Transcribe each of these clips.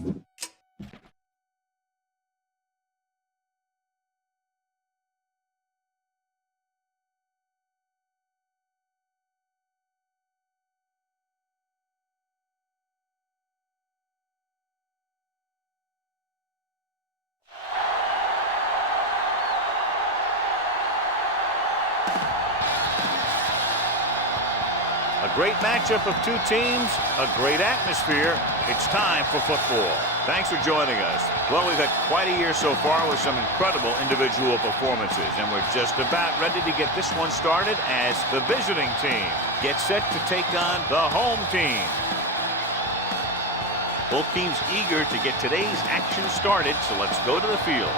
A great matchup of two teams, a great atmosphere. It's time for football. Thanks for joining us. Well, we've had quite a year so far with some incredible individual performances, and we're just about ready to get this one started as the visiting team gets set to take on the home team. Both teams eager to get today's action started, so let's go to the field.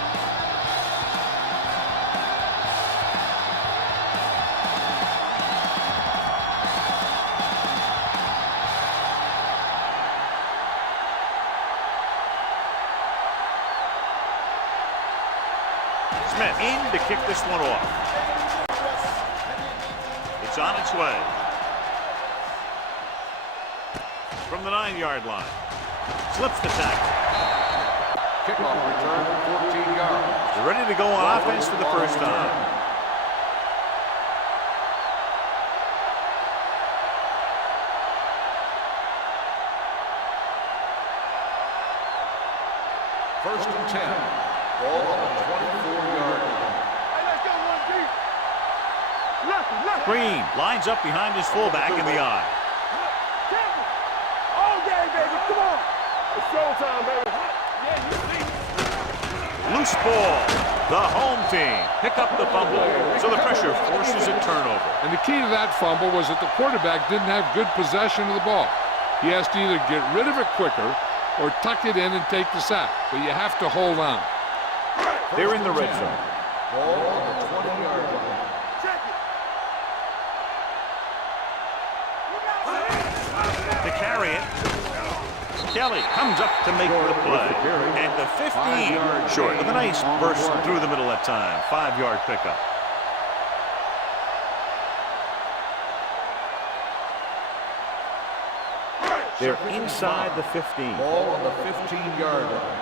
In to kick this one off. It's on its way. From the 9-yard line. Slips the tackle. Kickoff return, 14 yards. They're ready to go on offense for the first time. First and 10. Ball on the 24-yard line. Green lines up behind his fullback in the eye. All day, baby. Come on. It's showtime, baby. Loose ball. The home team pick up the fumble. So the pressure forces a turnover. And the key to that fumble was that the quarterback didn't have good possession of the ball. He has to either get rid of it quicker or tuck it in and take the sack. But you have to hold on. They're in the red zone. Ball on the 20-yard line. To carry it. Kelly comes up to make the play. And the 15 short with a nice burst through the middle that time. 5-yard pickup. They're inside the 15. Ball on the 15-yard line.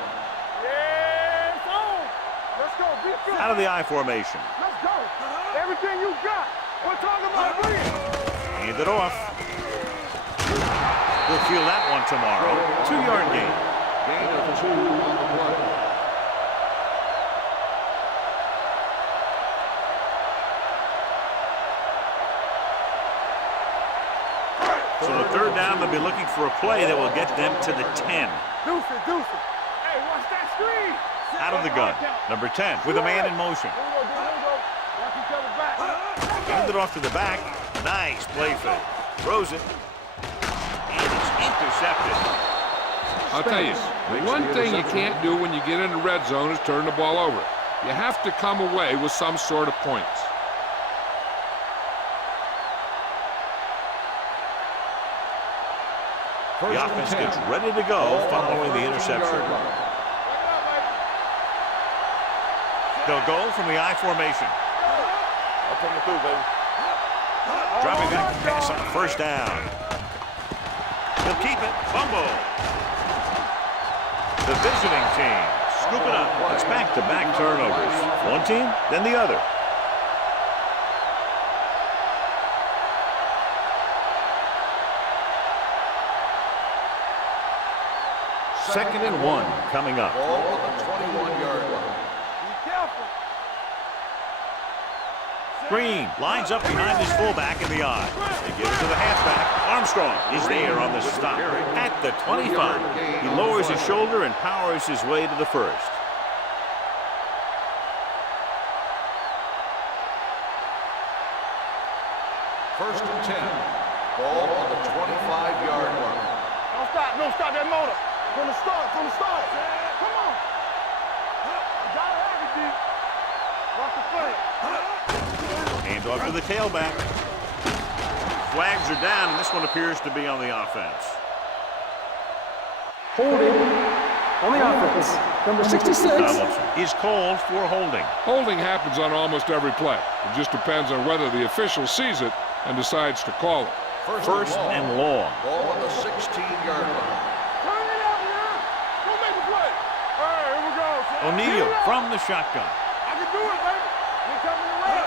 Out of the I formation. Let's go. Everything you got. We're talking about bringing. Hand it off. We'll feel that one tomorrow. 2-yard gain. Gain of 2 on the play. So the third down, they'll be looking for a play that will get them to the 10. Deuce it. Hey, watch that screen. Out of the gun. Number 10 with a man in motion. Watch each other back. Hand it off to the back. Nice play fake. Throws it. And it's intercepted. I'll tell you, the one thing you can't do when you get in the red zone is turn the ball over. You have to come away with some sort of points. The offense gets ready to go following the interception. They'll go from the I formation. I'll come through, baby. Dropping back to pass on first down. He'll keep it. Fumble. The visiting team scoop it up. It's back-to-back turnovers. One team, then the other. Second and 1 coming up. Ball on the 21-yard line. Be careful. Green lines up behind his fullback in the I. They give it to the halfback. Armstrong is there on the stop at the 25. He lowers his shoulder and powers his way to the first. First and 10. Ball on the 25-yard line. Don't stop that motor. From the start. Come on. You gotta have it, D. Watch the play. Hand off to the tailback. Flags are down, and this one appears to be on the offense. Holding on the offense. Number 66. Donaldson is called for holding. Holding happens on almost every play. It just depends on whether the official sees it and decides to call it. First and long. Ball on the 16-yard line. Turn it up now. Come O'Neal from the shotgun. I can do it, baby. You coming around?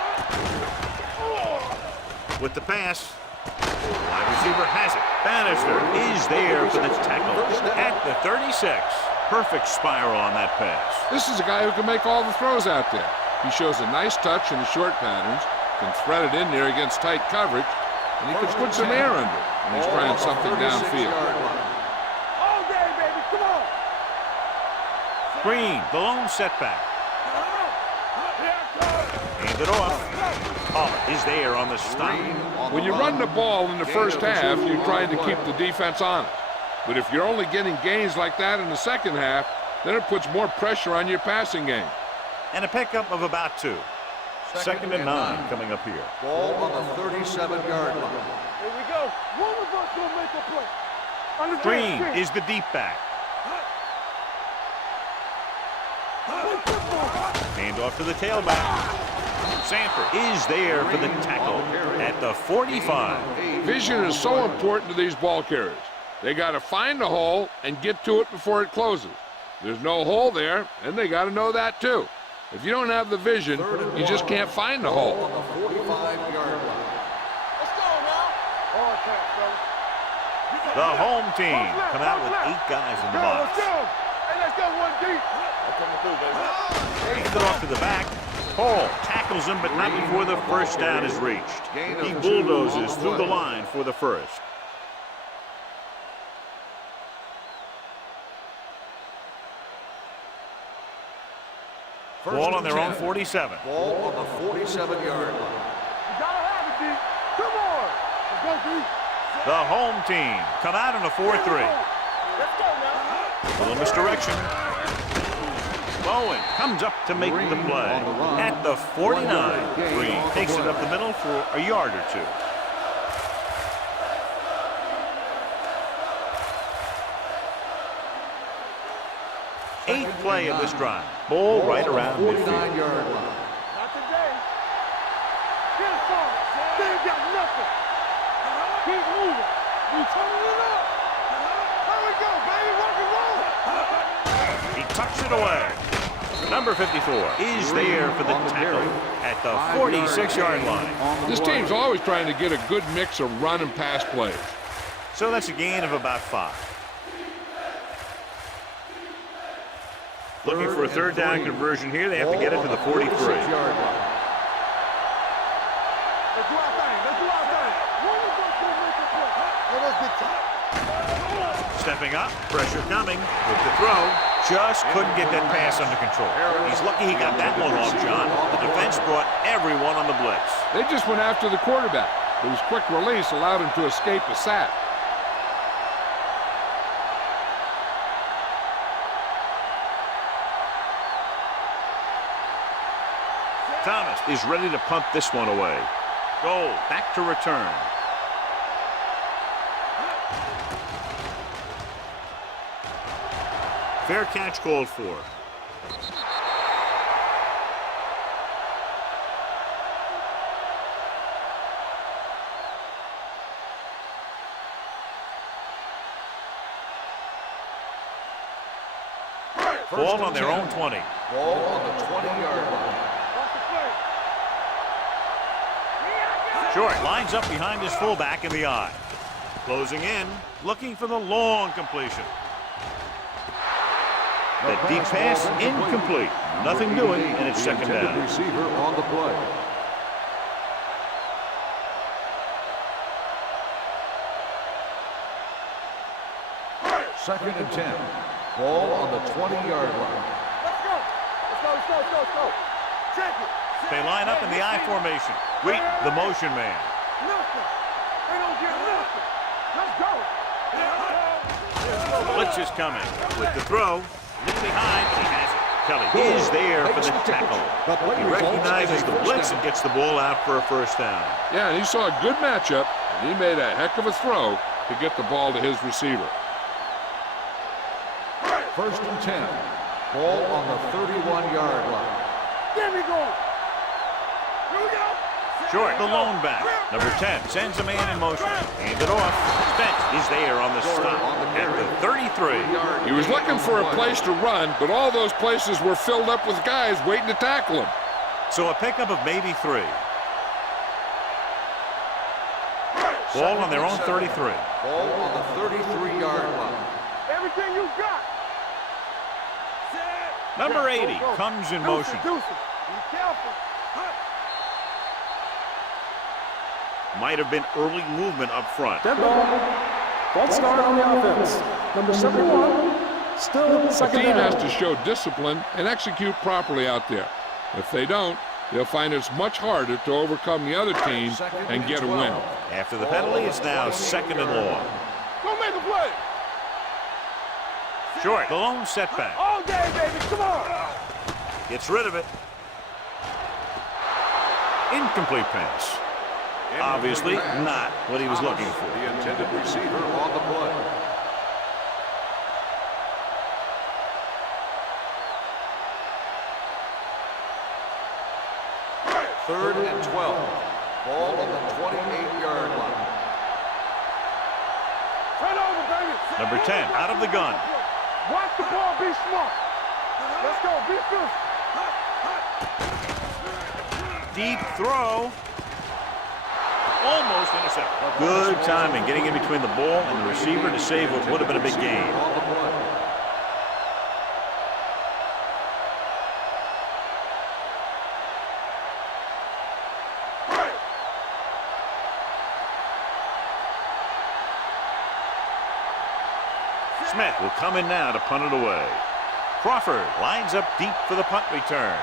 With the pass. Wide receiver has it. Bannister is there for the tackle at the 36. Perfect spiral on that pass. This is a guy who can make all the throws out there. He shows a nice touch in the short patterns, can thread it in there against tight coverage, and he can put some air under it when he's trying something downfield. All day, baby. Come on. Green, the lone setback. Hand it off. Pollard is there on the stop. When you run the ball in the first half, you're trying to keep the defense honest. But if you're only getting gains like that in the second half, then it puts more pressure on your passing game. And a pickup of about 2. Second and 9 coming up here. Ball on the 37-yard line. Here we go. One of us will make a play. Understand, Green Green. is the deep back. Hand off to the tailback. Sanford is there for the tackle at the 45. Vision is so important to these ball carriers. They got to find the hole and get to it before it closes. There's no hole there, and they got to know that too. If you don't have the vision, you just can't find the hole. On the 45-yard line. Let's go now. Hard pass, fellas. The home team come out with 8 guys in the box. Let's go. Hey, let's go one deep. I'm coming through, baby. Hand it off to the back. Hall tackles him, but not before the first down is reached. He bulldozes through the line for the first. Ball on their own 47. Ball on the 47-yard line. You gotta have it, D. Come on. Let's go, D. The home team come out in a 4-3. Let's go now. A little misdirection. Bowen comes up to make the play at the 49. Green takes it up the middle for a yard or 2. Eighth play of this drive. Ball right around midfield. 49-yard line. Not today. Get it forward. They ain't got nothing. Keep moving. We turning it up. There we go, baby. Rock and roll. He tucks it away. Number 54 is there for the tackle at the 46-yard line. This team's always trying to get a good mix of run and pass plays. So that's a gain of about 5. Looking for a third down conversion here. They have to get it to the 43. Let's do our thing. Let's do our thing. One of us will make a play. Let us get tight. Stepping up, pressure coming with the throw. Just couldn't get that pass under control. He's lucky he got that one off, John. The defense brought everyone on the blitz. They just went after the quarterback, but his quick release allowed him to escape a sack. Thomas is ready to punt this one away. Goal back to return. Fair catch called for. Ball on their own 20. Ball on the 20-yard line. Short lines up behind his fullback in the eye. Closing in, looking for the long completion. The deep pass incomplete. Nothing doing, and it's second down. Receiver on the play. Second and 10. Ball on the 20-yard line. Let's go. Let's go, let's go, let's go, let's go. Check it. They line up in the I formation. Wheaton, the motion man. Nothing. They don't get nothing. Let's go. Blitz is coming with the throw. Look behind, he has it. Kelly is there for the tackle. He recognizes the blitz and gets the ball out for a first down. Yeah, and he saw a good matchup, and he made a heck of a throw to get the ball to his receiver. First and 10. Ball on the 31-yard line. There we go. Here we go. Short, the lone back. Number 10 sends a man in motion. Hand it off. Spence is there on the stop at the 33. He was looking for a place to run, but all those places were filled up with guys waiting to tackle him. So a pickup of maybe 3. Ball on their own 33. Ball on the 33-yard line. Everything you got. Number 80 comes in motion. Be careful. Might have been early movement up front. Dead ball. False start on the offense. Number 71. Still The second team down. has to show discipline and execute properly out there. If they don't, they'll find it's much harder to overcome the other team and get a win. After the penalty, it's now 2nd and long. Go make a play. Short, the lone setback. All day, baby. Come on. Gets rid of it. Incomplete pass. Obviously not what he was looking for. The intended receiver on the play. Third and 12. Ball on the 28-yard line. Turn over, baby. Number 10 out of the gun. Watch the ball. Be smart. Let's go. Be physical. Deep throw. Almost intercepted. Good timing, getting in between the ball and the receiver to save what would have been a big gain. On the play. Smith will come in now to punt it away. Crawford lines up deep for the punt return.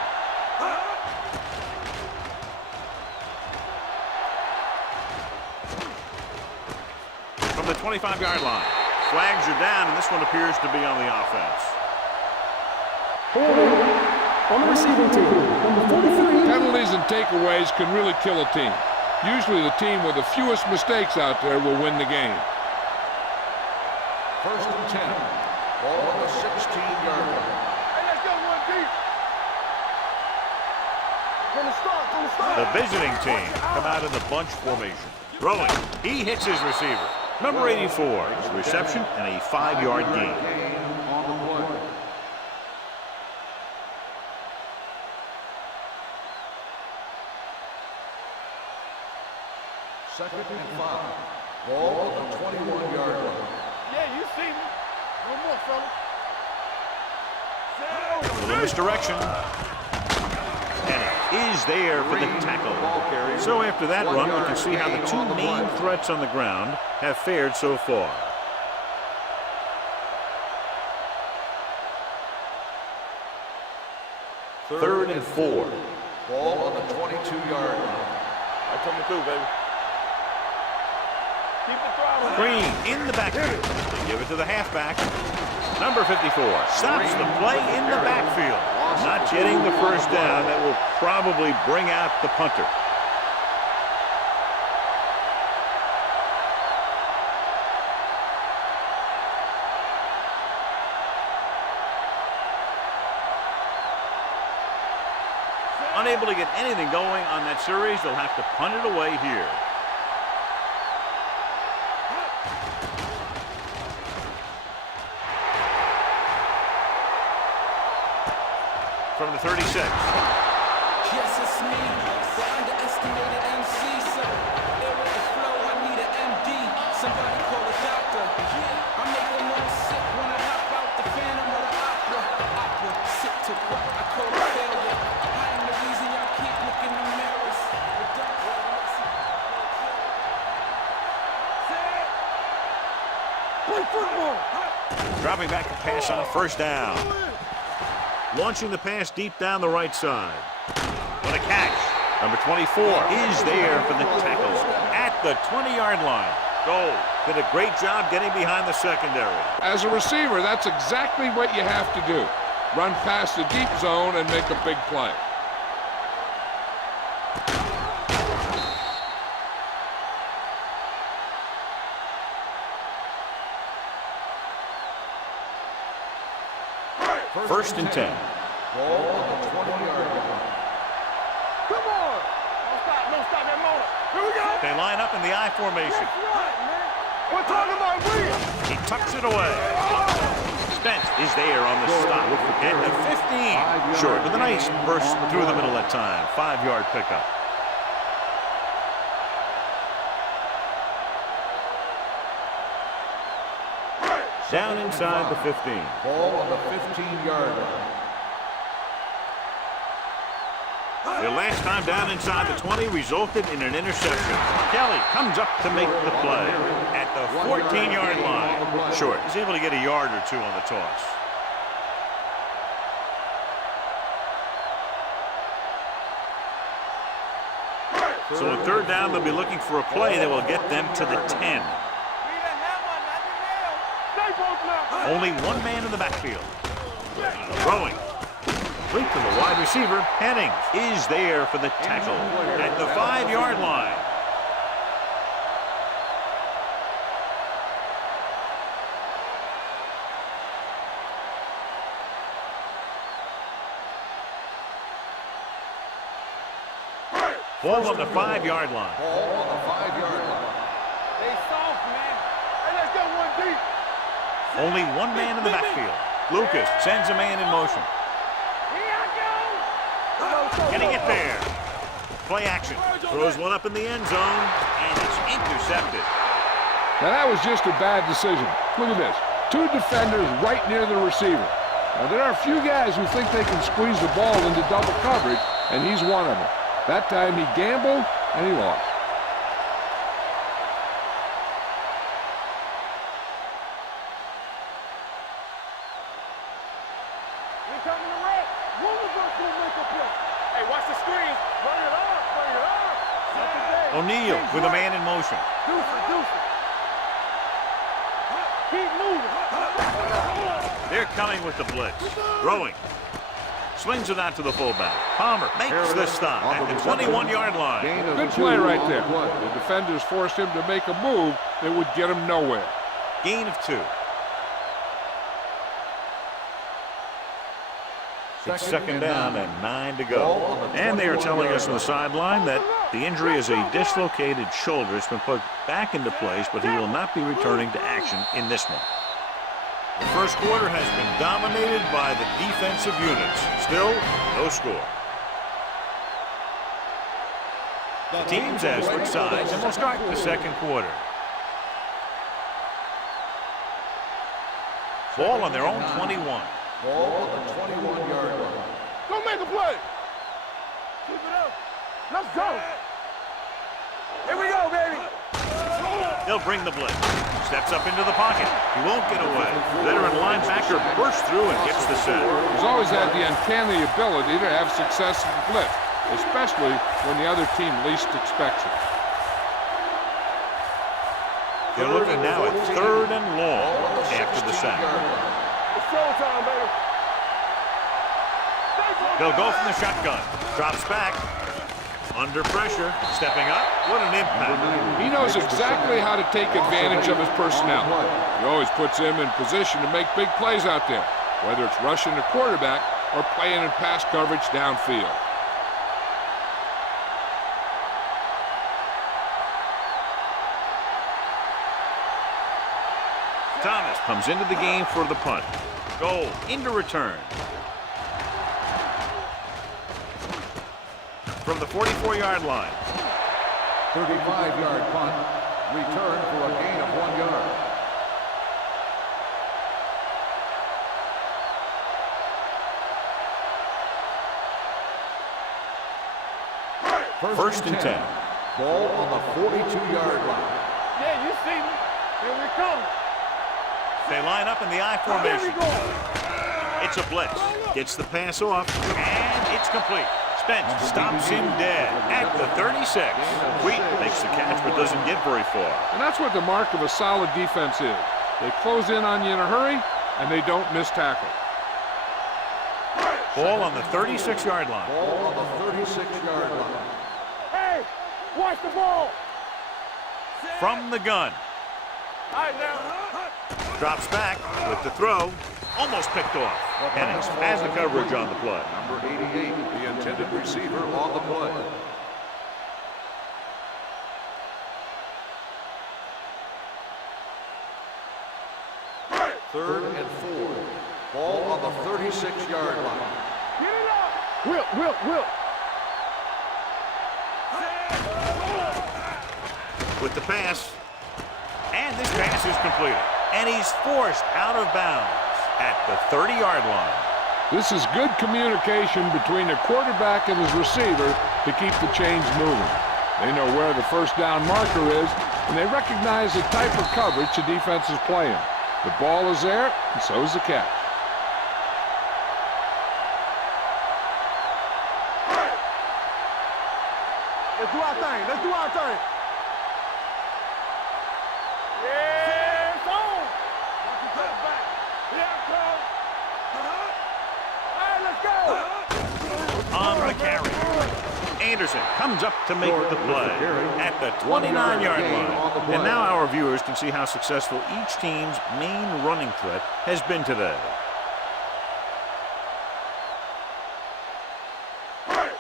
From the 25-yard line. Flags are down, and this one appears to be on the offense. Holding on the receiving team. Number 43. Penalties and takeaways can really kill a team. Usually the team with the fewest mistakes out there will win the game. First and 10. Ball on the 16-yard line. Hey, let's go one deep. From the start. The visiting team come out in the bunch formation. Throwing. He hits his receiver. Number 84. Reception and a 5-yard gain. Gain on the play. Second and 5. Ball on the 21-yard line. Yeah, you see me. One more, fella. A little misdirection. And it is there for the tackle. So after that run, we can see how the two main threats on the ground have fared so far. Third and 4. Ball on the 22-yard line. I'm coming through, baby. Keep the throttle. Green in the backfield. They give it to the halfback. Number 54 stops the play in the backfield. Not getting the first down. That will probably bring out the punter. Unable to get anything going on that series, they'll have to punt it away here. From the 36. Yes, it's me, the underestimated MC, sir. There with the flow, I need an MD. Somebody call a doctor. I make them all sick when I hop out the Phantom or the Opera. Sick to what I call a failure. I am the reason y'all can't look in the mirrors. Play football. Dropping back to pass on first down. Launching the pass deep down the right side. What a catch. Number 24 is there for the tackle at the 20-yard line. Goal. Did a great job getting behind the secondary. As a receiver, that's exactly what you have to do. Run past the deep zone and make a big play. First and 10. Ball on the 20-yard line. Come on. Don't stop that They line up in the I formation. We're talking about William. He tucks it away. Spence is there on the stop at the 15. Short with a nice burst through the middle that time. 5-yard pickup. Down inside the 15. Ball on the 15-yard line. Their last time down inside the 20 resulted in an interception. Kelly comes up to make the play at the 14-yard line. Short. He's able to get a yard or two on the toss. So on third down, they'll be looking for a play that will get them to the 10. Only one man in the backfield. Throwing. Link to the wide receiver. Hennings is there for the tackle at the 5-yard line. Ball on the 5-yard line. Ball on the 5-yard line. They soft, man. Hey, let's go one deep. Only one man in the backfield. Lucas sends a man in motion. Can he get there? Play action. Throws one up in the end zone, and it's intercepted. Now that was just a bad decision. Look at this. 2 defenders right near the receiver. Now there are a few guys who think they can squeeze the ball into double coverage, and he's one of them. That time he gambled, and he lost. O'Neal with a man in motion. Keep moving. They're coming with the blitz. Throwing. Swings it out to the fullback. Palmer makes the stop at the 21-yard line. Good play right there. The defenders forced him to make a move that would get him nowhere. Gain of 2. It's second down and 9 to go. And they are telling us on the sideline that the injury is a dislocated shoulder. It's been put back into place, but he will not be returning to action in this one. The first quarter has been dominated by the defensive units. Still, no score. The teams have switched sides, and we'll start the second quarter. Ball on their own 21. Ball on the 21-yard line. Go make a play. Keep it up. Let's go. Here we go, baby. They'll bring the blitz. Steps up into the pocket. He won't get away. Veteran linebacker bursts through and gets the sack. He's always had the uncanny ability to have success in the blitz, especially when the other team least expects it. They're looking now at 3rd and long after the sack. It's showtime, baby. They'll go from the shotgun. Drops back. Under pressure. Stepping up. What an impact. He knows exactly how to take advantage of his personnel. He always puts him in position to make big plays out there, whether it's rushing the quarterback or playing in pass coverage downfield. Thomas comes into the game for the punt. Goal into return. From the 44-yard line. 35-yard punt. Return for a gain of 1 yard. First and 10. Ball on the 42-yard line. Yeah, you see me. Here we come. They line up in the I formation. Here we go. It's a blitz. Gets the pass off, and it's complete. Spence stops him dead at the 36. Wheat makes the catch but doesn't get very far. And that's what the mark of a solid defense is. They close in on you in a hurry, and they don't miss tackle. Ball on the 36-yard line. Ball on the 36-yard line. Hey, watch the ball. From the gun. All right, now. Drops back with the throw. Almost picked off. Hennings has the coverage on the play. Number 88, the intended receiver on the play. 3rd and 4. Ball on the 36-yard line. Get it up. Whip. With the pass. And this pass is completed. And he's forced out of bounds at the 30-yard line. This is good communication between the quarterback and his receiver to keep the chains moving. They know where the first down marker is, and they recognize the type of coverage the defense is playing. The ball is there, and so is the catch. Let's do our thing. Yeah, it's on. Watch your touch back. Here it comes. All right, let's go. On the carry. Anderson comes up to make the play at the 29-yard line. And now our viewers can see how successful each team's main running threat has been today.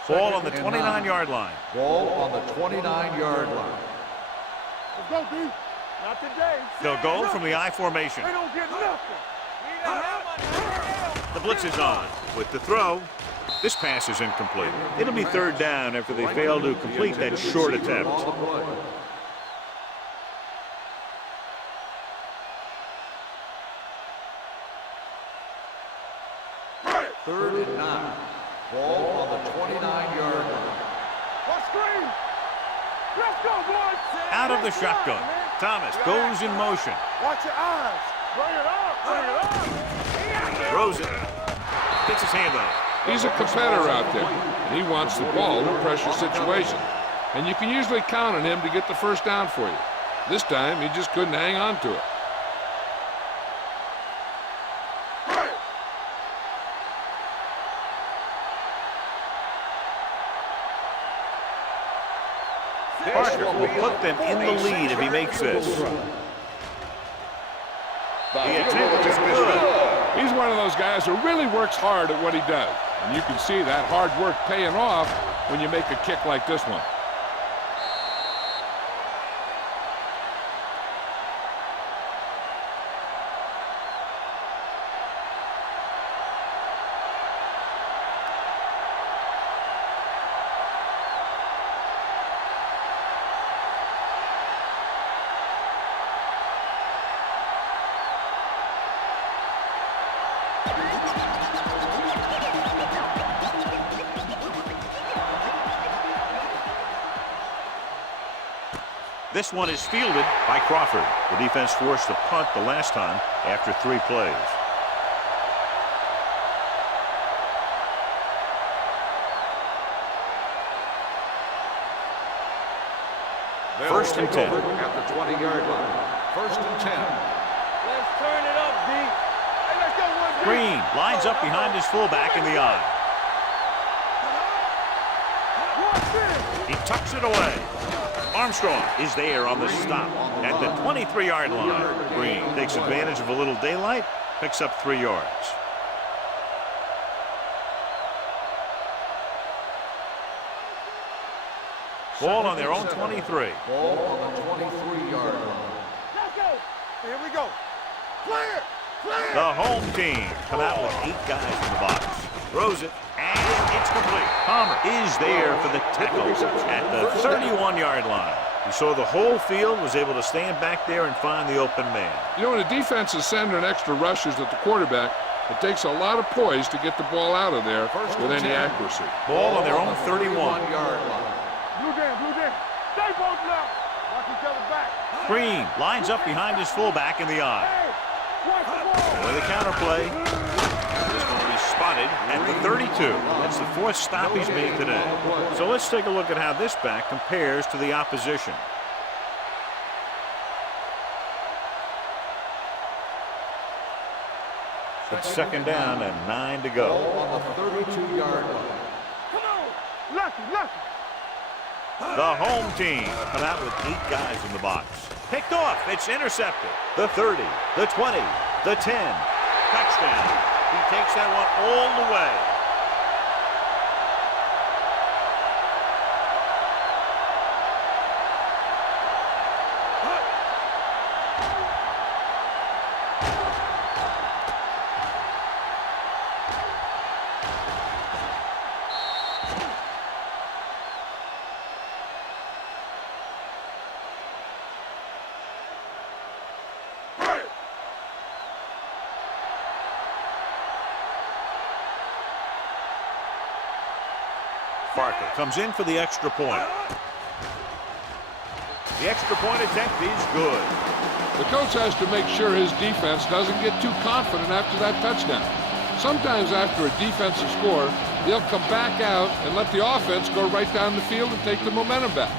Ball on the 29-yard line. Ball on the 29-yard line. Let's go, D. Not today. They'll go from the I formation. They don't get nothing. The blitz is on. With the throw, this pass is incomplete. It'll be 3rd down after they fail to complete that short attempt. Third and 9. Ball on the 29-yard line. What screen? Let's go, boys. Out of the shotgun. Thomas goes in motion. Watch your eyes. Bring it up. Throws it. Gets his hand on it. He's a competitor out there, and he wants the ball in pressure situations. And you can usually count on him to get the first down for you. This time, he just couldn't hang on to it. Parker will put them in the lead if he makes this. The attempt is good. He's one of those guys who really works hard at what he does. And you can see that hard work paying off when you make a kick like this one. This one is fielded by Crawford. The defense forced a punt the last time after 3 plays. First and 10. At the 20-yard line. First and 10. Let's turn it up, D. Hey, let's go, one, D. Green lines up behind his fullback in the eye. Watch this. He tucks it away. Armstrong is there on the stop at the 23-yard line. Green takes advantage of a little daylight, picks up 3 yards. Ball on their own 23. Ball on the 23-yard line. Let's go. Here we go. Clear. The home team come out with 8 guys in the box. Throws it, and it's complete. Palmer is there for the tackle at the 31-yard line. You saw the whole field was able to stand back there and find the open man. You know, when a defense is sending extra rushers at the quarterback, it takes a lot of poise to get the ball out of there with any accuracy. Ball on their own 31. 31-yard line. Blue jam. Stay both now. Watch each other back. Green lines up behind his fullback in the eye. Hey, watch the ball. With a counter play. This one will be spotted at the 32. That's the 4th stop he's made today. So let's take a look at how this back compares to the opposition. It's 2nd down and 9 to go. Ball on the 32-yard line. Come on. Lucky. The home team come out with 8 guys in the box. Picked off. It's intercepted. The 30, the 20, the 10. Touchdown. He takes that one all the way. Parker comes in for the extra point. The extra point attempt is good. The coach has to make sure his defense doesn't get too confident after that touchdown. Sometimes after a defensive score, they'll come back out and let the offense go right down the field and take the momentum back.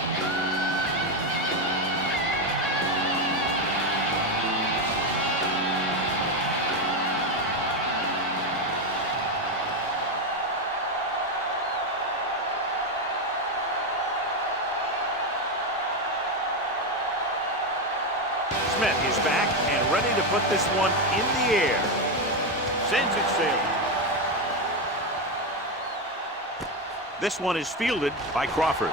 Smith is back and ready to put this one in the air. Sends it sailing. This one is fielded by Crawford.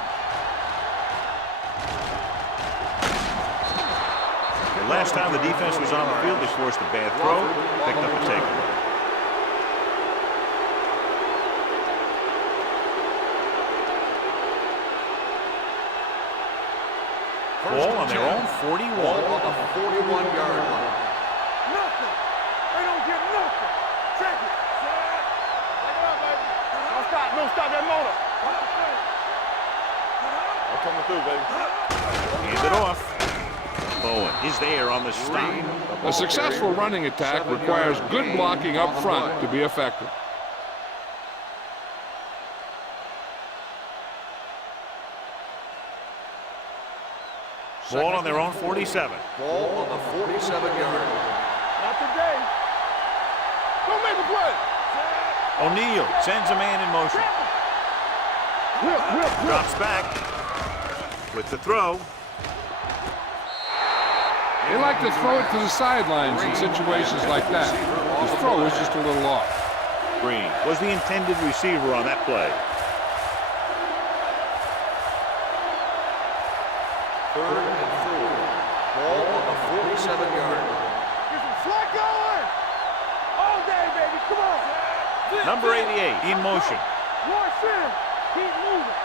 The last time the defense was on the field, they forced a bad throw, picked up a takeaway. Ball on their own 41. Ball on the 41-yard line. Nothing. They don't get nothing. Check it. Take it up, baby. Don't stop that motor. I'm coming through, baby. Hand it off. Bowen is there on the stop. A successful running attack requires good blocking up front to be effective. Ball on their own 47. Ball on the 47-yard line. Not today. Don't make a play. O'Neal sends a man in motion. Drops back with the throw. They like to throw it to the sidelines in situations like that. His throw is just a little off. Green was the intended receiver on that play. Third and 4. Ball on the 47-yard line. Get some slack going. All day, baby. Come on. Number 88 in motion. One center. Keep moving.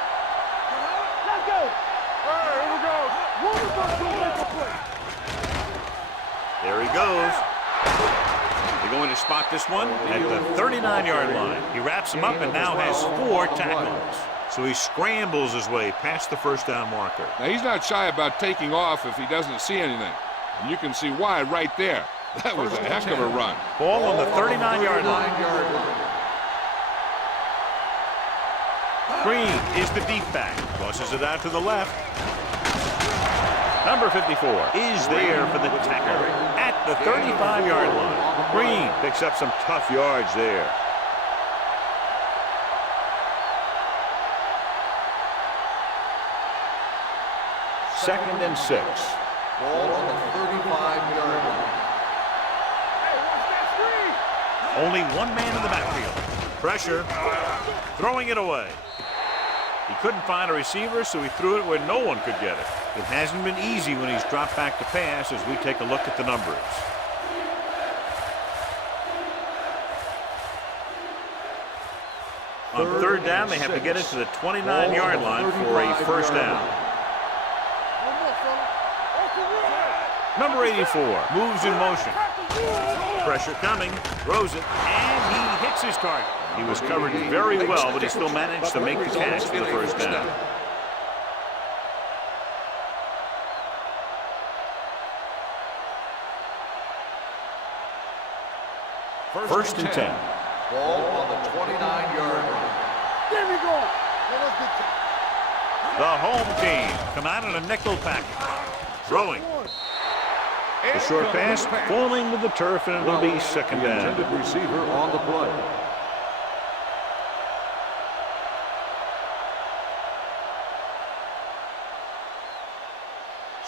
Let's go. All right, here we go. Move the ball to make a play. There he goes. They're going to spot this one at the 39-yard line. He wraps him up and now has 4 tackles. So he scrambles his way past the first down marker. Now, he's not shy about taking off if he doesn't see anything. And you can see why right there. That was a heck of a run. Ball on the 39-yard line. Green is the deep back. Tosses it out to the left. Number 54 is there for the tackle at the 35-yard line. Green picks up some tough yards there. Second and 6. Ball on the 35-yard line. Hey, watch that screen. Only one man in the backfield. Pressure. Throwing it away. He couldn't find a receiver, so he threw it where no one could get it. It hasn't been easy when he's dropped back to pass as we take a look at the numbers. On third down, they have to get it to the 29-yard line for a first down. One more, fella. Off the run. Number 84 moves in motion. Pressure coming, throws it, and he hits his target. He was covered very well, but he still managed to make the catch for the first down. First and 10. Ball on the 29-yard line. There we go. Now let's get to The home team come out in a nickel package. Throwing. The short pass falling to the turf, and it'll be second down. Intended receiver on the play.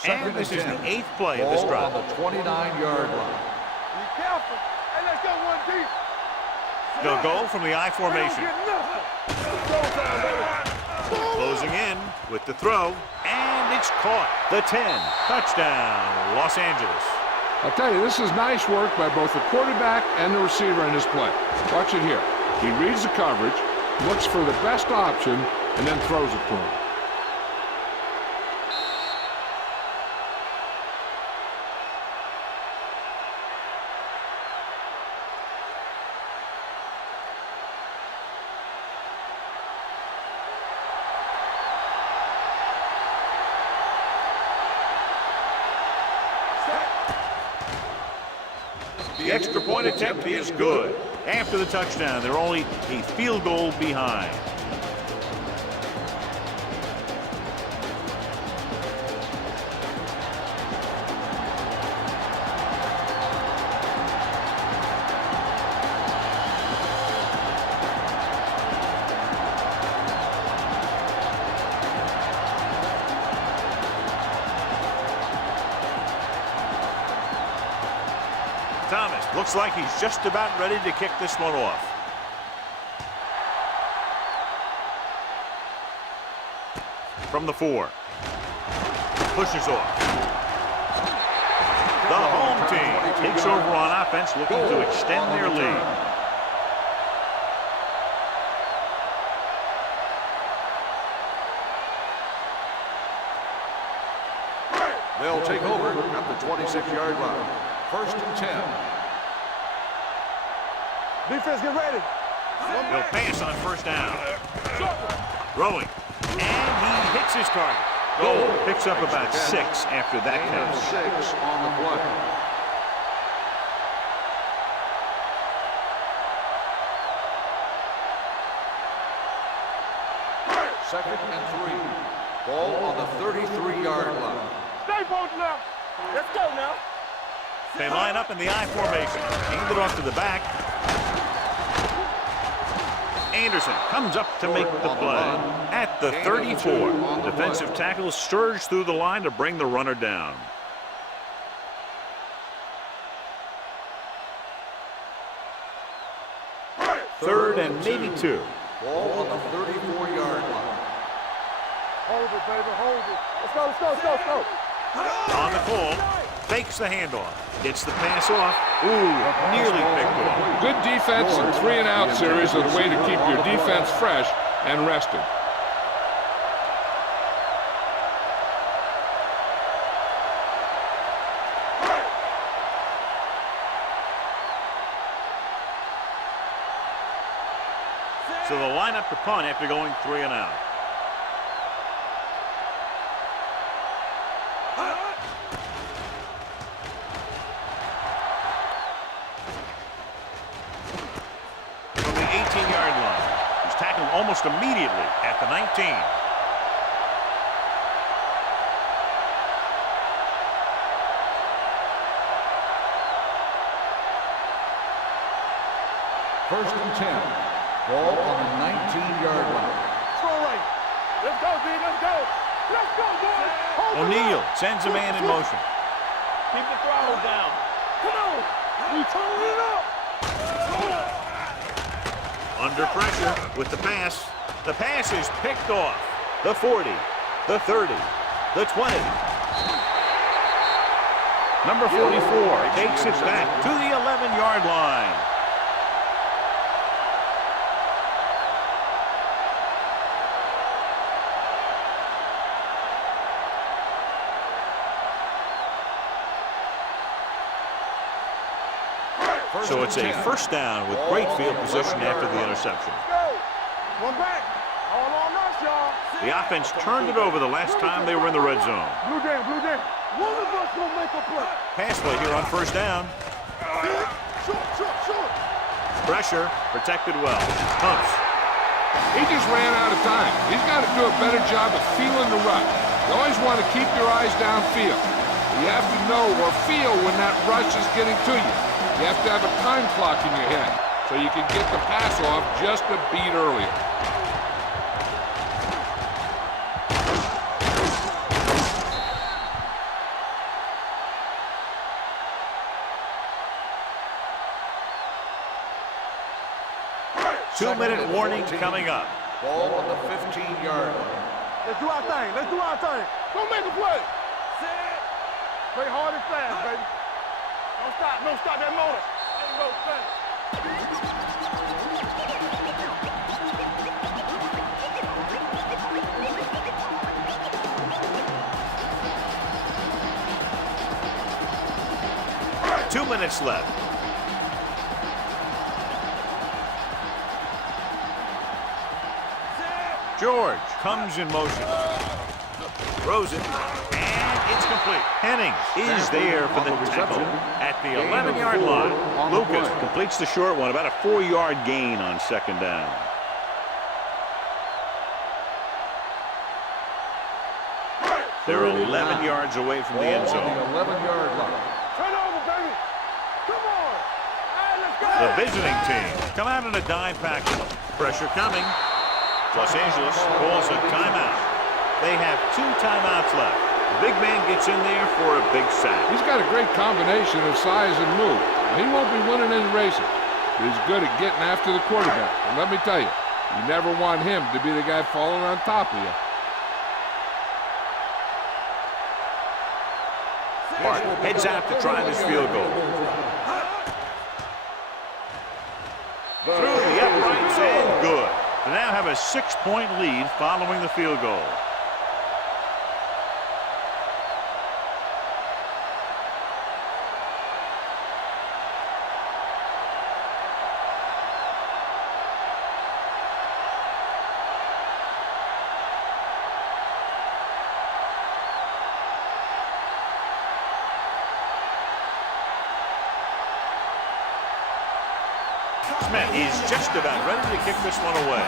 And this is the 8th play of this Ball drive. on the 29-yard line. Be careful. Hey, let's go one deep. They'll go from the I They don't formation. get nothing. Go time, baby. Closing in with the throw, and it's caught. The 10. Touchdown, Los Angeles. I'll tell you, this is nice work by both the quarterback and the receiver in his play. Watch it here. He reads the coverage, looks for the best option, and then throws it to him. extra point attempt is good. After the touchdown, they're only a field goal behind. Thomas looks like he's just about ready to kick this one off. From the 4. Pushes off. The home team takes over on offense, looking to extend their lead. They'll take over at the 26-yard line. 1st and 10. Defense, get ready. He'll pass on 1st down. Throwing. And he hits his target. Goal picks up about 6 after that catch. 6 on the play. Second and 3. Ball on the 33-yard line. Stay posted now. Let's go now. They line up in the I formation. Hand it off to the back. Anderson comes up to make the play. At the 34, defensive tackles surge through the line to bring the runner down. Third and maybe 2. Ball on the 34-yard line. Hold it, baby, hold it. Let's go, let's go, let's go, let's go. On the call, fakes the handoff. Gets the pass off. Ooh, nearly picked off. Good defense and 3-and-out series are the way to keep your defense fresh and rested. So they'll line up to punt after going 3-and-out. From the 18-yard line. He's tackled almost immediately at the 19. First and 10. Ball on the 19-yard line. Throw right. Let's go, D, let's go. Let's go, boys. Hold the O'Neal line. sends a man in motion. Keep the throttle down. Come on. We turning it up. Under pressure with the pass. The pass is picked off. The 40, the 30, the 20. Number 44 takes it back to the 11-yard line. So it's a first down with great field position after the interception. One back. All on us, y'all. The offense turned it over the last time they were in the red zone. Blue down, blue down. One of us gonna make a play. Pass play here on first down. Short. Pressure protected well. Pumps. He just ran out of time. He's got to do a better job of feeling the rush. You always want to keep your eyes downfield. You have to know or feel when that rush is getting to you. You have to have a time clock in your head so you can get the pass off just a beat earlier. Two-minute warning coming up. Ball on the 15-yard line. Let's do our thing. Let's do our thing. Don't make a play. Play hard and fast, baby. Don't stop that motor. Ain't no thing. Two minutes left. George comes in motion. Throws it. And It's complete. Henning is there for the tackle at the 11-yard line. Lucas completes the short one, about a 4-yard gain on second down. They're 11 yards away from the end zone. 11-yard line. Turn over, baby. Come on. Hey, let's go. The visiting team come out in a dime package. Pressure coming. Los Angeles calls a timeout. They have 2 timeouts left. The big man gets in there for a big sack. He's got a great combination of size and move. Now, he won't be winning any races, but he's good at getting after the quarterback. And let me tell you, you never want him to be the guy falling on top of you. Hart heads out to try this field goal. Through the uprights and good. They now have a 6-point lead following the field goal. Smith is just about ready to kick this one away.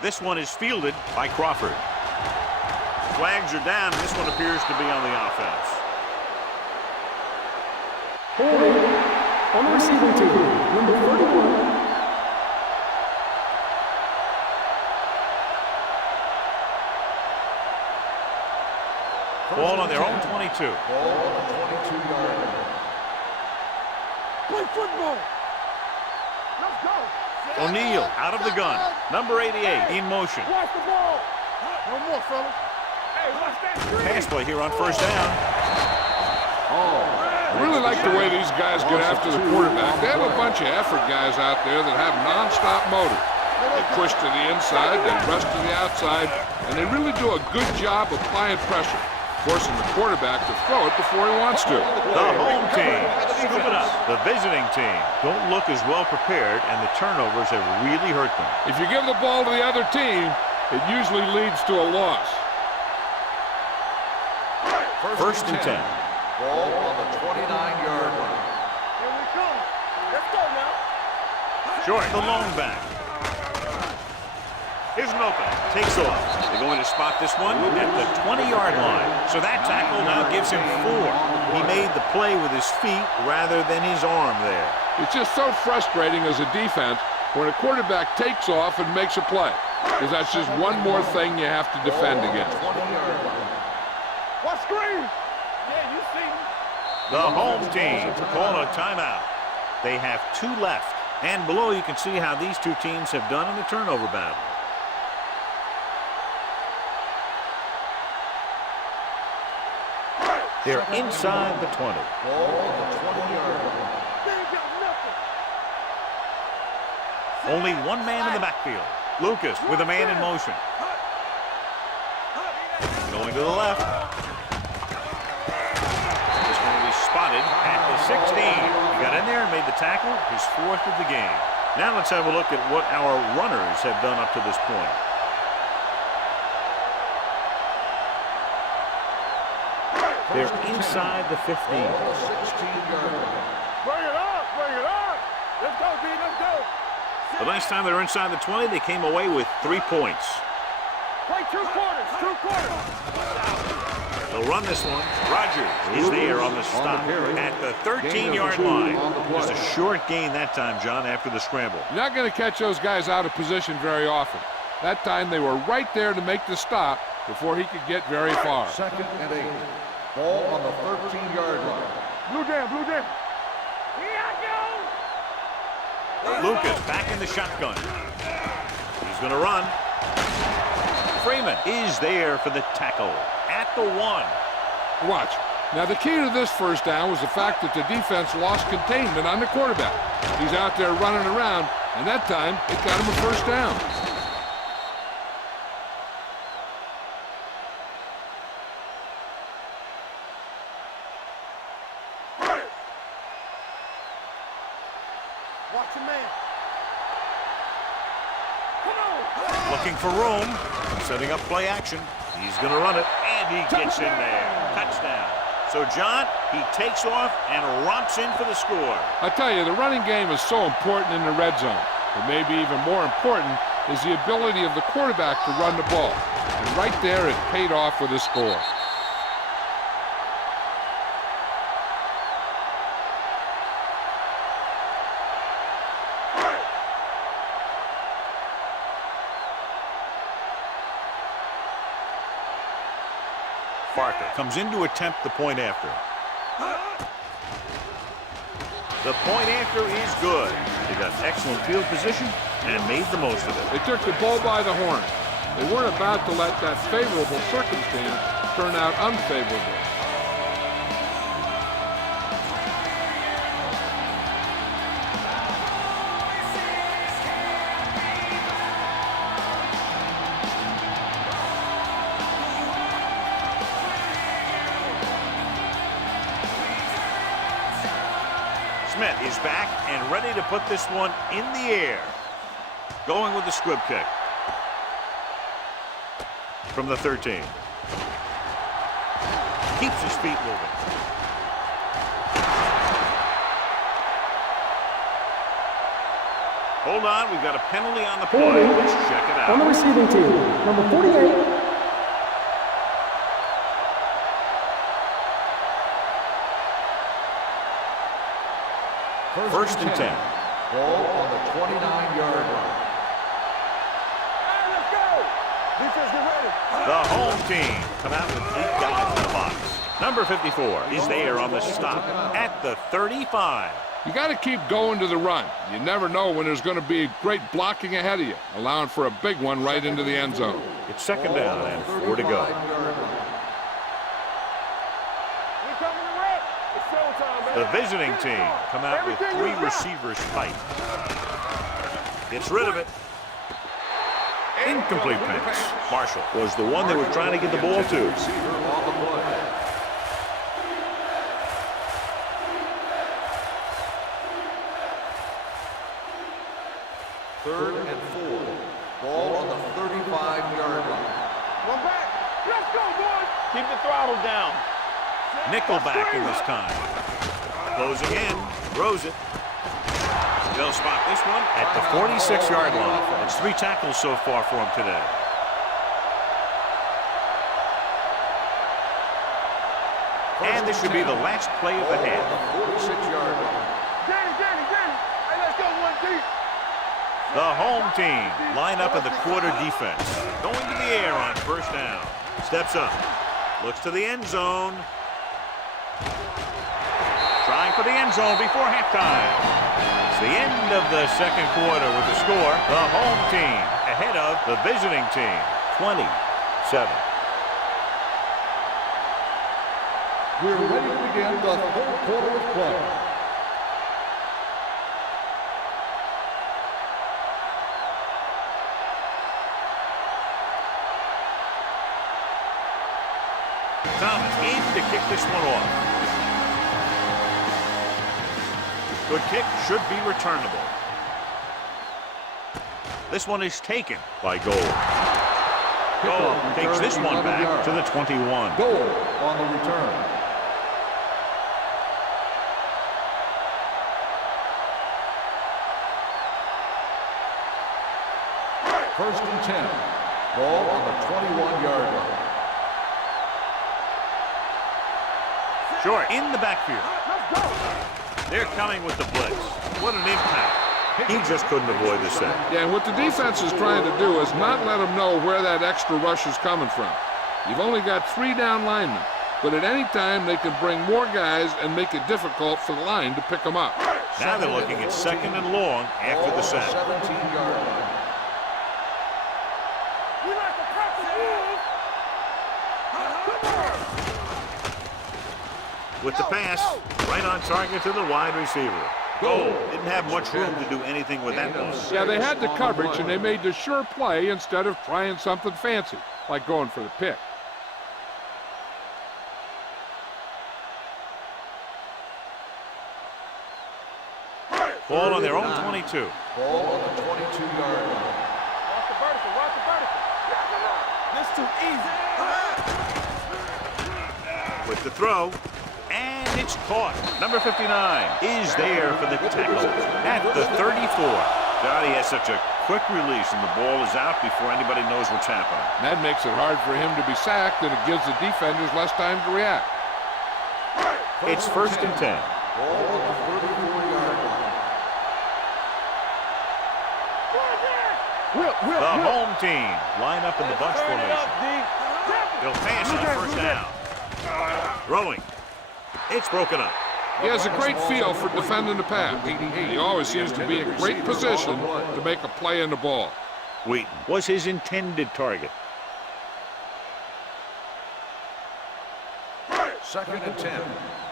This one is fielded by Crawford. Flags are down. This one appears to be on the offense. Holding on the receiving team, number 31. Ball on their own 22. Ball on the 22-yard line. Play football. Let's go. O'Neal out of the gun. Number 88 in motion. Watch the ball. No more, fellas. Hey, watch that screen. Pass play here on first down. I really like the way these guys get after the quarterback. They have a bunch of effort guys out there that have nonstop motor. They push to the inside, they rush to the outside, and they really do a good job applying pressure, forcing the quarterback to throw it before he wants to. The home team scoop it up. The visiting team don't look as well prepared, and the turnovers have really hurt them. If you give the ball to the other team, it usually leads to a loss. First and 10. Ball on the 29-yard line. Here we come. Let's go now. Short, the lone back. Here's an opening. Takes off. They're going to spot this one at the 20-yard line. So that tackle now gives him 4. He made the play with his feet rather than his arm there. It's just so frustrating as a defense when a quarterback takes off and makes a play, because that's just one more thing you have to defend against. 20-yard line. What screen? Yeah, you see me. The home team calling a timeout. They have 2 left. And below you can see how these two teams have done in the turnover battle. They're inside the 20. Ball on the 20-yard line. They ain't got nothing. Only one man in the backfield. Lucas with a man in motion. Going to the left. This one will be spotted at the 16. He got in there and made the tackle, his 4th of the game. Now let's have a look at what our runners have done up to this point. They're inside the 15. Ball on the 16-yard line. Bring it up. Bring it up. Let's go, B. Let's go. The last time they were inside the 20, they came away with 3 points. Play 2 quarters. 2 quarters. They'll run this one. Rogers is there on the stop at the 13-yard line. Just a short gain that time, John, after the scramble. You're not going to catch those guys out of position very often. That time they were right there to make the stop before he could get very far. 2nd and 8. Ball on the 13-yard line. Blue down. Blue down. Here I go. Lucas back in the shotgun. He's going to run. Freeman is there for the tackle at the 1. Watch. Now, the key to this first down was the fact that the defense lost containment on the quarterback. He's out there running around, and that time it got him a first down. Watch your man. Come on. Looking for room. Setting up play action. He's going to run it. And he gets in there. Touchdown. So, John, he takes off and romps in for the score. I tell you, the running game is so important in the red zone. But maybe even more important is the ability of the quarterback to run the ball. And right there, it paid off with a score. Parker comes in to attempt the point after. The point after is good. They got excellent field position and made the most of it. They took the bull by the horn. They weren't about to let that favorable circumstance turn out unfavorable. Smith is back and ready to put this one in the air. Going with the squib kick. From the 13. Keeps his feet moving. Hold on, we've got a penalty on the play. Let's check it out. On the receiving team, number 48. First and 10. Ball on the 29-yard line. Hey, let's go. Defense, get ready. The home team come out with 8 guys in the box. Number 54 is there on the stop at the 35. You got to keep going to the run. You never know when there's going to be great blocking ahead of you, allowing for a big one right into the end zone. It's second down and 4 to go. We coming to wreck. It's showtime, baby. The visiting team come out with 3 receivers tight. Gets rid of it. Incomplete pass. Marshall was the one they were trying to get the ball to. Receiver on the play. Third and 4. Ball on the 35-yard line. One back. Let's go, boys. Keep the throttle down. Nickelback in this time. Closing in. Throws it. They'll spot this one at the 46-yard line. It's 3 tackles so far for him today. And this should be the last play of the half. 46-yard line. Danny. Hey, let's go one deep. The home team line up in the quarter defense. Going to the air on first down. Steps up. Looks to the end zone. Trying for the end zone before halftime. It's the end of the second quarter with the score. The home team ahead of the visiting team. 27. We're ready to begin the third quarter of play. Thomas in to kick this one off. Good kick, should be returnable. This one is taken by Gold. Gold takes this one back to the 21. Goal on the return. First and 10. Ball on the 21-yard line. Short in the backfield. They're coming with the blitz. What an impact. He just couldn't avoid the sack. Yeah, and what the defense is trying to do is not let them know where that extra rush is coming from. You've only got 3 down linemen, but at any time they can bring more guys and make it difficult for the line to pick them up. Now they're looking at second and long after the sack. 17-yard line. We like to practice rules. Come on. With the pass, right on target to the wide receiver. Gold didn't have much room to do anything with that one. Yeah, they had the coverage, and they made the sure play instead of trying something fancy, like going for the pick. Ball on their own 22. Ball on the 22-yard line. Off the vertical. That's too easy. With the throw, and it's caught. Number 59 is there for the tackle at the 34. God, he has such a quick release, and the ball is out before anybody knows what's happening. That makes it hard for him to be sacked, and it gives the defenders less time to react. It's 1st and 10. Ball on the 34-yard line. The home team line up in the bunch formation. They'll pass on 1st down. Throwing. It's broken up. He has a great feel for defending the pass. He always seems to be in great position to make a play in the ball. Wheaton was his intended target. 2nd and 10.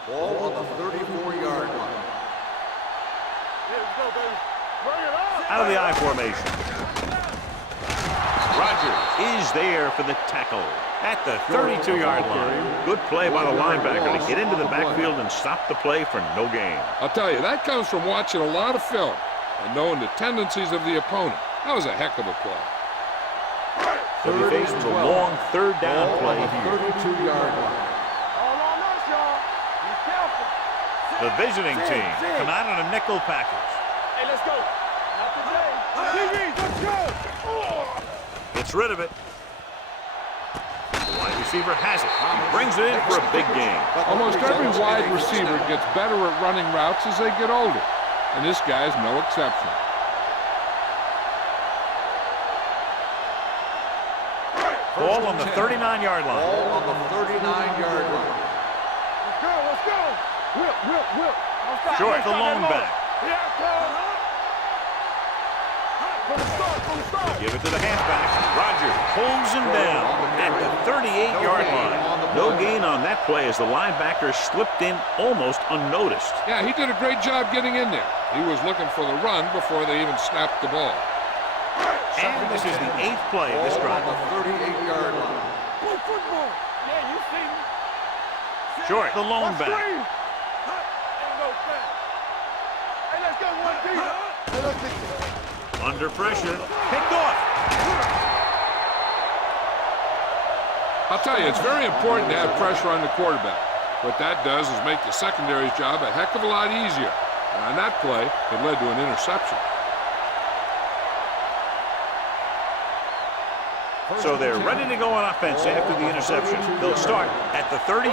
Ball on the 34-yard line. Out of the I formation. Rogers is there for the tackle at the 32-yard line. Good play by the linebacker to get into the backfield and stop the play for no gain. I'll tell you, that comes from watching a lot of film and knowing the tendencies of the opponent. That was a heck of a play. He'll be faced with a long 3rd down play here. 32-yard line. All on us, y'all. Be careful. The visiting team come out in a nickel package. Hey, let's go. Not today. TV, let's go. Gets rid of it. The wide receiver has it. He brings it in for a big game. Almost every wide receiver gets better at running routes as they get older, and this guy's no exception. Ball on the 39-yard line. Ball on the 39-yard line. Let's go, let's go. Whip. Don't stop. Short, Don't the stop lone that back. motor. Yeah, come. From the start. Give it to the halfback. Rogers pulls him down at the 38-yard line. No gain on that play as the linebacker slipped in almost unnoticed. Yeah, he did a great job getting in there. He was looking for the run before they even snapped the ball. And this is the 8th play of this drive. On the 38-yard line. Play football. Yeah, you see me. Short, the lone back. Ain't no foul. Hey, let's go, 1-2. Hey, let's get this. Under pressure. Picked off. I'll tell you, it's very important to have pressure on the quarterback. What that does is make the secondary's job a heck of a lot easier. And on that play, it led to an interception. So they're ready to go on offense after the interception. They'll start at the 32.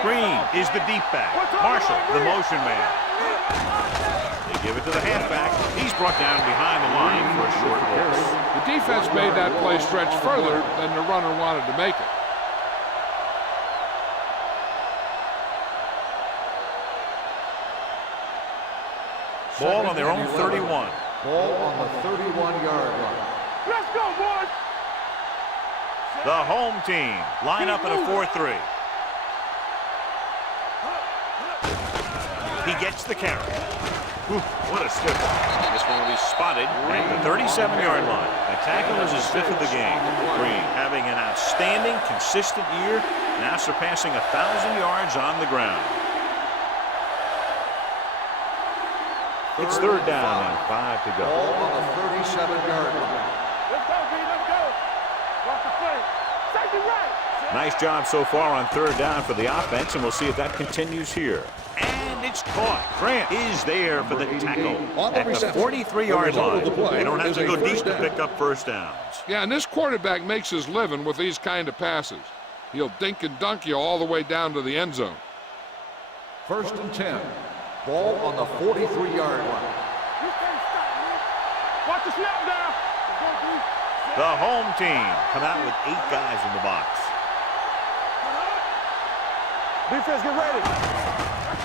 Green is the deep back. Marshall, the motion man. They give it to the halfback. He's brought down behind the line for a short loss. The defense made that play stretch further than the runner wanted to make it. Ball on their own 31. Ball on the 31-yard line. Let's go, boys. The home team line up in a 4-3. He gets the carry. Whew, what a stiff one. This one will be spotted at the 37-yard line. A tackle is his 5th of the game. Green having an outstanding, consistent year, now surpassing 1,000 yards on the ground. It's 3rd down and 5 to go. Ball on the 37-yard line. Let's go, B. Let's go. Watch the play. Safety right. Nice job so far on 3rd down for the offense, and we'll see if that continues here. And it's caught. Grant is there for the tackle at the 43-yard line. They don't have to go deep to pick up 1st downs. Yeah, and this quarterback makes his living with these kind of passes. He'll dink and dunk you all the way down to the end zone. 1st and 10. Ball on the 43-yard line. You can't stop me. Watch the snap now. The home team come out with 8 guys in the box. Defense, get ready.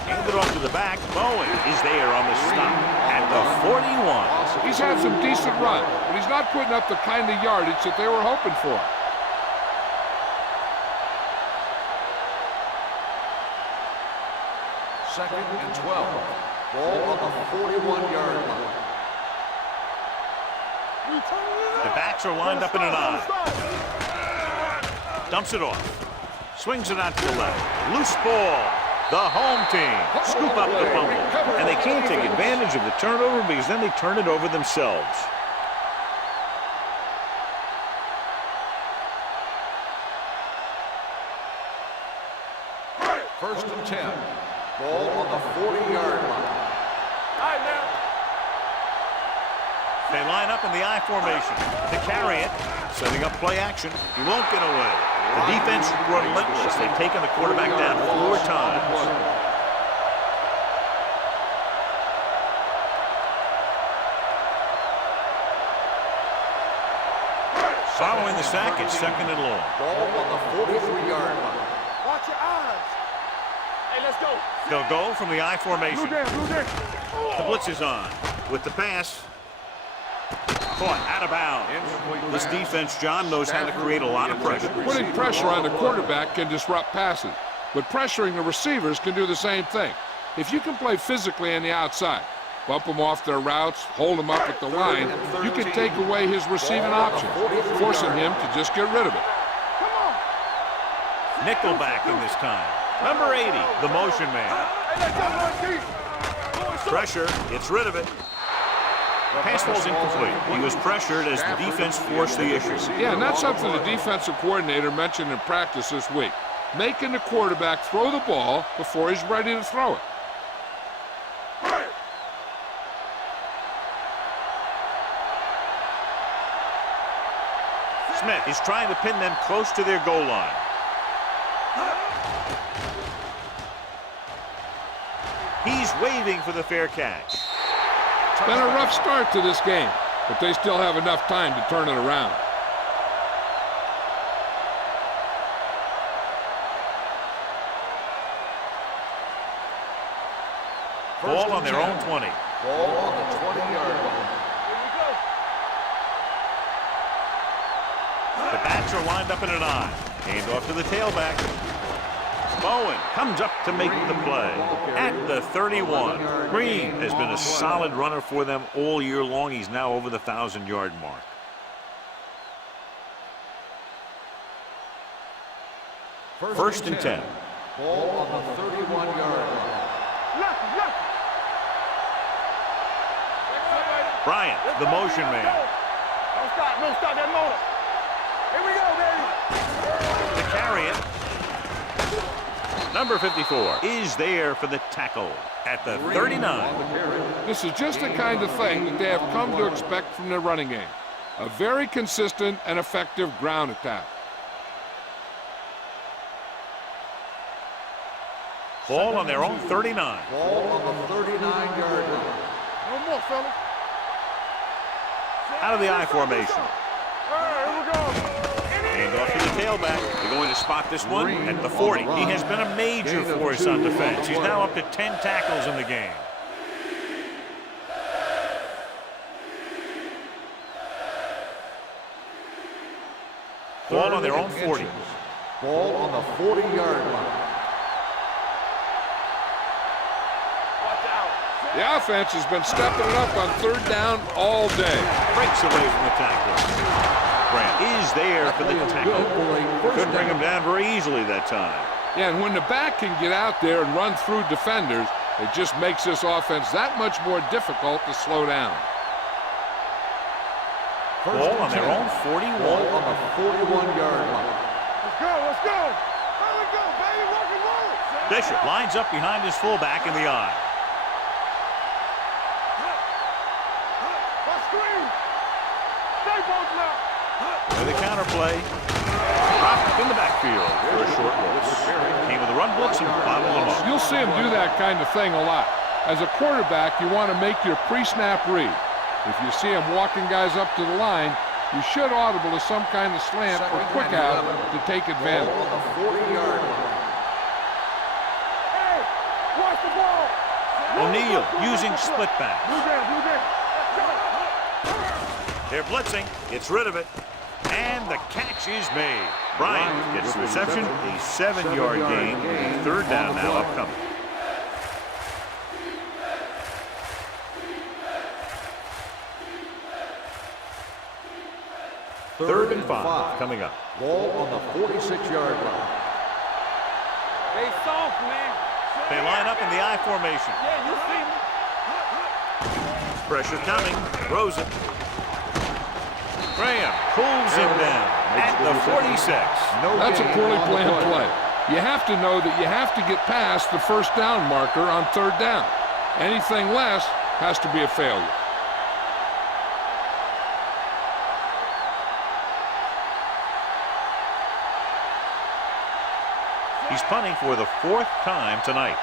Hand it off to the back. Bowen is there on the stop at the 41. He's had some decent runs, but he's not putting up the kind of yardage that they were hoping for. Second and 12. Ball on the 41-yard line. The backs are lined up in an I. Dumps it off. Swings it out to the left. Loose ball. The home team scoop up the fumble. And they can't take advantage of the turnover because then they turn it over themselves. First and 10. Ball on the 40-yard line. All right, now. They line up in the I formation to carry it, setting up play action. He won't get away. The defense relentless. They've taken the quarterback down 4 times. Following the sack, it's 2nd and long. Ball on the 43-yard line. Watch your eyes. Hey, let's go. They'll go from the I formation. Blue down, blue down. The blitz is on. With the pass. Caught out of bounds. This defense, John, knows how to create a lot of pressure. Putting pressure on the quarterback can disrupt passes, but pressuring the receivers can do the same thing. If you can play physically on the outside, bump them off their routes, hold them up at the line, you can take away his receiving options, forcing him to just get rid of it. Come on. Nickelback in this time. Number 80, the motion man. Hey, let's go, Marquis. Pressure, gets rid of it. Pass falls incomplete. He was pressured as the defense forced the issue. Yeah, and that's something the defensive coordinator mentioned in practice this week. Making the quarterback throw the ball before he's ready to throw it. Smith is trying to pin them close to their goal line. He's waving for the fair catch. It's been a rough start to this game, but they still have enough time to turn it around. Ball on their own 20. Ball on the 20-yard line. Here we go. The backs are lined up in an I. Hand off to the tailback. Bowen comes up to make the play at the 31. Green has been a solid runner for them all year long. He's now over the 1,000-yard mark. First and 10. Ball on the 31-yard line. Left. Bryant, the motion man. Don't stop that motor. Here we go, baby. To carry it. Number 54 is there for the tackle at the 39. This is just the kind of thing that they have come to expect from their running game. A very consistent and effective ground attack. Ball on their own 39. Ball on the 39-yard line. No more, fellas. Out of the I formation. All right, here we go. Hand off to the tailback. They're going to spot this one at the 40. He has been a major force on defense. He's now up to 10 tackles in the game. Ball on their own 40. Ball on the 40-yard line. The offense has been stepping it up on 3rd down all day. Breaks away from the tackler. Grant is there for the tackle. Couldn't bring him down very easily that time. Yeah, and when the back can get out there and run through defenders, it just makes this offense that much more difficult to slow down. Ball on their own 41. Ball on the 41-yard line. Let's go. Here we go, baby. Rock and roll. Bishop lines up behind his fullback in the I. With a counterplay, dropped in the backfield for a short loss. Came with a run blitz and bottled them up. You'll see him do that kind of thing a lot. As a quarterback, you want to make your pre-snap read. If you see him walking guys up to the line, you should audible to some kind of slant or quick out to take advantage. Ball on the 40-yard line. Hey, watch the ball. O'Neal using split back. Blue down. They're blitzing, gets rid of it, and the catch is made. Bryant gets the reception, a 7-yard gain, 3rd down now upcoming. Third and 5 coming up. Ball on the 46-yard line. They soft, man. They line up in the I formation. Yeah, you see me. Pressure coming, throws it. Graham pulls him down at the 46. That's a poorly planned play. You have to know that you have to get past the first down marker on third down. Anything less has to be a failure. He's punting for the 4th time tonight.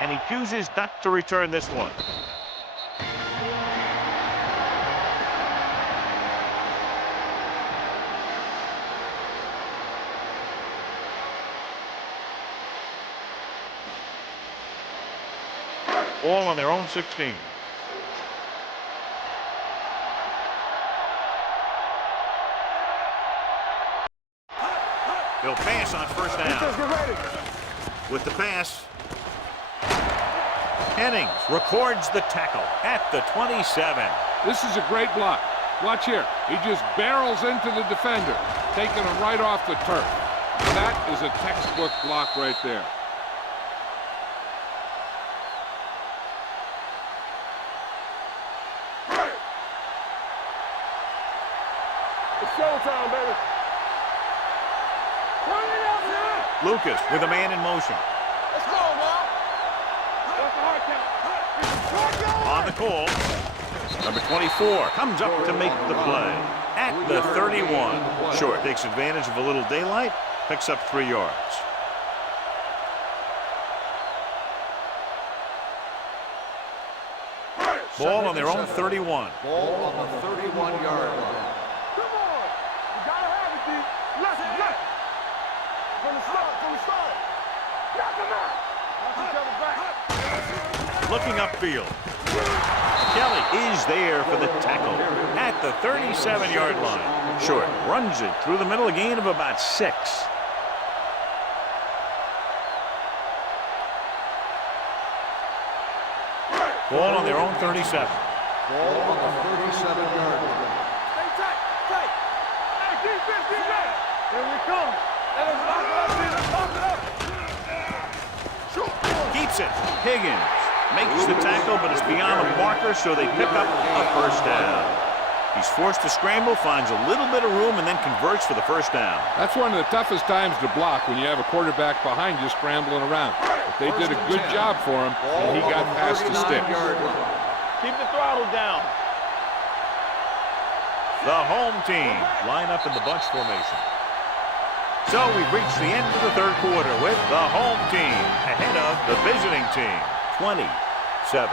And he chooses not to return this one. All on their own 16. They'll pass on first down. With the pass, Hennings records the tackle at the 27. This is a great block. Watch here. He just barrels into the defender, taking him right off the turf. That is a textbook block right there. It's showtime, baby. Lucas with a man in motion. Let's go, now. That's the hard count. On the call, number 24 comes up to make the play at the 31. Short takes advantage of a little daylight, picks up 3 yards. Ball on their own 31. Ball on the 31-yard line. Come on. You gotta have it, D. Left. From the start. Knock him out. Knock each other back. Looking upfield. Kelly is there for the tackle at the 37-yard line. Short runs it through the middle, a gain of about 6. Ball on their own 37. Ball on the 37-yard line. Stay tight. Hey, defense, get ready. Here we come. Let us lock it up, D. Let's lock it up. Keeps it. Higgins makes the tackle, but it's beyond the marker, so they pick up a first down. He's forced to scramble, finds a little bit of room, and then converts for the first down. That's one of the toughest times to block when you have a quarterback behind you scrambling around. But they did a good job for him, and he got past the sticks. Keep the throttle down. The home team line up in the bunch formation. So we've reached the end of the third quarter with the home team ahead of the visiting team, 27.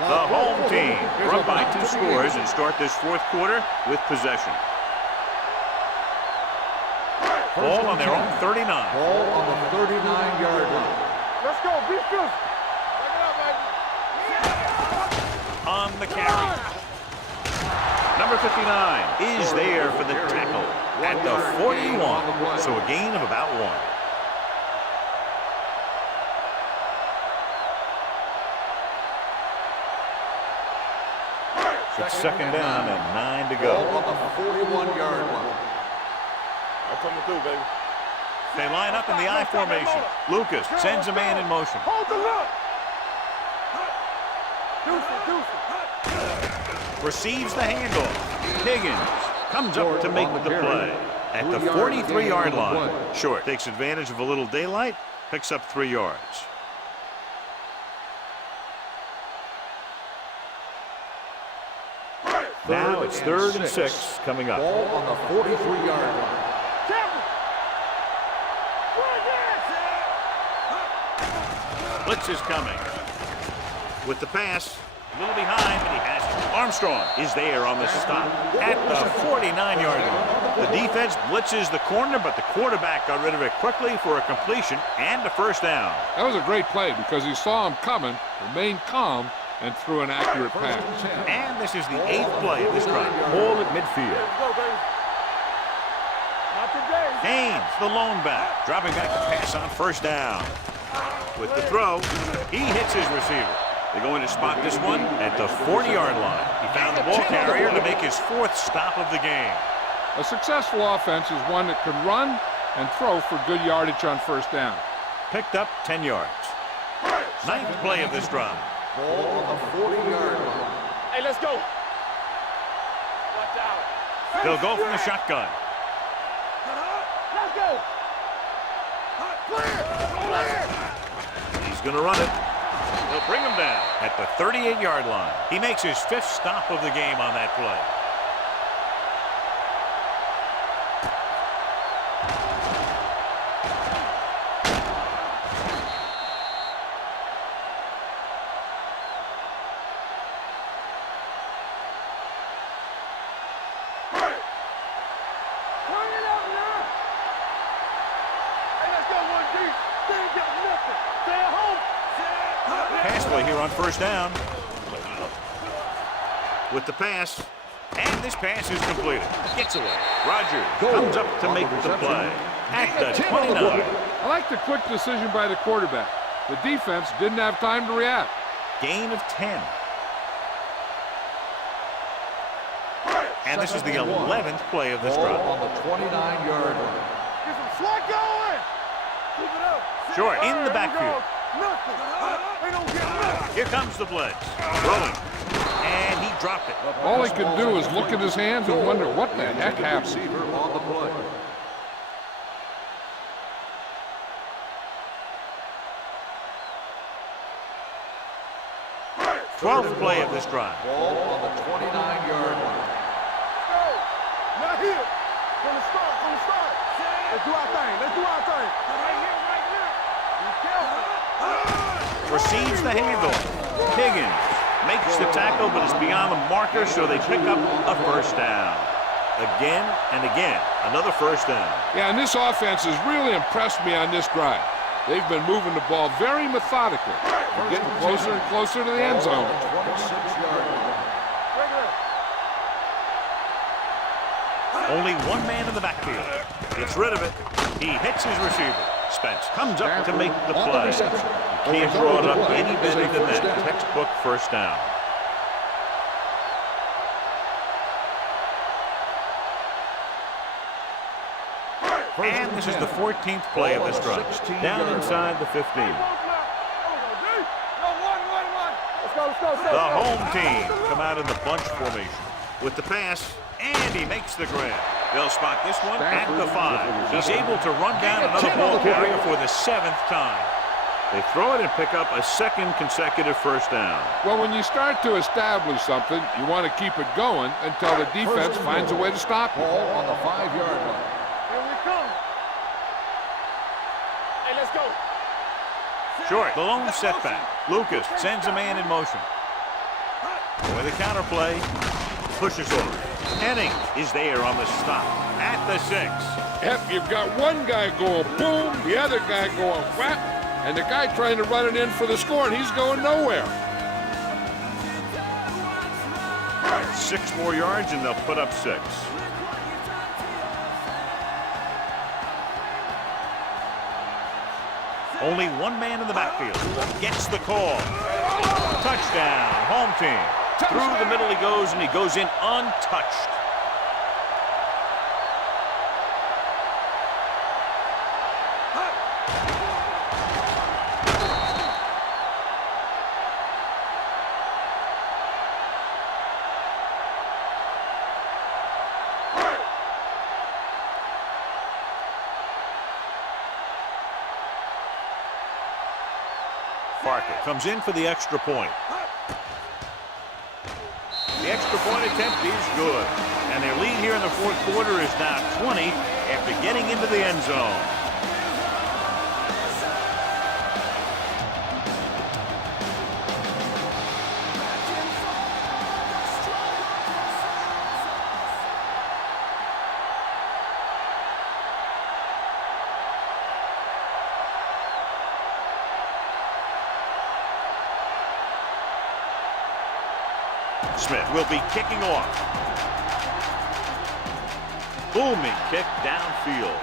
The home team are up by 2 scores and start this fourth quarter with possession. Ball on their own 39. Ball on the 39-yard line. Let's go. Be good. Back it up, baby. On the carry. Number 59 is there for the tackle at the 41. So a gain of about 1. It's second down and 9 to go. Ball on the 41-yard line. I'm coming through, baby. They line up in the I formation. Lucas sends a man in motion. Hold the look. Deuce it. Receives the handoff. Higgins comes up to make the play at the 43-yard line. Short takes advantage of a little daylight, picks up 3 yards. Now it's 3rd and 6 coming up. Ball on the 43-yard line. Blitz is coming. With the pass, a little behind, but he has it. Armstrong is there on the stop at the 49-yard line. The defense blitzes the corner, but the quarterback got rid of it quickly for a completion and a first down. That was a great play because he saw him coming, remained calm, and threw an accurate pass. And this is the 8th play of this drive. Ball at midfield. Let's go, baby. Not today. Haynes, the lone back, dropping back to pass on first down. With the throw, he hits his receiver. They're going to spot this one at the 40-yard line. He found the ball carrier to make his 4th stop of the game. A successful offense is one that can run and throw for good yardage on first down. Picked up 10 yards. 9th play of this drive. Ball on the 40-yard line. Hey, let's go. Watch out. They'll go from the shotgun. Let's go. Clear. He's going to run it. They'll bring him down at the 38-yard line. He makes his 5th stop of the game on that play. Pass play here on first down. With the pass. And this pass is completed. Gets away. Rogers comes up to make the play. At the 29. I like the quick decision by the quarterback. The defense didn't have time to react. Gain of 10. And this is the 11th play of this drive. On the 29-yard line. Get some slack going. Keep it up. Short in the backfield. Nothing. They don't get nothing. Here comes the blitz. Rolling. And he dropped it. All he can do is look at his hands and wonder what the heck happened. Receiver on the play. Twelfth play of this drive. Ball on the 29-yard line. Not here. From the start. Let's do our thing. Right here, right now. Be careful. Receives the handoff. Higgins makes the tackle, but it's beyond the marker, so they pick up a first down. Again and again, another first down. Yeah, and this offense has really impressed me on this drive. They've been moving the ball very methodically. They're getting closer and closer to the end zone. 26-yard line. Only one man in the backfield. Gets rid of it. He hits his receiver. Spence comes up to make the play. Can't draw it up any better than that. Textbook first down. And this is the 14th play of this drive. Down inside the 15. The home team come out in the bunch formation with the pass, and he makes the grab. They'll spot this one at the 5. He's able to run down another ball carrier for the 7th time. They throw it and pick up a second consecutive first down. Well, when you start to establish something, you want to keep it going until the defense finds a way to stop you. Ball on the 5-yard line. Here we come. Hey, let's go. Short, the lone setback. Lucas sends a man in motion. With a counter play, pushes over. Hennings is there on the stop at the 6. Yep, you've got one guy going boom, the other guy going whap, and the guy trying to run it in for the score, and he's going nowhere. 6 more yards, and they'll put up 6. Only one man in the backfield. Gets the call. Touchdown, home team. Through the middle he goes, and he goes in untouched. Parker comes in for the extra point. The extra point attempt is good. And their lead here in the 4th quarter is now 20 after getting into the end zone. Smith will be kicking off. Booming kick downfield.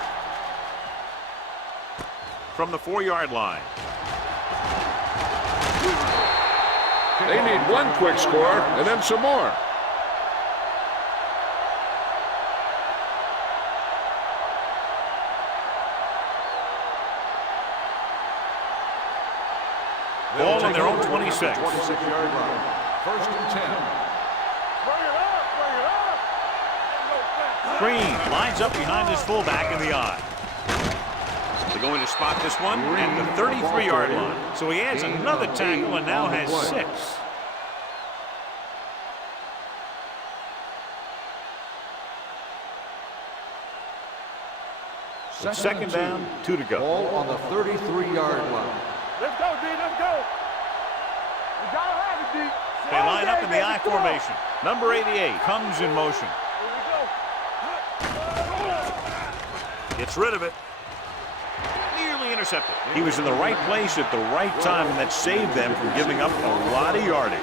From the 4-yard line. They need one quick score and then some more. Ball on their own 26. 26-yard line. 1st and 10. Bring it up. Ain't no fence. Screen, lines up behind his fullback in the eye. They're going to spot this one at the 33-yard line. So he adds another tackle and now has 6. Second down, 2 to go. Ball on the 33-yard line. Let's go, D. Let's go. We gotta have it, D. They line up in the I formation. Number 88 comes in motion. Here we go. Gets rid of it. Nearly intercepted. He was in the right place at the right time, and that saved them from giving up a lot of yardage.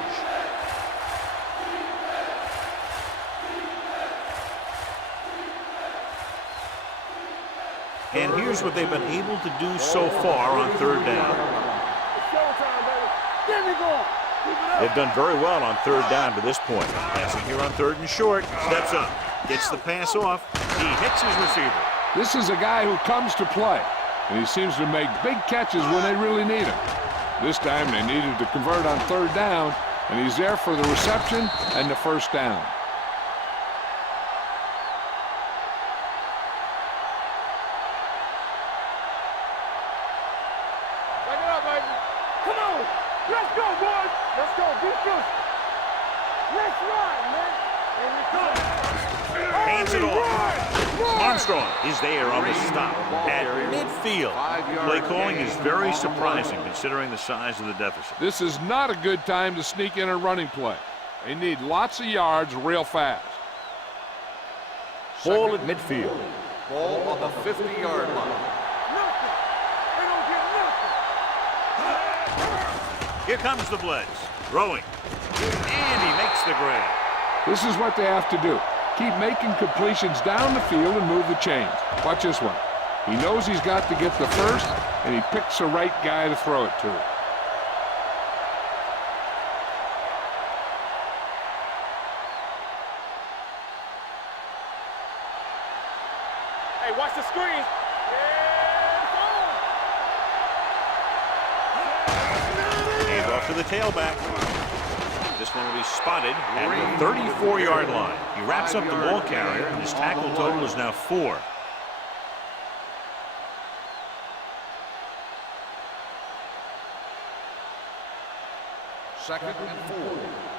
And here's what they've been able to do so far on third down. It's showtime, baby. Get me going. Keep it up. They've done very well on third down to this point. Passing here on third and short. Steps up. Gets the pass off. He hits his receiver. This is a guy who comes to play, and he seems to make big catches when they really need him. This time they needed to convert on third down, and he's there for the reception and the first down. Back it up, baby. Come on. Let's go, boys. Let's go. Be good. Let's ride, man. Here we come. Hands it off. Ride. Armstrong is there on the stop at midfield. Play calling is very surprising considering the size of the deficit. This is not a good time to sneak in a running play. They need lots of yards real fast. Ball at midfield. Ball on the 50-yard line. Nothing. They don't get nothing. Here comes the blitz. Throwing. And he makes the grab. This is what they have to do. Keep making completions down the field and move the chains. Watch this one. He knows he's got to get the first, and he picks the right guy to throw it to. Hey, watch the screen. Hands off to the tailback. This one will be spotted at the 34-yard line. He wraps up the ball carrier, and his tackle total is now 4. Second and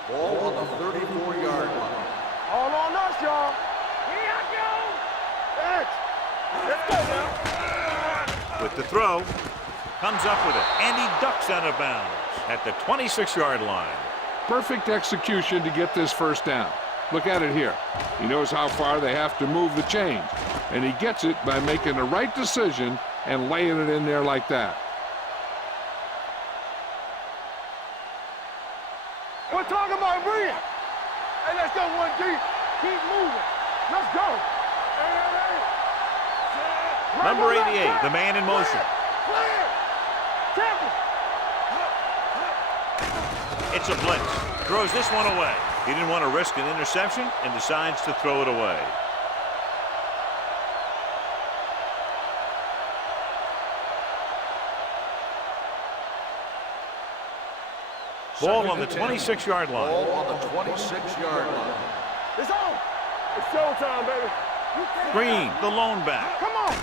4. Ball on the 34-yard line. All on us, y'all. Here I go. Let's go now. With the throw, comes up with it, and he ducks out of bounds at the 26-yard line. Perfect execution to get this first down. Look at it here. He knows how far they have to move the chains, and he gets it by making the right decision and laying it in there like that. We're talking about bring it. Hey, let's go, 1D. Keep moving. Let's go. Number 88, the man in motion. Tackle. It's a blitz. Throws this one away. He didn't want to risk an interception and decides to throw it away. Ball on the 26-yard line. Ball on the 26-yard line. It's on. It's showtime, baby. Green, the lone back. Come on.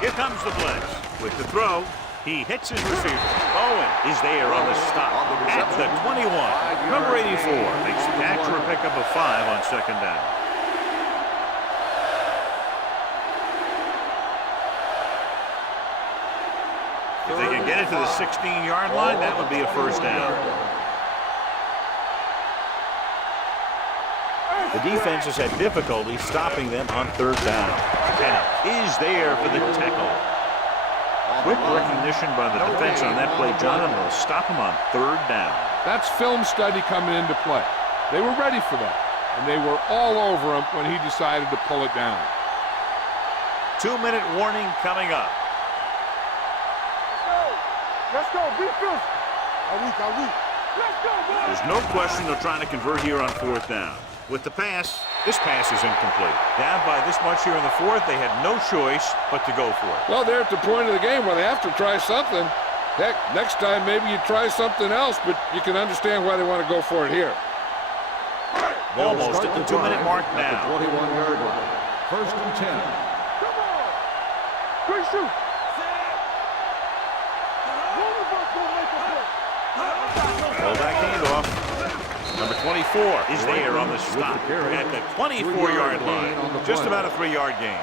Here comes the blitz. With the throw, he hits his receiver. Owen is there on the stop at the 21. Number 84 makes the catch for a pickup of 5 on second down. If they can get it to the 16-yard line, that would be a first down. The defense has had difficulty stopping them on third down. And is there for the tackle. Quick recognition by the defense on that play, John, and will stop him on third down. That's film study coming into play. They were ready for that, and they were all over him when he decided to pull it down. 2-minute warning coming up. Let's go. Be good. Let's go, boys. There's no question they're trying to convert here on fourth down. With the pass, this pass is incomplete. Down by this much here in the fourth, they had no choice but to go for it. Well, they're at the point of the game where they have to try something. Heck, next time maybe you try something else, but you can understand why they want to go for it here. Almost at the 2-minute mark now. 21-yard line. First and 10. Come on. Quick shoot. One of us gonna make a play. Well, that handoff. Number 24 is there on the stop at the 24-yard line. Just about a 3-yard gain.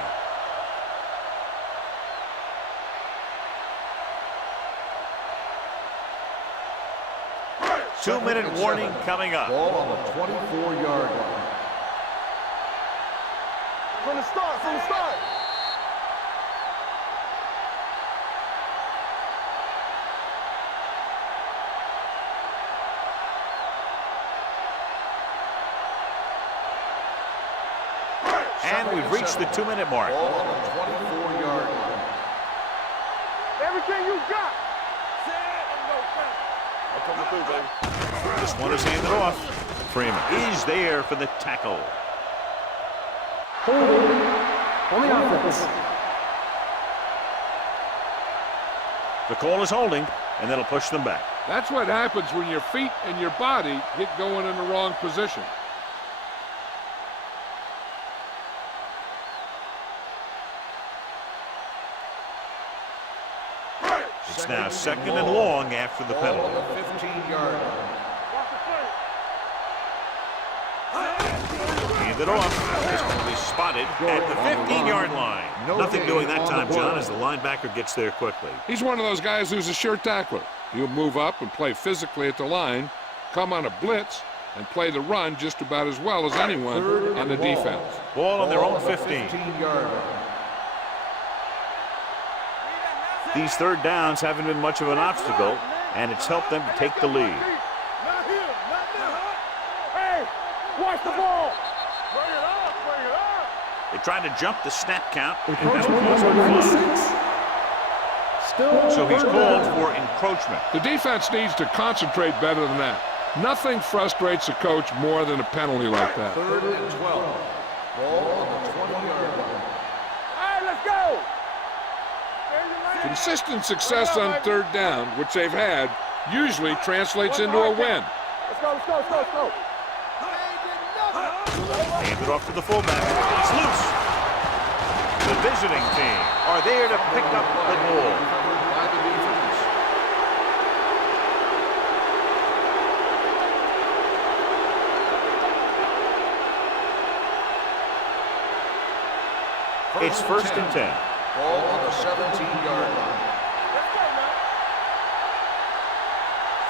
Two-minute warning coming up. Ball on the 24-yard line. From the start, from the start. And we've reached the 2-minute mark. Ball on the 24-yard line. Everything you got. This one is handed off. Freeman is there for the tackle. Holding on the offense. The call is holding, and that'll push them back. That's what happens when your feet and your body get going in the wrong position. It's now second and long after the Ball on penalty. the 15-yard line. Handed off. This one will be spotted at the 15-yard line. Nothing doing that time, John, as the linebacker gets there quickly. He's one of those guys who's a sure tackler. He'll move up and play physically at the line, come on a blitz, and play the run just about as well as anyone on the defense. Ball on their own 15. 15-yard line. These third downs haven't been much of an obstacle, and it's helped them to take the lead. Not here, not now. Hey, watch the ball. Bring it up, bring it up. They tried to jump the snap count, and that Encroachment was number a flag. 96. Still So he's third called down. for encroachment. The defense needs to concentrate better than that. Nothing frustrates a coach more than a penalty like that. Third and 12. Ball on the 20-yard line. All right, let's go. Consistent success on third down, which they've had, usually translates into a win. Let's go, let's go, let's go, let's go. Handed off to the fullback. It's loose. The visiting team are there to pick up the ball. By the defense. It's first and 10. Ball on the 17-yard line.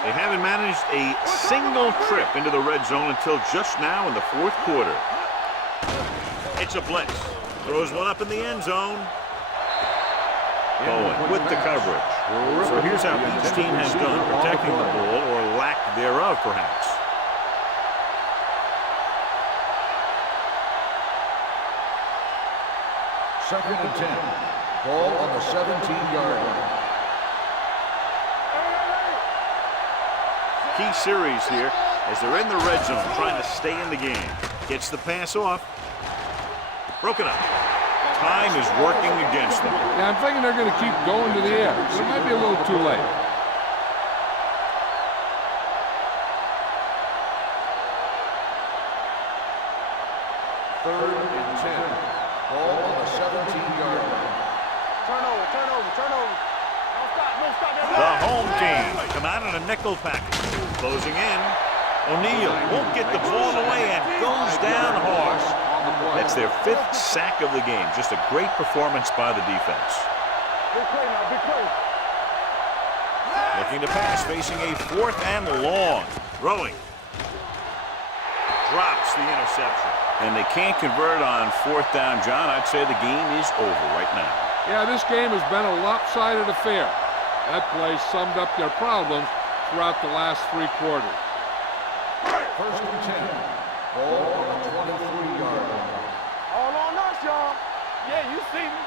They haven't managed a single trip into the red zone until just now in the fourth quarter. It's a blitz. Throws one up in the end zone. Bowen with the coverage. So here's how each team has done protecting the ball, or lack thereof, perhaps. Second and 10. Ball on the 17-yard line. Key series here as they're in the red zone trying to stay in the game. Gets the pass off. Broken up. Time is working against them. Yeah, I'm thinking they're going to keep going to the air, but it might be a little too late. Third and 10. Ball on the 17-yard line. Turnover, turnover, turnover. Don't stop, don't stop that. The home team come out in a nickel package. Closing in. O'Neal won't get the ball away and goes down hard. That's their 5th sack of the game. Just a great performance by the defense. Big play now, big play. Looking to pass, facing a 4th and long. Throwing. Drops the interception. And they can't convert on 4th down, John. I'd say the game is over right now. Yeah, this game has been a lopsided affair. That play summed up their problems throughout the last 3 quarters. First and 10. Ball on the 23-yard line. All on us, y'all. Yeah, you see me.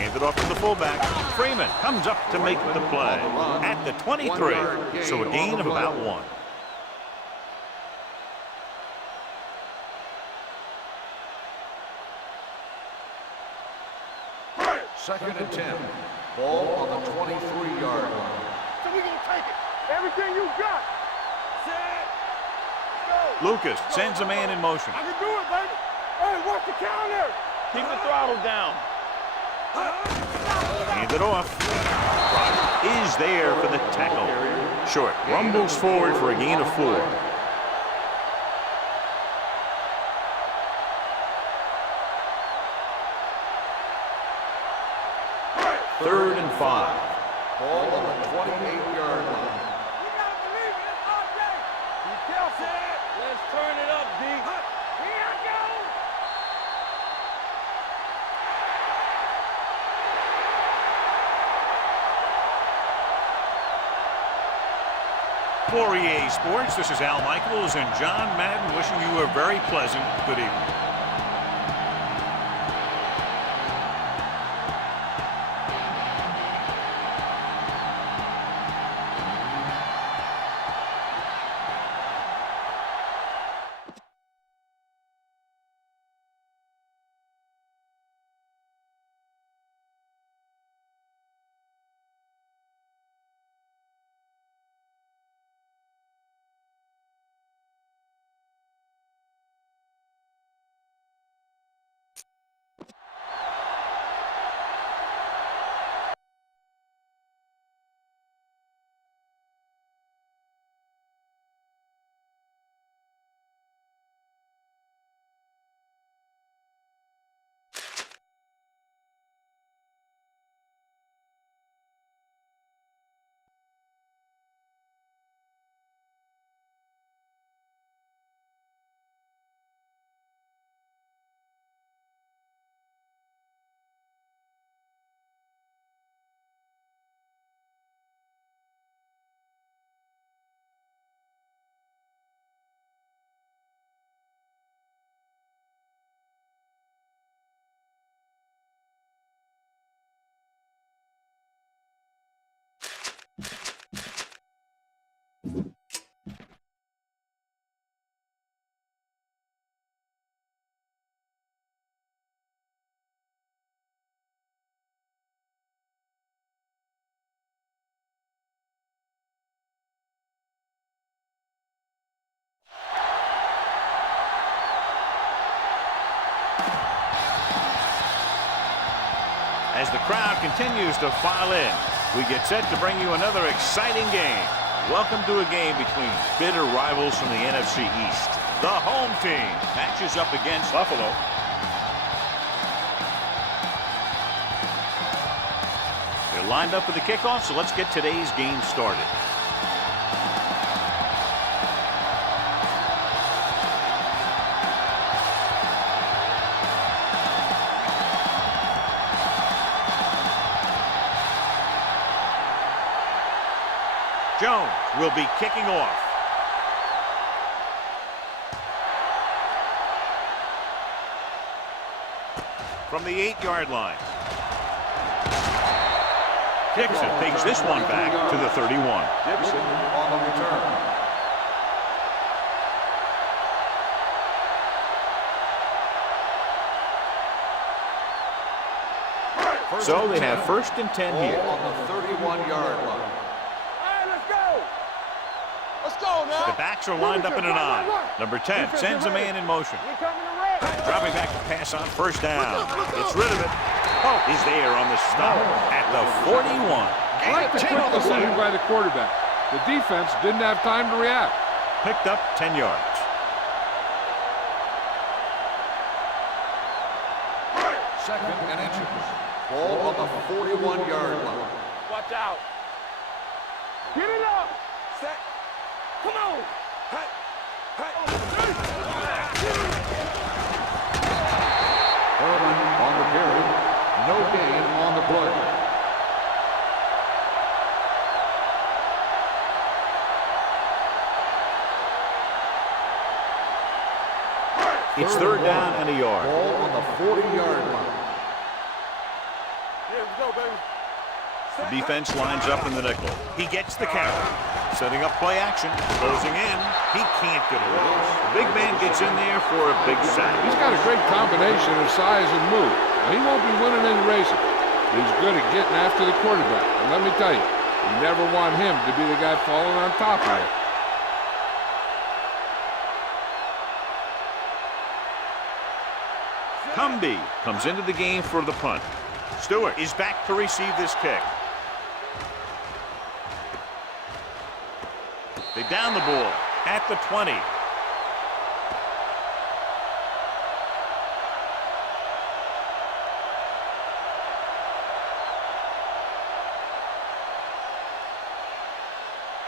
Handed off to the fullback. Freeman comes up to make the play at the 23. So a gain of about 1. Second and 10. Ball on the 23-yard line. So we gonna take it. Everything you got. Set. Go. Lucas sends a man in motion. I can do it, baby. Hey, watch the counter. Keep the throttle down. Hand it off. Rodgers is there for the tackle. Short. Rumbles forward for a gain of 4. Third and 5. Ball on the 28-yard line. You gotta believe it. It's our day. Be careful. Let's turn it up, D. Here I go. For EA Sports, this is Al Michaels and John Madden wishing you a very pleasant good evening. As the crowd continues to file in, we get set to bring you another exciting game. Welcome to a game between bitter rivals from the NFC East. The home team matches up against Buffalo. They're lined up for the kickoff, so let's get today's game started. Jones will be kicking off. From the 8-yard line. Dixon takes this one back to the 31. Dixon on the return. So they have first and 10 here. Ball on the 31-yard line. The backs are lined up in an I. Number 10 sends a man in motion. Dropping back to pass on first down. Gets rid of it. Oh, he's there on the stop at the 41. I like the quick decision by the quarterback. The defense didn't have time to react. Picked up 10 yards. Second and inches. Ball on the 41-yard line. Watch out. Get it up. Set. Come on. Hey. Herman on the carry. No gain on the play. It's third down and a yard. Ball on the 40-yard line. Here we go, baby. The defense lines up in the nickel. He gets the count. Setting up play action. Closing in. He can't get away. The big man gets in there for a big sack. He's got a great combination of size and move. Now, he won't be winning any races, but he's good at getting after the quarterback. And let me tell you, you never want him to be the guy falling on top of it. Cumby comes into the game for the punt. Stewart is back to receive this kick. They down the ball at the 20.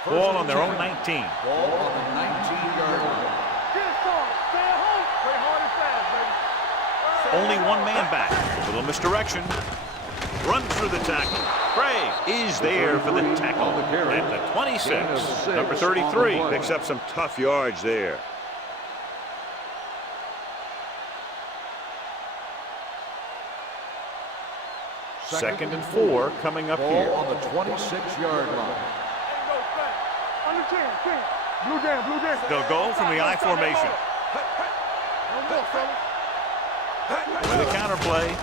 Ball on their own 19. Ball on the 19-yard line. Get it started. Stay at home. Play hard and fast, baby. Only one man back. Little misdirection. Runs through the tackle. Craig is there for the tackle at the 26. Number 33 picks up some tough yards there. Second and 4 coming up Ball here. on the 26-yard line. On the 10. Blue down. They'll go from the I formation. No more, fella. With a counter play.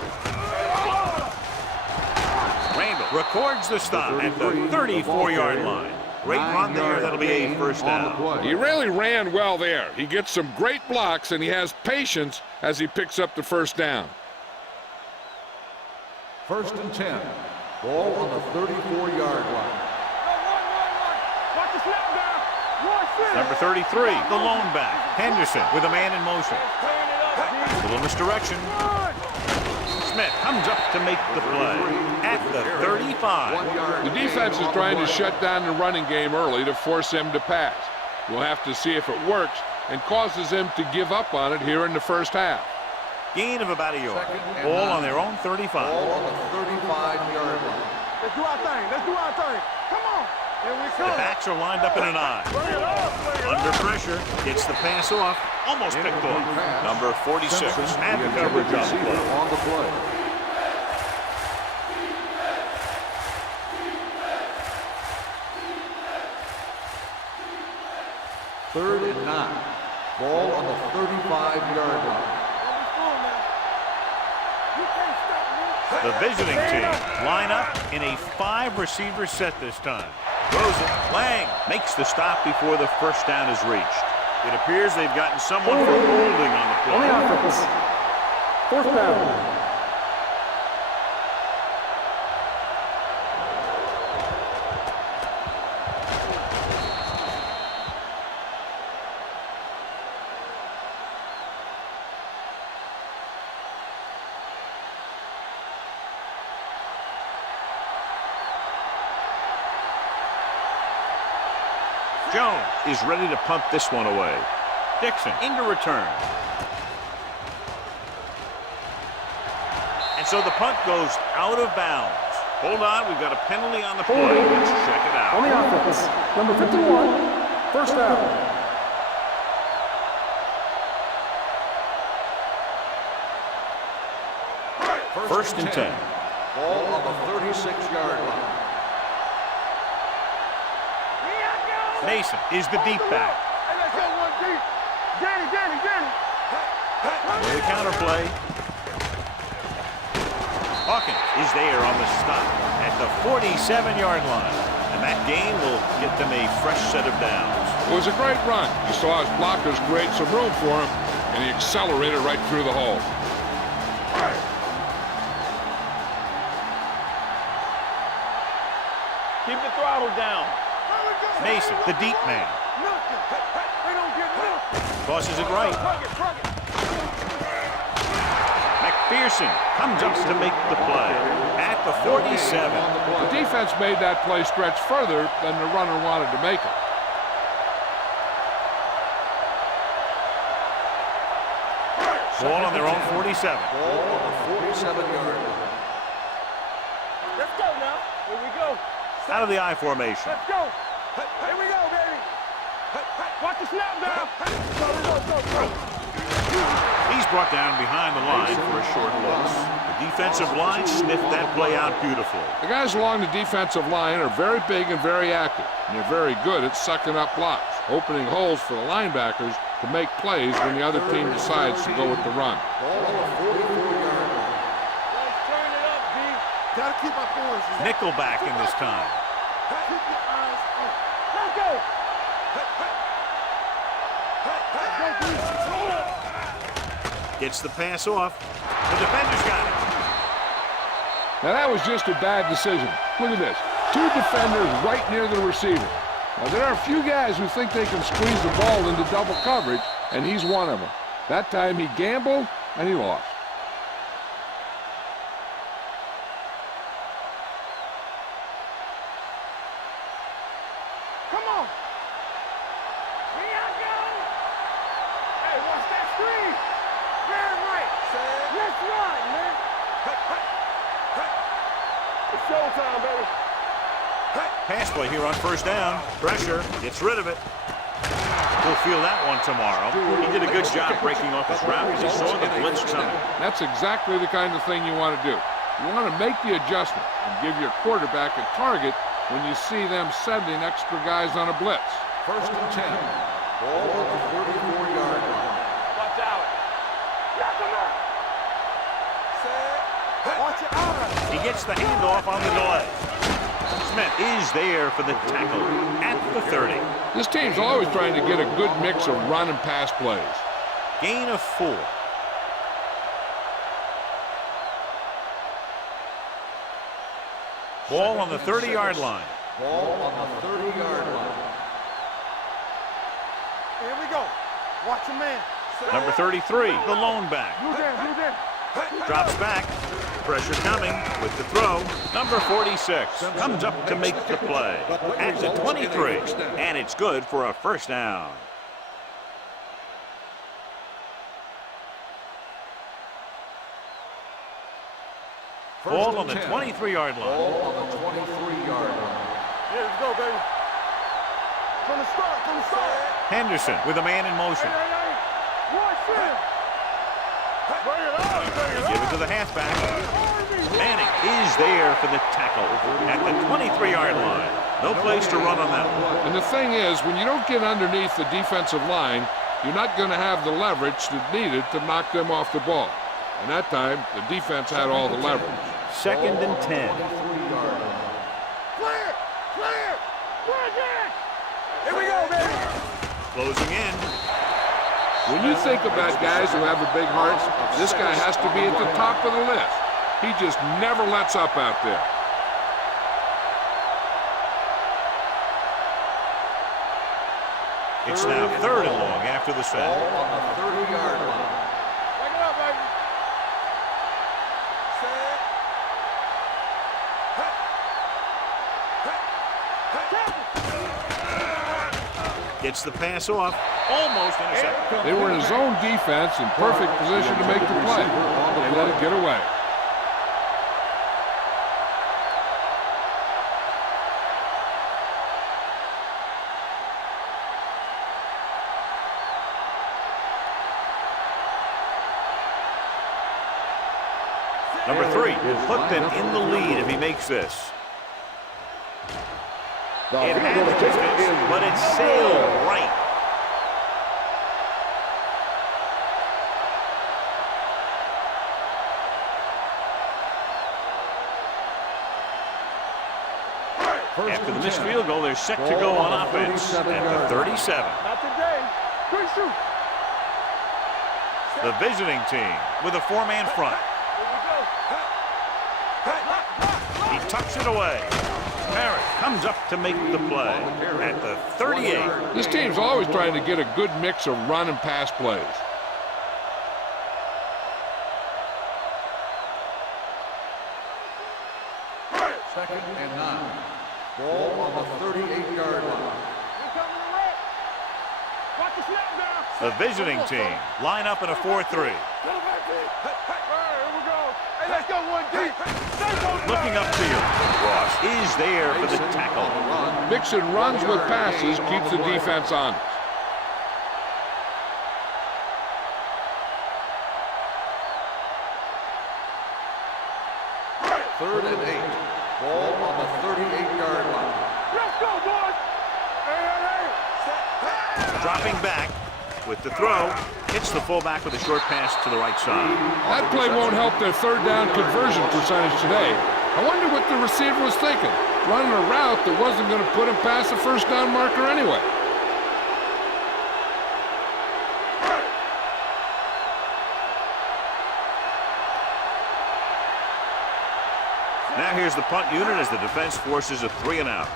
Randall records the stop at the 34-yard line. Great run there. That'll be a first down. He really ran well there. He gets some great blocks, and he has patience as he picks up the first down. First and 10. Ball on the 34-yard line. Watch the snap down. Number 33, the lone back. Henderson with a man in motion. Turn it up, D. Little misdirection. Smith comes up to make the play at the 35. The defense is trying to shut down the running game early to force him to pass. We'll have to see if it works and causes him to give up on it here in the first half. Gain of about a yard. Ball on their own 35. Ball on the 35-yard line. Let's do our thing. Come on. Here we The come. backs are lined up in an I. Under pressure, gets the pass off, almost picked off. Number 46 had the coverage on the play. On the play. Third and 9. Ball on the 35-yard line. The visiting team line up in a 5-receiver set this time. Throws it. Lang makes the stop before the first down is reached. It appears they've gotten someone for holding on the On the play. offense. Fourth down. Jones is ready to punt this one away. Dixon into return. And so the punt goes out of bounds. Hold on, we've got a penalty on the play. Let's check it On the out. offense. Number 51. First down. First and 10. Ball on the 36-yard line. Mason is the deep back. Hey, let's go one deep. Danny. With a counter play. Hawkins is there on the stop at the 47-yard line. And that gain will get them a fresh set of downs. It was a great run. You saw his blockers create some room for him, and he accelerated right through the hole. Keep the throttle down. Mason, the deep man. Nothing. They don't get nothing. Tosses it right. Truck it. McPherson comes up to make the play at the 47. The defense made that play stretch further than the runner wanted to make it. Ball on their own 47. Ball on the 47-yard line. Let's go now. Here we go. Out of the I formation. Let's go. Here we go, baby. Watch the snap down. Go. He's brought down behind the line for a short loss. The defensive line sniffed that play out beautifully. The guys along the defensive line are very big and very active, and they're very good at sucking up blocks, opening holes for the linebackers to make plays when the other team decides to go with the run. Ball on the 44-yard line. Let's turn it up, D. Gotta keep our forces. Nickelback in this time. Keep your eyes on. Let's go. Gets the pass off. The defender's got it. Now that was just a bad decision. Look at this. 2 defenders right near the receiver. Now there are a few guys who think they can squeeze the ball into double coverage, and he's one of them. That time he gambled, and he lost. Come on. Here I go. Hey, watch that screen. Very right. Let's run, man. It's showtime, baby. Pass play here on first down. Pressure. Gets rid of it. We'll feel that one tomorrow. He did a good job breaking off his route because he saw the blitz coming. That's exactly the kind of thing you want to do. You want to make the adjustment and give your quarterback a target when you see them sending extra guys on a blitz. First and 10. Ball on the 34-yard line. Watch out. Knock him out. Watch your eyes. He gets the handoff on the delay. Smith is there for the tackle at the 30. This team's always trying to get a good mix of run and pass plays. Gain of 4. Ball on the 30-yard line. Ball on the 30-yard line. Here we go. Watch your man. Number 33, the lone back. You there. Drops back. Pressure coming with the throw. Number 46 comes up to make the play at the 23. And it's good for a first down. Ball on the 23-yard line. Ball on the 23-yard line. Yeah, let's go, baby. From the start. Henderson with a man in motion. Hey. Watch him. Bring it on, They give it to the halfback. Manning is there for the tackle at the 23-yard line. No place to run on that one. And the thing is, when you don't get underneath the defensive line, you're not going to have the leverage that's needed to knock them off the ball. And that time, the defense had all the leverage. Second and 10. Clear. Bring it. Here we go, baby. Closing in. When you think about guys who have the big hearts, this guy has to be at the top of the list. He just never lets up out there. It's now 3rd and long after the sack. Ball on the 30-yard line. Bring it up, baby. Gets the pass off. Almost intercepted. They were in a zone defense in perfect position to make the play. They let it get away. Number 3 will put them in the lead if he makes this. It had the distance, but it sailed right. After the missed field goal, they're set to go on offense at the 37. Not today. Quick shoot. The visiting team with a 4-man front. He tucks it away. Parrott comes up to make the play at the 38. This team's always trying to get a good mix of run and pass plays. Second and 9. Ball on the 38-yard line. Watch the snap now. The visiting team line up in a 4-3. Here we go. Hey, let's go one deep. Looking upfield, Ross is there for the tackle. Mixing runs with passes keeps the defense honest. Third and 8. Ball on the 38-yard line. Let's go, boys. Hey. Dropping back with the throw. Hits the fullback with a short pass to the right side. That play won't help their third down conversion percentage today. I wonder what the receiver was thinking, running a route that wasn't going to put him past the first down marker anyway. Now here's the punt unit as the defense forces a 3-and-out.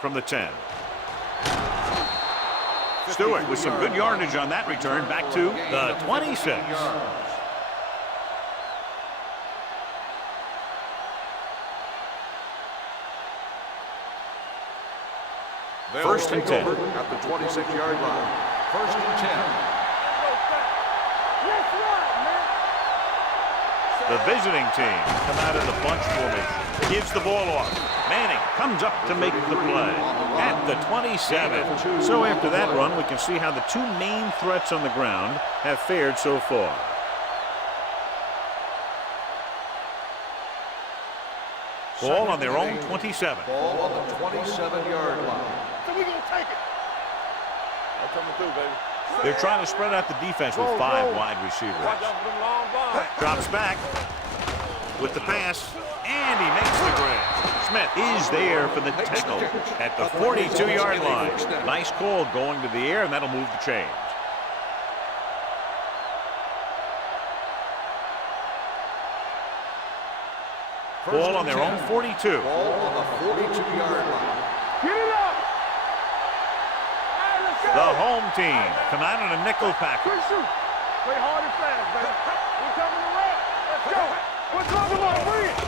From the 10. Stewart with some good yardage on that return back to the 26. First and 10. At the 26-yard line. First and 10. The visiting team come out in the bunch formation. Gives the ball off. Manning comes up to make the play at the 27. So after that run, we can see how the two main threats on the ground have fared so far. Ball on their own 27. Ball on the 27-yard line. So we're going to take it. I'm coming through, baby. They're trying to spread out the defense with 5 wide receivers. Watch out for them long bombs. Drops back with the pass, and he makes the grab. Smith is there for the tackle at the 42-yard line. Nice call going to the air, and that'll move the chains. Ball on their own 42. Ball on the 42-yard line. Get it up. The home team come out in a nickel package. Quick shoot. Play hard and fast, baby. We're coming to run. Let's go. What's wrong with my bring it?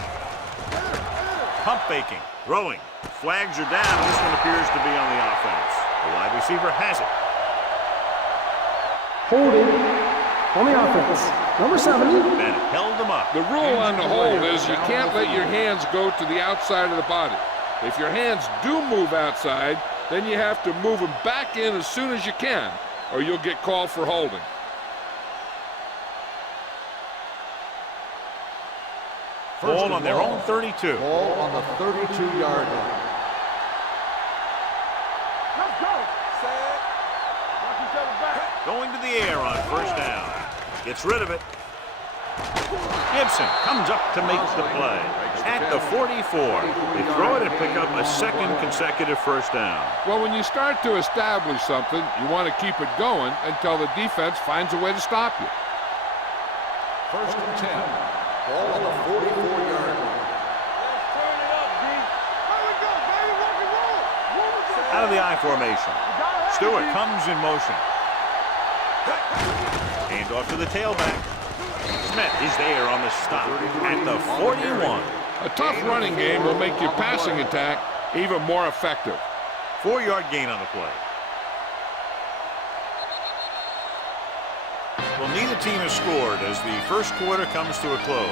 Pump faking, throwing. Flags are down. This one appears to be on the offense. The wide receiver has it. Holding on the offense. Number 70. Bennett held them up. The rule on the hold is you can't let your hands go to the outside of the body. If your hands do move outside, then you have to move them back in as soon as you can, or you'll get called for holding. Ball on their own 32. Ball on the 32-yard line. Let's go. Watch each other back. Going to the air on first down. Gets rid of it. Gibson comes up to make the play at the 44. They throw it and pick up a second consecutive first down. Well, when you start to establish something, you want to keep it going until the defense finds a way to stop you. First and 10. Ball on the 44-yard line. Let's turn it up, D. Here we go, baby. Rock and roll. Out of the I formation. Stewart comes in motion. Hand off to the tailback. Smith is there on the stop at the 41. A tough running game will make your passing attack even more effective. 4-yard gain on the play. Well, neither team has scored as the first quarter comes to a close.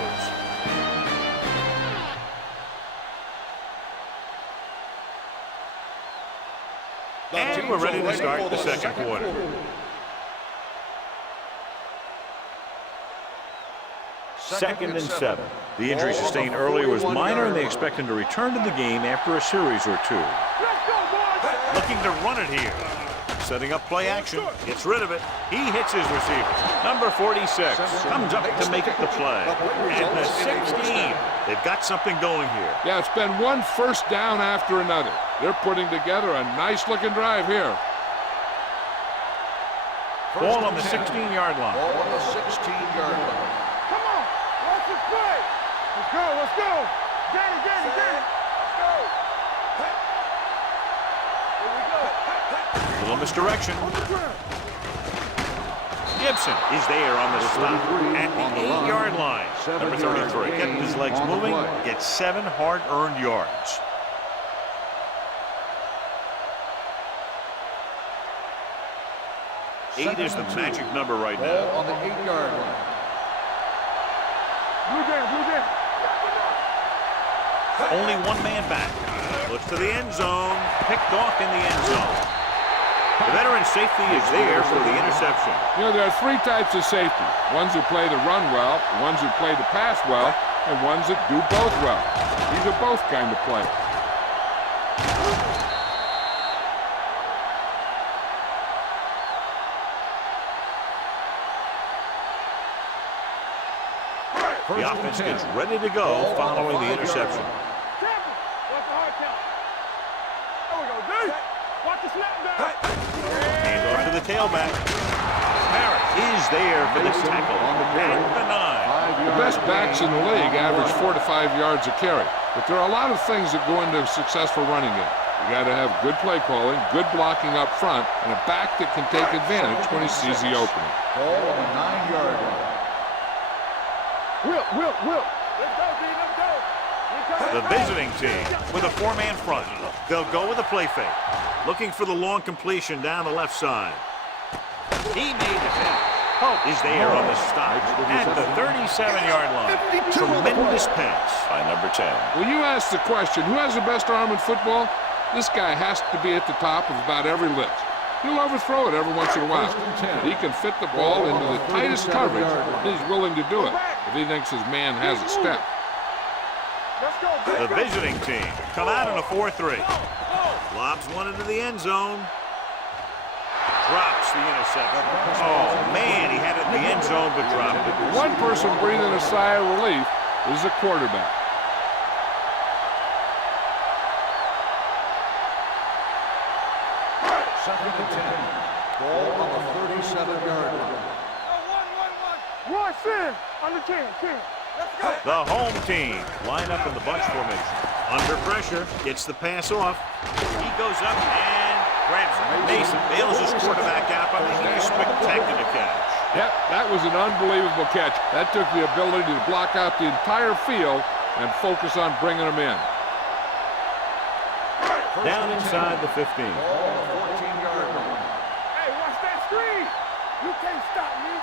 And we're ready to start the second quarter. Second and 7. The injury sustained earlier was minor, and they expect him to return to the game after a series or two. Looking to run it here. Setting up play action. Gets rid of it. He hits his receiver. Number 46 comes up to make the play. At the 16. They've got something going here. Yeah, it's been one first down after another. They're putting together a nice-looking drive here. Ball on the 16-yard line. Ball on the 16-yard line. Come on. Watch it play. Let's go. Let's go. Get it. Let's go. Here we go. Little misdirection. Gibson is there on the stop at the 8-yard line. Number 33, kept his legs moving, gets 7 hard-earned yards. Eight is the magic number right now. Ball on the 8-yard line. Blue down. Only one man back. Looks to the end zone. Picked off in the end zone. The veteran safety is there for the interception. You know, there are 3 types of safety. Ones who play the run well, ones who play the pass well, and ones that do both well. These are both kind of players. The offense gets ready to go following the interception. Watch the hard count. There we go, D. Watch the snap back. Hand off to the tailback. Parrott is He's there for the tackle at the 9. The best backs in the league average 4 to 5 yards a carry. But there are a lot of things that go into a successful running game. You got to have good play calling, good blocking up front, and a back that can take advantage when he sees the opening. Ball on the 9-yard line. Will. Let's go, D, let's go. The visiting team with a 4-man front. They'll go with a play fake. Looking for the long completion down the left side. He made the pass. Hope is there on the stop at the 37-yard line. Tremendous pass by number 10. When you ask the question, who has the best arm in football? This guy has to be at the top of about every list. He'll overthrow it every once in a while. He can fit the ball into the tightest coverage, and he's willing to do it if he thinks his man has a step. The visiting team come out in a 4-3. Lobs one into the end zone. Drops the interception. Oh, man, he had it in the end zone, but dropped it. One person breathing a sigh of relief is the quarterback. Second and 10. Ball on the 37-yard line. Rush in on the 10. Let's go. The home team line up in the bunch formation. Under pressure, gets the pass off. He goes up and grabs it. Mason bails his quarterback out by making a spectacular catch. Yep, that was an unbelievable catch. That took the ability to block out the entire field and focus on bringing them in. Down inside the 15. Ball on the 14-yard line. Hey, watch that screen. You can't stop me.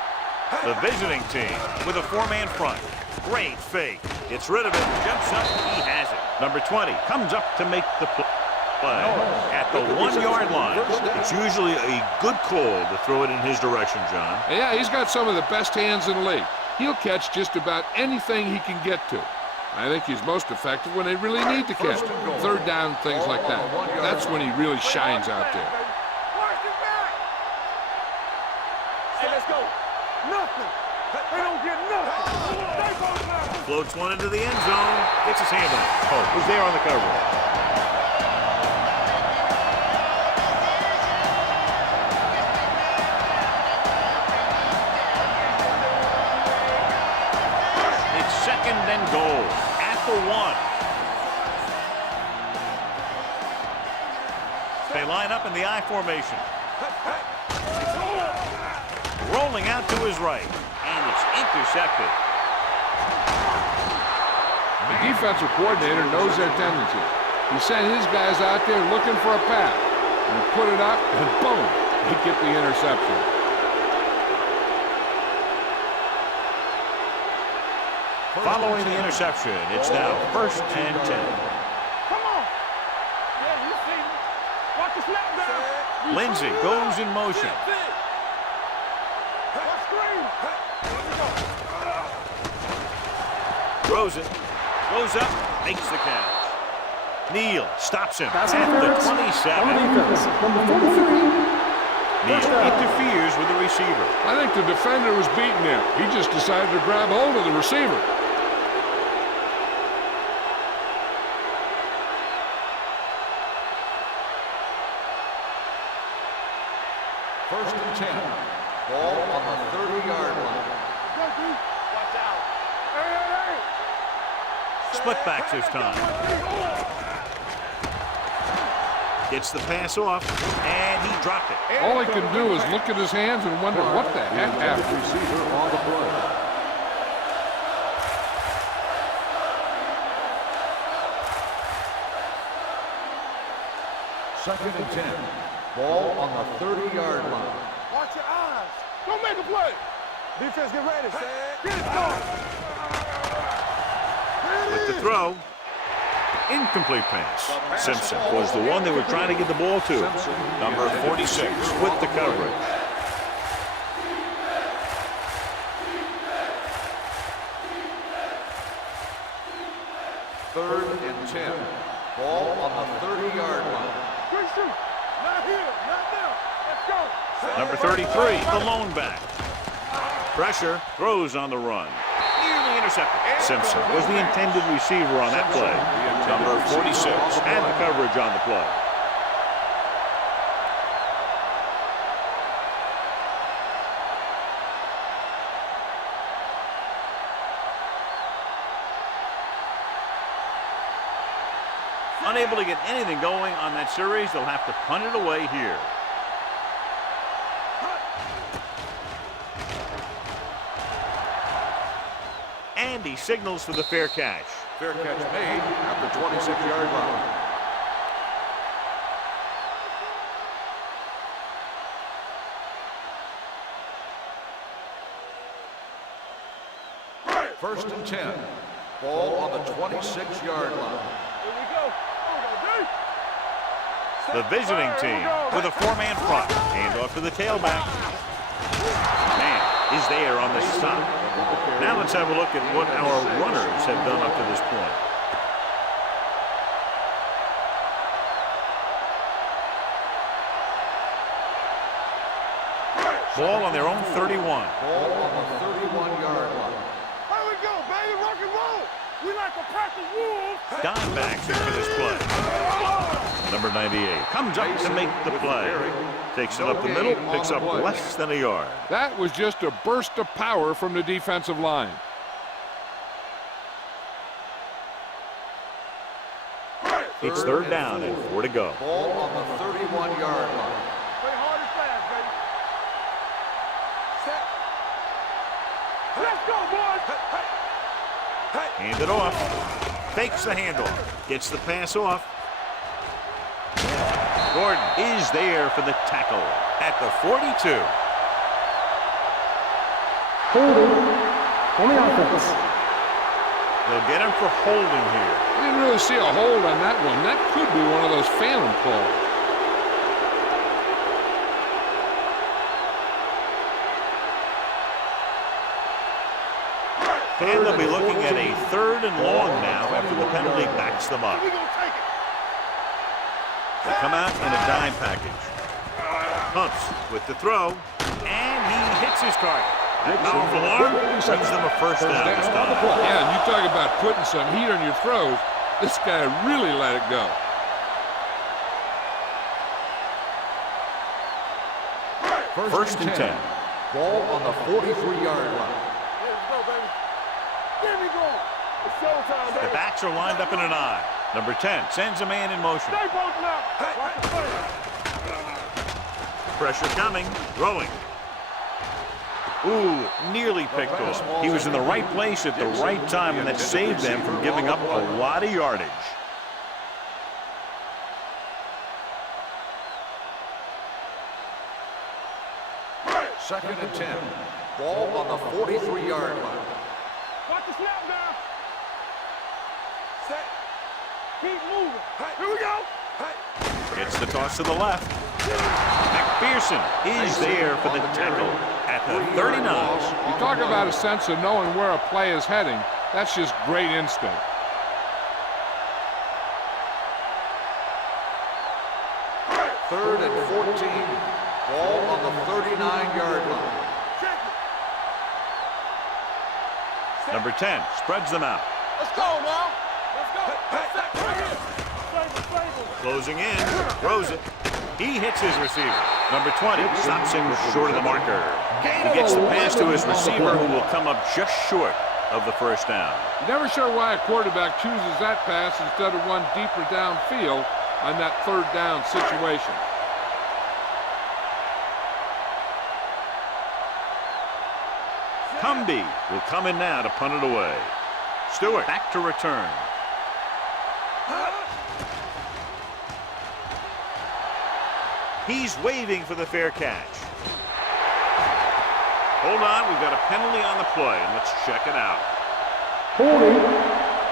The visiting team with a 4-man front. Great fake. Gets rid of it. Jumps up. He has it. Number 20 comes up to make the play at the 1-yard line. It's usually a good call to throw it in his direction, John. Yeah, he's got some of the best hands in the league. He'll catch just about anything he can get to. I think he's most effective when they really need to catch him. Third down, things like that. That's when he really shines out there. Hey, let's go. Nothing. They don't get nothing. They both matter. Floats one into the end zone. Gets his hand on it. Hope was there on the coverage. It's second and goal at the 1. They line up in the I formation. Rolling out to his right, and it's intercepted. The defensive coordinator knows their tendencies. He sent his guys out there looking for a pass. And put it up, and boom, he get the interception. Following the interception, it's now first and 10. Come on. Yeah, you see me. Watch the snap down. Lindsey goes in motion. Throws it. Goes up. Makes the catch. Neal stops him Pass at the interference. 27. On the defense, number 43. Neal interferes with the receiver. I think the defender was beaten there. He just decided to grab hold of the receiver. First and 10. Ball on the 30-yard line. Watch out. Hey. Split backs this time. Gets the pass off, and he dropped it. All he can do is look at his hands and wonder what the heck happened. Receiver on the play. Second and 10. Ball on the 30-yard line. Watch your eyes. Don't make a play. Defense, get ready. Get it going. With the throw, incomplete pass. Simpson was the one they were trying to get the ball to. Number 46 with the coverage. Third and 10. Ball on the 30-yard line. Good shoot. Not here. Not now. Let's go. Number 33, the lone back. Pressure, throws on the run. Nearly intercepted. Simpson was the intended receiver on that play. Number 46 had the coverage on the play. Unable to get anything going on that series, they'll have to punt it away here. And he signals for the fair catch. Fair catch made at the 26-yard line. First and 10. Ball on the 26-yard line. Here we go. The visiting team with a four-man front. Hand off to the tailback. Man is there on the stop. Now let's have a look at what our runners have done up to this point. Ball on their own 31. Ball on the 31-yard line. Here we go, baby. Rock and roll. We like to practice wolves. Dime backs in for this play. Number 98 comes up to make the play. Takes it up the middle, picks up less than a yard. That was just a burst of power from the defensive line. It's third down and 4 to go. Ball on the 31-yard line. Play hard and fast, baby. Set. Let's go, boys. Hand it off. Fakes the handoff. Gets the pass off. Gordon is there for the tackle at the 42. Holding on the offense. They'll get him for holding here. I didn't really see a hold on that one. That could be one of those phantom calls. And they'll be looking at a third and long now after the penalty backs them up. We gonna take it. They come out in a dime package. Pumps with the throw, and he hits his target. That powerful arm brings them a first down this time. Yeah, and you talk about putting some heat on your throws. This guy really let it go. First and 10. Ball on the 43-yard line. Let's go, baby. Get me going. It's showtime, The baby. backs are lined up in an eye. Number 10 sends a man in motion. Stay both now. Watch the play. Pressure coming, throwing. Ooh, nearly picked off. He was in the right place at the right time, and that saved them from giving up a lot of yardage. Second and 10. Ball on the 43-yard line. Watch the snap now. Set. Keep moving. Here we go. Gets the toss to the left. McPherson is there for the tackle at the 39. You talk about a sense of knowing where a play is heading. That's just great instinct. Third and 14. Ball on the 39-yard line. Check it. Number 10 spreads them out. Let's go now. Let's go. Set. Right here. Flavor. Closing in, throws it. He hits his receiver. Number 20 stops him short of the marker. He gets the pass to his receiver, who will come up just short of the first down. Never sure why a quarterback chooses that pass instead of one deeper downfield on that third down situation. Cumby will come in now to punt it away. Stewart back to return. He's waving for the fair catch. Hold on, we've got a penalty on the play, and let's check it out. Holding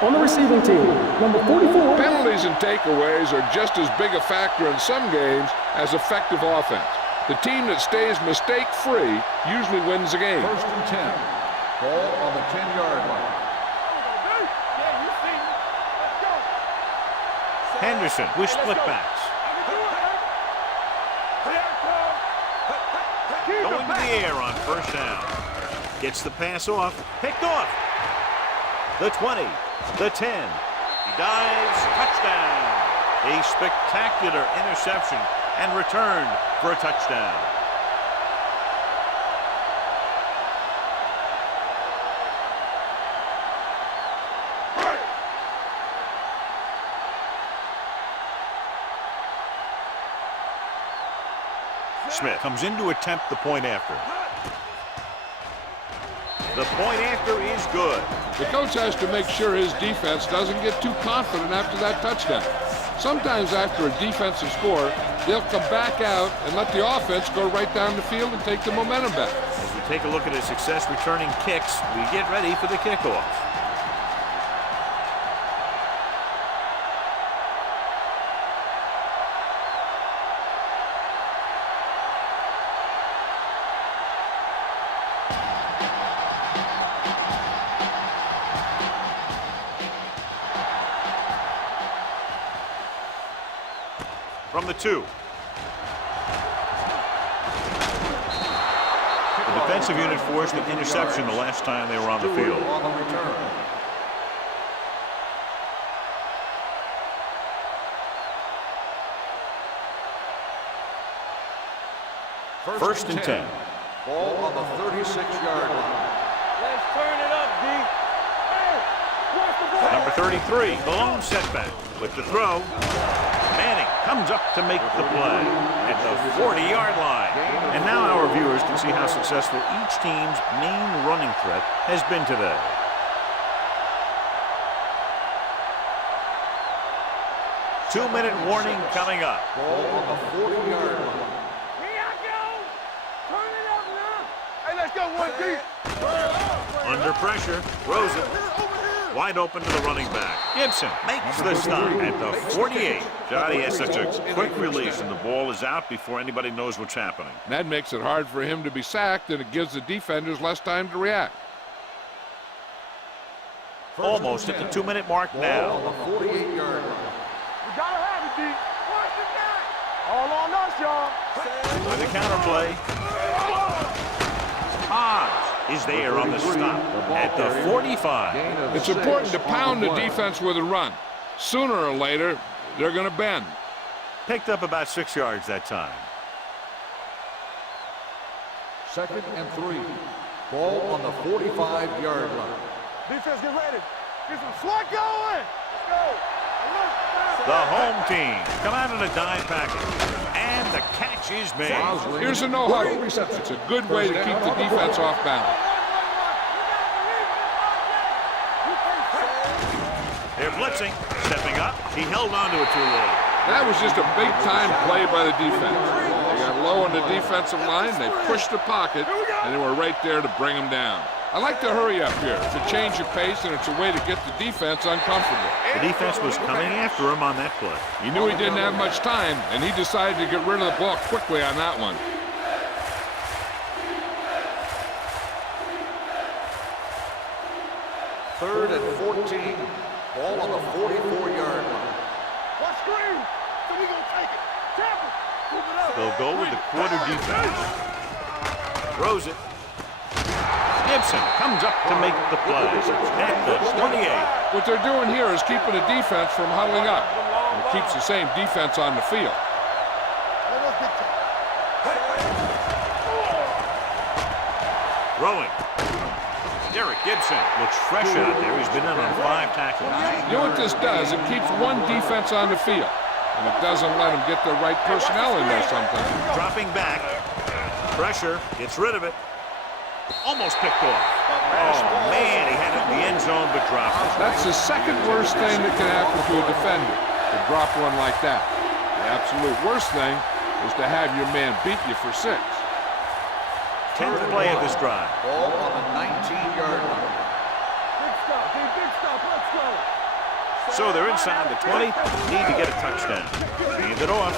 on the receiving team. Number 44. Penalties and takeaways are just as big a factor in some games as effective offense. The team that stays mistake-free usually wins the game. First and 10. Ball on the 10-yard line. Yeah, you see me. Let's go. Henderson with split backs. I can do it, baby. Here it comes. Keep Going it to back. the air on first down. Gets the pass off. Picked off. The 20. The 10. He dives. Touchdown. A spectacular interception and returned for a touchdown. Smith comes in to attempt the point after. The point after is good. The coach has to make sure his defense doesn't get too confident after that touchdown. Sometimes after a defensive score, they'll come back out and let the offense go right down the field and take the momentum back. As we take a look at his success returning kicks, we get ready for the kickoff. From the 2. The defensive unit forced an interception the last time they were on the field. On the return. First and 10. Ball on the 36-yard line. Let's turn it up, D. Hey, watch the ball. Number 33, the lone setback. With the throw, Manning comes up to make the play at the 40-yard line. And now our viewers can see how successful each team's main running threat has been today. Two-minute warning coming up. Ball on the 40-yard line. Here I go. Turn it up now. Hey, let's go, 1D. Under pressure, throws it. Wide open to the running back. Gibson makes the stop at the 48. Johnny has such a quick release, and the ball is out before anybody knows what's happening. That makes it hard for him to be sacked, and it gives the defenders less time to react. Almost at the 2-minute mark Ball now. on the 48-yard line. We gotta have it, D. Watch it back. All on us, y'all. With the counterplay. Hobbs is there on the stop at the 45. It's important to pound the defense with a run. Sooner or later, they're going to bend. Picked up about 6 yards that time. Second and 3. Ball on the 45-yard line. Defense, get ready. Get some slot going. Let's go. The home team come out in a dime package, and the catch is made. Here's a no-huddle. It's a good way to keep the defense off balance. They're blitzing, stepping up. He held on to it too long. That was just a big-time play by the defense. They got low on the defensive line, they pushed the pocket, and they were right there to bring them down. I like to hurry up here. It's a change of pace, and it's a way to get the defense uncomfortable. The defense was coming after him on that play. He knew he didn't have much time, and he decided to get rid of the ball quickly on that one. Third and 14. Ball on the 44-yard line. Watch screen. So we gonna take it. Tap it. Move it up. They'll go with the quarter defense. Throws it. Gibson comes up to make the play at the 28. What they're doing here is keeping the defense from huddling up. And it keeps the same defense on the field. Throwing. Derek Gibson looks fresh out there. He's been in on 5 tackles. You know what this does? It keeps one defense on the field. And it doesn't let them get the right personnel in there sometimes. Dropping back. Pressure. Gets rid of it. Almost picked off. Oh, man, he had it in the end zone, but dropped it. That's the second worst thing that can happen to a defender, to drop one like that. The absolute worst thing is to have your man beat you for 6. 10th play of this drive. Ball on the 19-yard line. Big stop, D. Big stop. Let's go. So they're inside the 20. Need to get a touchdown. Hand it off.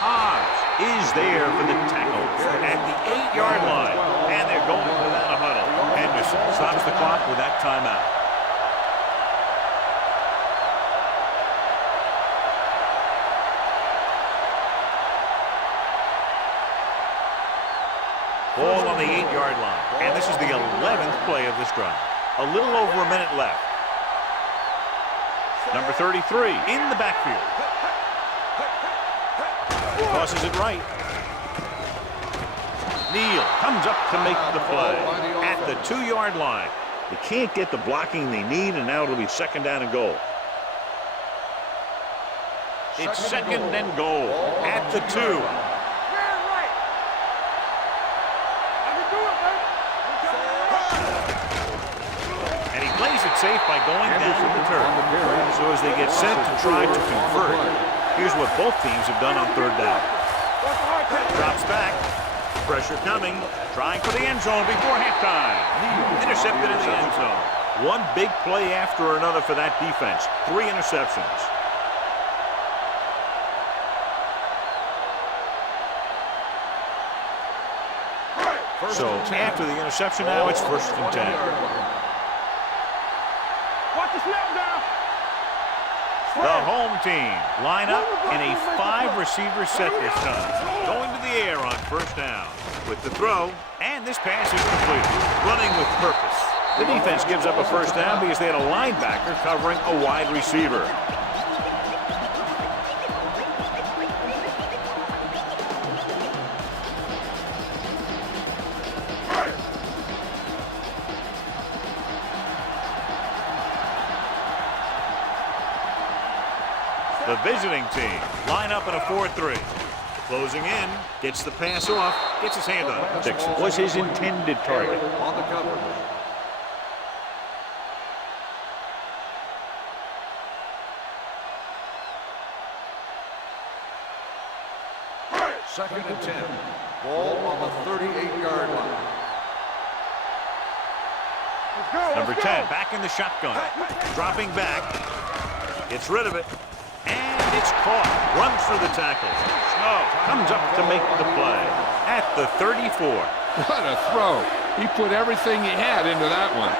Hobbs is there for the tackle at the 8-yard line. And they're going without a huddle. Henderson stops the clock with that timeout. Ball on the 8-yard line. And this is the 11th play of this drive. A little over a minute left. Number 33 in the backfield. Tosses it right. Neal comes up to make the play at the 2-yard line. They can't get the blocking they need, and now it'll be 2nd down and goal. It's 2nd and goal at the 2. plays it safe by going down to the turf. So as they get set to try to convert, here's what both teams have done on third down. Drops back. Pressure coming. Trying for the end zone before halftime. Intercepted in the end zone. One big play after another for that defense. 3 interceptions. So after the interception now, it's 1st and 10. Watch the snap now. The home team line up in a 5-receiver set this time. Going to the air on 1st down. With the throw, and this pass is completed. Running with purpose. The defense gives up a 1st down because they had a linebacker covering a wide receiver. The visiting team line up in a 4-3. Closing in, gets the pass off, gets his hand on it. Dixon was his intended target. On the cover. Second and 10. Ball on the 38-yard line. Number 10 back in the shotgun. Dropping back. Gets rid of it. And it's caught. Runs through the tackle. Snow comes up to make the play at the 34. What a throw. He put everything he had into that one.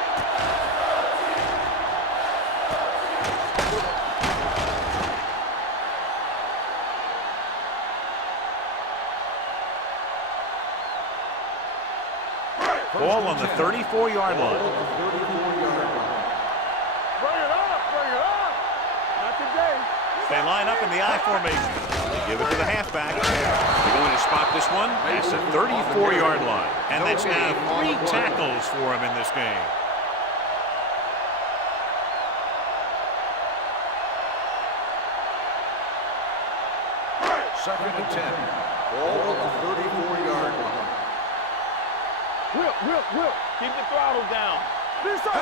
Ball on the 34-yard line. Bring it up, bring it up. Not today. They line up in the I formation. They give it to the halfback. They're going to spot this one at the 34-yard line. And that's now 3 tackles for him in this game. Second and 10. Ball on the 34-yard line. Whip, whip, whip. Keep the throttle down.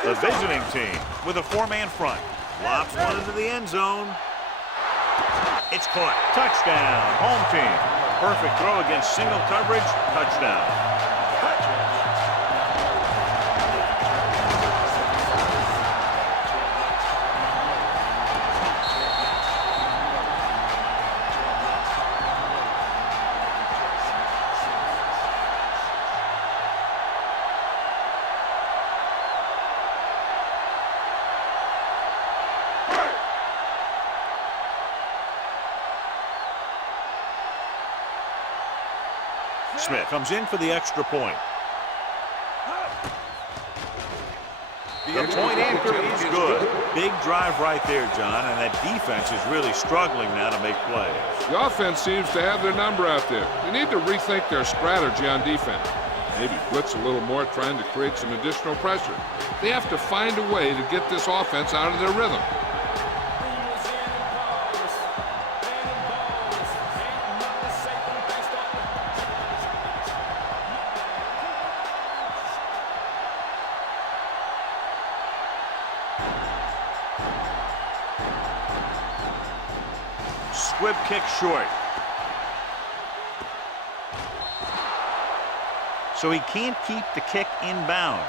The visiting team with a 4-man front. Lobs one into the end zone. It's caught. Touchdown. Home team. Perfect throw against single coverage. Touchdown. Smith comes in for the extra point. The point after is good. Big drive right there, John, and that defense is really struggling now to make plays. The offense seems to have their number out there. They need to rethink their strategy on defense. Maybe blitz a little more, trying to create some additional pressure. They have to find a way to get this offense out of their rhythm. Squib kick short. So he can't keep the kick in bounds.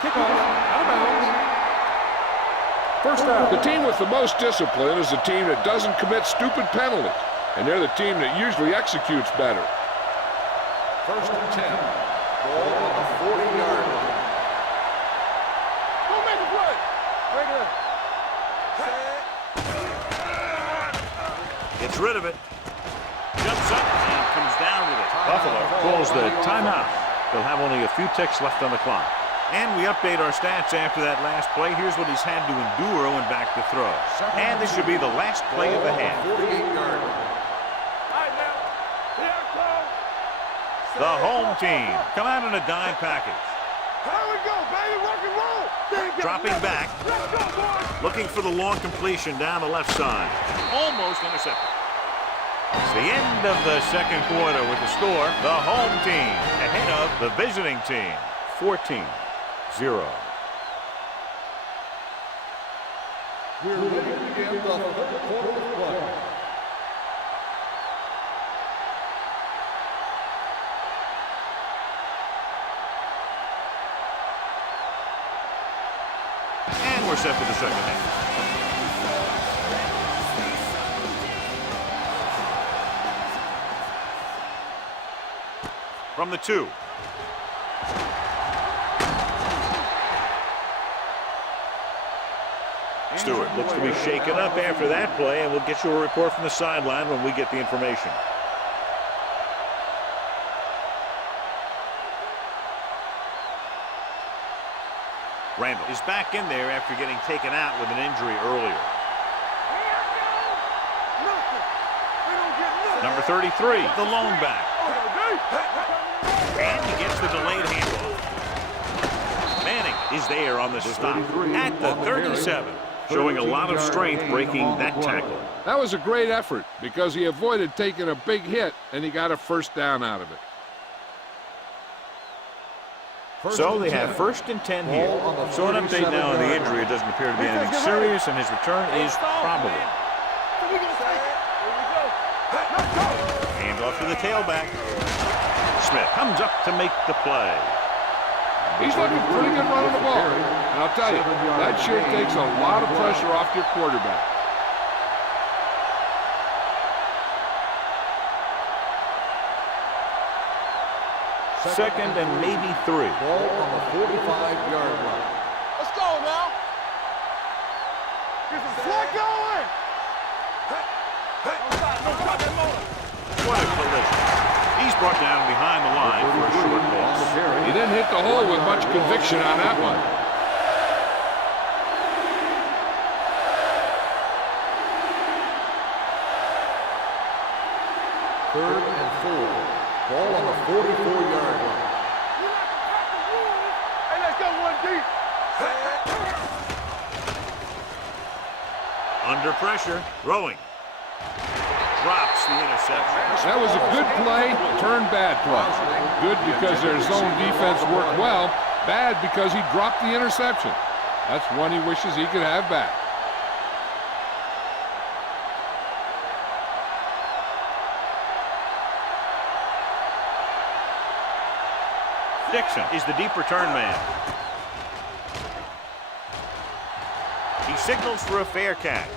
Kickoff, out of bounds. First down. The team with the most discipline is the team that doesn't commit stupid penalties, and they're the team that usually executes better. First and 10. Ball on the 40-yard line. Go make a play. Right there. Gets rid of it. Jumps up and comes down with it. Buffalo calls the timeout. They'll have only a few ticks left on the clock. And we update our stats after that last play. Here's what he's had to endure when back to throw. And this should be the last play of the half. 48-yard line. All right, now. Here it comes. The home team come out in a dime package. Here we go, baby. Rock and roll. Dropping back. Let's go, boys. Looking for the long completion down the left side. Almost intercepted. It's the end of the second quarter with the score. The home team ahead of the visiting team. 14-0. We're ready to begin the third quarter of play. And we're set for the second half. From the 2. Stewart looks to be shaken up after that play, and we'll get you a report from the sideline when we get the information. Randall is back in there after getting taken out with an injury earlier. Number 33, the lone back. And he gets the delayed handoff. Manning is there on the stop at the 37. Showing a lot of strength breaking that tackle. That was a great effort because he avoided taking a big hit, and he got a first down out of it. So they have 1st and 10 here. So an update now on the injury. It doesn't appear to be anything serious, and his return is probable. Hand off to the tailback. Smith comes up to make the play. He's looking pretty good running the ball. And I'll tell you, that sure takes a lot of pressure off your quarterback. Second and maybe 3. Ball on the 45-yard line. Let's go now. Get some slack going. What a collision. He's brought down behind the line for a short loss. He didn't hit the hole with much conviction on that one. Third and 4. Ball on the 44-yard line. Hey, let's go one deep. Under pressure, throwing. Drops the interception. That was a good play, turned bad play. Good because their zone defense worked well. Bad because he dropped the interception. That's one he wishes he could have back. Dixon is the deep return man. He signals for a fair catch.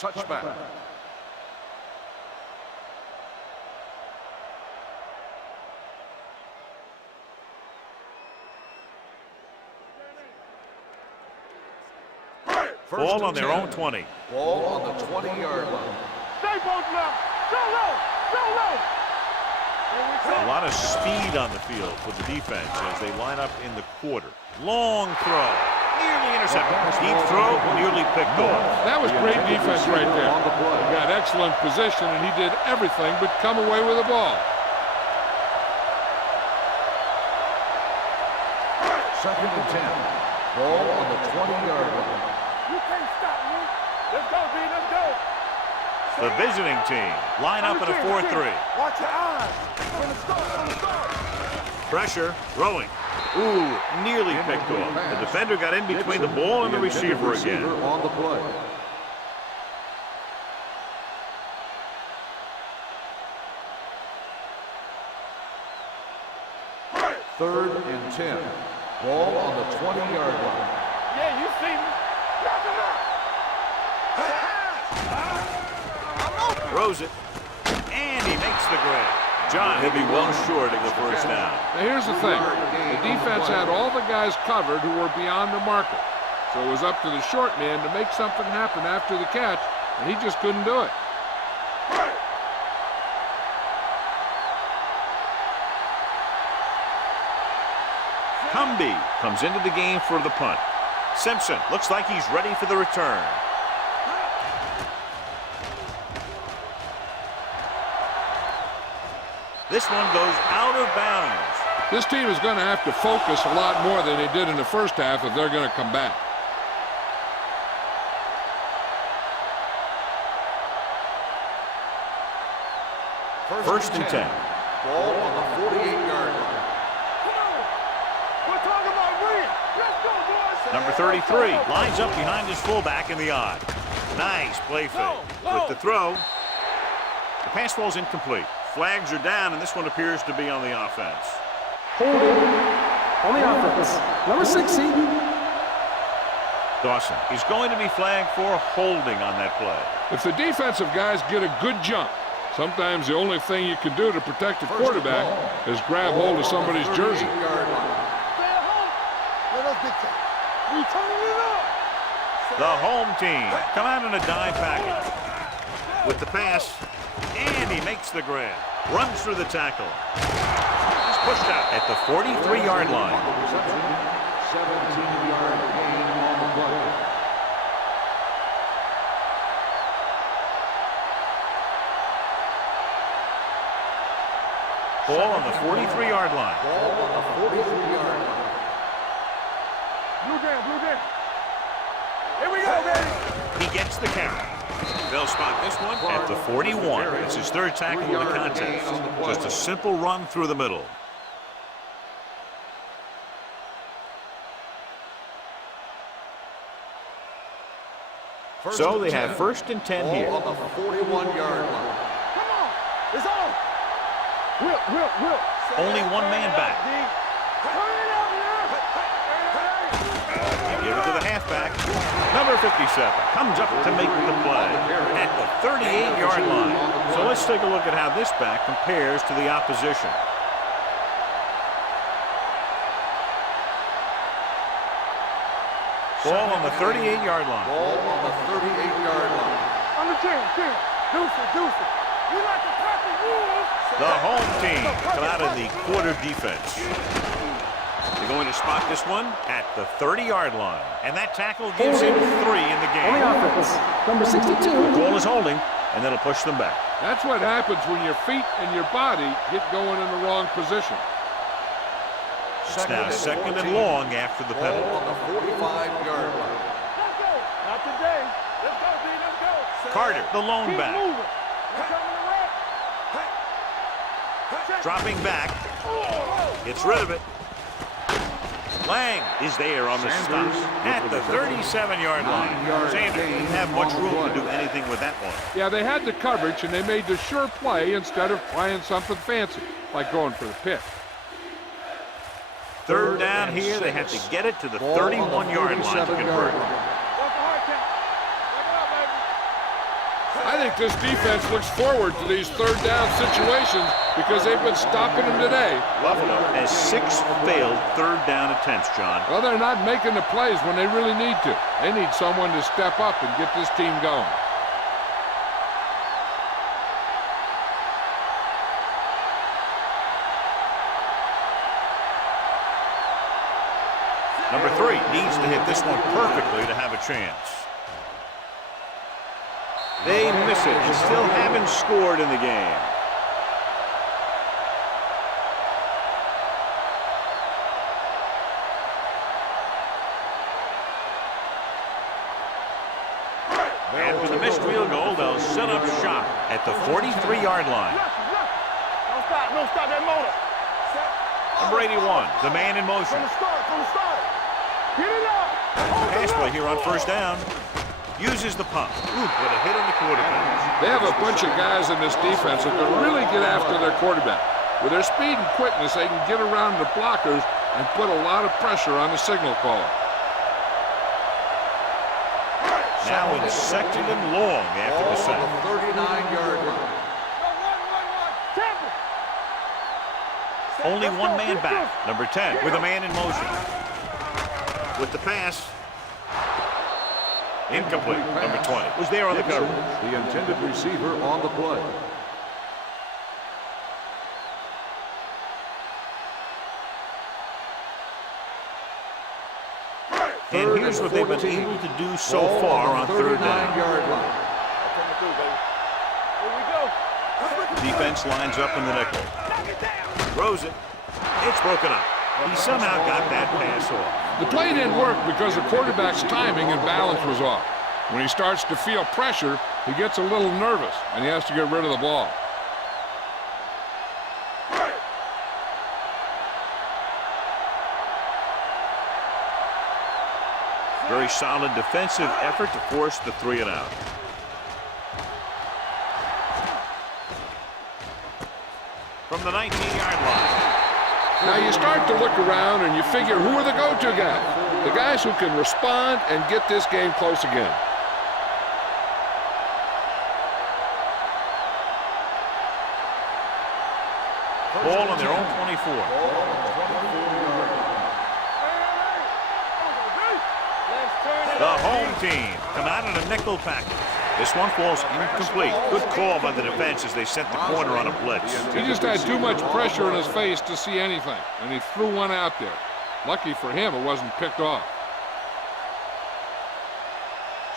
Touchback. Ball on their own 20. Ball on the 20-yard line. Stay both now. Go low. Go low. A lot of speed on the field for the defense as they line up in the quarter. Long throw. Nearly intercepted. Deep throw, nearly picked off. That was great defense right there. He got excellent position, and he did everything but come away with the ball. Second and 10. Ball on the 20-yard line. You can't stop me. Let's go, D. Let's go. The visiting team line up in a 4-3. Watch your eyes. From the start. Pressure, throwing. Ooh, nearly picked off. The defender got in between the ball and the receiver again. On the play. Third and 10. Ball on the 20-yard line. Yeah, you see me. Knock him out. Throws it. And he makes the grab. John, he'll be well short of the first down. Now here's the thing. The defense had all the guys covered who were beyond the marker. So it was up to the short man to make something happen after the catch, and he just couldn't do it. Cumby comes into the game for the punt. Simpson looks like he's ready for the return. This one goes out of bounds. This team is going to have to focus a lot more than they did in the first half if they're going to come back. First and 10. Ball on the 48-yard line. Come on. We're talking about win. Let's go, boys. Number 33 lines up behind his fullback in the odd. Nice play fake. With the throw, the pass falls incomplete. Flags are down, and this one appears to be on the offense. Holding on the offense. Number 60. Dawson, he's going to be flagged for holding on that play. If the defensive guys get a good jump, sometimes the only thing you can do to protect the quarterback is grab hold of somebody's jersey. The home team come out in a dime package. With the pass, and he makes the grab. Runs through the tackle. He's pushed out at the 43-yard line. 17-yard gain on the play. Ball on the 43-yard line. Ball on the 43-yard line. Blue game. Here we go, baby. He gets the carry. They'll spot this one at the 41. It's his third tackle of the contest. Just a simple run through the middle. So they have 1st and 10 here. Ball on the 41-yard line. Come on. It's on. Whip. Only one man back. Turn it up, Give it to the halfback. Number 57 comes up to make the play at the 38-yard line. So let's take a look at how this back compares to the opposition. Ball on the 38-yard line. Ball on the 38-yard line. On the 10. Deuce it. We like the perfect rules. The home team come out in the quarter defense. They're going to spot this one at the 30-yard line. And that tackle gives him 3 in the game. On the offense. Number 62. The ball is holding, and that'll push them back. That's what happens when your feet and your body get going in the wrong position. It's now 2nd and long after the Ball penalty. on the 45-yard line. Let's go. Not today. Let's go, D. Let's go. Carter, the lone Keep back, moving. We're coming to rep. dropping back. Gets rid of it. Lang is there on the stop at the 37-yard line. Sanders didn't have much room to do anything with that one. Yeah, they had the coverage, and they made the sure play instead of trying something fancy, like going for the pick. 3rd down here. They have to get it to the 31-yard line to convert. I think this defense looks forward to these 3rd down situations because they've been stopping them today. Buffalo has 6 failed 3rd down attempts, John. Well, they're not making the plays when they really need to. They need someone to step up and get this team going. Number 3 needs to hit this one perfectly to have a chance. They miss it and still haven't scored in the game. After the missed field goal, they'll set up shop at the 43-yard line. Don't stop that motor. Number 81, the man in motion. From the start. Get it up. Pass play here on 1st down. Uses the pump. Ooh, what a hit on the quarterback. They have a bunch of guys in this defense that can really get after their quarterback. With their speed and quickness, they can get around the blockers and put a lot of pressure on the signal caller. Now in 2nd and long after the Ball sack. on the 39-yard line. Only one man back. Number 10 with a man in motion. With the pass. Incomplete. Number 20 was there on the coverage. The intended receiver on the play. And here's what they've been able to do so far on 3rd down. 39-yard line. Here we go. Defense lines up in the nickel. Throws it. It's broken up. He somehow got that pass off. The play didn't work because the quarterback's timing and balance was off. When he starts to feel pressure, he gets a little nervous, and he has to get rid of the ball. Very solid defensive effort to force the 3 and out. From the 19-yard line. Now you start to look around and you figure, who are the go-to guys? The guys who can respond and get this game close again. Ball on their own 24. The home team come out in a nickel package. This one falls incomplete. Good call by the defense as they sent the corner on a blitz. He just had too much pressure in his face to see anything, and he threw one out there. Lucky for him, it wasn't picked off.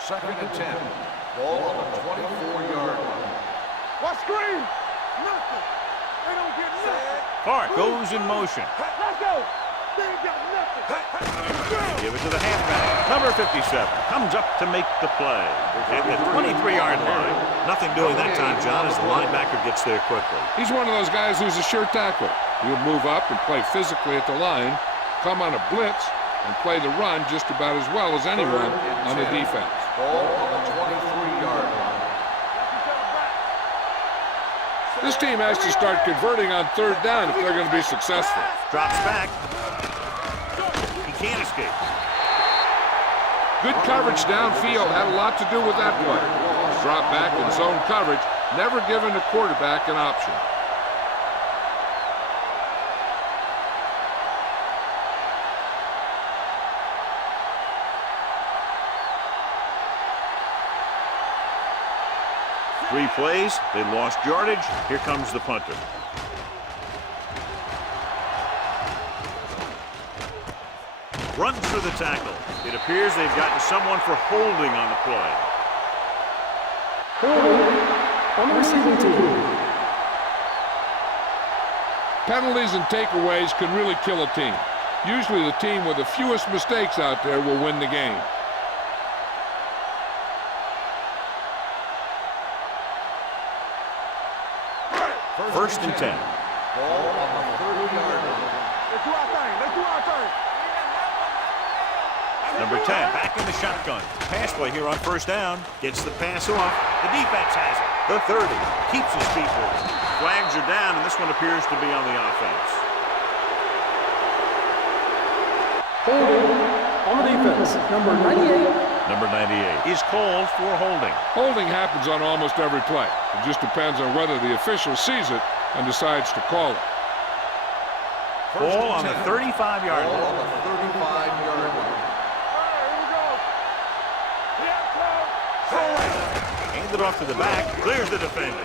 2nd and 10. Ball on the 24-yard line. What screen? Nothing. They don't get nothing. Clark goes in motion. Let's go. They ain't got nothing. Give it to the halfback. Number 57 comes up to make the play. At the 23-yard line. Nothing doing that time, John, as the linebacker gets there quickly. He's one of those guys who's a sure tackler. He'll move up and play physically at the line, come on a blitz, and play the run just about as well as anyone on the defense. Ball on the 23-yard line. This team has to start converting on 3rd down if they're going to be successful. Drops back. He can't escape. Good coverage downfield had a lot to do with that play. Drop back in zone coverage, never giving the quarterback an option. Three plays, they lost yardage. Here comes the punter. Runs through the tackle. It appears they've gotten someone for holding on the play. Holding on the receiving team. Penalties and takeaways can really kill a team. Usually the team with the fewest mistakes out there will win the game. First and 10. Ball on the 30-yard line. Let's do our thing. Let's do our thing. Number 10 back in the shotgun. Pass play here on 1st down. Gets the pass off. The defense has it. The 30 keeps his feet moving. Flags are down, and this one appears to be on the offense. Holding on the defense. Number 98. Number 98 is called for holding. Holding happens on almost every play. It just depends on whether the official sees it and decides to call it. Ball on the 35-yard Ball on line. the 35-yard line. Handed off to the back, clears the defender.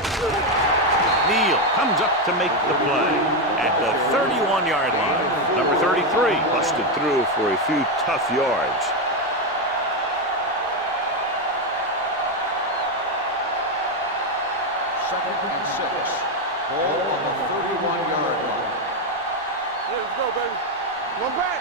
Neal comes up to make the play at the 31-yard line. Number 33 busted through for a few tough yards. Second and 6. Ball on the 31-yard line. Let's go, baby. One back.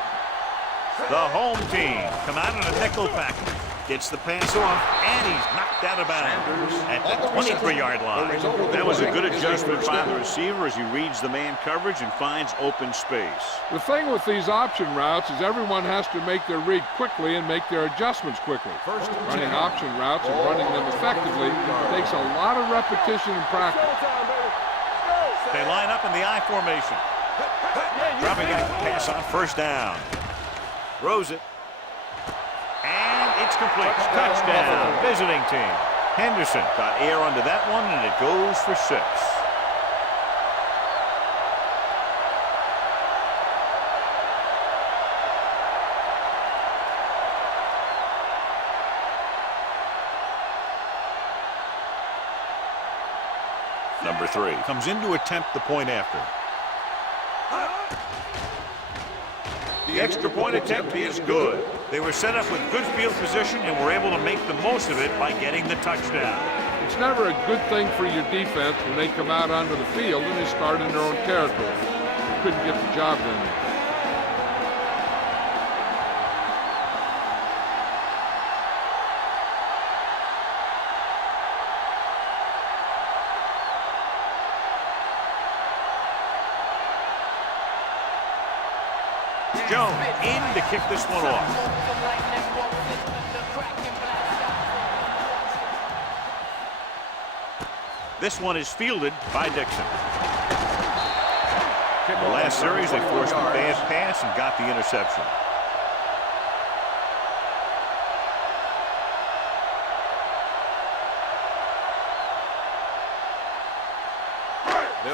The home team come out in a nickel package. Gets the pass off, and he's knocked out of bounds at the 23-yard line. That was a good adjustment by the receiver as he reads the man coverage and finds open space. The thing with these option routes is everyone has to make their read quickly and make their adjustments quickly. Running option routes and running them effectively takes a lot of repetition and practice. They line up in the I formation. Dropping back to pass on 1st down. Throws it. And it's complete. Touchdown. Visiting team. Henderson got air under that one, and it goes for 6. Number 3 comes in to attempt the point after. The extra point attempt is good. They were set up with good field position and were able to make the most of it by getting the touchdown. It's never a good thing for your defense when they come out onto the field and they start in their own territory. They couldn't get the job done. Jones in to kick this one off. This one is fielded by Dixon. In the last series, they forced a bad pass and got the interception.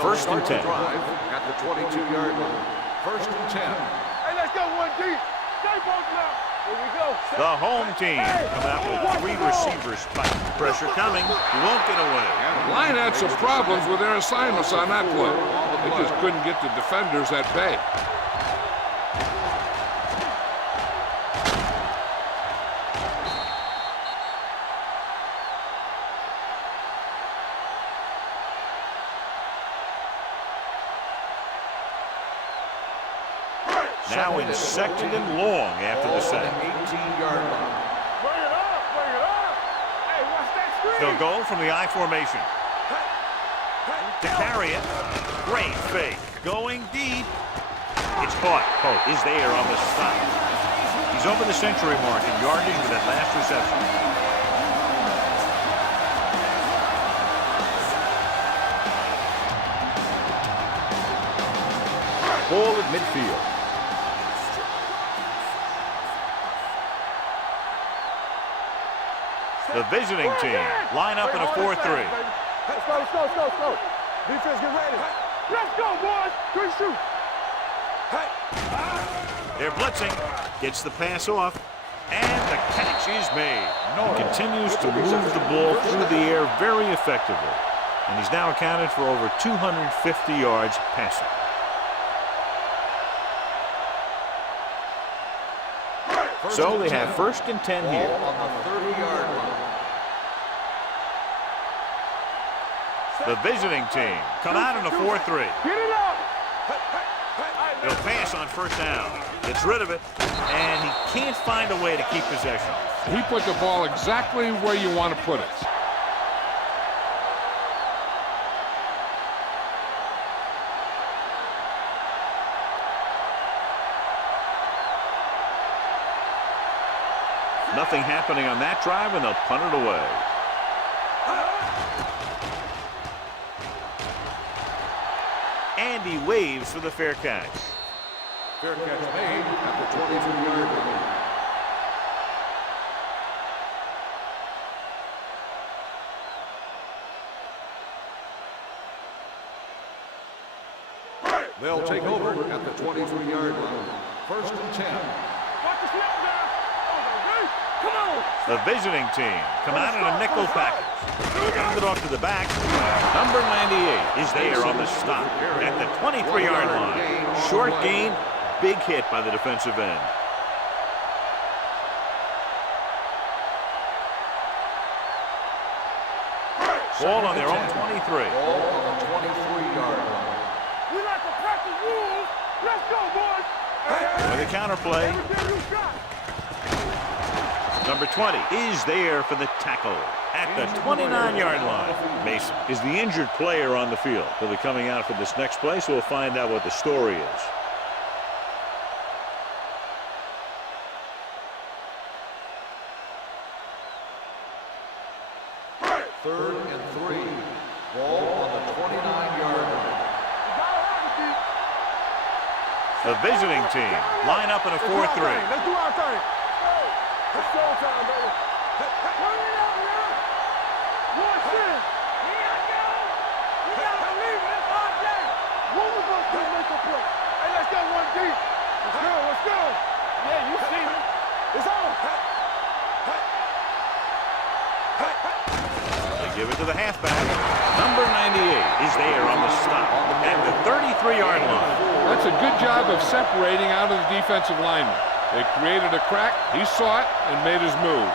First and 10. At the 22-yard line. First and 10. Hey, let's go, 1D. Stay both now. Here we go. The home team coming out with 3 receivers tight. Pressure coming. He won't get away. The line had some problems with their assignments on that play. They just couldn't get the defenders at bay. Now in second and long after the sack. 18-yard line. Bring it up, bring it up. Hey, watch that screen. They'll go from the I formation. To carry it. Great fake. Going deep. It's caught. Pope is there on the stop. He's over the century mark in yardage with that last reception. Ball at midfield. The visiting team line up in a 4-3. Let's go, let's go, let's go, let's go. Defense, get ready. Let's go, boys. Good shoot. They're blitzing. Gets the pass off. And the catch is made. He continues to move the ball through the air very effectively. And he's now accounted for over 250 yards passing. So they have first and 10 here. On the 30-yard line. The visiting team come out in a 4-3. Get it up. He'll pass on first down. Gets rid of it, and he can't find a way to keep possession. He put the ball exactly where you want to put it. Nothing happening on that drive, and they'll punt it away. And he waves for the fair catch. Fair catch made at the 23-yard line. They'll take over at the 23-yard line. First and 10. Watch the snap down. Come on. The visiting team come out in a nickel package. Hand it off to the back. Number 98 is there on the stop at the 23-yard line. Short gain, big hit by the defensive end. Ball on their own 23. Ball on the 23-yard line. We like to practice rules. Let's go, boys. With a counterplay. Everything you got. Number 20 is there for the tackle at the 29-yard line. Mason is the injured player on the field. He'll be coming out for this next play, so we'll find out what the story is. Third and 3. Ball on the 29-yard line. The visiting team line up in a 4-3. Let's do our thing. It's show time, baby. Turn it up, man. One shit. Here I go. You gotta believe it. It's our day. One of us can make a play. Hey, let's go 1D. Let's go, let's go. Yeah, you see me. It's on. They give it to the halfback. Number 98 is there on the stop at the 33-yard line. That's a good job of separating out of the defensive lineman. They created a crack, he saw it, and made his move.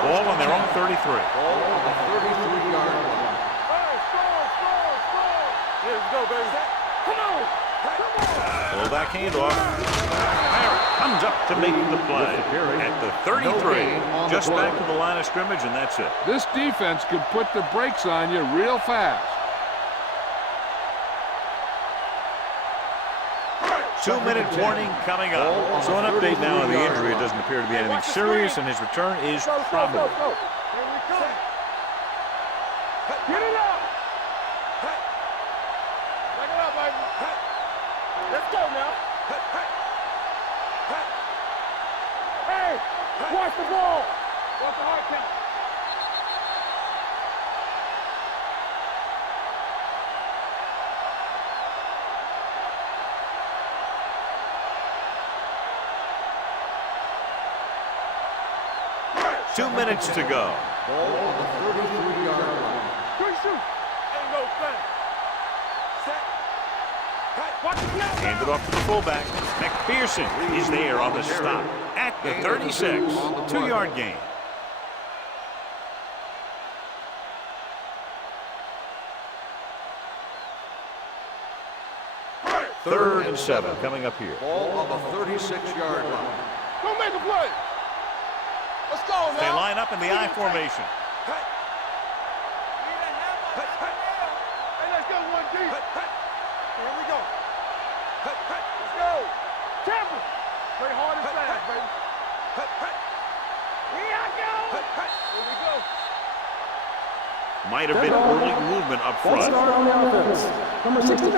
Ball on their own 33. Ball on the 33-yard line. Hey, score. Here we go, baby. Come on. Pull back handoff. Barrett comes up to make the play at the 33. Just back to the line of scrimmage, and that's it. This defense could put the brakes on you real fast. 2-minute warning coming up. So an update now on the injury. It doesn't appear to be anything serious, and his return is probable. Here we come. Get it up. Back it up, baby. Let's go now. Hey, watch the ball. Watch the hard count. Two minutes to go. Ball on the 33-yard line. Good shoot. Ain't no thing. Set. Watch the snap. Hand it off to the fullback. McPherson is there on the stop at the 36. 2-yard gain. Third and 7 coming up here. Ball on the 36-yard line. Go make a play. Let's go now. They line up in the I formation. Hey, let's go one deep. Here we go. Let's go. Tampa. Play hard and fast, baby. Here I go. Here we go. Might have been early movement up False front. start on the offense. Number 69.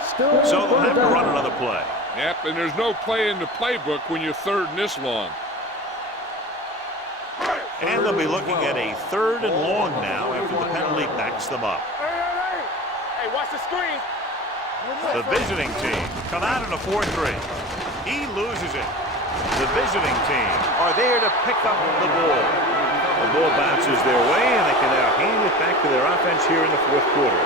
Still. So they'll have to run another play. Yep, and there's no play in the playbook when you're third and this long. And they'll be looking at a 3rd and long now after the penalty backs them up. Hey, watch the screen. The visiting team come out in a 4-3. He loses it. The visiting team are there to pick up the ball. The ball bounces their way, and they can now hand it back to their offense here in the 4th quarter.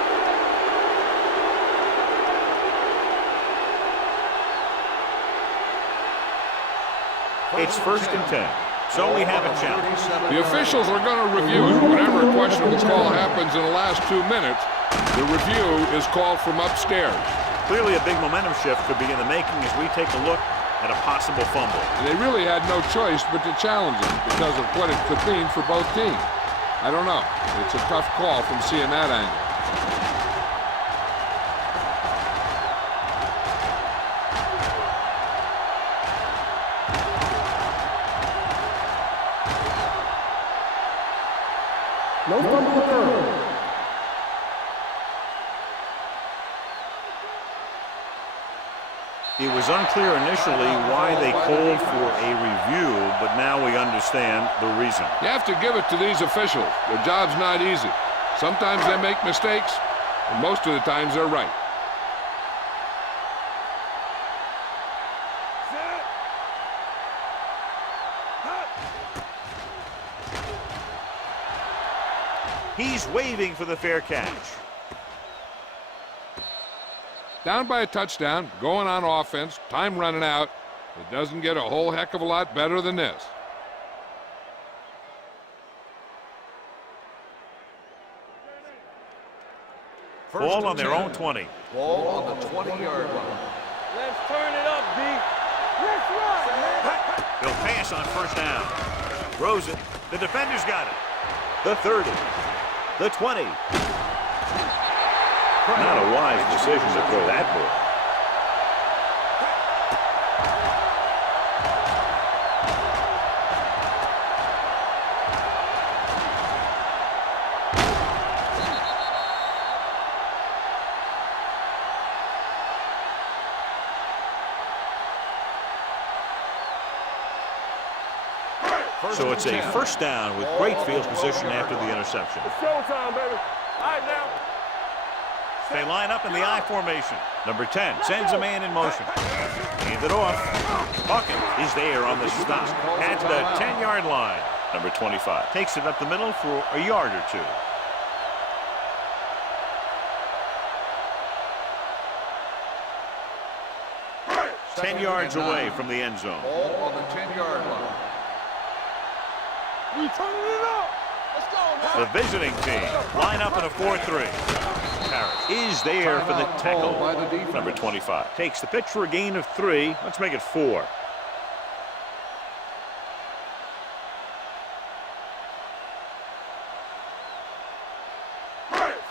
It's 1st and 10. So we have a challenge. The officials are going to review it. Whenever a questionable call happens in the last 2 minutes, the review is called from upstairs. Clearly a big momentum shift could be in the making as we take a look at a possible fumble. And they really had no choice but to challenge it because of what it could mean for both teams. I don't know. It's a tough call from seeing that angle. No fumble occurred. It was unclear initially why they called for a review, but now we understand the reason. You have to give it to these officials. Their job's not easy. Sometimes they make mistakes, and most of the times they're right. He's waving for the fair catch. Down by a touchdown, going on offense, time running out. It doesn't get a whole heck of a lot better than this. Ball on their own 20. Ball on the 20-yard line. Let's turn it up, D. Let's run, man. He'll pass on 1st down. Throws it. The defender's got it. The 30. The 20. Not a wise decision to throw that ball. So it's a 1st down with great field position after the interception. It's showtime, baby. All right, now. They line up in the I formation. Number 10 sends a man in motion. Hand it off. Hawkins is there on the stop at the 10-yard line. Number 25 takes it up the middle for a yard or two. Ten yards away from the end zone. Ball on the 10-yard line. We turning it up. Let's go, The man. visiting team line up in a 4-3. Harris is there for the tackle. By the defense. Number 25 takes the pitch for a gain of 3. Let's make it 4.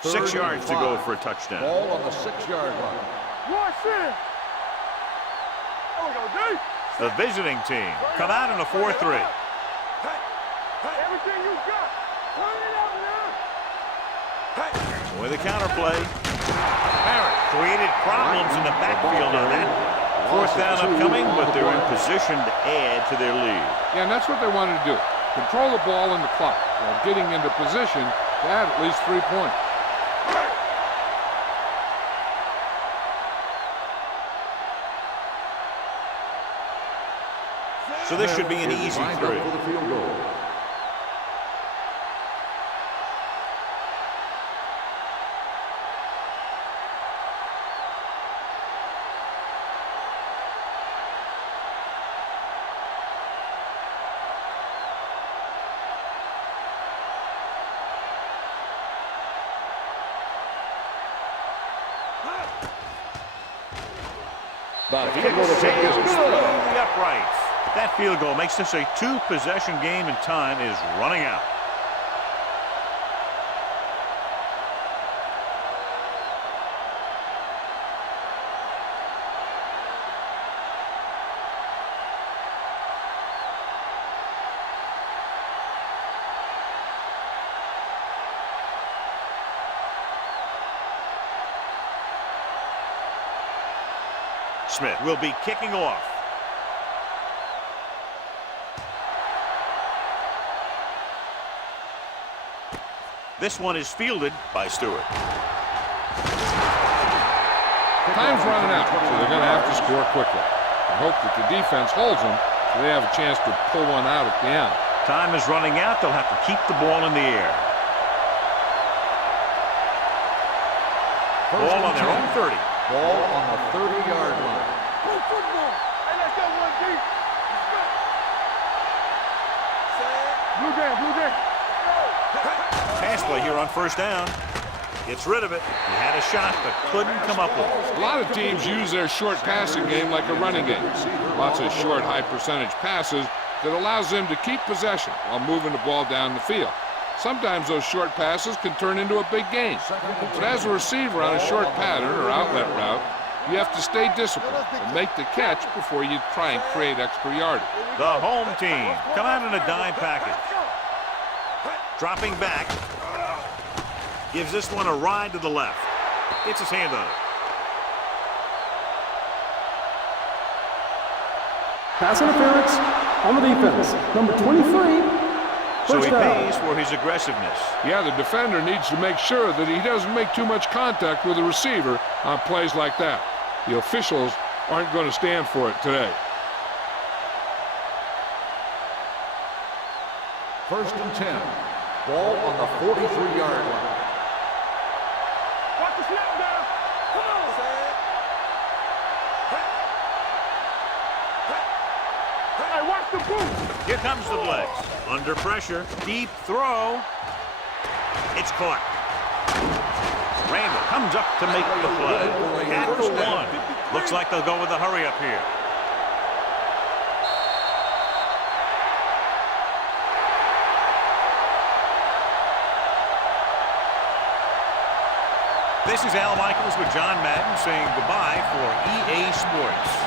Third 6 yards to and go 5. for a touchdown. Ball on the 6-yard line. Watch it. The visiting team come out in a 4-3. Everything you got. Turn it up now. With a counterplay. Barrett created problems in the backfield on that. Fourth down upcoming, but they're in position to add to their lead. Yeah, and that's what they wanted to do. Control the ball and the clock while getting into position to add at least 3 points. So this should be an easy 3. For the field goal. The field goal sails through the uprights. That field goal makes this a 2-possession game, and time is running out. Smith will be kicking off. This one is fielded by Stewart. Time's running out, so they're going to have to score quickly. I hope that the defense holds them so they have a chance to pull one out at the end. Time is running out. They'll have to keep the ball in the air. Ball on their own 30. Ball on the 30-yard line. Go football. Hey, let's go one deep. Blue game, blue game. Pass play here on first down. Gets rid of it. He had a shot, but couldn't come up with it. A lot of teams use their short passing game like a running game. Lots of short, high-percentage passes that allows them to keep possession while moving the ball down the field. Sometimes those short passes can turn into a big gain. But as a receiver on a short pattern or outlet route, you have to stay disciplined and make the catch before you try and create extra yardage. The home team come out in a dime package. Dropping back. Gives this one a ride to the left. Gets his hand on it. Pass interference on the defense. Number 23. So he First down. pays for his aggressiveness. Yeah, the defender needs to make sure that he doesn't make too much contact with the receiver on plays like that. The officials aren't going to stand for it today. First and 10. Ball on the 43-yard line. Watch the snap down. Come on. Hey, watch the boot. Here comes the blitz. Under pressure. Deep throw. It's caught. Randall comes up to make the play. At the 1. Looks like they'll go with a hurry up here. This is Al Michaels with John Madden saying goodbye for EA Sports.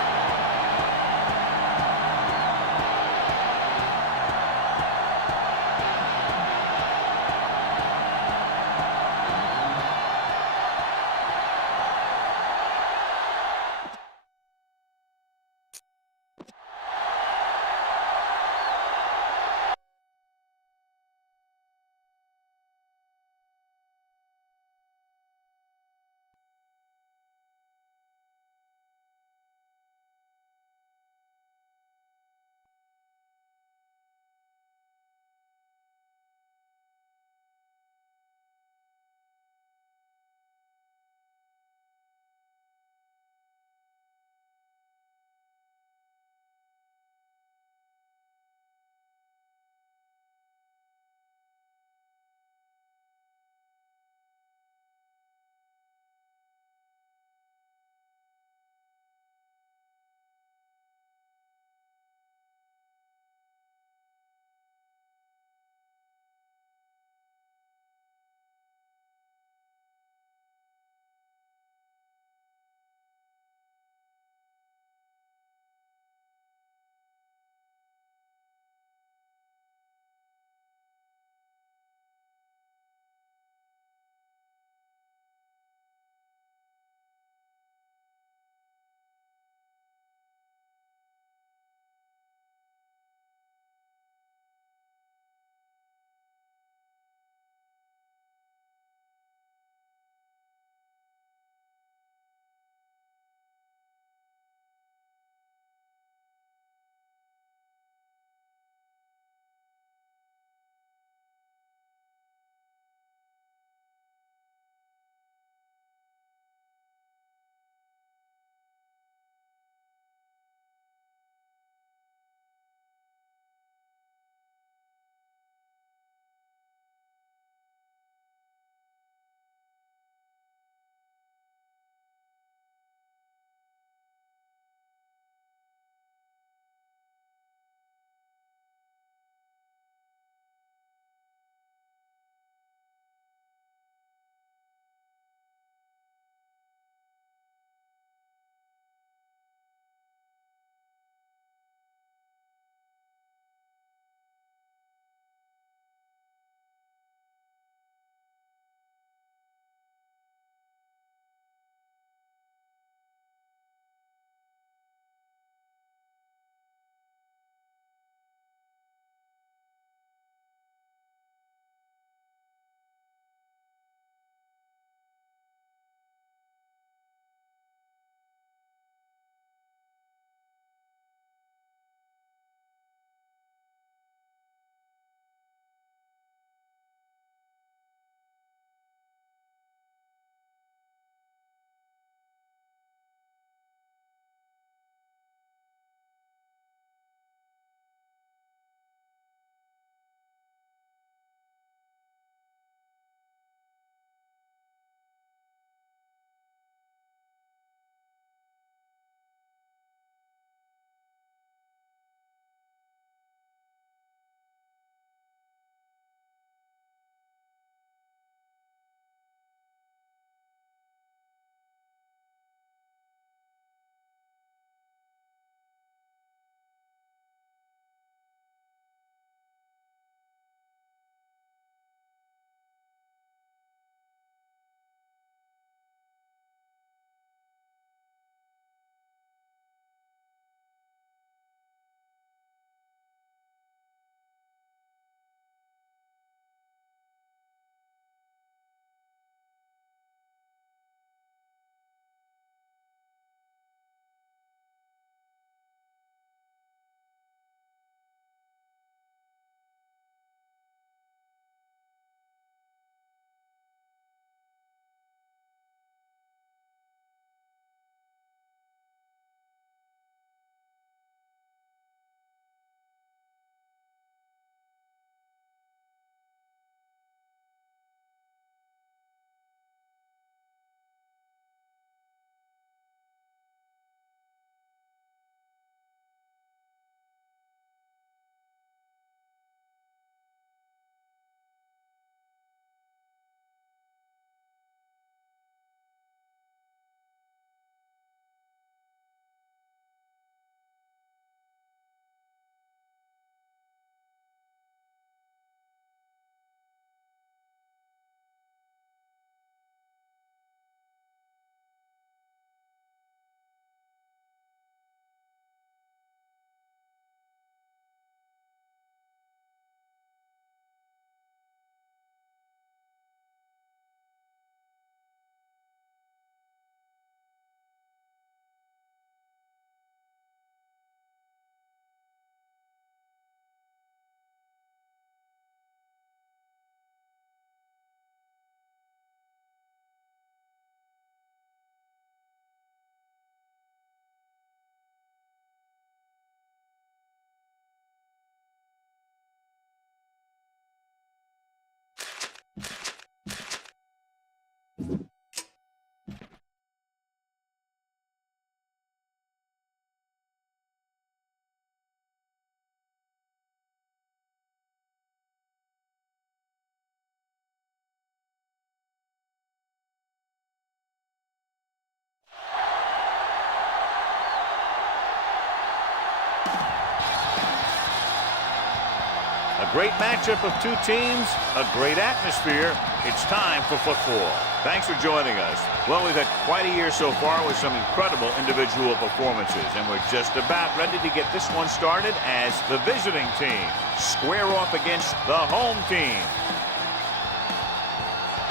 A great matchup of two teams, a great atmosphere. It's time for football. Thanks for joining us. Well, we've had quite a year so far with some incredible individual performances, and we're just about ready to get this one started as the visiting team square off against the home team.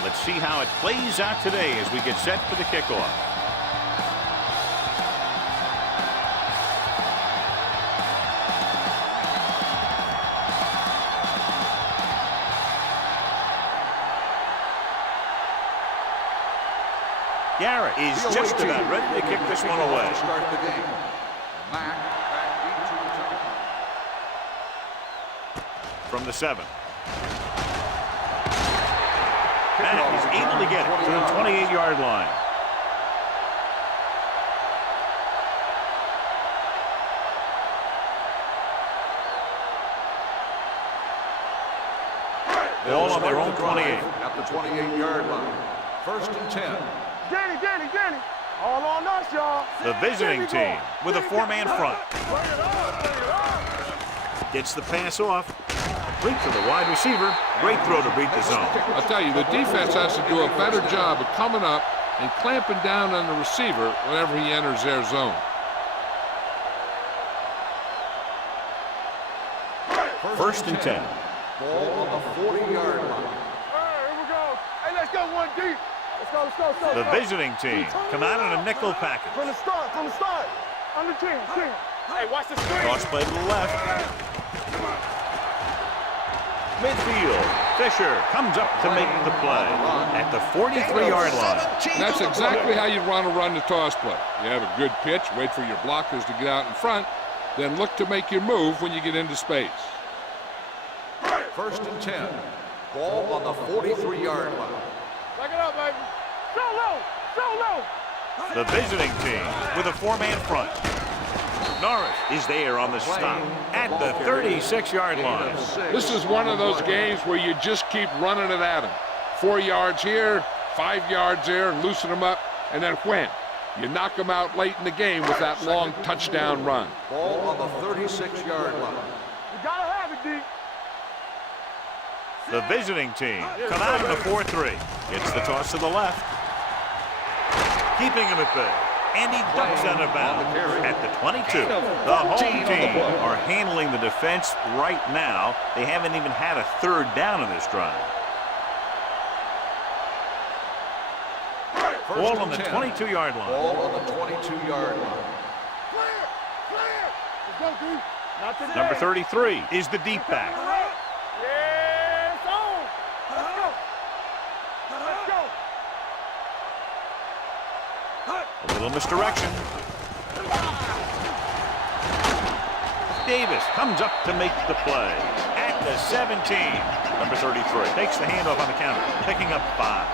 Let's see how it plays out today as we get set for the kickoff. Garrett is just about ready to kick this one away. Start the game. Back into return. From the 7. And he's able to get it to the 28-yard line. Ball on their own 28. At the 28-yard line. 1st and 10. Danny. All on us, y'all. The visiting team with a 4-man front. Gets the pass off. Complete to the wide receiver. Great throw to beat the zone. I'll tell you, the defense has to do a better job of coming up and clamping down on the receiver whenever he enters their zone. First and 10. Ball on the 40-yard line. Here we go. Hey, let's go one deep. Let's go. The visiting team come out in a nickel package. From the start. Under 10. Hey, watch the screen. Cross play to the left. Midfield. Fisher comes up to make the play at the 43-yard line. And that's exactly how you want to run the toss play. You have a good pitch, wait for your blockers to get out in front, then look to make your move when you get into space. 1st and 10. Ball on the 43-yard line. Back it up, baby. So low. The visiting team with a 4-man front. Norris is there on the stop at the 36-yard line. This is one of those games where you just keep running it at them. 4 yards here, 5 yards there, loosen them up, and then when? You knock them out late in the game with that long touchdown run. Ball on the 36-yard line. You gotta have it, D. The visiting team come out in the 4-3. Gets the toss to the left. Keeping him at bay. And he ducks out of bounds at the 22. The home team are handling the defense right now. They haven't even had a 3rd down in this drive. Ball on the 22-yard line. Ball on the 22-yard line. Clear. Let's go, D. Not today. Number 33 is the deep back. Yeah, it's on. Let's go. A little misdirection. Davis comes up to make the play at the 17. Number 33 takes the handoff on the counter, picking up 5.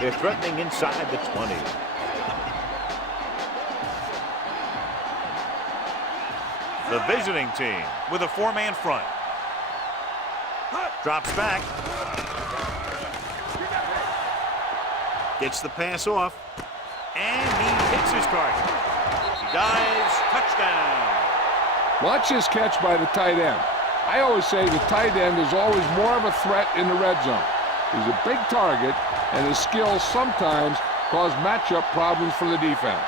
They're threatening inside the 20. The visiting team with a 4-man front. Drops back. Gets the pass off. And he hits his target. He dives. Touchdown. Watch his catch by the tight end. I always say the tight end is always more of a threat in the red zone. He's a big target, and his skills sometimes cause matchup problems for the defense.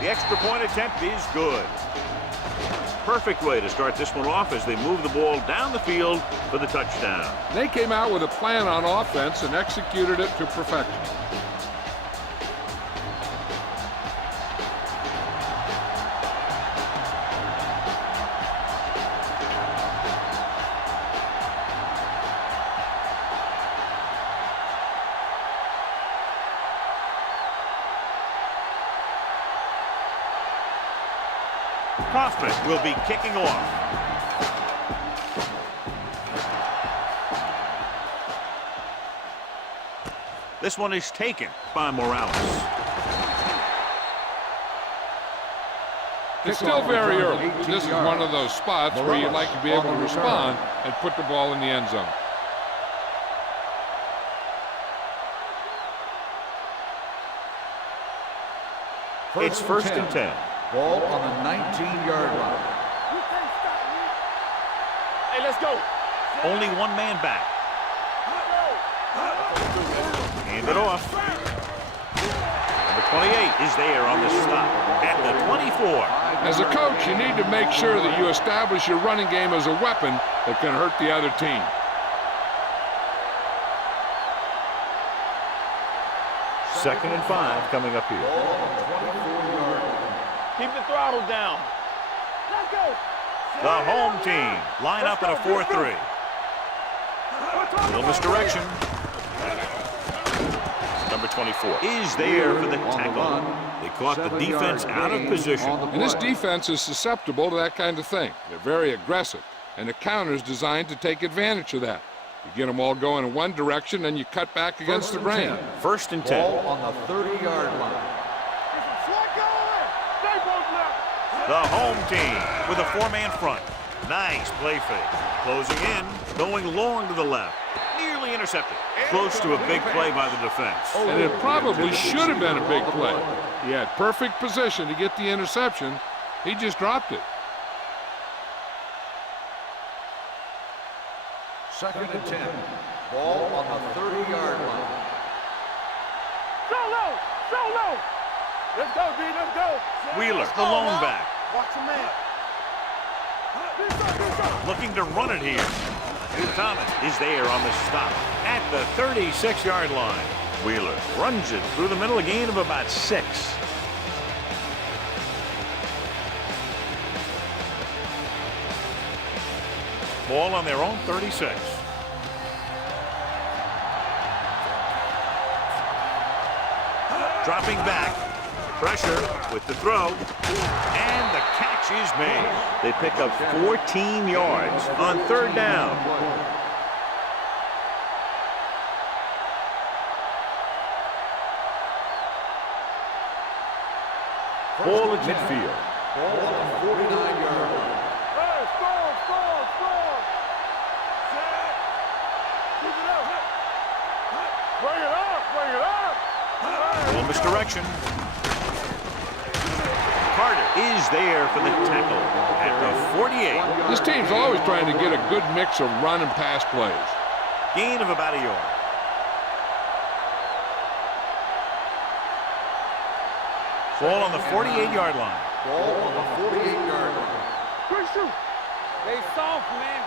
The extra point attempt is good. Perfect way to start this one off as they move the ball down the field for the touchdown. They came out with a plan on offense and executed it to perfection. Kaufman will be kicking off. This one is taken by Morales. It's still very early. This is one of those spots where you'd like to be able to respond and put the ball in the end zone. It's first and 10. Ball on the 19-yard line. Hey, let's go. Only one man back. Hand it off. Number 28 is there on the stop at the 24. As a coach, you need to make sure that you establish your running game as a weapon that can hurt the other team. Second and 5 coming up here. Keep the throttle down. Let's go. The home team line up in a 4-3. Little misdirection. Number 24 is there for the tackle. They caught the defense out of position. And this defense is susceptible to that kind of thing. They're very aggressive, and the counter is designed to take advantage of that. You get them all going in one direction, and you cut back against the grain. First and 10. Ball on the 30-yard line. The home team with a 4-man front. Nice play fake. Closing in, going long to the left. Nearly intercepted. Close to a big play by the defense. And it probably should have been a big play. He had perfect position to get the interception. He just dropped it. Second and 10. Ball on the 30-yard line. Solo. Let's go, D. Let's go. Wheeler, the lone back. Watch your man. Looking to run it here. Thomas is there on the stop at the 36-yard line. Wheeler runs it through the middle, a gain of about 6. Ball on their own 36. Dropping back. Pressure with the throw. And the catch is made. They pick up 14 yards on third down. Ball at midfield. Ball on the 49-yard line. Hey, score. Set. Keep it up. Bring it up. Little misdirection. Carter is there for the tackle at the 48. This team's always trying to get a good mix of run and pass plays. Gain of about a yard. Ball on the 48-yard line. Ball on the 48-yard line. Quick shoot. They soft, man.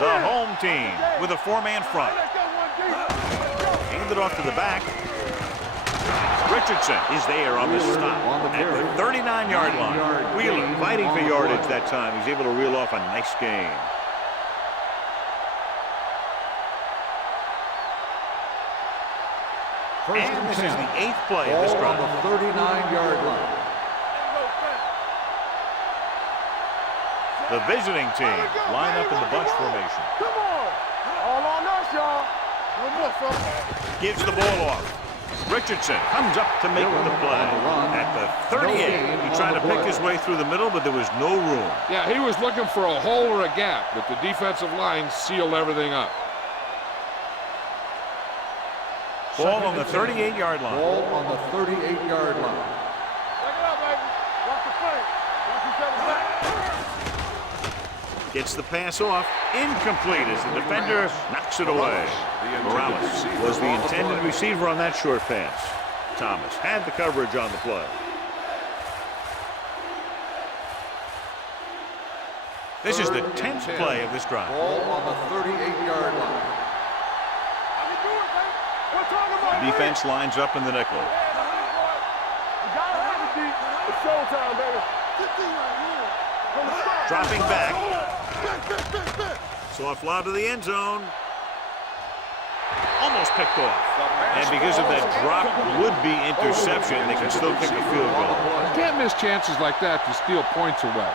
The home team with a 4-man front. Let's go, 1D. Hand it off to the back. Richardson is there on the stop at the 39-yard line. Wheeler fighting for yardage that time. He's able to reel off a nice gain. And this is the 8th play of this Ball on drive. the 39-yard line. The visiting team line up in the bunch formation. Come on. All on us, y'all. No more, folks. Gives the ball off. Richardson comes up to make the play at the 38. He tried to pick his way through the middle, but there was no room. Yeah, he was looking for a hole or a gap, but the defensive line sealed everything up. Ball on the 38-yard line. Ball on the 38-yard line. Check it out, baby. Watch the flank. Watch each other back. Gets the pass off. Incomplete as the defender knocks it away. Morales was the intended receiver on that short pass. Thomas had the coverage on the play. This is the 10th play of this drive. Ball on the 38-yard line. I can do it, baby. We're talking about The defense lines up in the nickel. You gotta have it, D. It's showtime, baby. From the start. Dropping back. Soft lob to the end zone. Almost picked off. And because of that drop would-be interception, they can still kick a field goal. You can't miss chances like that to steal points away.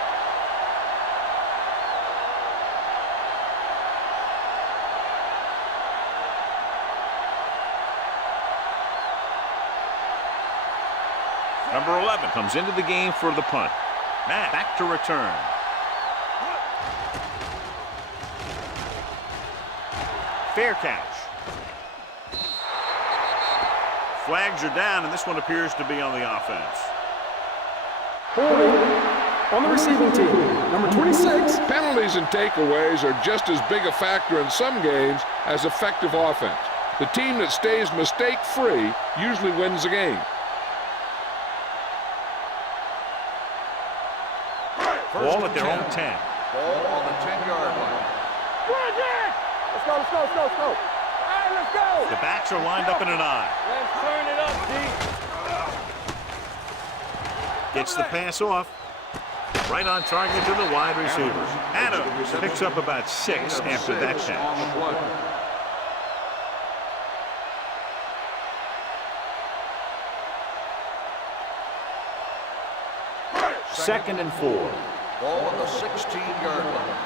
Number 11 comes into the game for the punt. Matt back to return. Fair catch. Flags are down, and this one appears to be on the offense. Holding on the receiving team, number 26. Penalties and takeaways are just as big a factor in some games as effective offense. The team that stays mistake-free usually wins the game. Ball at their own 10. Ball on the 10-yard line. Let's go, let's go, let's go, let's go. All right, let's go. The backs are lined up in an I. Let's turn it up, D. Gets the pass off. Right on target to the wide receiver. Adams picks up about 6 after that On catch. the play. Second and 4. Ball on the 16-yard line.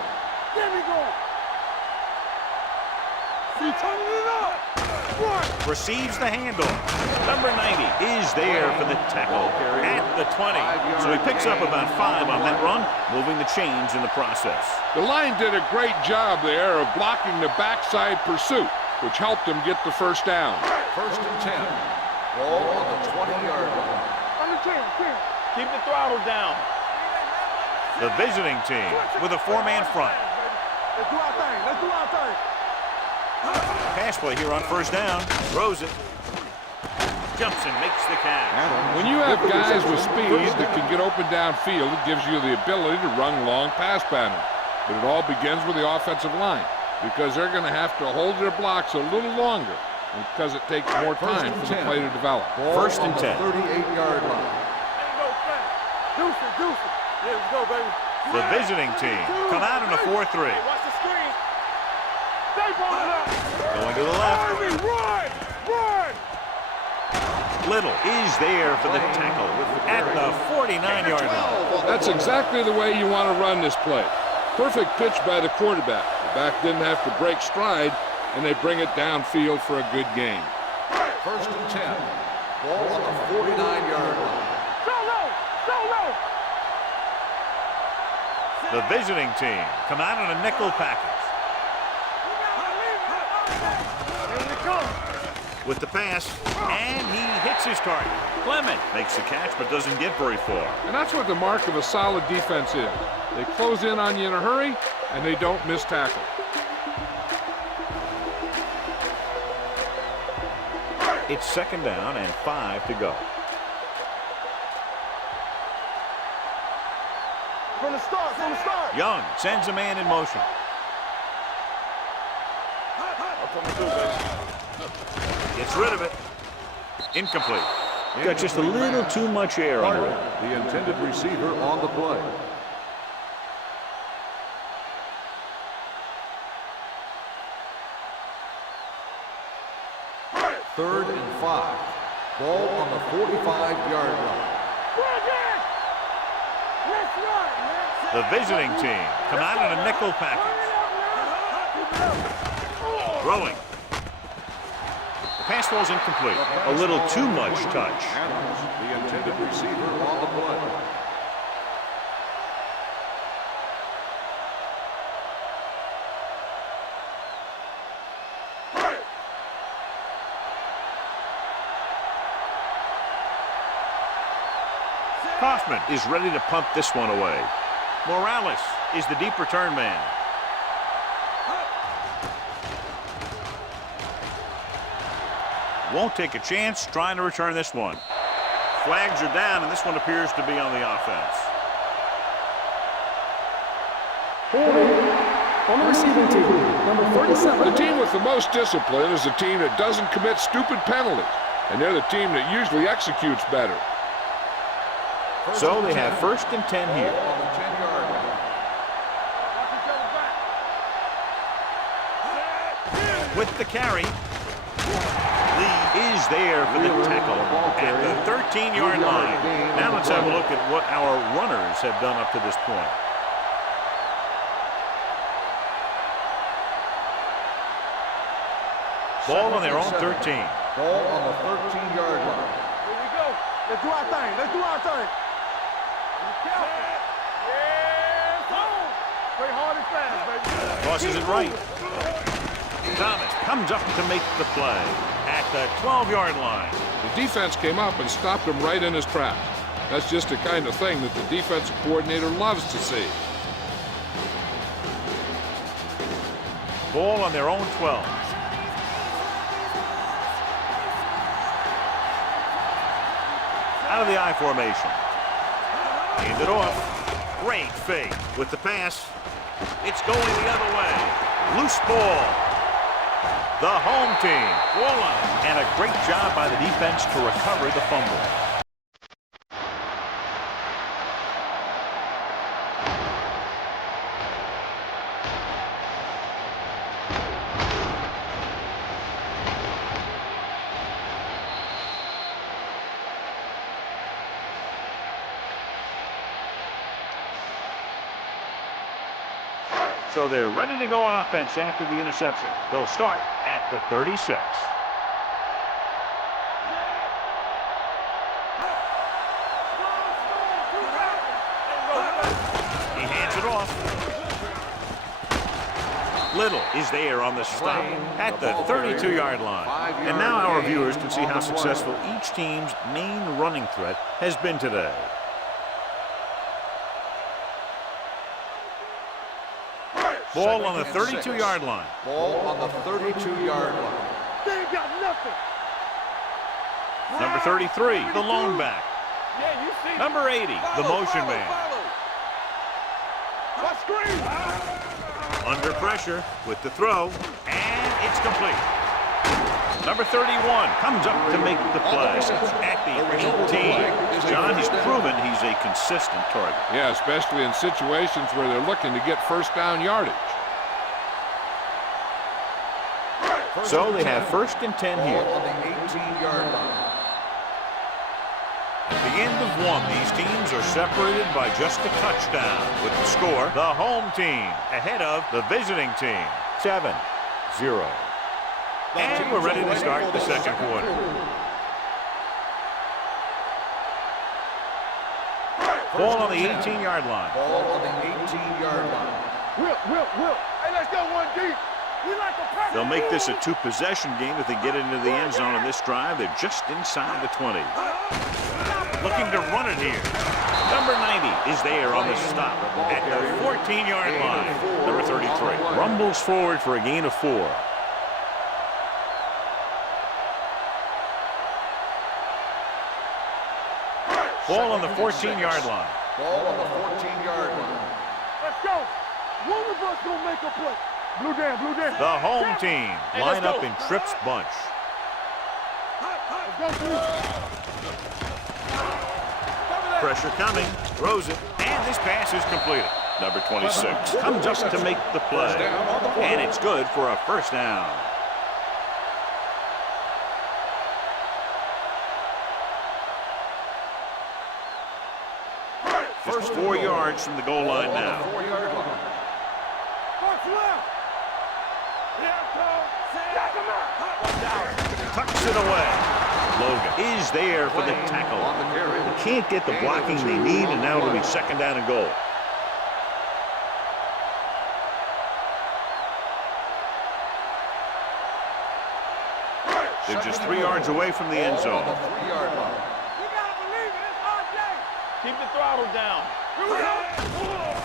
There we go. See, turning it up. Run. Receives the handoff. Number 90 is there for the tackle at the 20. So he picks up about 5 on that run, moving the chains in the process. The line did a great job there of blocking the backside pursuit, which helped them get the first down. First and 10. Ball on the 20-yard line. On the 10. Keep the throttle down. The visiting team with a 4-man front. Let's do our thing. Let's do our thing. Pass play here on first down. Throws it. Jumps and makes the catch. When you have guys with speed that can get open downfield, it gives you the ability to run long pass patterns. But it all begins with the offensive line, because they're going to have to hold their blocks a little longer, and because it takes more time for the play to develop. First and 10. 38-yard line. Deuce it, deuce it. Yeah, let's go, baby. The visiting team come out in a 4-3. Watch the screen. Stay balling up. Going to the left. Run! Run! Little is there for the tackle at the 49-yard line. That's exactly the way you want to run this play. Perfect pitch by the quarterback. The back didn't have to break stride, and they bring it downfield for a good gain. First and 10. Ball on the 49-yard line. Solo! Solo! The visiting team come out in a nickel package. Here we come. With the pass, and he hits his target. Clement makes the catch, but doesn't get very far. And that's what the mark of a solid defense is. They close in on you in a hurry, and they don't miss tackle. It's second down and 5 to go. From the start, from the start. Young sends a man in motion. Gets rid of it. Incomplete. Got just a little too much air under it. The intended receiver on the play. Third and 5. Ball on the 45-yard line. Let's run, man. The visiting team come out in a nickel package. Throwing. The pass ball's incomplete. A little too much touch. Adams, the intended receiver on the play. Kaufman is ready to punt this one away. Morales is the deep return man. Won't take a chance trying to return this one. Flags are down, and this one appears to be on the offense. Holding on the receiving team, number 37. The team with the most discipline is the team that doesn't commit stupid penalties, and they're the team that usually executes better. So they have first and 10 here. On the 10-yard line. With the carry, Lee is there for the tackle at the 13-yard line. Now let's have a look at what our runners have done up to this point. Ball on their own 13. Ball on the 13-yard line. Here we go. Let's do our thing. Let's do our thing. Yeah, home. Play hard and fast, baby. Crosses it right. Thomas comes up to make the play at the 12-yard line. The defense came up and stopped him right in his tracks. That's just the kind of thing that the defensive coordinator loves to see. Ball on their own 12. Out of the I formation. Hand it off. Great fake with the pass. It's going the other way. Loose ball. The home team. Goal line. And a great job by the defense to recover the fumble. So they're ready to go on offense after the interception. They'll start at the 36. He hands it off. Little is there on the stop at the 32-yard line. And now our viewers can see how successful each team's main running threat has been today. Ball on the 32-yard line. Ball on the 32-yard line. They ain't got nothing. Number 33, the lone back. Yeah, you see. Number 80, the motion man. What screen? Under pressure with the throw, and it's complete. Number 31 comes up to make the play at the 18. John, he's proven he's a consistent target. Yeah, especially in situations where they're looking to get first down yardage. So they have first and 10 here. Ball on the 18-yard line. At the end of one, these teams are separated by just a touchdown. With the score, the home team ahead of the visiting team, 7-0. And we're ready to start the second quarter. Ball on the 18-yard line. Ball on the 18-yard line. Whip. Hey, let's go one deep. We like the pressure. They'll make this a two-possession game if they get into the end zone on this drive. They're just inside the 20. Looking to run it here. Number 90 is there on the stop at the 14-yard line. Number 33 rumbles forward for a gain of 4. Ball on the 14-yard line. Ball on the 14-yard line. Let's go. One of us gonna make a play. Blue down. The home team line up in Tripp's bunch. Let's go, Pressure coming, throws it, and this pass is completed. Number 26 comes up to make the play, and it's good for a first down. Just 4 yards from the goal line now. 4-yard line. Watch left. Tucks it away. Logan is there for the tackle. They can't get the blocking they need, and now it'll be second down and goal. They're just 3 yards away from the end zone. 3-yard line. You gotta believe it. It's our day. Keep the throttle down.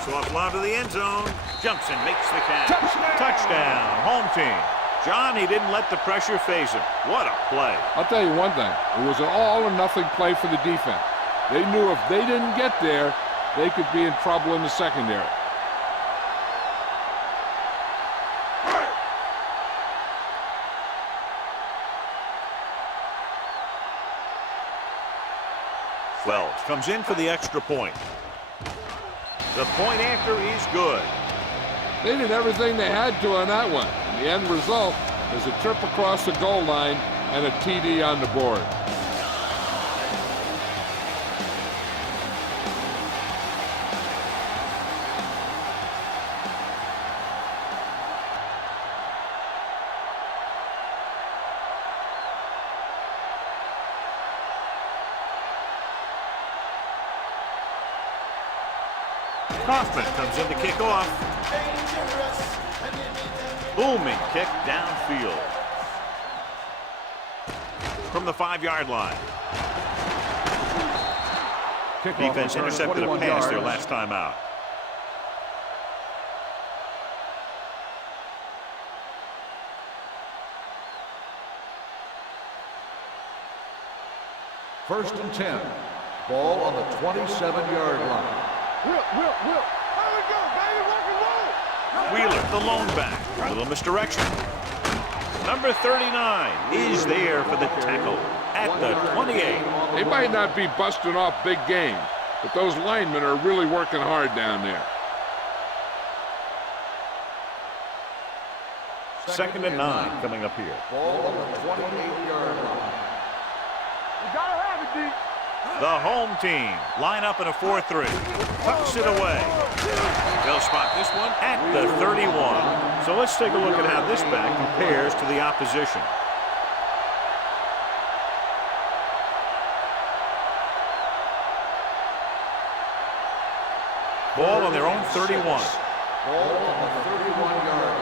So up loud to the end zone. Jumps and makes the catch. Touchdown. Home team. John, he didn't let the pressure phase him. What a play. I'll tell you one thing. It was an all-or-nothing play for the defense. They knew if they didn't get there, they could be in trouble in the secondary. Wells comes in for the extra point. The point after is good. They did everything they had to on that one. And the end result is a trip across the goal line and a TD on the board. Kaufman comes in to kick off. Booming kick downfield. From the 5-yard line. Defense intercepted a pass their last time out. First and 10. Ball on the 27-yard line. Whip. There we go, baby. Rock and roll. Wheeler, the lone back. A little misdirection. Number 39 is there for the tackle at the 28. They might not be busting off big games, but those linemen are really working hard down there. Second and 9 coming up here. Ball on the 28-yard line. You gotta have it, D. The home team line up in a 4-3. Tucks it away. They'll spot this one at the 31. So let's take a look at how this back compares to the opposition. Ball on their own 31. Ball on the 31-yard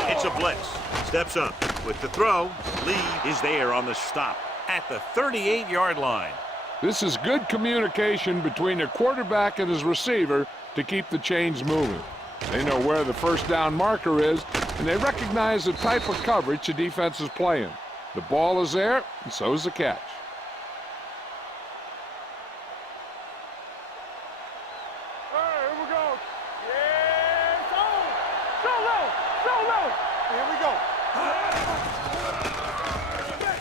line. It's a blitz. Steps up with the throw. Lee is there on the stop at the 38-yard line. This is good communication between the quarterback and his receiver to keep the chains moving. They know where the first down marker is, and they recognize the type of coverage the defense is playing. The ball is there, and so is the catch. All right, here we go. Yeah, it's on. So low. Here we go.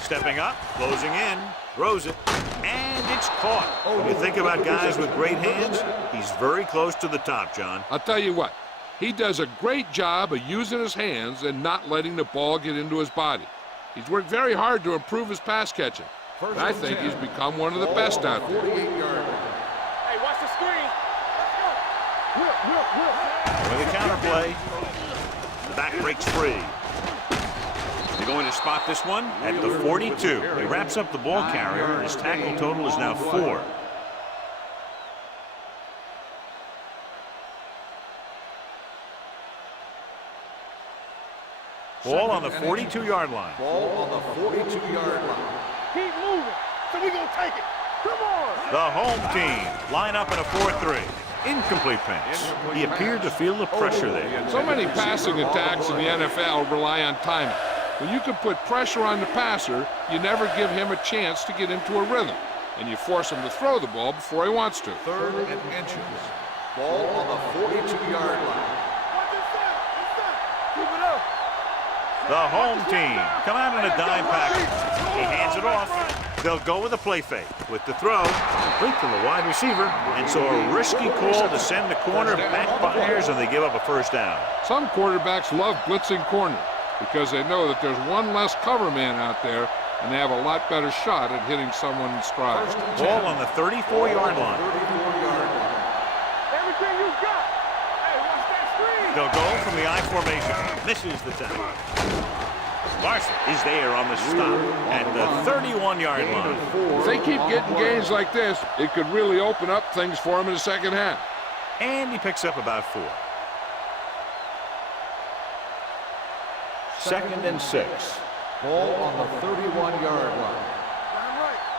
Stepping up, closing in, throws it, and it's caught. When you think about guys with great hands, he's very close to the top, John. I'll tell you what, he does a great job of using his hands and not letting the ball get into his body. He's worked very hard to improve his pass catching. And I think he's become one of the best out there. Hey, watch the screen. Let's go. Whip. With a counterplay, the back breaks free. They're going to spot this one at the 42. He wraps up the ball carrier, and his tackle total is now 4. Ball on the 42-yard line. Ball on the 42-yard line. Keep moving. So we gonna take it. Come on. The home team line up in a 4-3. Incomplete pass. He appeared to feel the pressure there. So many passing attacks in the NFL rely on timing. When you can put pressure on the passer, you never give him a chance to get into a rhythm, and you force him to throw the ball before he wants to. 3rd and inches. Ball on the 42-yard line. Watch this side. Keep it up. The home team come out in a dime package. He hands it off. They'll go with a play fake. With the throw, complete to the wide receiver. And so a risky call to send the corner backfires, and they give up a first down. Some quarterbacks love blitzing corners because they know that there's one less cover man out there, and they have a lot better shot at hitting someone in stride. Ball on the 34-yard line. 34-yard line. Everything you got. Hey, watch that screen. They'll go from the I formation. Misses the tackle. Larson is there on the stop at the 31-yard line. If they keep getting gains like this, it could really open up things for him in the second half. And he picks up about 4. 2nd and 6. Ball on the 31-yard line.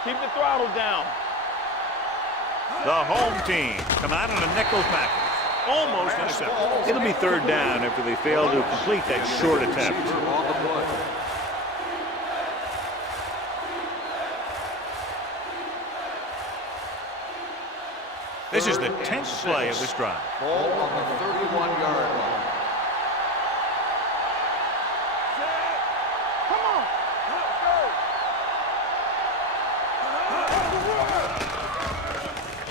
Keep the throttle down. The home team come out on a nickel package. Almost intercepted. It'll be 3rd down after they fail to complete that short attempt. On the play. This is the 10th play of this drive. Ball on the 31-yard line. Come on. Let's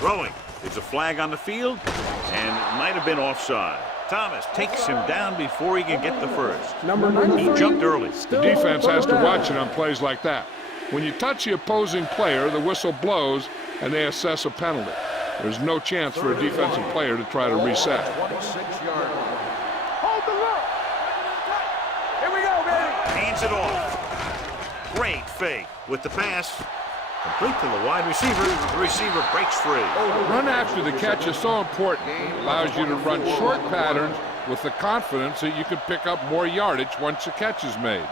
go. Throwing. There's a flag on the field, and it might have been offside. Thomas takes him down before he can get the first. Number He 93. jumped early. The defense has to watch it on plays like that. When you touch the opposing player, the whistle blows and they assess a penalty. There's no chance for a defensive player to try to reset. 26-yard line. Hold the look. Here we go, baby. Hands it off. Great fake with the pass. Complete to the wide receiver. The receiver breaks free. Run after the catch is so important. It allows you to run short patterns with the confidence that you can pick up more yardage once the catch is made.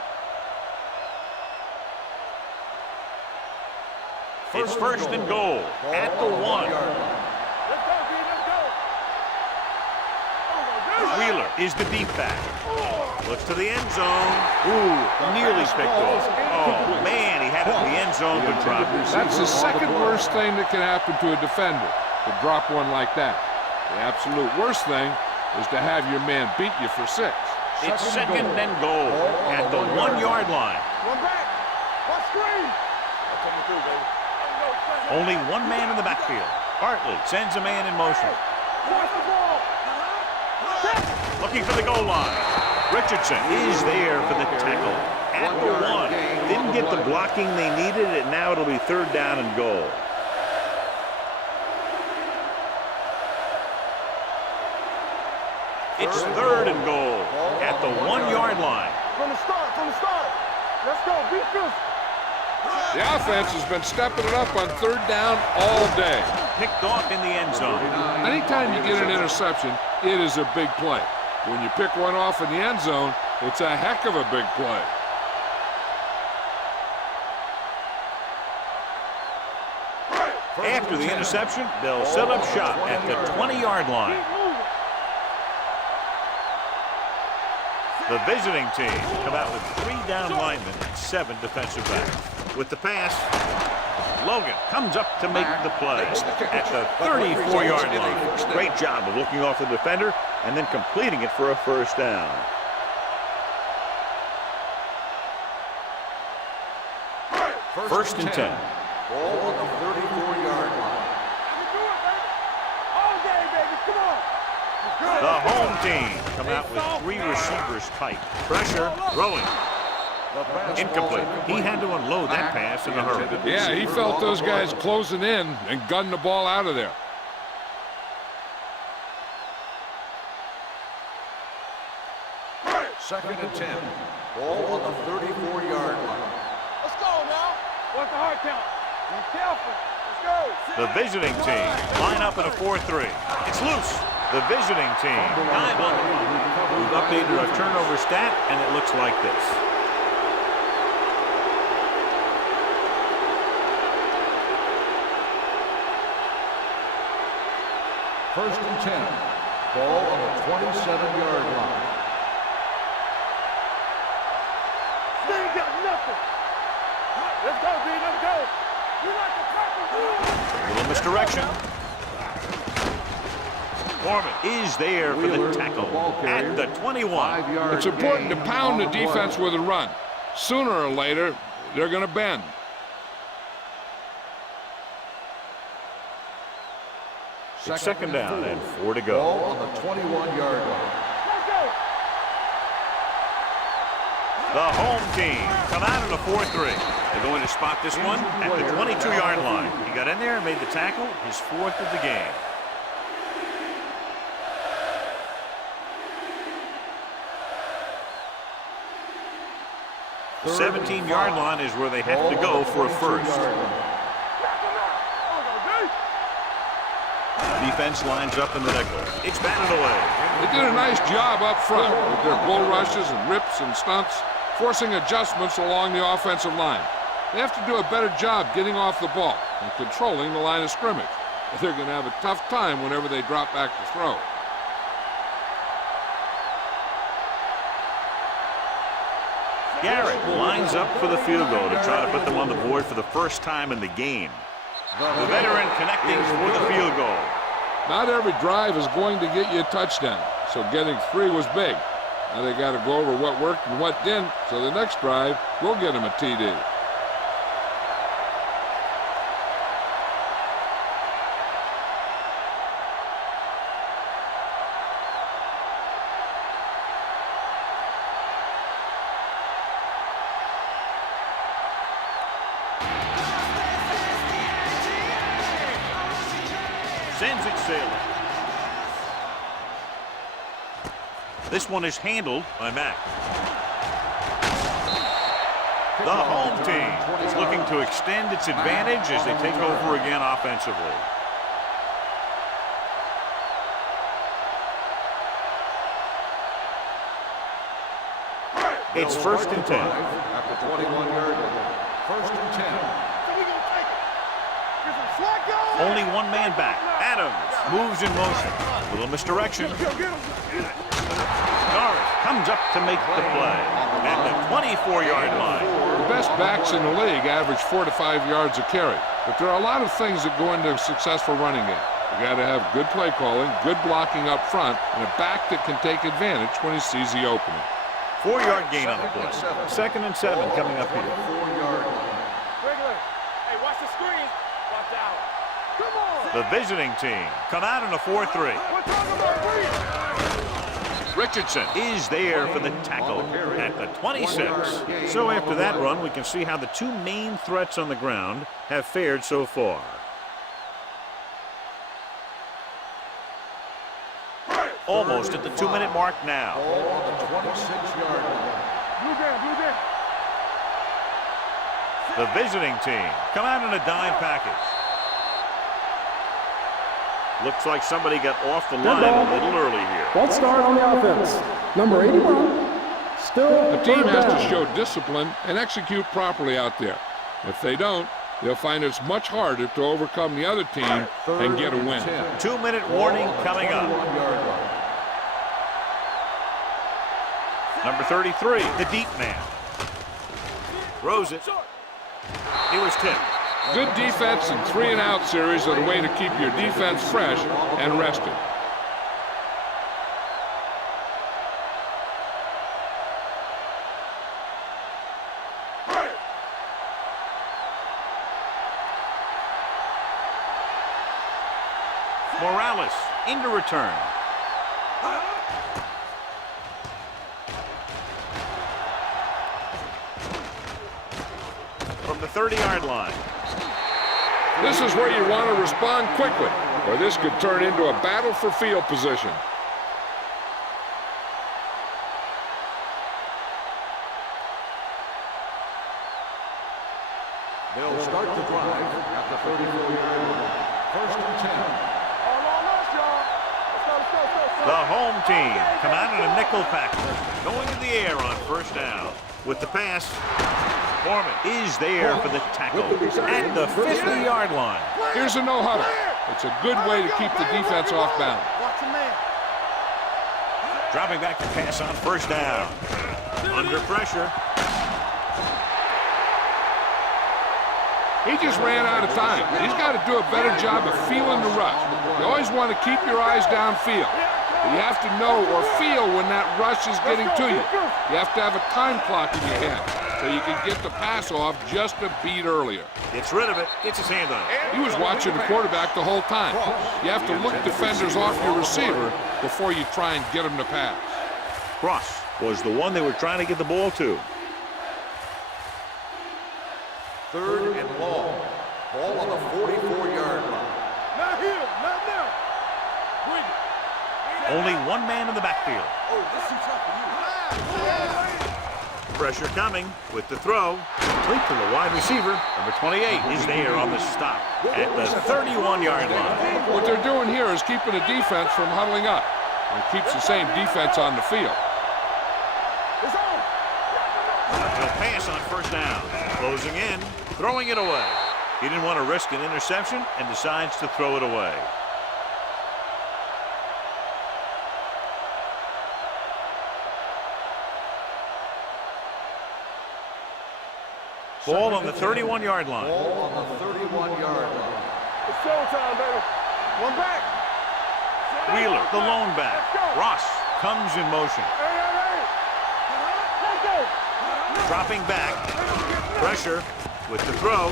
It's first and goal at the 1. Let's go, D. Let's go. Wheeler is the deep back. Looks to the end zone. Ooh, nearly picked off. Oh, man, he had it in the end zone but dropped it. That's the second worst thing that can happen to a defender, to drop one like that. The absolute worst thing is to have your man beat you for 6. It's second and goal at the 1-yard line. One back. One screen. Only one man in the backfield. Hartley sends a man in motion. Watch the ball. Looking for the goal line. Richardson is there for the tackle at the 1. Didn't get the blocking they needed, and now it'll be third down and goal. It's third and goal at the 1-yard line. From the start. Let's go. Be fierce. The offense has been stepping it up on third down all day. Picked off in the end zone. Anytime you get an interception, it is a big play. When you pick one off in the end zone, it's a heck of a big play. After the interception, they'll set up shop at the 20-yard line. The visiting team come out with 3 down linemen and 7 defensive backs. With the pass, Logan comes up to make the play at the 34-yard line. Great job of looking off the defender and then completing it for a first down. First and 10. Ball on the 34-yard line. All day, baby. Come on. The home team come out with 3 receivers tight. Pressure, throwing. Incomplete. He had to unload that pass in a hurry. Yeah, he felt those guys closing in and gunned the ball out of there. Second and 10. Ball on the 34-yard line. Let's go now. What's the hard count? Be careful. Let's go. The visiting team line up in a 4-3. It's loose. The visiting team dive on the run. We've updated our turnover stat, and it looks like this. First and 10. Ball on the 27-yard line. They ain't got nothing. Let's go, B. Let's go. You like the tackle. Little misdirection. Foreman is there for the tackle at the 21. It's important to pound the defense with a run. Sooner or later, they're going to bend. It's second down and 4 to go. Ball on the 21-yard line. Let's go. The home team come out in a 4-3. They're going to spot this one at the 22-yard line. He got in there and made the tackle, his 4th of the game. The 17-yard line is where they have to go for a first. Defense lines up in the nickel. It's batted away. They did a nice job up front with their bull rushes and rips and stunts, forcing adjustments along the offensive line. They have to do a better job getting off the ball and controlling the line of scrimmage. They're going to have a tough time whenever they drop back to throw. Garrett lines up for the field goal to try to put them on the board for the first time in the game. The veteran connecting for the field goal. Not every drive is going to get you a touchdown, so getting 3 was big. Now they got to go over what worked and what didn't, so the next drive will get them a TD. sends it sailing. This one is handled by Mack. The home team is looking to extend its advantage as they take over again offensively. It's 1st and 10. At the 21-yard line. 1st and 10. Only one man back. Adams moves in motion. A little misdirection. Norris comes up to make the play at the 24-yard line. The best backs in the league average 4 to 5 yards a carry. But there are a lot of things that go into a successful running game. You got to have good play calling, good blocking up front, and a back that can take advantage when he sees the opening. 4-yard gain on the play. 2nd and 7 coming up here. 4-yard line. Regular. Hey, watch the screen. Watch out. Come on. The visiting team come out in a 4-3. We're talking about free. Richardson is there for the tackle at the 26. So after that run, we can see how the two main threats on the ground have fared so far. Almost at the 2-minute mark now. Ball on the 26-yard line. Blue game, blue game. The visiting team come out in a dime package. Looks like somebody got off the line a little early here. False start on the offense. Number 81. Still The team third has down. to show discipline and execute properly out there. If they don't, they'll find it's much harder to overcome the other team and get a win. 2-minute warning coming up. 21-yard line. Number 33, the deep man. Throws it. He was tipped. Good defense and 3-and-out series are the way to keep your defense fresh and rested. Morales into return. From the 30-yard line. This is where you want to respond quickly, or this could turn into a battle for field position. They'll start the drive at the 34-yard line. 1st and 10. All on us, y'all. Let's go. The home team come out in a nickel package, going to the air on 1st down. With the pass, Foreman is there for the tackle at the 50-yard line. Here's a no-huddle. It's a good way to keep the defense off balance. Watch your man. Dropping back to pass on 1st down. Under pressure. He just ran out of time. He's got to do a better job of feeling the rush. You always want to keep your eyes downfield. But you have to know or feel when that rush is getting to you. You have to have a time clock in your head so you can get the pass off just a beat earlier. Gets rid of it, gets his hand on it. He was watching the quarterback the whole time. You have to look defenders off your receiver before you try and get him to pass. Cross was the one they were trying to get the ball to. 3rd and long. Ball on the 44-yard line. Not here, not now. Bring it. Only one man in the backfield. Oh, this is tough for you. Pressure coming with the throw. Complete to the wide receiver. Number 28 is there on the stop at the 31-yard line. What they're doing here is keeping the defense from huddling up. And it keeps the same defense on the field. It's on. He'll pass on 1st down. Closing in, throwing it away. He didn't want to risk an interception and decides to throw it away. Ball on the 31-yard line. Ball on the 31-yard line. It's showtime, baby. One back. Wheeler, the lone back. Ross comes in motion. Hey. Let's go. Dropping back. Pressure with the throw.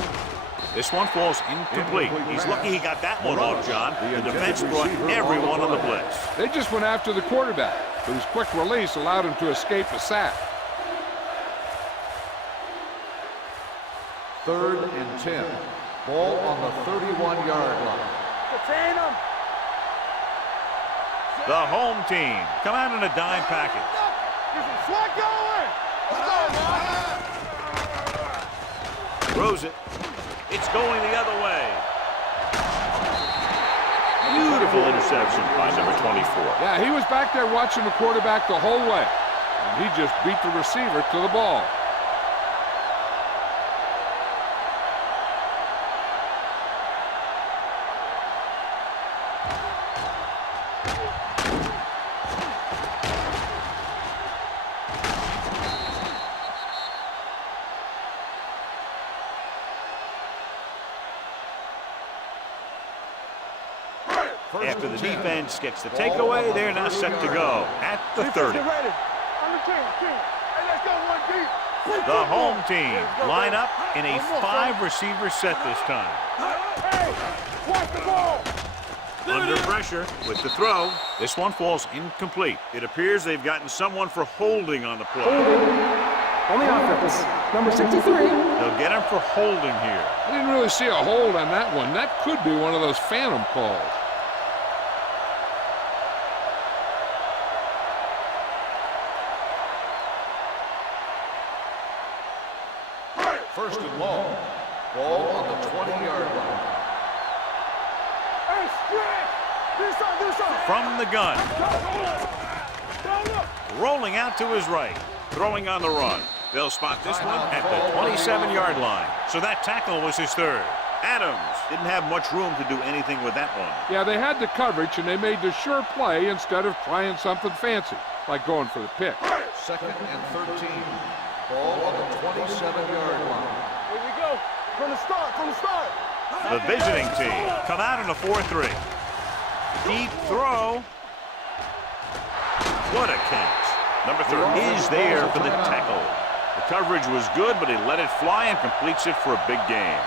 This one falls incomplete. He's lucky he got that one off, John. The defense brought everyone on the blitz. They just went after the quarterback, but his quick release allowed him to escape a sack. 3rd and 10. Ball on the 31-yard line. Contain him. The home team come out in a dime package. Get some sweat going. Let's go, man. Throws it. It's going the other way. Beautiful interception by number 24. Yeah, he was back there watching the quarterback the whole way. And he just beat the receiver to the ball. After the defense gets the takeaway, they're now set to go at the 30. Get ready. On the team. Hey, let's go one deep. The home team line up in a 5-receiver set this time. Hey, watch the ball. Under pressure with the throw. This one falls incomplete. It appears they've gotten someone for holding on the play. On the offense, number 63. They'll get him for holding here. I didn't really see a hold on that one. That could be one of those phantom calls. First and long. Ball on the 20-yard line. Hey, stretch. Do something. From the gun. Rolling out to his right. Throwing on the run. They'll spot this one at the 27-yard line. So that tackle was his third. Adams didn't have much room to do anything with that one. Yeah, they had the coverage, and they made the sure play instead of trying something fancy, like going for the pick. Second and 13. Ball on the 27-yard line. Here we go. From the start. The visiting team come out in a 4-3. Deep throw. What a catch. Number 3 is there for the tackle. The coverage was good, but he let it fly and completes it for a big gain.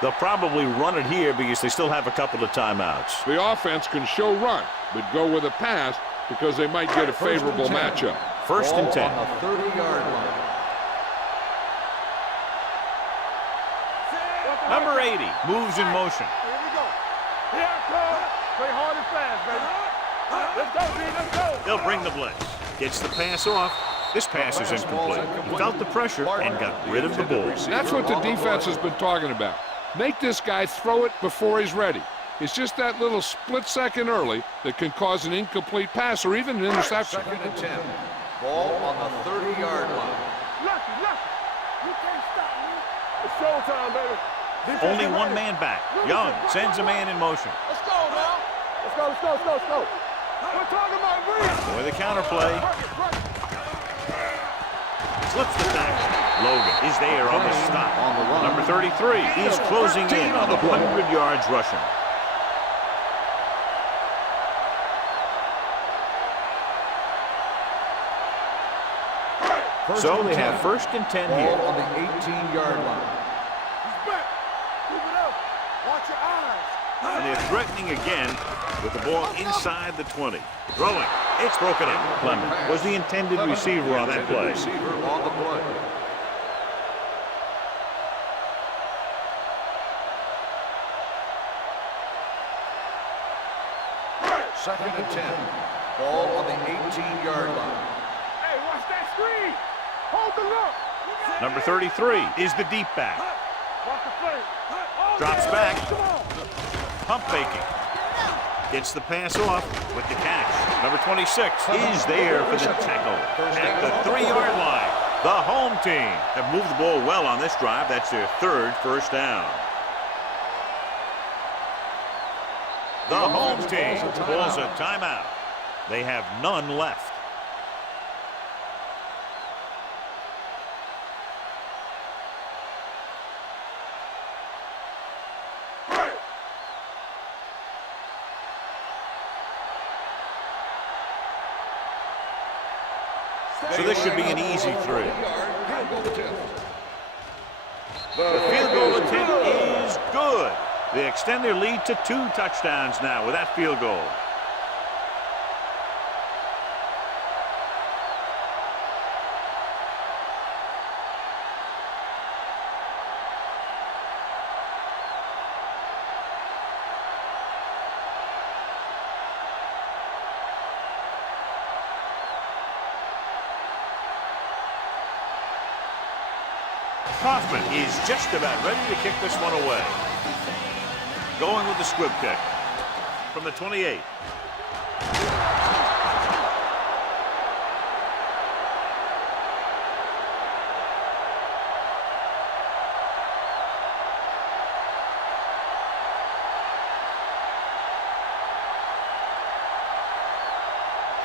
They'll probably run it here because they still have a couple of timeouts. The offense can show run, but go with a pass because they might get a favorable matchup. First and 10. On the 30-yard line. Number 80 moves in motion. Here we go. Here I come. Play hard and fast, baby. Let's go, B. Let's go. They'll bring the blitz. Gets the pass off. This pass is incomplete. He felt the pressure and got rid of the ball. That's what the defense has been talking about. Make this guy throw it before he's ready. It's just that little split second early that can cause an incomplete pass or even an interception. Second and 10. Ball on the 30-yard line. Lucky. You can't stop me. It's showtime, baby. Defense, Only get one ready. man back. Young sends a man in motion. Let's go now. Let's go. We're talking about real. With a counterplay. Slips the tackle. Logan is there on the stop. On the run. Number 33 is closing in on 100 yards rushing. So they have first and 10 Ball here. on the 18-yard line. He's back. Keep it up. Watch your eyes. And they're threatening again with the ball inside the 20. Throwing. It's broken up. Clement was the intended receiver on that play. Receiver on the play. Second and 10. Ball on the 18-yard line. Hey, watch that screen. Hold the look. Number 33 is the deep back. Watch the play. Drops back. Come on. Pump faking. Gets the pass off with the catch. Number 26 is there for the tackle at the 3-yard line. The home team have moved the ball well on this drive. That's their third first down. The home team calls a timeout. They have none left. So this should be an easy 3. The field goal attempt is good. They extend their lead to 2 touchdowns now with that field goal. Hoffman is just about ready to kick this one away. Going with the squib kick from the 28.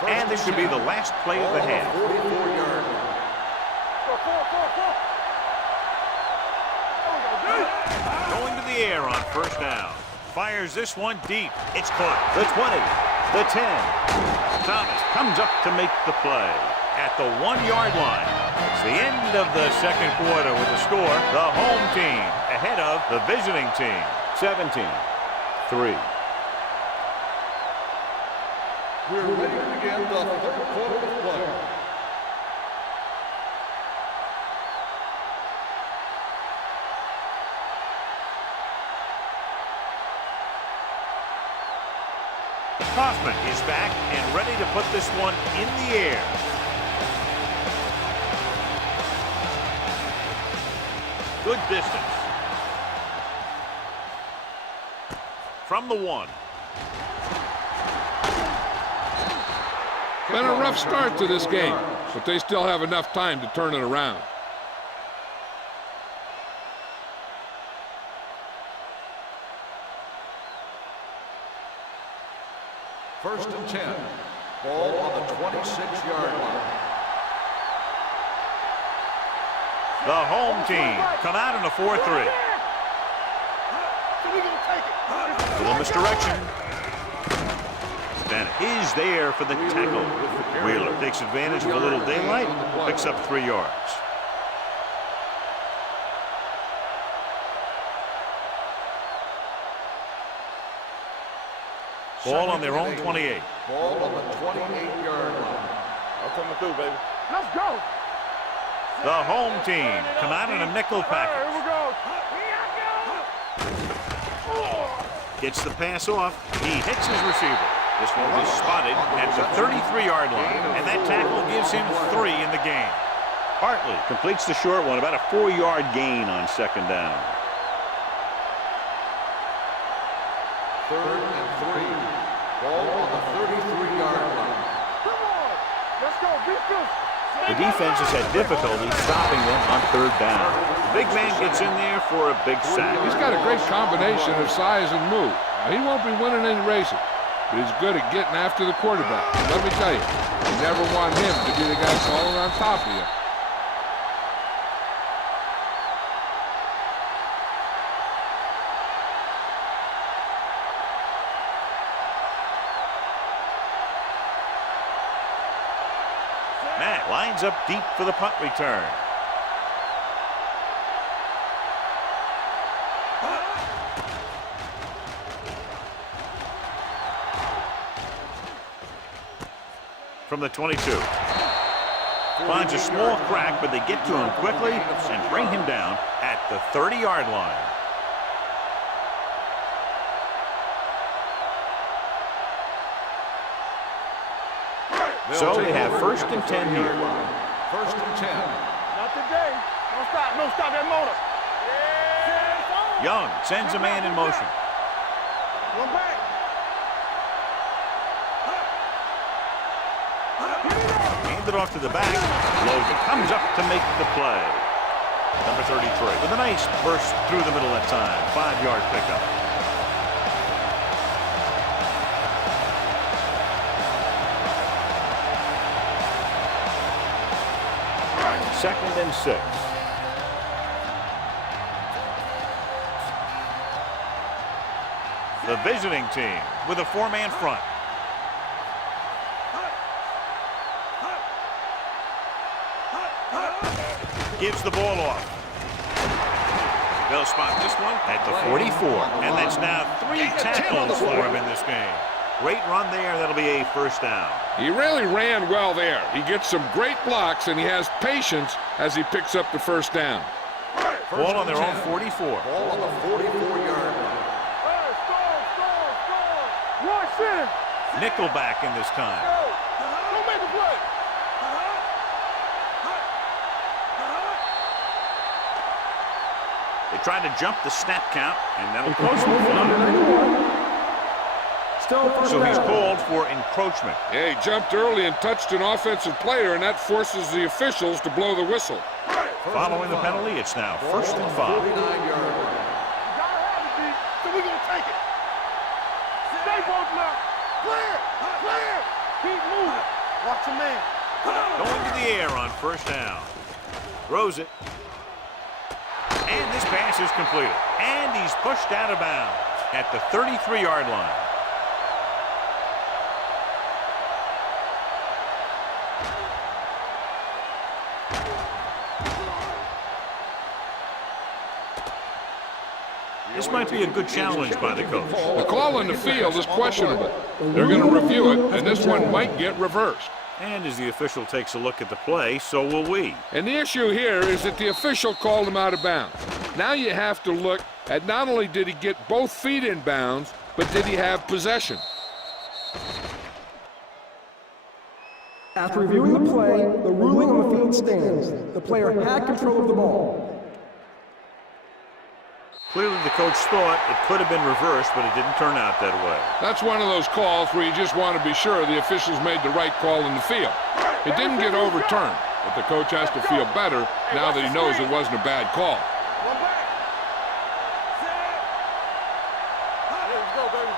And this should be the last play of the half. 44-yard line. Going to the air on first down. Fires this one deep. It's caught. The 20, the 10. Thomas comes up to make the play at the 1-yard line. It's the end of the second quarter with the score. The home team ahead of the visiting team. 17-3. We're ready to begin the third quarter of play. Hoffman is back and ready to put this one in the air. Good distance. From the 1. Been a rough start to this game, but they still have enough time to turn it around. First and 10. Ball on the 26-yard line. The home team come out in a 4-3. Little misdirection. Bennett is there for the tackle. Wheeler takes advantage of a little daylight, picks up 3 yards. Ball on their own 28. Ball on the 28-yard line. I'm coming through, baby. Let's go. The home team come out in a nickel Here package. we go. Gets the pass off. He hits his receiver. This one was spotted at the 33-yard line, and that tackle gives him 3 in the game. Hartley completes the short one, about a 4-yard gain on second down. Third and 3. Ball on the 33-yard line. Come on. Let's go. Defense. The defense has had difficulty stopping them on third down. Big man gets in there for a big sack. He's got a great combination of size and move. Now, he won't be winning any races, but he's good at getting after the quarterback. And let me tell you, you never want him to be the guy falling on top of you. Matt lines up deep for the punt return. From the 22. Finds a small crack, but they get to him quickly and bring him down at the 30-yard line. So they have first and 10 here. First and 10. Not today. Don't stop. Don't stop that motor. Young sends a man in motion. One back. Hand it off to the back. Logan comes up to make the play. Number 33 with a nice burst through the middle that time. 5-yard pickup. Second and 6. The visiting team with a 4-man front. Gives the ball off. They'll spot this one at the 44. And that's now 3 tackles for him in this game. Great run there. That'll be a first down. He really ran well there. He gets some great blocks, and he has patience as he picks up the first down. Ball on their own 44. Ball on the 44-yard line. Hey, score. One center. Nickelback in this time. Don't make a play. trying to jump the snap count, and that'll close the Number flag. 91. Still first So he's down. called for encroachment. Yeah, he jumped early and touched an offensive player, and that forces the officials to blow the whistle. Following the penalty, it's now 1st and 5. 49-yard line. You gotta have it, D. So we're gonna take it. Stay both now. Clear! Clear! Keep moving. Watch your man. Going to the air on 1st down. Throws it. And this pass is completed. And he's pushed out of bounds at the 33-yard line. This might be a good challenge by the coach. The call on the field is questionable. They're going to review it, and this one might get reversed. And as the official takes a look at the play, so will we. And the issue here is that the official called him out of bounds. Now you have to look at not only did he get both feet in bounds, but did he have possession? After reviewing the play, the ruling on the field stands. The player had control of the ball. Clearly the coach thought it could have been reversed, but it didn't turn out that way. That's one of those calls where you just want to be sure the officials made the right call in the field. It didn't get overturned, but the coach has to feel better now that he knows it wasn't a bad call. One back. Set. Let's go, baby.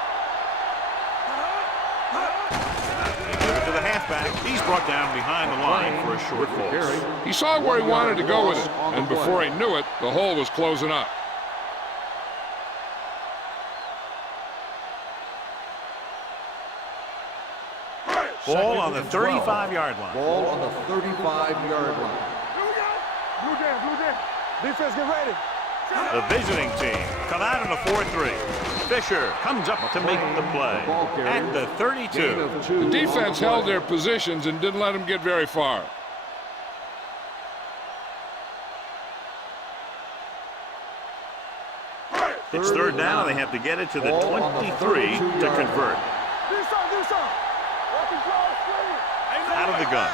Give it to the halfback. He's brought down behind the line for a short loss. He saw where he wanted to go with it, and before he knew it, the hole was closing up. Ball on the 35-yard line. Ball on the 35-yard line. Blue down. Defense, get ready. The visiting team come out in a 4-3. Fisher comes up to make the play at the 32. The defense held their positions and didn't let them get very far. It's 3rd down. They have to get it to the 23 to convert. Do some. Walking close, screen. Out of the gun.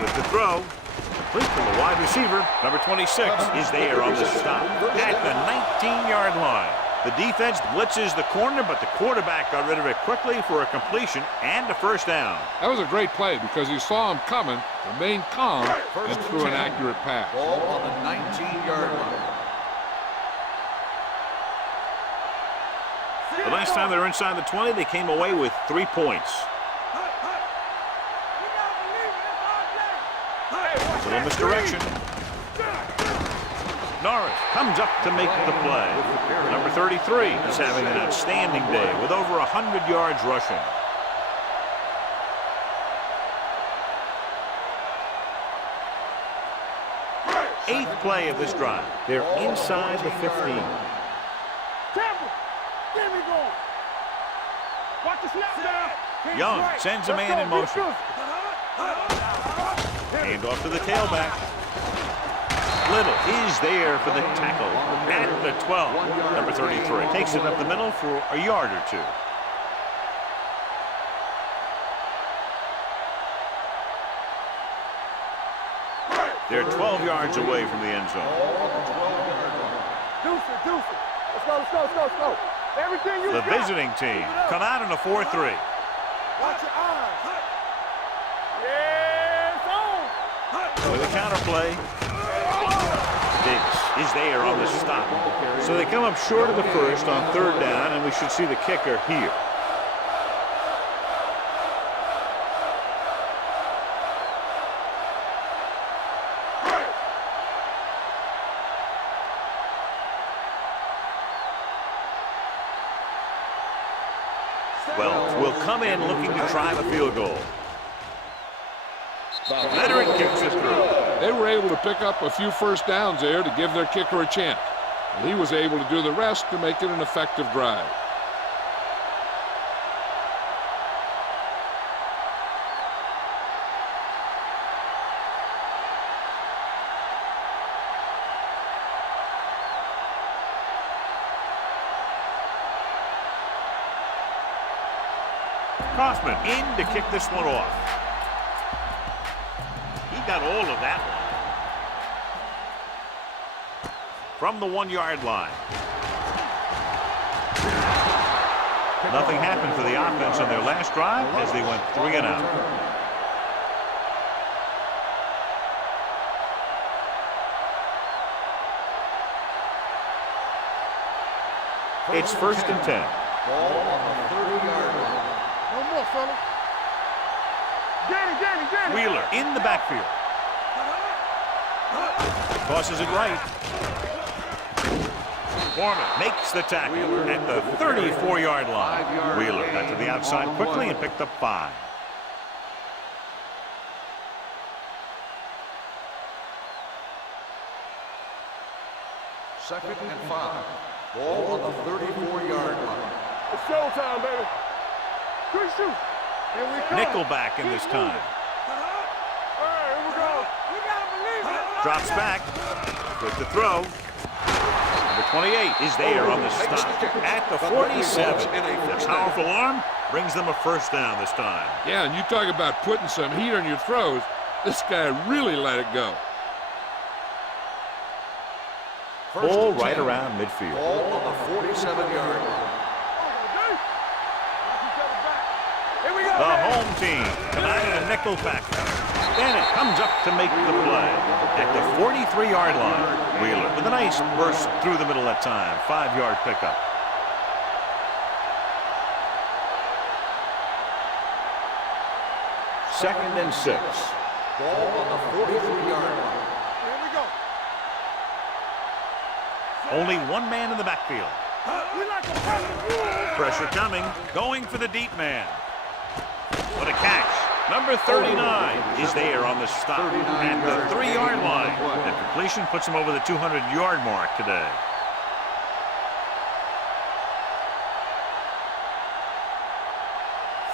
With the throw. Complete from the wide receiver. Number 26 is there on the stop at the 19-yard line. The defense blitzes the corner, but the quarterback got rid of it quickly for a completion and a 1st down. That was a great play because he saw him coming, remained calm, and threw an accurate pass. Ball on the 19-yard line. The last time they were inside the 20, they came away with 3 points. Little misdirection. Norris comes up to make the play. Number 33 is having an outstanding day with over 100 yards rushing. Eighth play of this drive. They're inside the 15. Tampa, get me going. Watch the snap down. Young sends a man in motion. Hand off to the tailback. Little is there for the tackle at the 12. Number 33 takes it up the middle for a yard or two. They're 12 yards away from the end zone. Deuce it. Let's go. Everything you The got. visiting team come out in a 4-3. Watch your eyes. Yeah, it's on. With a counterplay. Diggs is there on the stop. So they come up short of the first on 3rd down, and we should see the kicker here. Wells will come in looking to try the field goal. Veteran kicks it through. They were able to pick up a few 1st downs there to give their kicker a chance. And he was able to do the rest to make it an effective drive. Kaufman in to kick this one off. He got all of that from the 1-yard line. Nothing happened for the offense on their last drive as they went 3 and out. It's 1st and 10. Ball on the 30-yard line. No more, fella. Get it. Wheeler in the backfield. Tosses it right. Foreman makes the tackle at the 34-yard line. Wheeler got to the outside quickly and picked up 5. Second and 5. Ball on the 34-yard line. It's showtime, baby. Quick shoot. Here we go. Nickelback in this time. All right, here we go. We gotta believe it. Drops back. Good to throw. Number 28 is there on the stop at the 47. The powerful arm brings them a 1st down this time. Yeah, and you talk about putting some heat on your throws. This guy really let it go. Ball right around midfield. Ball on the 47-yard line. Here we go. The home team tonight in a nickel backfield. Bennett comes up to make the play at the 43-yard line. Wheeler with a nice burst through the middle that time. 5-yard pickup. Second and 6. Ball on the 43-yard line. Here we go. Only one man in the backfield. We like to press. Pressure coming. Going for the deep man. What a catch. Number 39 is there on the stop at the 3-yard line. The completion puts him over the 200-yard mark today.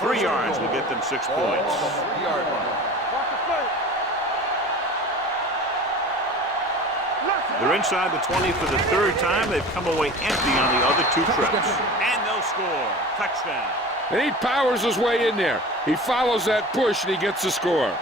Three yards will get them 6 Ball on points. the 3-yard line. Watch the play. They're inside the 20 for the 3rd time. They've come away empty on the other 2 trips. And they'll score. Touchdown. And he powers his way in there. He follows that push and he gets the score.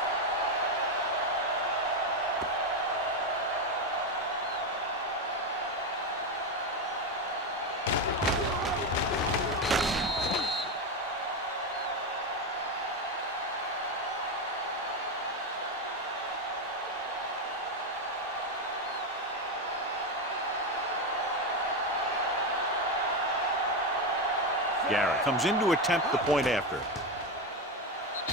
Garrett comes in to attempt the point after.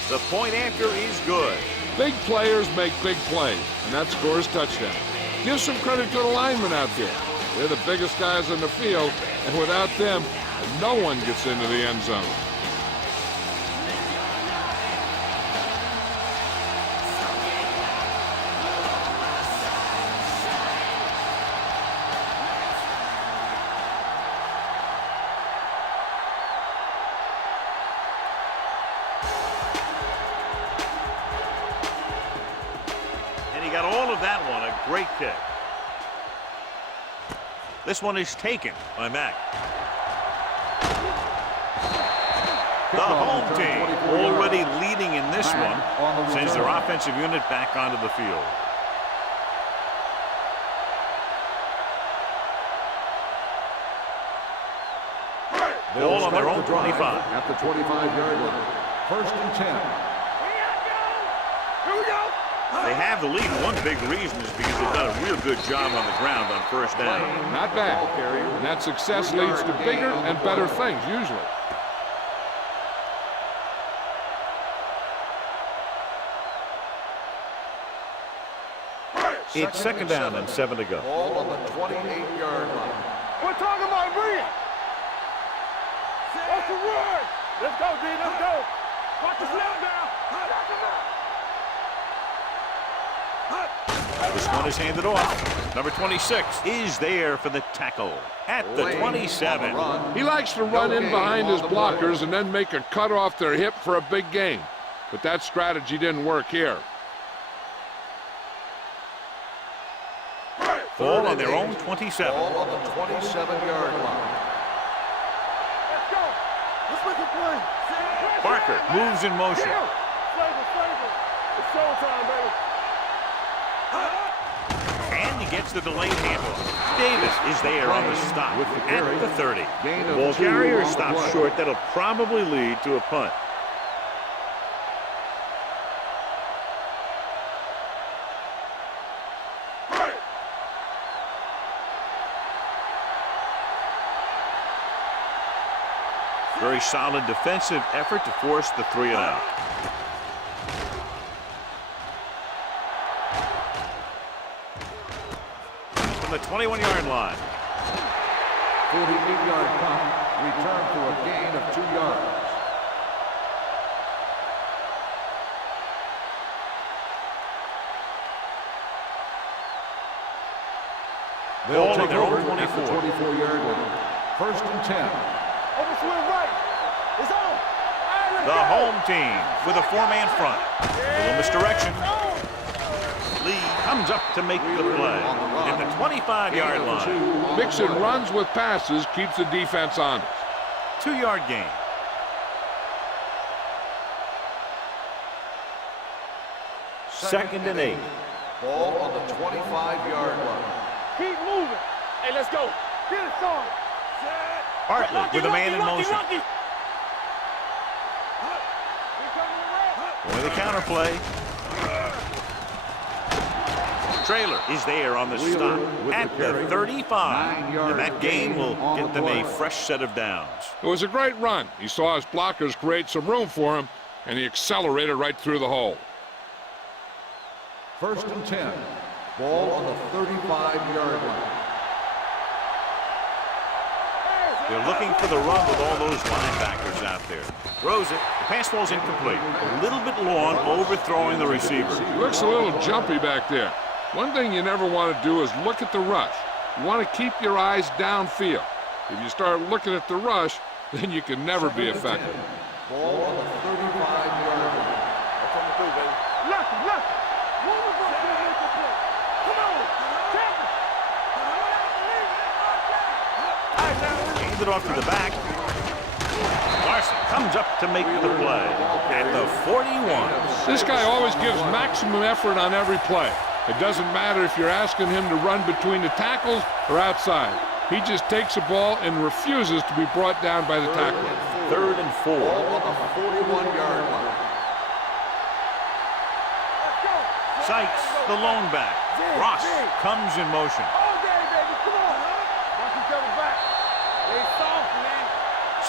The point after is good. Big players make big plays, and that scores touchdown. Give some credit to the linemen out there. They're the biggest guys in the field, and without them, no one gets into the end zone. Got all of that one, a great kick. This one is taken by Mack. The home team already leading in this one, sends their offensive unit back onto the field. Ball on their own 25. At the 25-yard line. 1st and 10. Here we go. They have the lead. One big reason is because they've done a real good job on the ground on 1st down. Not bad. And that success leads to bigger and better things, usually. It's 2nd down and 7 to go. Ball on the 28-yard line. We're talking about brilliant. What's the word? Let's go, D. Let's go. Watch the snap down. Watch him out. This one is handed off. Number 26 is there for the tackle at the 27. He likes to run in behind his blockers and then make a cut off their hip for a big gain. But that strategy didn't work here. Ball on their own 27. Ball on the 27-yard line. Let's go. Let's make a play. Barker moves in motion. Flavor. It's showtime, baby. And he gets the delayed handoff. Davis is there on the stop at the 30. Ball carrier stops short. That'll probably lead to a punt. Very solid defensive effort to force the 3 and out. From the 21-yard line. 48-yard punt, return for a gain of 2 yards. They'll take over at the 24-yard line. 1st and 10. Over swing right. It's on. The home team with a 4-man front. A little misdirection. Lee comes up to make the play at the 25-yard line. Mixing runs with passes keeps the defense honest. 2-yard gain. Second and 8. Ball on the 25-yard line. Keep moving. Hey, let's go. Get it, son. Hartley with a man in motion. With the counterplay. Trailer is there on the stop at the 35. And that gain will get them a fresh set of downs. It was a great run. He saw his blockers create some room for him, and he accelerated right through the hole. 1st and 10. Ball on the 35-yard line. They're looking for the run with all those linebackers out there. Throws it. The pass ball's incomplete. A little bit long, overthrowing the receiver. He looks a little jumpy back there. One thing you never want to do is look at the rush. You want to keep your eyes downfield. If you start looking at the rush, then you can never be effective. Ball on the 35-yard line. That's coming through, baby. Lucky. Move it up to the next play. Come on. Tap it. Hands it off to the back. Larson comes up to make the play at the 41. This guy always gives maximum effort on every play. It doesn't matter if you're asking him to run between the tackles or outside. He just takes the ball and refuses to be brought down by the tackler. 3rd and 4. Ball on the 41-yard line. Sykes, the lone back. Ross comes in motion. All day, baby. Come on. Watch each other back. They soft, man.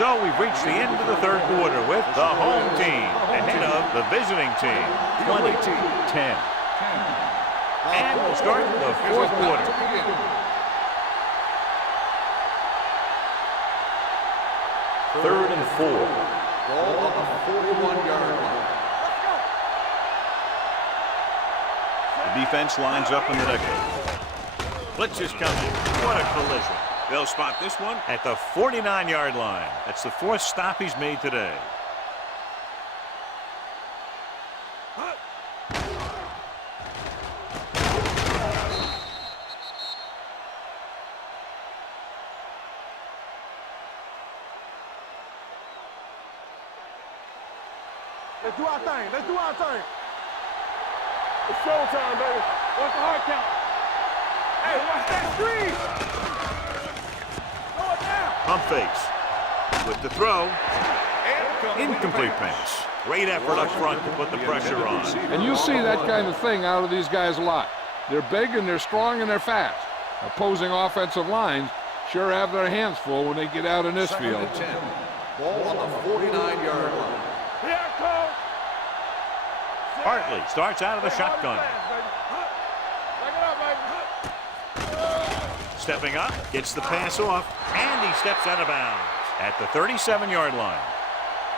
So we've reached the end of the 3rd quarter with the home team ahead of the visiting team, 20-10. And we'll start the 4th quarter. Third and 4. Ball on the 41-yard line. The defense lines up in the nickel. Blitz is coming. What a collision. They'll spot this one at the 49-yard line. That's the 4th stop he's made today. Let's do our thing. It's showtime, baby. Watch the hard count. Hey, watch that screen. Throw it down. Pump fakes. With the throw. Incomplete pass. Great effort up front to put the pressure on. And you'll see that kind of thing out of these guys a lot. They're big and they're strong and they're fast. Opposing offensive lines sure have their hands full when they get out in this field. 2nd and 10. Ball on the 49-yard line. Here it comes. Hartley starts out of the shotgun. Back it up, baby. Stepping up, gets the pass off, and he steps out of bounds at the 37-yard line.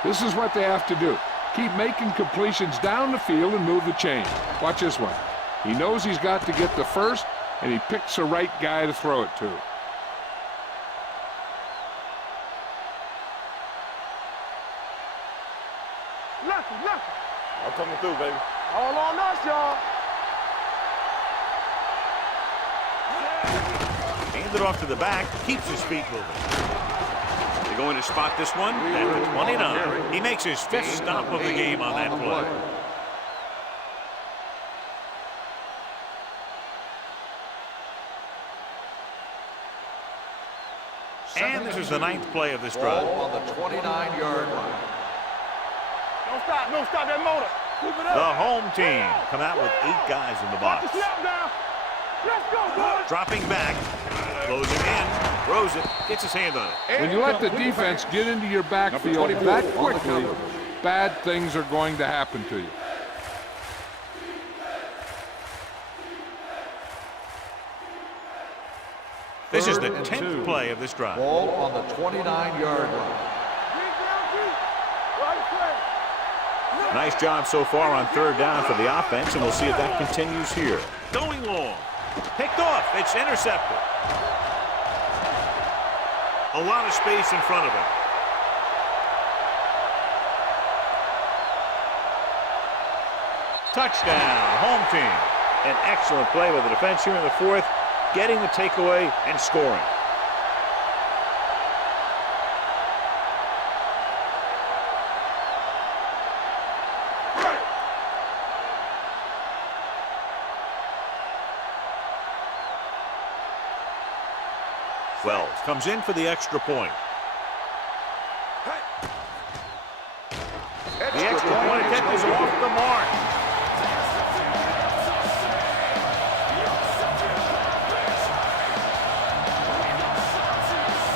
This is what they have to do. Keep making completions down the field and move the chain. Watch this one. He knows he's got to get the first, and he picks the right guy to throw it to. Lucky. I'm coming through, baby. All on us, y'all. Hands it off to the back, keeps his feet moving. They're going to spot this one at the 29. He makes his 5th stop of the game on that play. And this is the 9th play of this Ball drive. on the 29-yard line. Don't stop that motor. Keep it up. The home team come out with 8 guys in the box. Watch the snap down. Let's go, boys. Dropping back, closing in, throws it, gets his hand on it. When you let the defense get into your backfield that quickly, bad things are going to happen to you. This is the 3rd and 10th 2. play of this drive. Ball on the 29-yard line. Nice job so far on 3rd down for the offense, and we'll see if that continues here. Going long. Picked off. It's intercepted. A lot of space in front of him. Touchdown, home team. An excellent play by the defense here in the 4th, getting the takeaway and scoring. Wells comes in for the extra point. The extra point attempt is off the mark.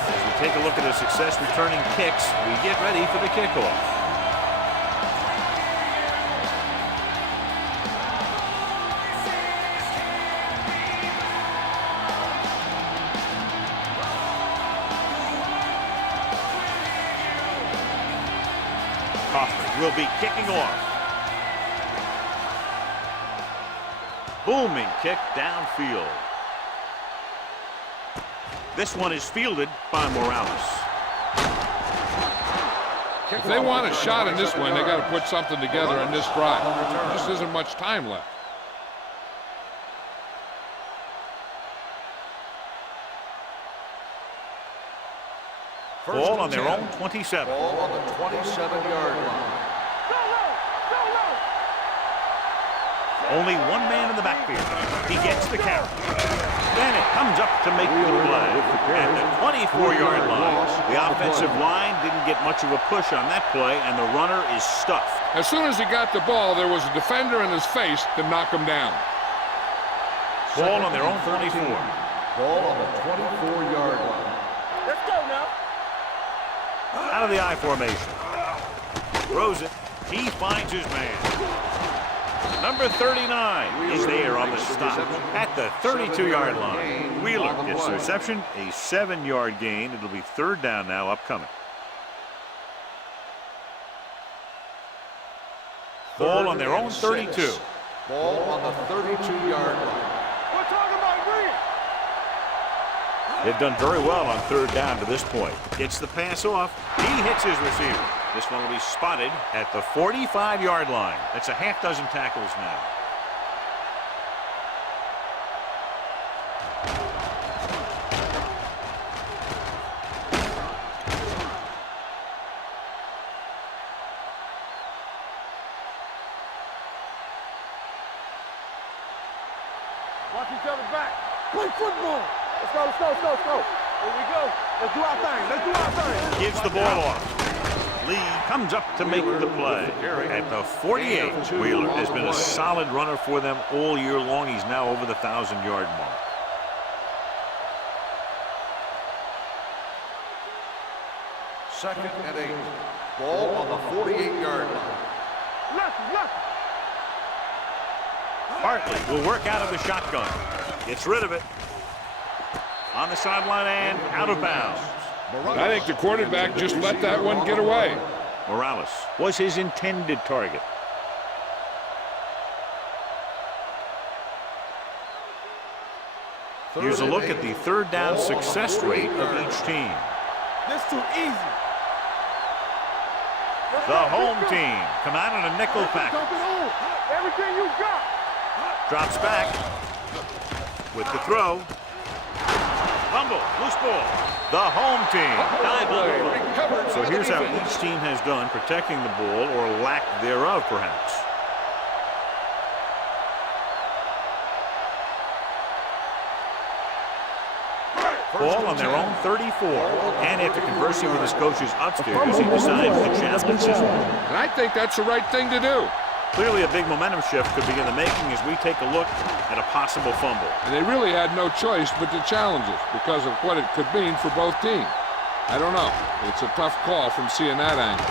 As we take a look at his success returning kicks, we get ready for the kickoff. Will be kicking off. Booming kick downfield. This one is fielded by Morales. If they want a shot in this one, they got to put something together in this drive. There just isn't much time left. Ball on their own 27. Ball on the 27-yard line. Only one man in the backfield. He gets the carry. Then it comes up to make the play. At the 24-yard line, the offensive line didn't get much of a push on that play, and the runner is stuffed. As soon as he got the ball, there was a defender in his face to knock him down. Ball on their own 24. Ball on the 24-yard line. Let's go now. Out of the I formation. Throws it. He finds his man. Number 39 is there on the stop at the 32-yard line. Wheeler gets the reception, a 7-yard gain. It'll be 3rd down now upcoming. Ball on their own 32. Ball on the 32-yard line. We're talking about green. They've done very well on 3rd down to this point. Gets the pass off. He hits his receiver. This one will be spotted at the 45-yard line. That's a half dozen tackles now. Watch each other back. Play football. Let's go. Here we go. Let's do our thing. Let's do our thing. Gives the ball off. Lee comes up to make the play. At the 48, Wheeler has been a solid runner for them all year long. He's now over the 1,000-yard mark. Second and 8. Ball on the 48-yard line. Left. Hartley will work out of the shotgun. Gets rid of it. On the sideline and out of bounds. I think the quarterback just let that one get away. Morales was his intended target. Here's a look at the 3rd down success rate of each team. This too easy. The home team come out in a nickel package. Everything you got. Drops back with the throw. Fumble, loose ball. The home team dive on the ball. So here's how each team has done protecting the ball, or lack thereof, perhaps. Ball on their own 34. And after conversing with his coaches upstairs, he decides to challenge this one. And I think that's the right thing to do. Clearly a big momentum shift could be in the making as we take a look at a possible fumble. And they really had no choice but to challenge it because of what it could mean for both teams. I don't know. It's a tough call from seeing that angle.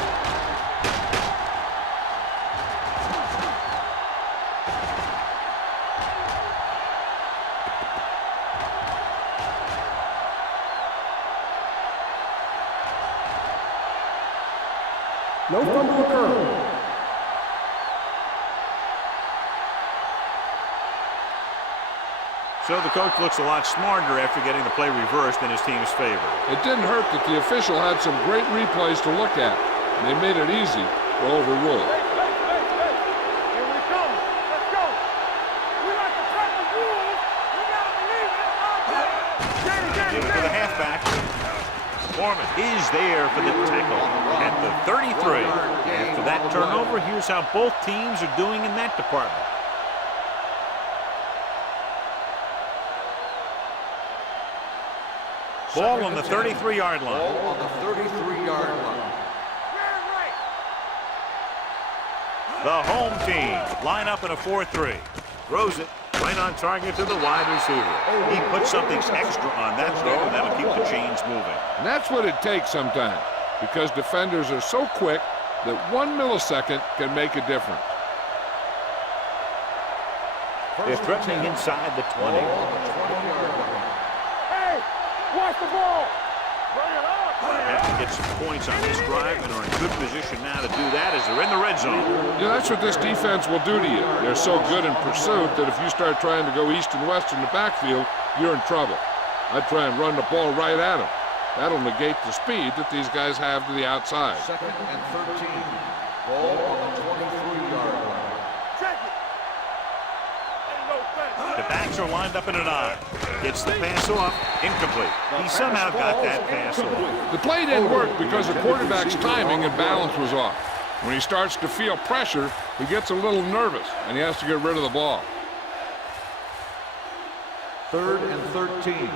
No fumble occurred. So the coach looks a lot smarter after getting the play reversed in his team's favor. It didn't hurt that the official had some great replays to look at, and they made it easy to overrule. Here we come. Let's go. We like to press the rules. We gotta believe it. Give it to the halfback. Foreman is there for the tackle at the 33. After that turnover, here's how both teams are doing in that department. Ball on the 33-yard line. Ball on the 33-yard line. The home team line up in a 4-3. Throws it right on target to the wide receiver. He puts something extra on that throw, and that'll keep the chains moving. And that's what it takes sometimes, because defenders are so quick that 1 millisecond can make a difference. They're threatening inside the 20. Ball on the 20-yard line. Watch the ball. Bring it on. Have to get some points on this drive and are in good position now to do that as they're in the red zone. Yeah, that's what this defense will do to you. They're so good in pursuit that if you start trying to go east and west in the backfield, you're in trouble. I'd try and run the ball right at them. That'll negate the speed that these guys have to the outside. 2nd and 13. Ball on the 23-yard line. Check it. Ain't no thing. The backs are lined up in an I. Gets the pass off. Incomplete. He somehow got that pass off. The play didn't work because the quarterback's timing and balance was off. When he starts to feel pressure, he gets a little nervous, and he has to get rid of the ball. 3rd and 13.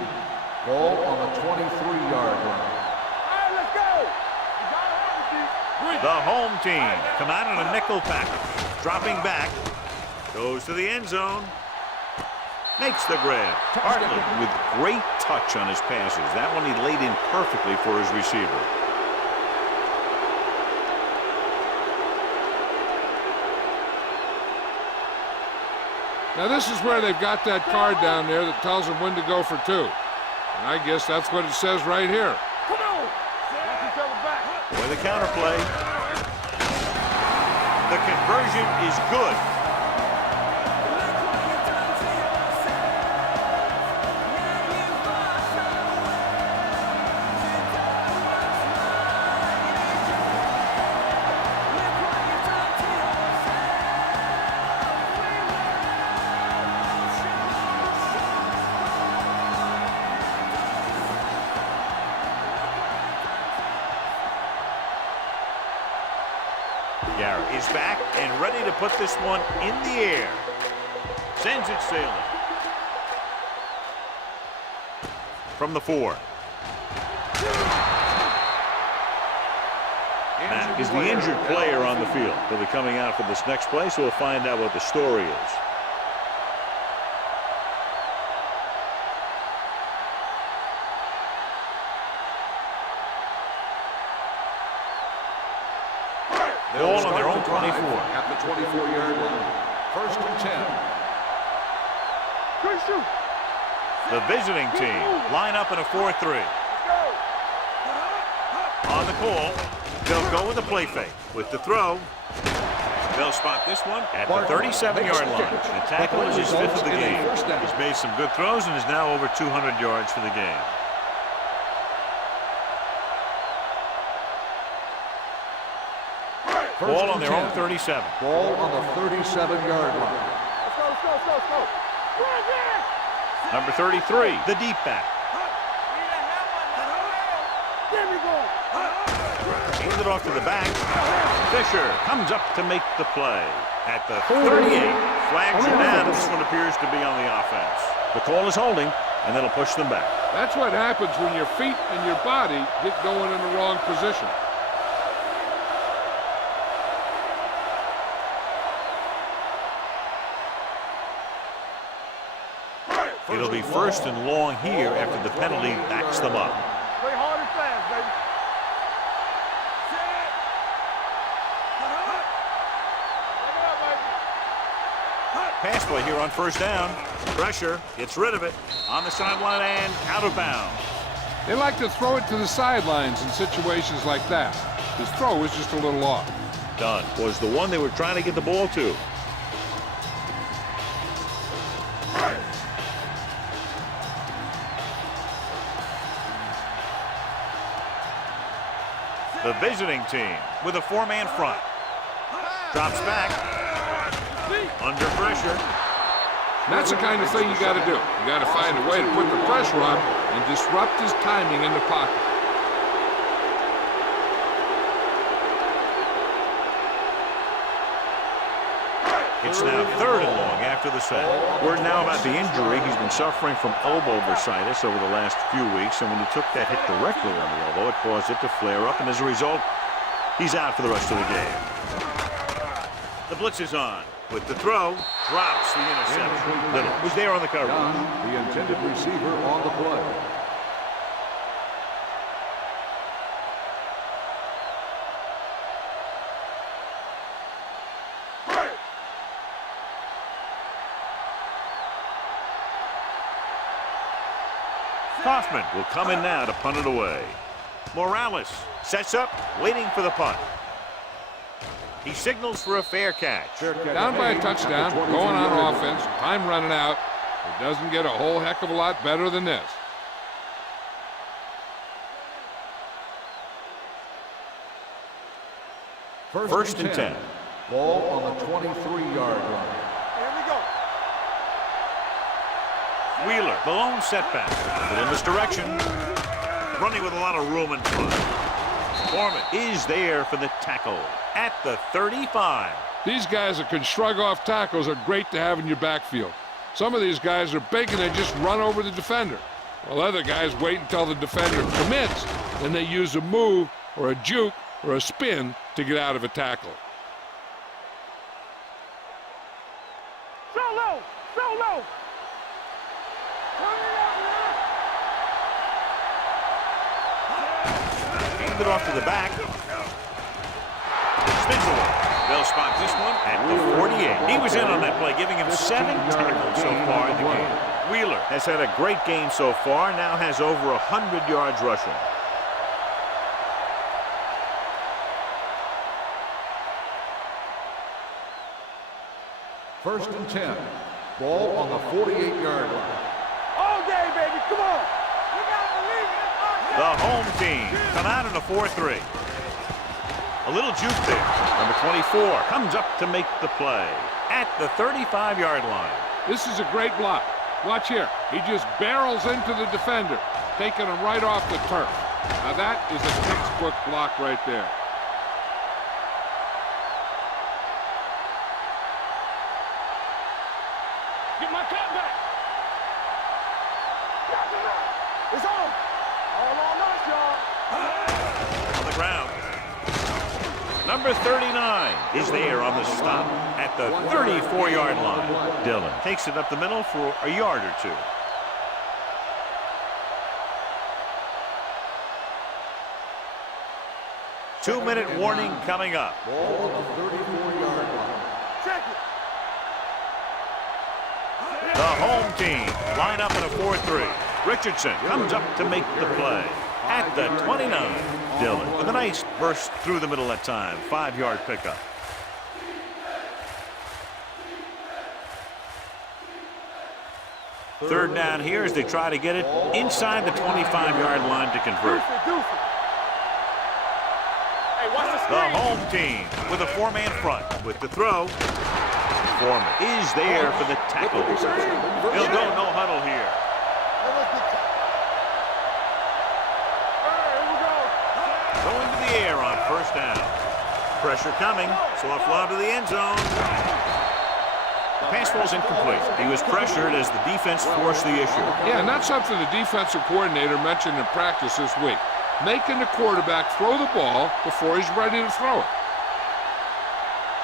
Ball on the 23-yard line. All right, let's go. You gotta have it, D. The home team come out in a nickel package. Dropping back. Goes to the end zone. Makes the grab. Hartley with great touch on his passes. That one he laid in perfectly for his receiver. Now this is where they've got that card down there that tells them when to go for 2. And I guess that's what it says right here. Come on. Watch each other back. Boy, the counterplay. The conversion is good. Garrett is back and ready to put this one in the air. Sends it sailing. From the 4. That is the injured player on the field. He'll be coming out for this next play, so we'll find out what the story is. Ball on their own 24. At the 24-yard line. 1st and 10. Good shoot. The visiting team line up in a 4-3. On the call, they'll go with a play fake. With the throw, they'll spot this one at the 37-yard line. The tackle is his 5th of the game. He's made some good throws and is now over 200 yards for the game. Ball on their own 37. Ball on the 37-yard line. Let's go. Right there. Number 33, the deep back. There we go. Hand it off to the back. Fisher comes up to make the play. At the 38, flags are down, and this one appears to be on the offense. The call is holding. and that'll push them back. That's what happens when your feet and your body get going in the wrong position. It'll be first and long here after the penalty backs them up. Play hard and fast, baby. Pass play here on first down. Pressure, gets rid of it. On the sideline and out of bounds. They like to throw it to the sidelines in situations like that. His throw was just a little off. Dunn was the one they were trying to get the ball to. The visiting team with a four-man front. Drops back. Under pressure. That's the kind of thing you got to do. You got to find a way to put the pressure on and disrupt his timing in the pocket. It's now third and long after the sack. Word now about the injury. He's been suffering from elbow bursitis over the last few weeks, and when he took that hit directly on the elbow, it caused it to flare up, and as a result, he's out for the rest of the game. The blitz is on. With the throw, drops the interception. Little was there on the coverage. The intended receiver on the play. Kaufman will come in now to punt it away. Morales sets up, waiting for the punt. He signals for a fair catch. Down by a touchdown, going on offense, time running out. It doesn't get a whole heck of a lot better than this. First and 10. Ball on the 23-yard line. Here we go. Wheeler, the lone setback. A little misdirection. Running with a lot of room in front. Foreman is there for the tackle at the 35. These guys that can shrug off tackles are great to have in your backfield. Some of these guys are big and they just run over the defender. While other guys wait until the defender commits, then they use a move or a juke or a spin to get out of a tackle. So low, so low. Hand it off to the back. Spins away. They'll spot this one at the 48. He was in on that play, giving him 7 tackles so far in the game. Wheeler has had a great game so far, now has over 100 yards rushing. First and 10. Ball on the 48-yard line. All day, baby, come on. We gotta believe it. The home team come out in a 4-3. A little juke there. Number 24 comes up to make the play at the 35-yard line. This is a great block. Watch here. He just barrels into the defender, taking him right off the turf. Now that is a textbook block right there. Get my cut back. It's on. All on us, y'all. On the ground. Number 39 is there on the stop at the 34-yard line. Dillon takes it up the middle for a yard or two. Two-minute warning coming up. Ball on the 34-yard line. Check it. The home team line up in a 4-3. Richardson comes up to make the play at the 29. Dillon with a nice burst through the middle that time. 5-yard pickup. Third down here as they try to get it inside the 25-yard line to convert. The home team with a 4-man front with the throw. Foreman is there for the tackle. He'll go no huddle here. Going to the air on first down. Pressure coming. Soft lob to the end zone. Pass falls incomplete. He was pressured as the defense forced the issue. Yeah, and that's something the defensive coordinator mentioned in practice this week. Making the quarterback throw the ball before he's ready to throw it.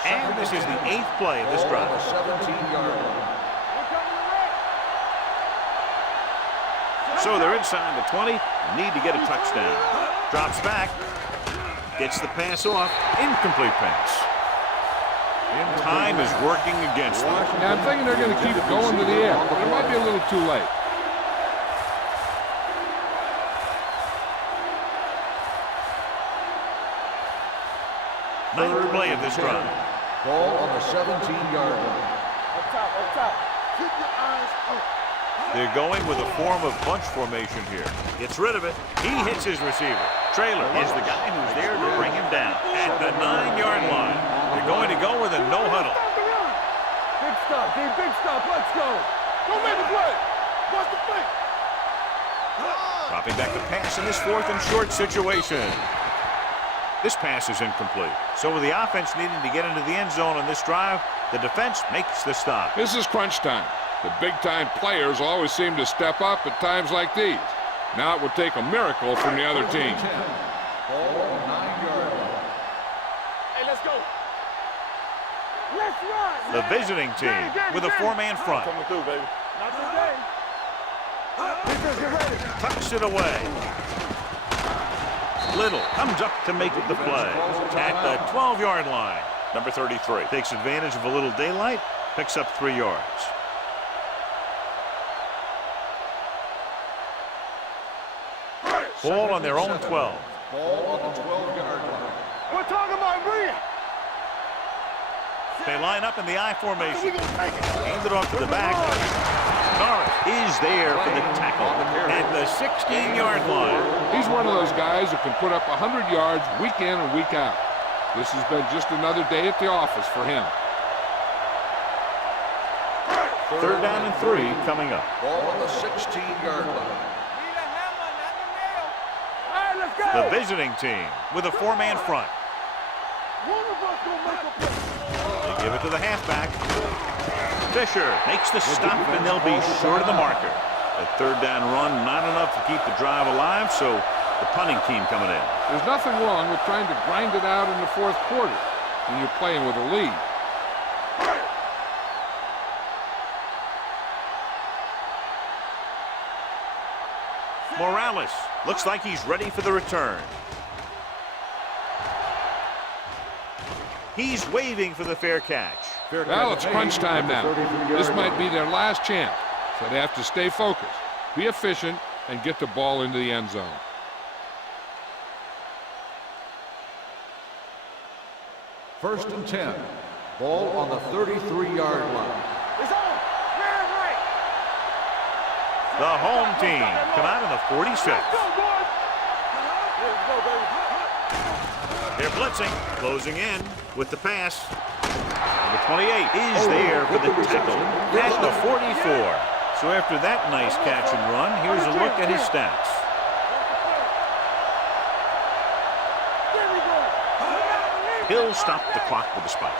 And this is the 8th play of this drive. 17-yard line. So they're inside the 20, need to get a touchdown. Drops back, gets the pass off, incomplete pass. Time is working against them. Yeah, I'm thinking they're going to keep going to the air, but it might be a little too late. Ninth play of this drive. Ball on the 17-yard line. Up top. Keep your eyes open. They're going with a form of bunch formation here. Gets rid of it. He hits his receiver. Trailer is the guy who's there to bring him down. At the 9-yard line, they're going to go with a no huddle. Big stop, D. Big stop. Let's go. Don't make a play. Watch the play. Dropping back the pass in this 4th and short situation. This pass is incomplete. So with the offense needing to get into the end zone on this drive, the defense makes the stop. This is crunch time. The big-time players always seem to step up at times like these. Now it would take a miracle from the other team. Ball on the 9-yard line. Hey, let's go. Let's run. The visiting team with a 4-man front. Coming through, baby. Not today. Defense, get ready. Tucks it away. Little comes up to make the play at the 12-yard line. Number 33 takes advantage of a little daylight, picks up 3 yards. Ball on their own 12. Ball on the 12-yard line. We're talking about bringing. They line up in the I We formation. gonna take it. Hand it off to the back. Norris is there for the tackle at the 16-yard line. He's one of those guys who can put up 100 yards week in and week out. This has been just another day at the office for him. 3rd down and 3 coming up. Ball on the 16-yard line. The visiting team with a 4-man front. One of us gonna make a play. They give it to the halfback. Fisher makes the stop, and they'll be short of the marker. A 3rd down run, not enough to keep the drive alive, so the punting team coming in. There's nothing wrong with trying to grind it out in the 4th quarter when you're playing with a lead. Morales looks like he's ready for the return. He's waving for the fair catch. Well, it's crunch time now. This might be their last chance, so they have to stay focused, be efficient, and get the ball into the end zone. First and 10. Ball on the 33-yard line. It's on. Man, right. The home team come out in the 46. Go, boys. Let's go, baby. They're blitzing, closing in with the pass. Number 28 is there for the tackle at the 44. So after that nice catch and run, here's a look at his stats. There we go. He'll stop the clock with a spike.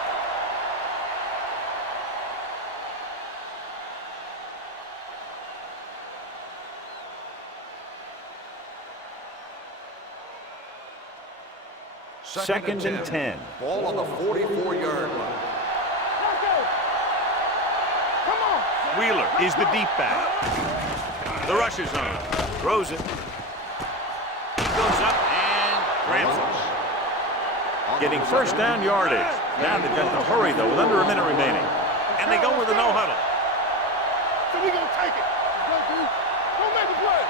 Second and 10. Ball on the 44-yard line. Come on. Wheeler is the deep back. The rush is on. Throws it. He goes up and grabs it. Getting 1st down yardage. Now they've got to hurry, though, with under a minute remaining. And they go with a no huddle. So we gonna take it. Don't make a play.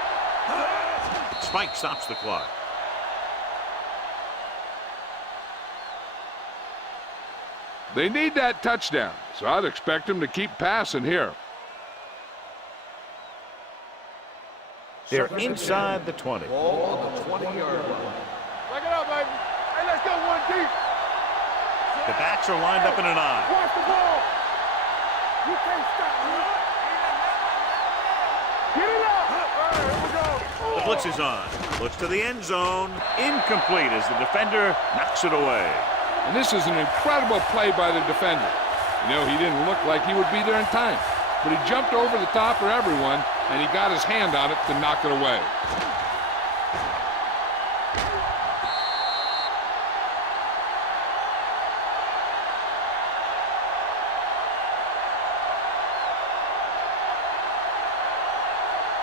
Spike stops the clock. They need that touchdown, so I'd expect them to keep passing here. They're inside the 20. Ball on the 20-yard line. Back it up, baby. Hey, let's go one deep. The backs are lined up in an I. Watch the ball. You can't stop me. Get it up. All right, here we go. The blitz is on. Looks to the end zone. Incomplete as the defender knocks it away. And this is an incredible play by the defender. You know, he didn't look like he would be there in time, but he jumped over the top of everyone, and he got his hand on it to knock it away.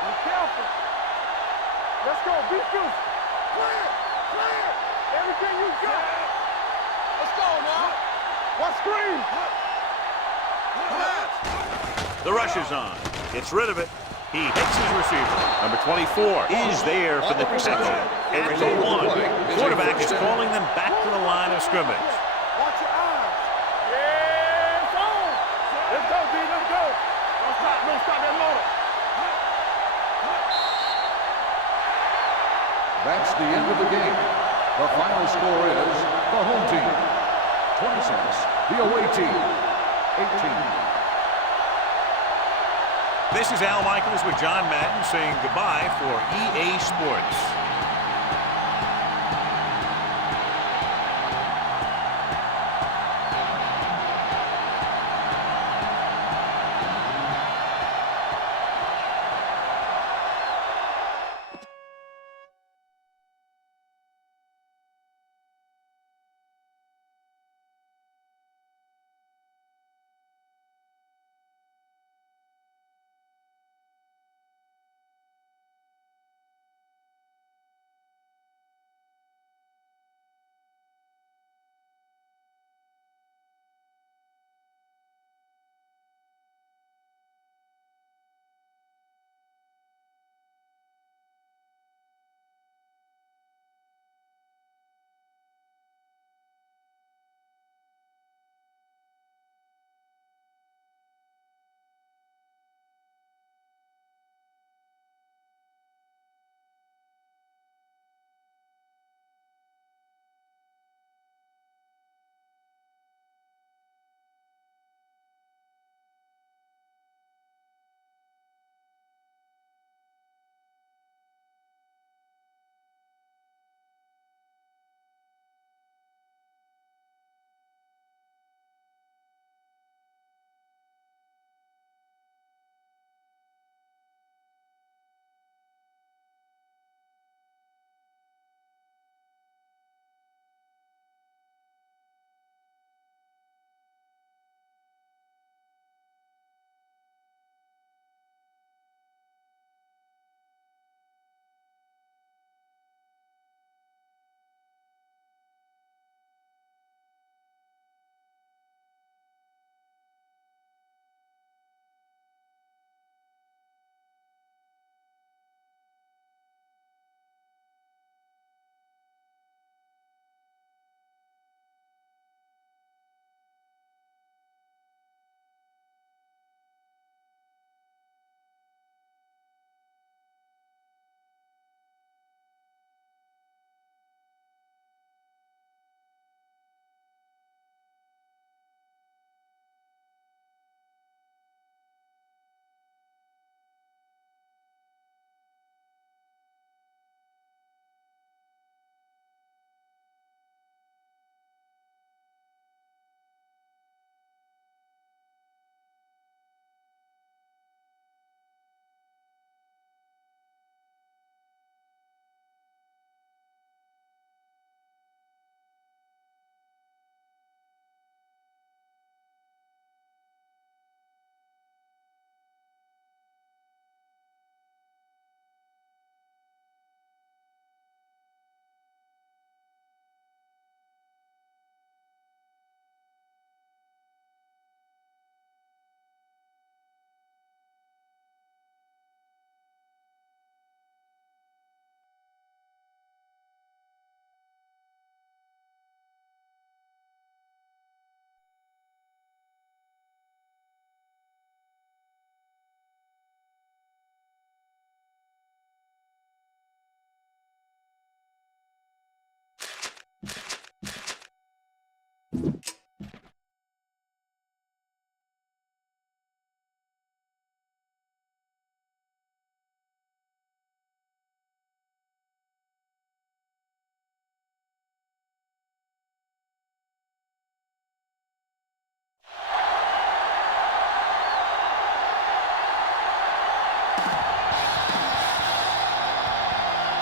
Be careful. Let's go. Be good. Clear. Clear. Everything you got. Let's go now. One screen. The rush is on. Gets rid of it. He hits his receiver. Number 24 is there for the tackle. At the 1. Quarterback is calling them back to the line of scrimmage. Watch your eyes. Yeah, it's on. Let's go, D. Let's go. Don't stop that motor. That's the end of the game. The final score is the home team 26, the away team 18. This is Al Michaels with John Madden saying goodbye for EA Sports.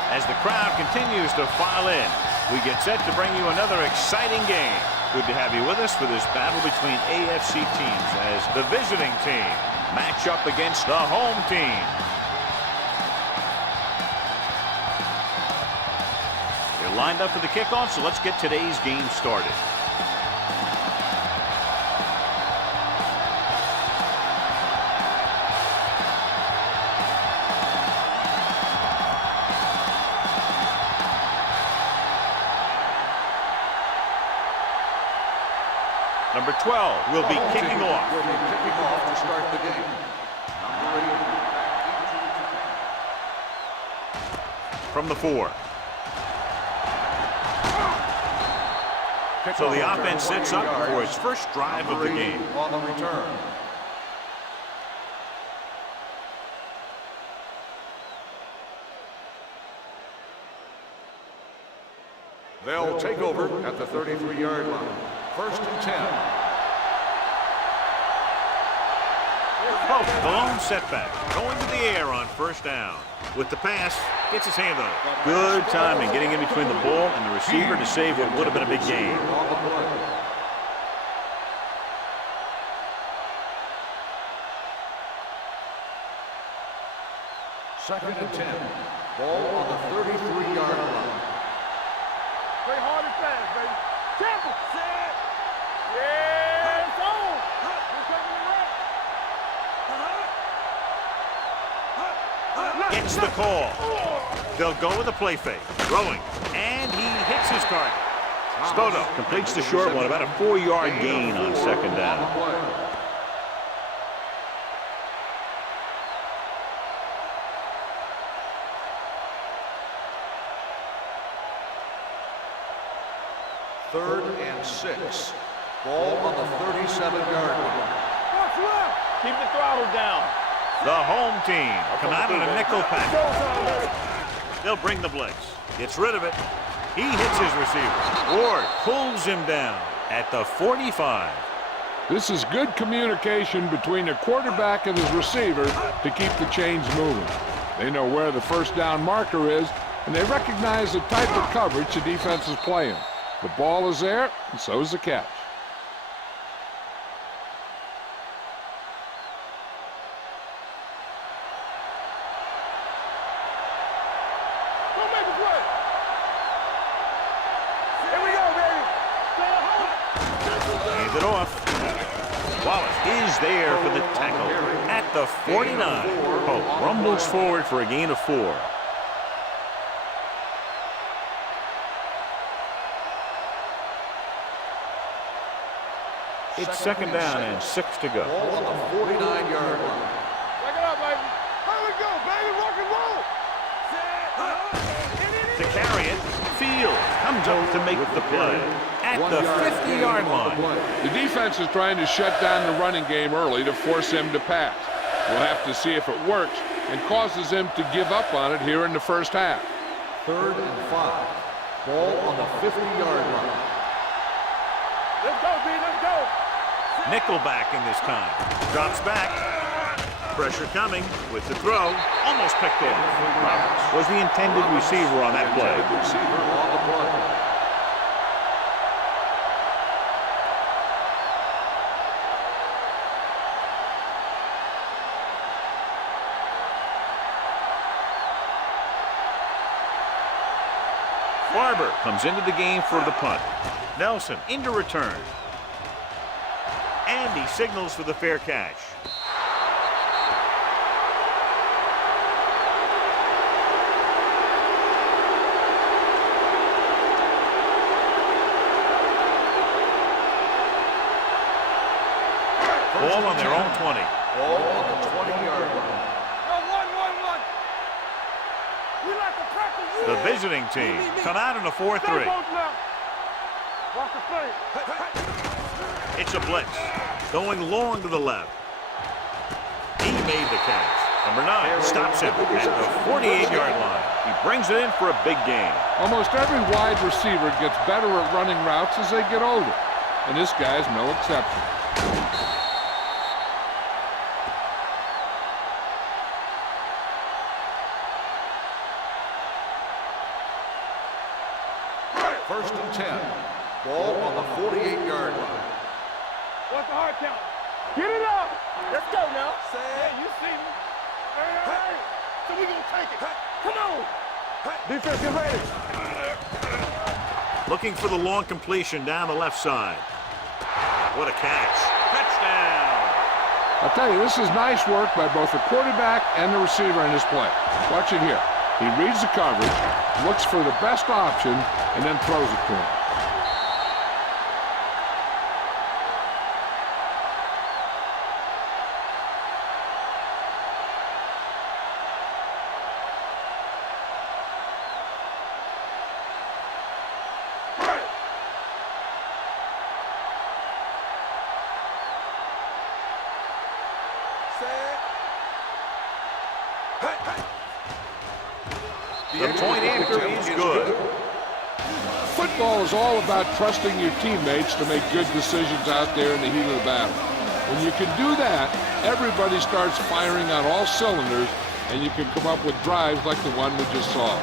As the crowd continues to file in, we get set to bring you another exciting game. Good to have you with us for this battle between AFC teams as the visiting team match up against the home team. They're lined up for the kickoff, so let's get today's game started. Number 12 will be kicking off. Will be kicking off to start the game. Number 8. From the 4. So the offense sets up for its first drive of the game. On the return. They'll take over at the 33-yard line. First and 10. Oh, the lone setback. Going to the air on first down. With the pass, gets his hand on it. Good timing getting in between the ball and the receiver to save what would have been a big game. On the play. Second and 10. Ball on the 33-yard line. Play hard and fast, baby. Temple. Set. Yeah, it's on. We're taking it right. Gets the call. They'll go with a play fake. Throwing. And he hits his target. Spoto completes the short one, about a 4-yard gain on second down. Third and 6. Ball on the 37-yard line. Watch left. Keep the throttle down. The home team come out in a nickel package. They'll bring the blitz. Gets rid of it. He hits his receiver. Ward pulls him down at the 45. This is good communication between the quarterback and his receiver to keep the chains moving. They know where the first down marker is, and they recognize the type of coverage the defense is playing. The ball is there, and so is the catch. Don't make a play. Here we go, baby. Hand it off. Wallace is there for the tackle at the 49. Pope rumbles forward for a gain of 4. It's second down and 6 to go. Ball on the 49-yard line. Back it up, baby. Here we go, baby. Rock and roll. To carry it, Fields comes up to make the play at the 50-yard line. The defense is trying to shut down the running game early to force him to pass. We'll have to see if it works and causes him to give up on it here in the first half. Third and 5. Ball on the 50-yard line. Let's go, B. Let's go. Nickelback in this time. Drops back. Pressure coming with the throw. Almost picked off. Roberts was the intended receiver on that play. Receiver on the play. Barber comes into the game for the punt. Nelson into return. And he signals for the fair catch. Ball on their own 20. Ball on the 20-yard line. We like to practice. The visiting team come out in a 4-3. Watch the play. It's a blitz. Going long to the left. He made the catch. Number 9 stops him at the 48-yard line. He brings it in for a big gain. Almost every wide receiver gets better at running routes as they get older, and this guy's no exception. First and 10. Ball on the 48-yard line. What's the hard count? Get it up. Let's go now. Hey, you see me. Hey. So we gonna take it. Come on. Defense, get ready. Looking for the long completion down the left side. What a catch. Touchdown. I'll tell you, this is nice work by both the quarterback and the receiver in this play. Watch it here. He reads the coverage, looks for the best option, and then throws it to him. The point after is good. Football is all about trusting your teammates to make good decisions out there in the heat of the battle. When you can do that, everybody starts firing on all cylinders, and you can come up with drives like the one we just saw.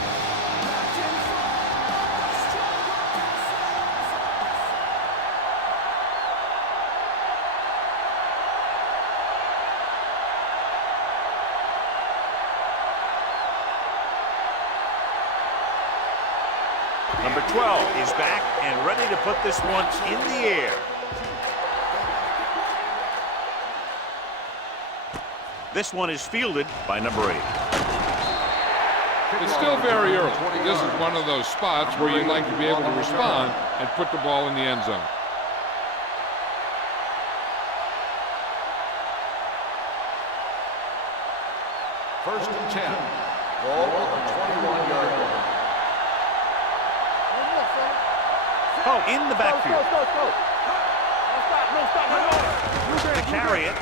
Number 12 is back and ready to put this one in the air. This one is fielded by number 8. It's still very early. This is one of those spots where you'd like to be able to respond and put the ball in the end zone. First and 10. Ball on the 21-yard line. Oh, in the backfield. Go. No stop. To carry it,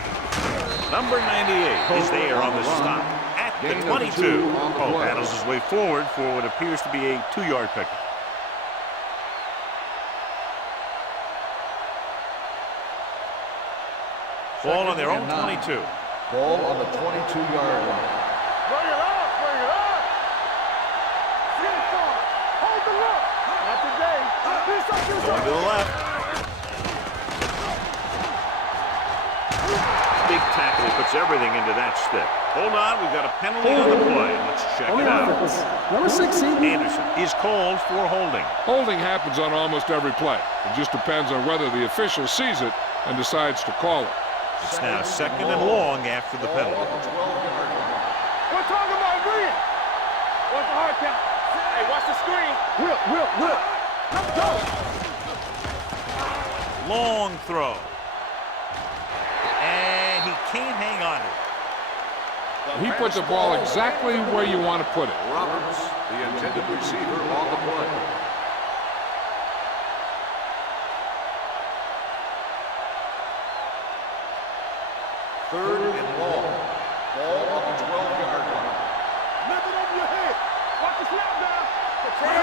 number 98 is there on the stop at the 22. Oh, battles his way forward for what appears to be a 2-yard pickup. Ball on their own 22. Ball on the 22-yard line. Bring it up. Get it far. Hold the look. Not today. Going to the left. Big tackle. He puts everything into that stick. Hold on. We've got a penalty on the play. Let's check On it the out. offense, number 16. Anderson is called for holding. Holding happens on almost every play. It just depends on whether the official sees it and decides to call it. It's now second and long after the penalty. We're talking about green. What's the hard count? Hey, watch the screen. Whip. Let's go. Long throw. And he can't hang on to it. He put the ball exactly where you want to put it. Roberts, the intended receiver on the play. Third and long. Ball on the 12-yard line. Lift it over your head. Watch the snap down.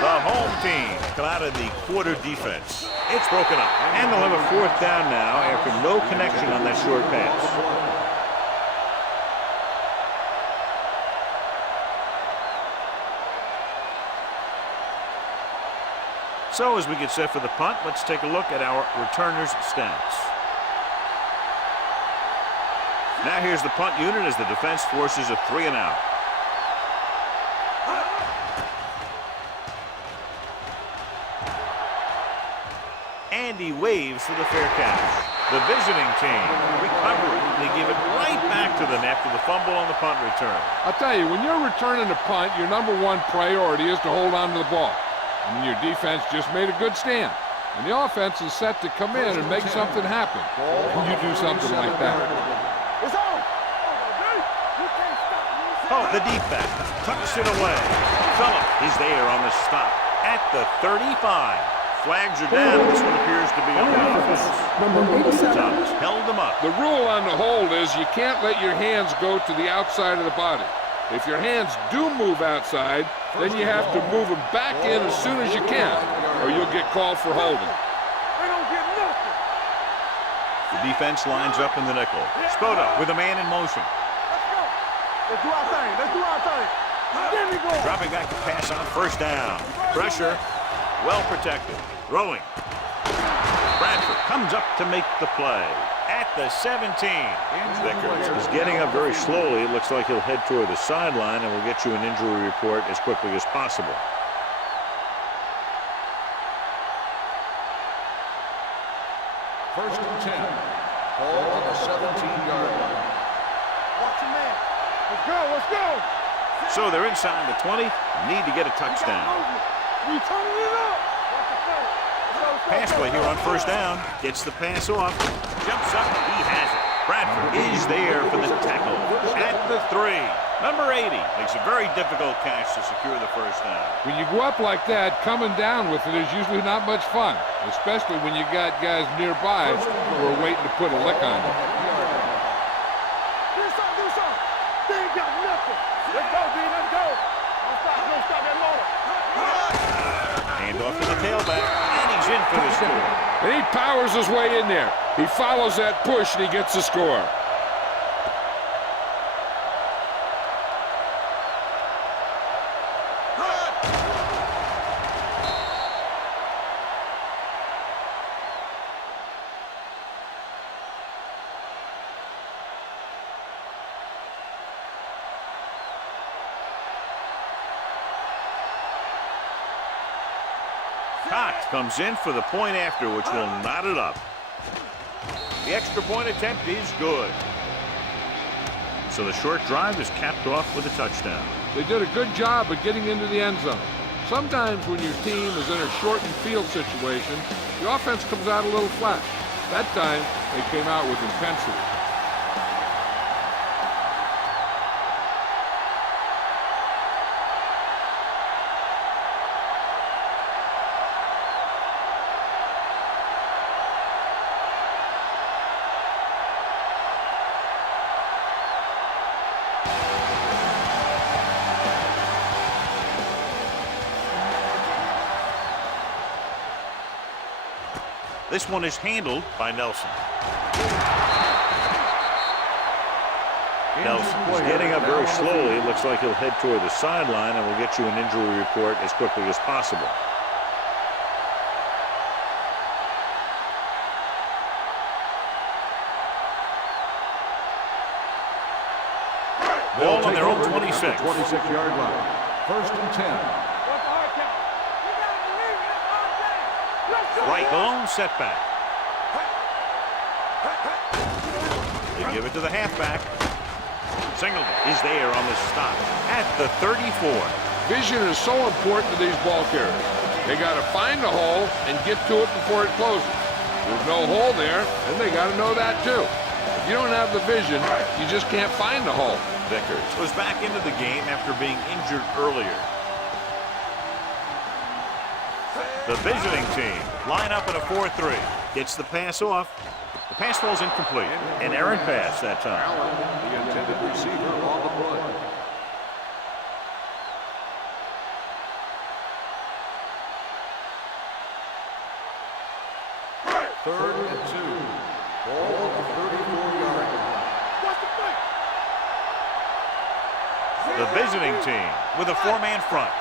The home team come out of the quarter defense. It's broken up. And they'll have a 4th down now after no connection on that short pass. So as we get set for the punt, let's take a look at our returners' stats. Now here's the punt unit as the defense forces a 3-and-out. And he waves for the fair catch. The visiting team recovering. They give it right back to them after the fumble on the punt return. I'll tell you, when you're returning a punt, your number one priority is to hold on to the ball. And your defense just made a good stand. And the offense is set to come in and make something happen. And you do something like that. It's on. You can't stop. Oh, the deep back tucks it away. Phillip is there on the stop at the 35. Flags are down. This one appears to be on the offense. Number 87. Thomas held them up. The rule on the hold is you can't let your hands go to the outside of the body. If your hands do move outside, then you have to move them back in as soon as you can, or you'll get called for holding. They don't get nothing. The defense lines up in the nickel. Spoda with a man in motion. Let's do our thing. Let's do our thing. There we go. Dropping back to pass on 1st down. Pressure. Well protected. Throwing. Bradford comes up to make the play at the 17. Vickers is getting up very slowly. It looks like he'll head toward the sideline, and we'll get you an injury report as quickly as possible. First and 10. Ball on the 17-yard line. Watch your man. Let's go, let's go. So they're inside the 20. Need to get a touchdown. We turning it up. Watch the play. Pass play here on first down. Gets the pass off. Jumps up. He has it. Bradford is there for the tackle at the 3. Number 80 makes a very difficult catch to secure the first down. When you go up like that, coming down with it is usually not much fun, especially when you got guys nearby who are waiting to put a lick on you. Do something. They ain't got nothing. Let's go, D, let's go. Don't stop that motor. Hand off to the tailback, and he's in for the score. And he powers his way in there. He follows that push, and he gets the score. Cox comes in for the point after, which will knot it up. The extra point attempt is good. So the short drive is capped off with a touchdown. They did a good job of getting into the end zone. Sometimes when your team is in a shortened field situation, the offense comes out a little flat. That time, they came out with intensity. This one is handled by Nelson. Nelson is getting up very slowly. It looks like he'll head toward the sideline, and we'll get you an injury report as quickly as possible. Ball on their own 26. 26-yard line. First and 10. What's the hard count? You gotta believe it. It's our day. Let's go. Right, the lone setback. They give it to the halfback. Singleton is there on the stop at the 34. Vision is so important to these ball carriers. They got to find the hole and get to it before it closes. There's no hole there, and they got to know that too. If you don't have the vision, you just can't find the hole. Vickers was back into the game after being injured earlier. The visiting team line up in a 4-3. Gets the pass off. The pass falls incomplete. An errant pass that time. The intended receiver on the play. Third and 2. Ball on the 34-yard line. What's the play? The visiting team with a 4-man front.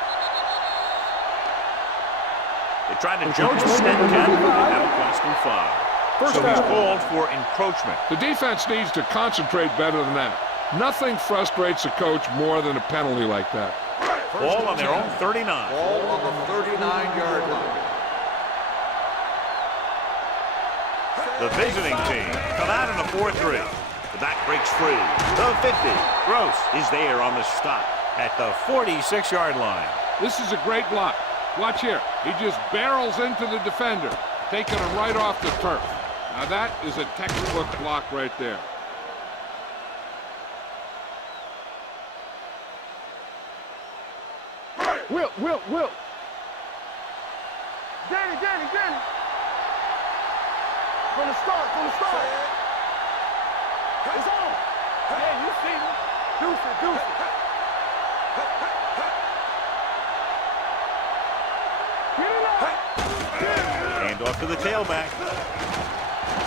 They tried to jump the step count, but that would cost them 5. So he's called for encroachment. The defense needs to concentrate better than that. Nothing frustrates a coach more than a penalty like that. Ball on their own 39. Ball on the 39-yard line. The visiting team come out in a 4-3. The back breaks free. The 50. Gross is there on the stop at the 46-yard line. This is a great block. Watch here. He just barrels into the defender, taking him right off the turf. Now that is a textbook block right there. Will. Danny. From the start. It's on. Hey, you see me. Deuce it. Get it up. Hand off to the tailback.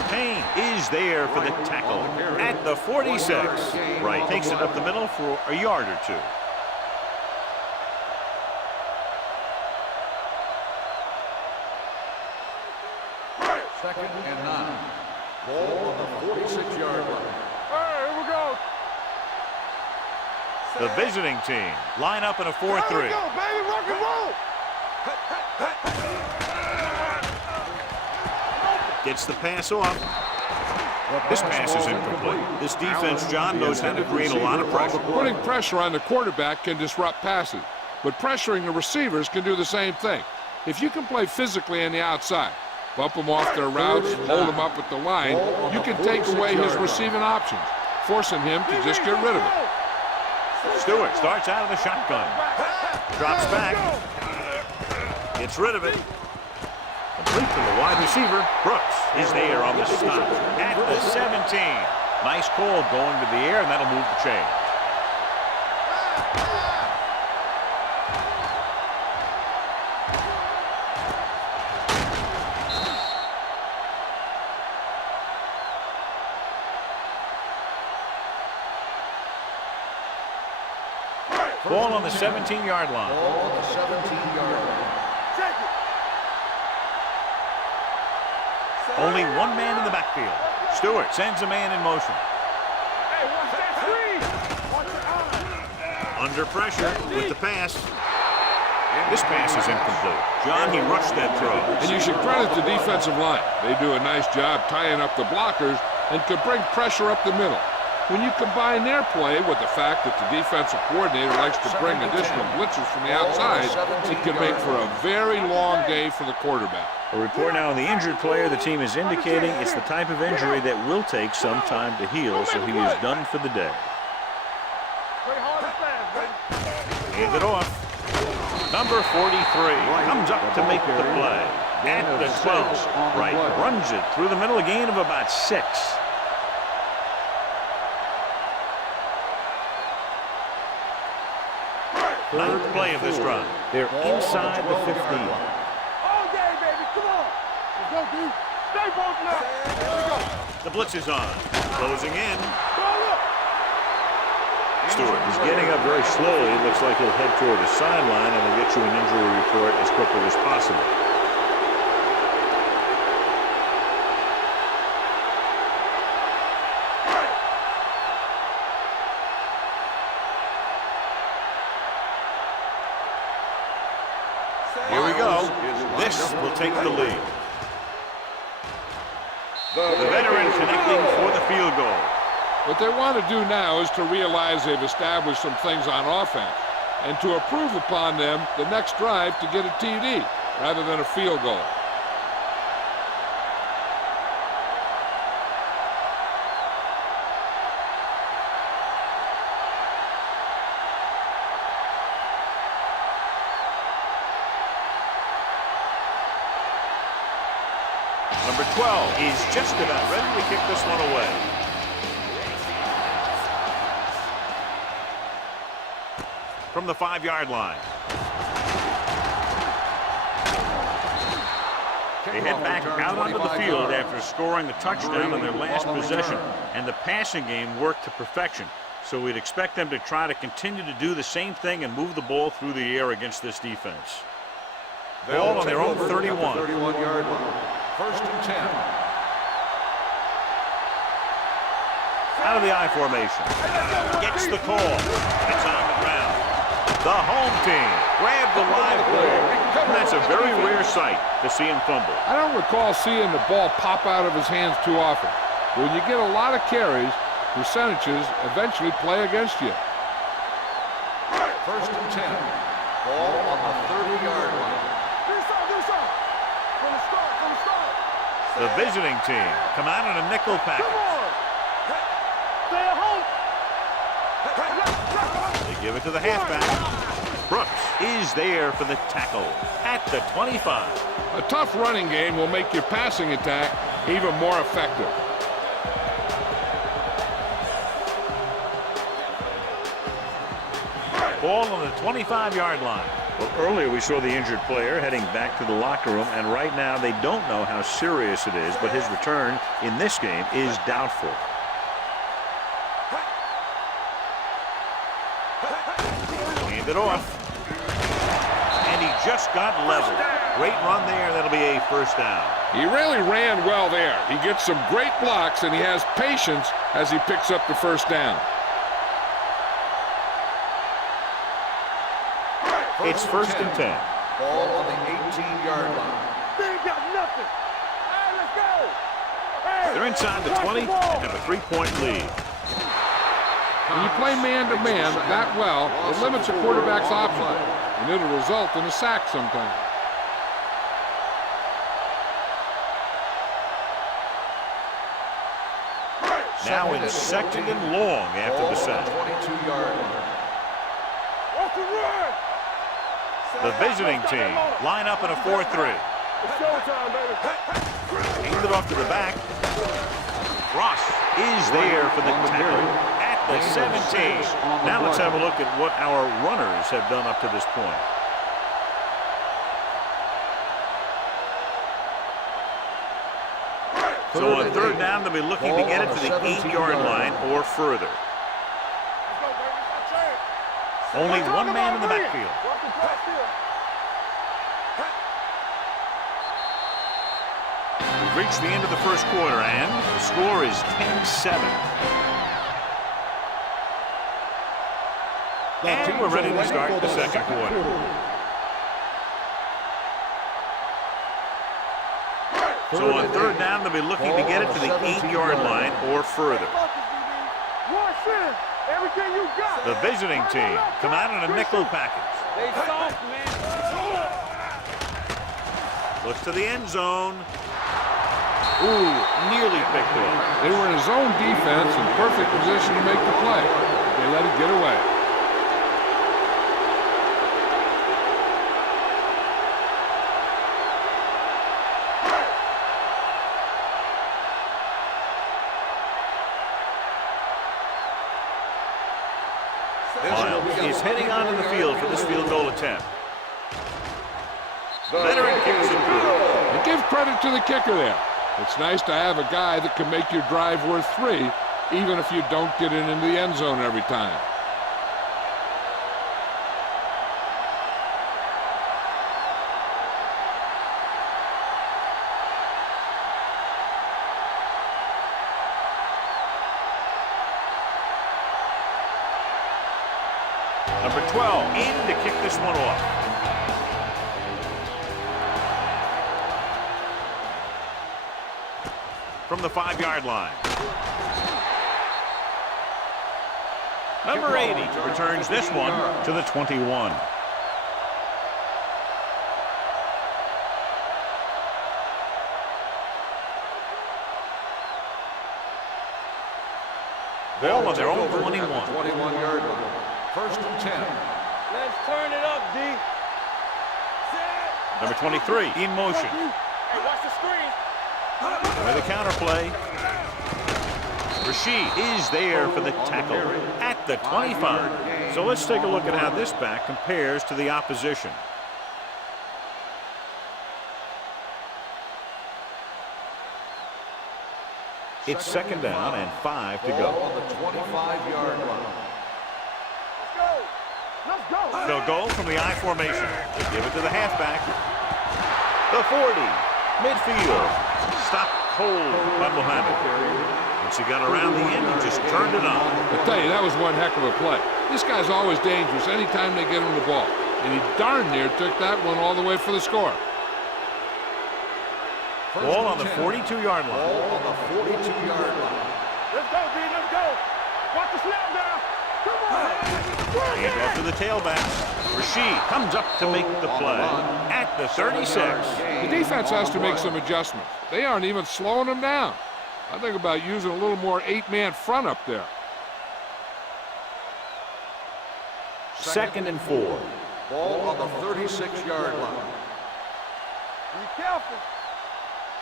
Payne is there for the tackle at the 46. Right, takes it up the middle for a yard or two. 2nd and 9. Ball on the 46-yard line. Hey, here we go. The visiting team line up in a 4-3. Here we go, baby. Rock and roll. Gets the pass off. This pass is incomplete. This defense, John, knows how to create a lot of pressure. Putting pressure on the quarterback can disrupt passes, but pressuring the receivers can do the same thing. If you can play physically on the outside, bump them off their routes, hold them up at the line, you can take away his receiving options, forcing him to just get rid of it. Stewart starts out of the shotgun. Drops back. Gets rid of it. Complete to the wide receiver. Brooks is there on the stop at the 17. Nice call going to the air, and that'll move the chain. Ball on the 17-yard line. Ball on the 17-yard line. Check it. Only one man in the backfield. Stewart sends a man in motion. Hey, watch that screen. Watch your eye. Under pressure with the pass. This pass is incomplete. John, he rushed that throw. And you should credit the defensive line. They do a nice job tying up the blockers and could bring pressure up the middle. When you combine their play with the fact that the defensive coordinator likes to bring additional blitzers from the outside, it can make for a very long day for the quarterback. A report now on the injured player. The team is indicating it's the type of injury that will take some time to heal, so he is done for the day. Play hard and fast, baby. Hand it off. Number 43 comes up to make the play. At the 12, right, runs it through the middle, a gain of about 6. Ninth play of this drive. They're inside the 15. All day, baby. Come on. Let's go, dude. Stay both now. Here we go. The blitz is on. Closing in. Ball up. Stewart is getting up very slowly. Looks like he'll head toward the sideline, and we'll get you an injury report as quickly as possible. Here we go. This will take the lead. The veteran connecting for the field goal. What they want to do now is to realize they've established some things on offense and to improve upon them the next drive to get a TD rather than a field goal. Number 12 is just about ready to kick this one away. From the 5-yard line. They head back out onto the field after scoring the touchdown on their last possession, and the passing game worked to perfection. So we'd expect them to try to continue to do the same thing and move the ball through the air against this defense. Ball on their own 31. 31-yard line. 1st and 10. Out of the I formation. Gets the call. It's on the ground. The home team grabbed the live ball. And that's a very rare sight to see him fumble. I don't recall seeing the ball pop out of his hands too often. But when you get a lot of carries, percentages eventually play against you. 1st and 10. Ball on the 30-yard line. Do something. From the start. The visiting team come out in a nickel package. Come on. Stay at home. They give it to the halfback. Brooks is there for the tackle at the 25. A tough running game will make your passing attack even more effective. Ball on the 25-yard line. Well, earlier we saw the injured player heading back to the locker room, and right now they don't know how serious it is, but his return in this game is doubtful. Hand it off. And he just got leveled. Great run there. That'll be a first down. He really ran well there. He gets some great blocks, and he has patience as he picks up the first down. It's first and 10. Ball on the 18-yard line. They ain't got nothing. Hey, let's go. Hey, They're inside the 20 and have a 3-point lead. When you play man-to-man that well, it limits a quarterback's options, and it'll result in a sack sometimes. Now in second and long after the sack. 22-yard line. What's the run? The visiting team line up in a 4-3. It's showtime, baby. Hand it off to the back. Ross is there for the tackle at the 17. Now let's have a look at what our runners have done up to this point. So on third down, they'll be looking to get it to the 8-yard line or further. Let's go, baby. It's our chance. Only one man in the backfield. Watch the pass here. We've reached the end of the first quarter, and the score is 10-7. And we're ready to start the second quarter. So on third down, they'll be looking to get it to the 8-yard line or further. Rush in. Everything you got. The visiting team come out in a nickel package. They soft, man. Looks to the end zone. Ooh, nearly picked off. They were in a zone defense in perfect position to make the play. They let it get away. Is heading onto the field for this field goal attempt. Veteran kicks it through. And give credit to the kicker there. It's nice to have a guy that can make your drive worth 3, even if you don't get it into the end zone every time. Number 12 in to kick this one off. From the 5-yard line. Number 80 returns this one to the 21. Ball on their own 21. 21-yard line. First and 10. Let's turn it up, D. Set. Number 23 in motion. Hey, watch the screen. With a counter play. Rashid is there for the tackle at the 25. So let's take a look at how this back compares to the opposition. It's second down and 5 to Ball go. on the 25-yard line. Let's go. They'll go from the I formation. They give it to the halfback. The 40. Midfield. Stopped cold by Mohammed. Once he got around the end, he just turned it on. I tell you, that was one heck of a play. This guy's always dangerous anytime they get him the ball. And he darn near took that one all the way for the score. Ball on the 42-yard line. Ball on the 42-yard line. Let's go, D. Let's go. Watch the snap down. Come on. And after the tailback, Rashid comes up to make the play at the 36. The defense has to make some adjustments. They aren't even slowing them down. I think about using a little more 8-man front up there. Second and 4. Ball on the 36-yard line. Be careful.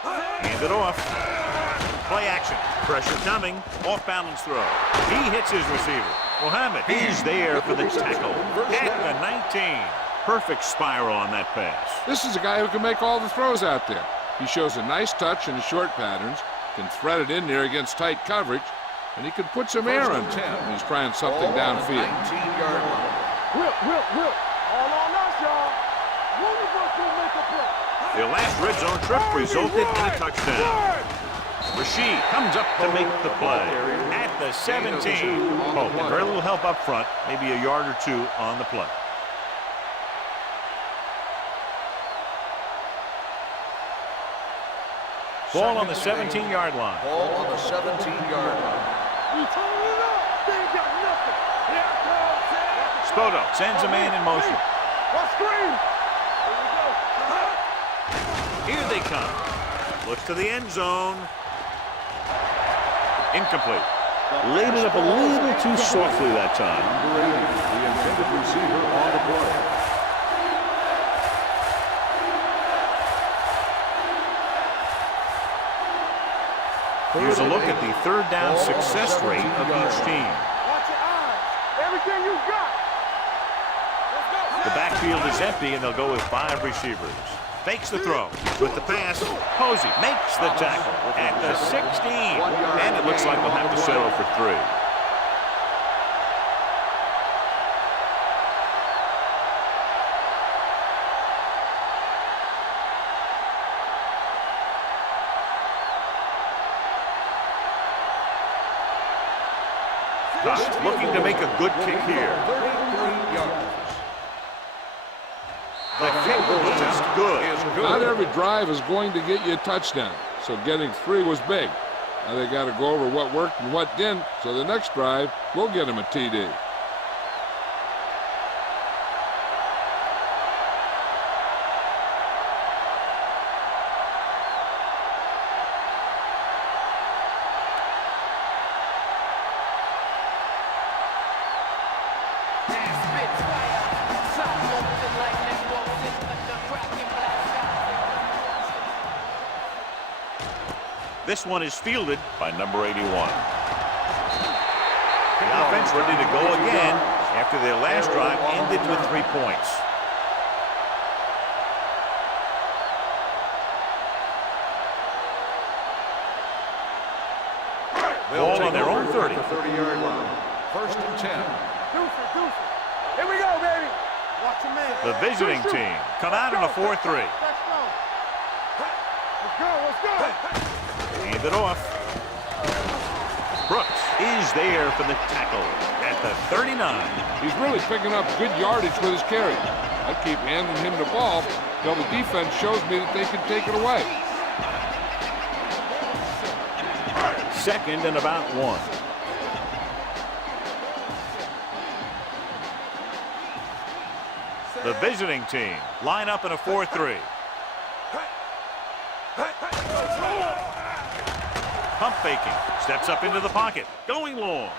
Hand it off. Play action. Pressure coming. Off balance throw. He hits his receiver. Mohammed is there for the tackle at the 19. Perfect spiral on that pass. This is a guy who can make all the throws out there. He shows a nice touch in the short patterns, can thread it in there against tight coverage, and he can put some air in when he's trying something downfield. 19-yard line. Whip. All on us, y'all. Move Their last red zone trip resulted in a touchdown. Rashid comes up to make the play at the 17. Oh, and very little help up front, maybe a yard or two on the play. Ball on the 17-yard line. Ball on the 17-yard line. You told it up. They ain't got nothing. Here I come, Spoto sends a man in motion. What screen? Here they come. Look to the end zone. Incomplete. Laid it up a little too softly that time. Number 80, the intended receiver on the play. Here's a look at the third down success rate of each team. Watch your eyes. Everything you got. Let's go. The backfield is empty, and they'll go with 5 receivers. Fakes the throw. With the pass, Posey makes the tackle at the 16. And it looks like they'll have to settle for 3. Looking to make a good kick here. 33 yards. The kick is good. Not every drive is going to get you a touchdown, so getting 3 was big. Now they got to go over what worked and what didn't, so the next drive will get them a TD. This one is fielded by number 81. The offense ready to go again after their last drive ended with 3 points. Ball on their own 30. 30-yard line. 1st and 10. Deuces. Here we go, baby. Watch your man. The visiting team come out in a 4-3. Let's go. Hand it off. Brooks is there for the tackle at the 39. He's really picking up good yardage with his carry. I keep handing him the ball until the defense shows me that they can take it away. 2nd and about 1. The visiting team line up in a 4-3. Pump faking, steps up into the pocket, going long.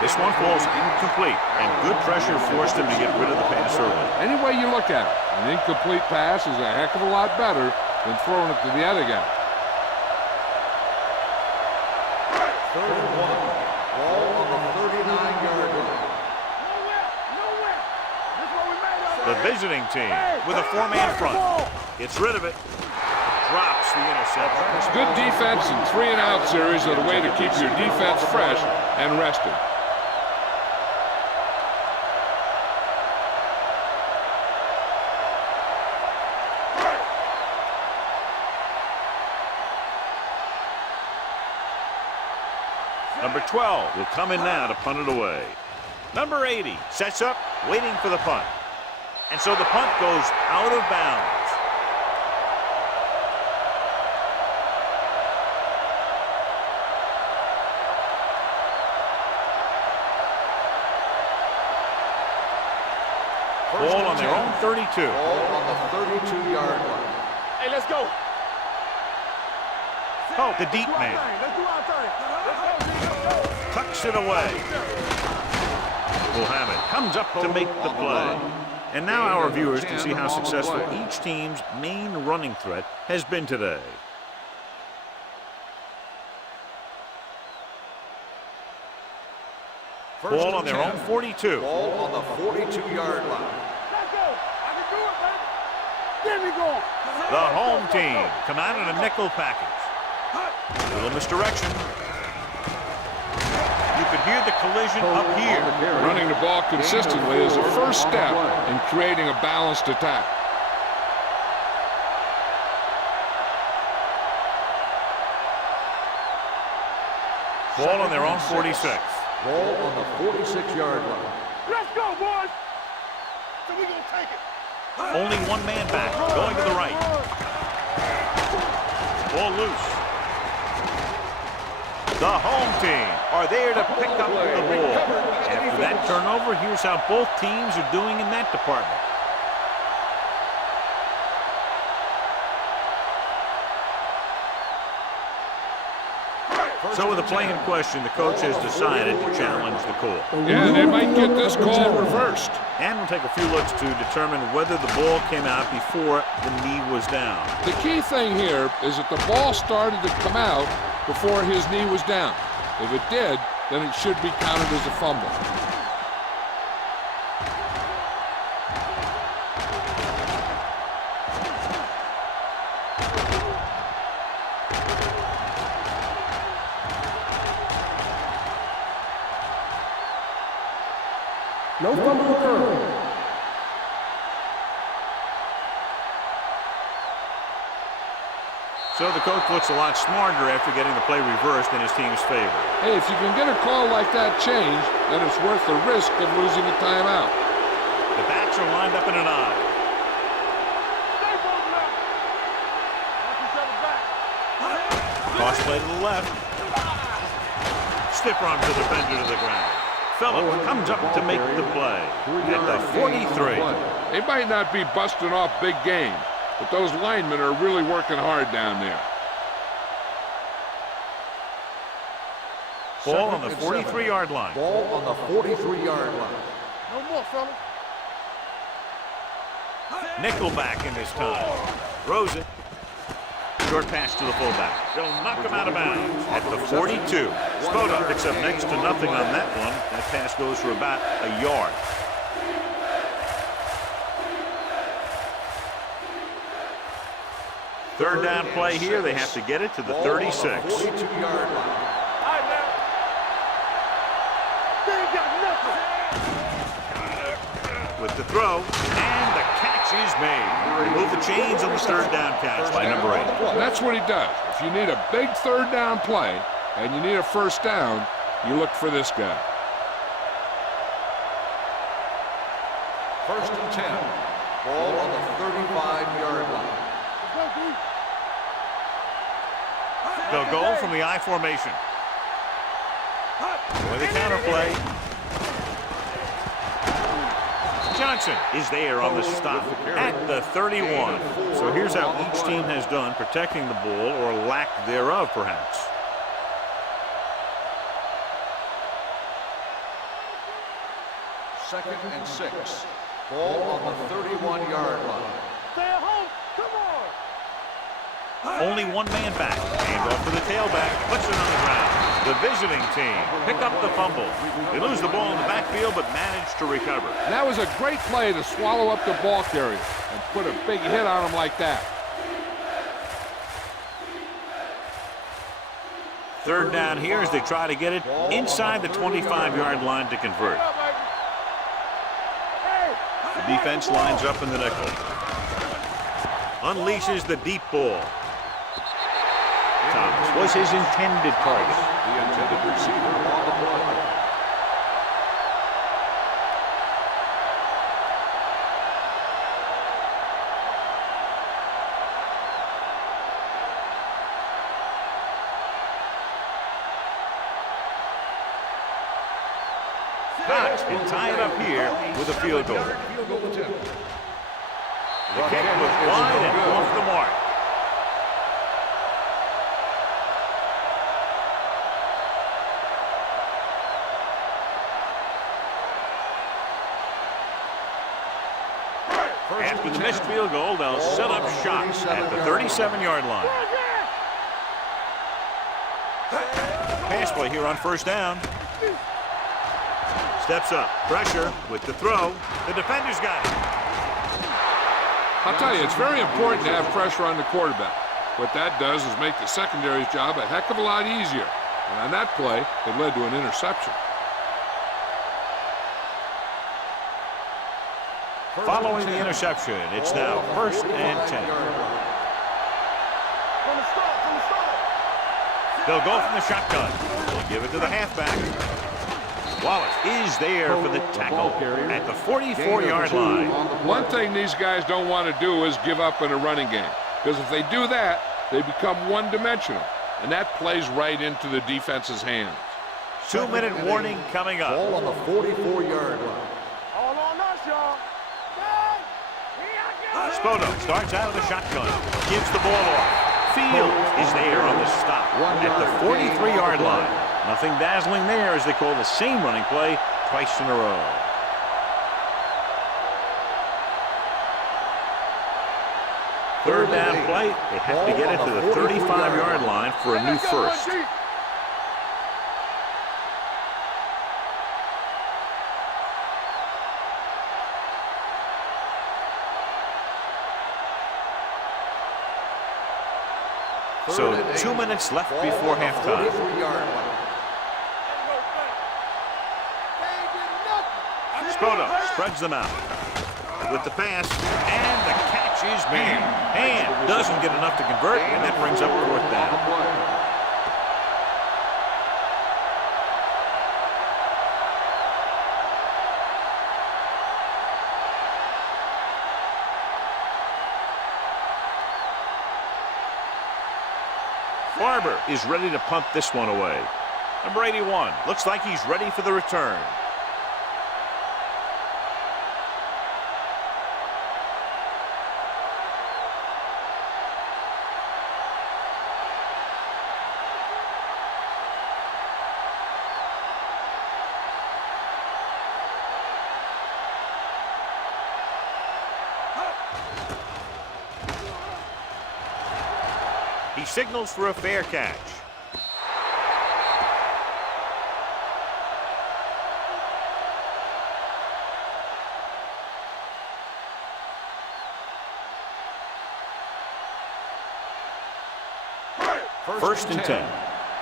This one falls incomplete, and good pressure forced him to get rid of the pass early. Any way you look at it, an incomplete pass is a heck of a lot better than throwing it to the other guy. 3rd and 1. Ball on the 39-yard line. Nowhere. This is what we made of. The visiting team with a 4-man front gets rid of it. Drops the interception. Good defense and 3-and-out series are the way to keep your defense fresh and rested. Number 12 will come in now to punt it away. Number 80 sets up, waiting for the punt. And so the punt goes out of bounds. Ball on their own 32. Ball on the 32-yard line. Hey, let's go. Oh, the deep man. Let's do our thing. Tucks it away. Muhammad comes up to make the play. And now our viewers can see how successful each team's main running threat has been today. Ball on their own 42. Ball on the 42-yard line. Let's go. I can do it, baby. There we go. The home team come out in a nickel package. Little misdirection. You can hear the collision up here. Running the ball consistently is the first step in creating a balanced attack. Ball on their own 46. Ball on the 46-yard line. Let's go, boys. So we gonna take it. Only one man back, going to the right. Ball loose. The home team are there to pick up the ball. After that turnover, here's how both teams are doing in that department. So with the play in question, the coach has decided to challenge the call. Yeah, they might get this call reversed. And we'll take a few looks to determine whether the ball came out before the knee was down. The key thing here is that the ball started to come out before his knee was down. If it did, then it should be counted as a fumble. No fumble occurred. So the coach looks a lot smarter after getting the play reversed in his team's favor. Hey, if you can get a call like that changed, then it's worth the risk of losing a timeout. The backs are lined up in an eye. Stay broken up. Watch each other back. Cross play to the left. Stiff arms the defender to the ground. Phillip comes up to make the play at the 43. They might not be busting off big games, but those linemen are really working hard down there. Ball on the 43-yard line. Ball on the 43-yard line. No more, fellas. Nickelback in this time. Throws it. Short pass to the fullback. They'll knock him out of bounds at the 42. Spoda picks up next to nothing on that one. That pass goes for about a yard. Third down play here. They have to get it to the 36. 42-yard line. All right, now. They ain't got nothing. With the throw, and the catch is made. Remove the chains on the third down catch by number 8. That's what he does. If you need a big third down play and you need a first down, you look for this guy. First and 10. Ball on the 35-yard line. They'll go from the I formation. With the counter play. Johnson is there on the stop at the 31. So here's how each team has done protecting the ball, or lack thereof, perhaps. Second and 6. Ball on the 31-yard line. Stay at home. Come on. Only one man back. Hand off to the tailback. Puts it on the ground. The visiting team pick up the fumble. They lose the ball in the backfield, but manage to recover. And that was a great play to swallow up the ball carrier and put a big hit on him like that. Third down here as they try to get it inside the 25-yard line to convert. The defense lines up in the nickel. Unleashes the deep ball. Thomas was his intended target. The intended receiver on the play. Knox can tie it up here with a field goal. The kick was wide and off the mark. After the missed field goal, they'll set up shop at the 37-yard line. Pass play here on first down. Steps up, pressure with the throw. The defender's got it. I'll tell you, it's very important to have pressure on the quarterback. What that does is make the secondary's job a heck of a lot easier. And on that play, it led to an interception. Following the interception, it's now 1st and 10. From the start, from the start. They'll go from the shotgun. They'll give it to the halfback. Wallace is there for the tackle at the 44-yard line. One thing these guys don't want to do is give up in a running game, because if they do that, they become one-dimensional, and that plays right into the defense's hands. 2-minute warning coming up. Ball on the 44-yard line. All on us, y'all. Spoto starts out of the shotgun, gives the ball off. Fields is there on the stop at the 43-yard line. Nothing dazzling there as they call the same running play twice in a row. Third down play. They have to get it to the 35-yard line for a new first. So 2 minutes left before halftime. Spoto spreads them out with the pass, and the catch is made. And doesn't get enough to convert, and that brings up 4th down. Barber is ready to punt this one away. Number 81 looks like he's ready for the return. He signals for a fair catch. First and 10.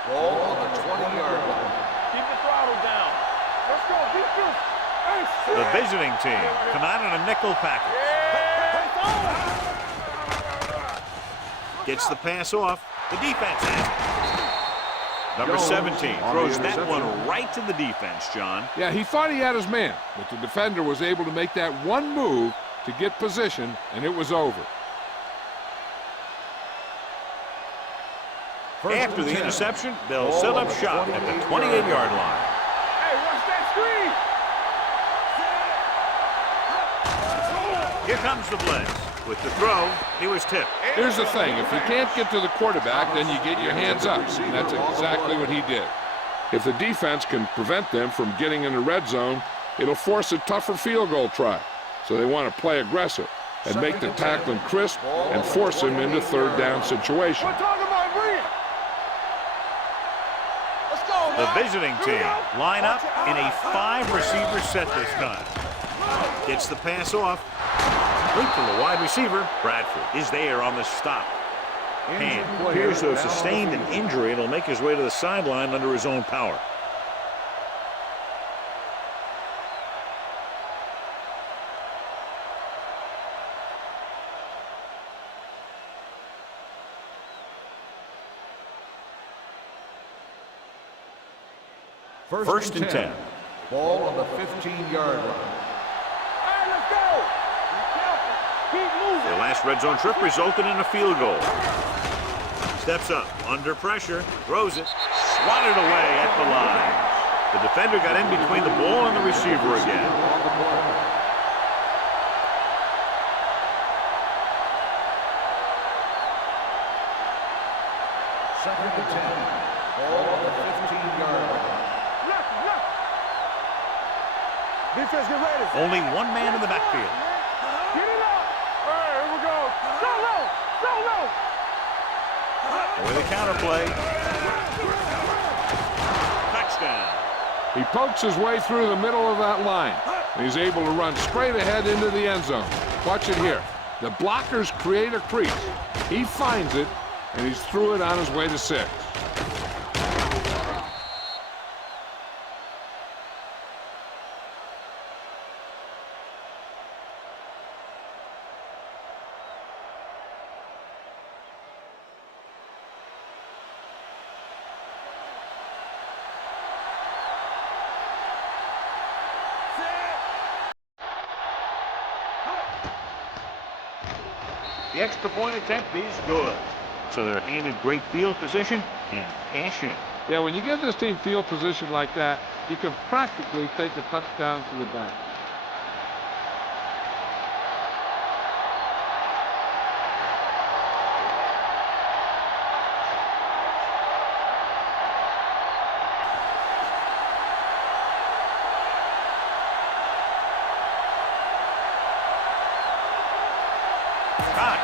Ball on the 20-yard line. Keep the throttle down. Let's go, defense. Hey, The visiting team come out in a nickel package. Gets the pass off. The defense has it. Number 17 throws that one right to the defense, John. Yeah, he thought he had his man, but the defender was able to make that one move to get position, and it was over. After the interception, they'll set up shop at the 28-yard line. Hey, watch that screen. Here comes the blitz. With the throw, he was tipped. Here's the thing. If you can't get to the quarterback, then you get your hands up. And that's exactly what he did. If the defense can prevent them from getting in the red zone, it'll force a tougher field goal try. So they want to play aggressive and make the tackling crisp and force him into third down situation. We're talking about bringing. Let's go, The man. visiting team line up in a 5-receiver set this time. Gets the pass off. Complete to the wide receiver. Bradford is there on the stop. And appears to have sustained an injury and will make his way to the sideline under his own power. First and 10. Ball on the 15-yard line. Hey, let's go. Be careful. Keep moving. Their last red zone trip resulted in a field goal. Steps up, under pressure, throws it, swatted away at the line. The defender got in between the ball and the receiver again. Second and 10. Ball on the 15-yard line. Left, left. Defense, get ready. Only one man in the backfield. Get it up. All right, here we go. So low, so low. With a counter play. Touchdown. He pokes his way through the middle of that line. And he's able to run straight ahead into the end zone. Watch it here. The blockers create a crease. He finds it, and he's through it on his way to 6. The extra point attempt is good. So they're handed great field position and passion. Yeah, when you give this team field position like that, you can practically take a touchdown to the bank.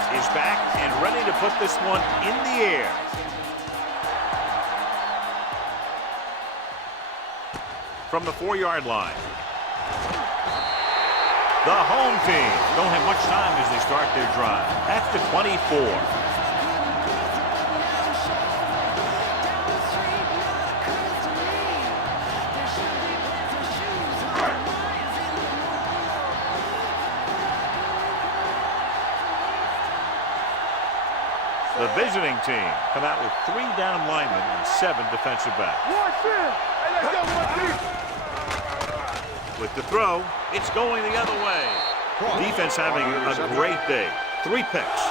Is back and ready to put this one in the air. From the 4-yard line. The home team don't have much time as they start their drive. At the 24. The visiting team come out with 3 down linemen and 7 defensive backs. Hey, let's go, one team. With the throw, it's going the other way. Defense having a great day. 3 picks.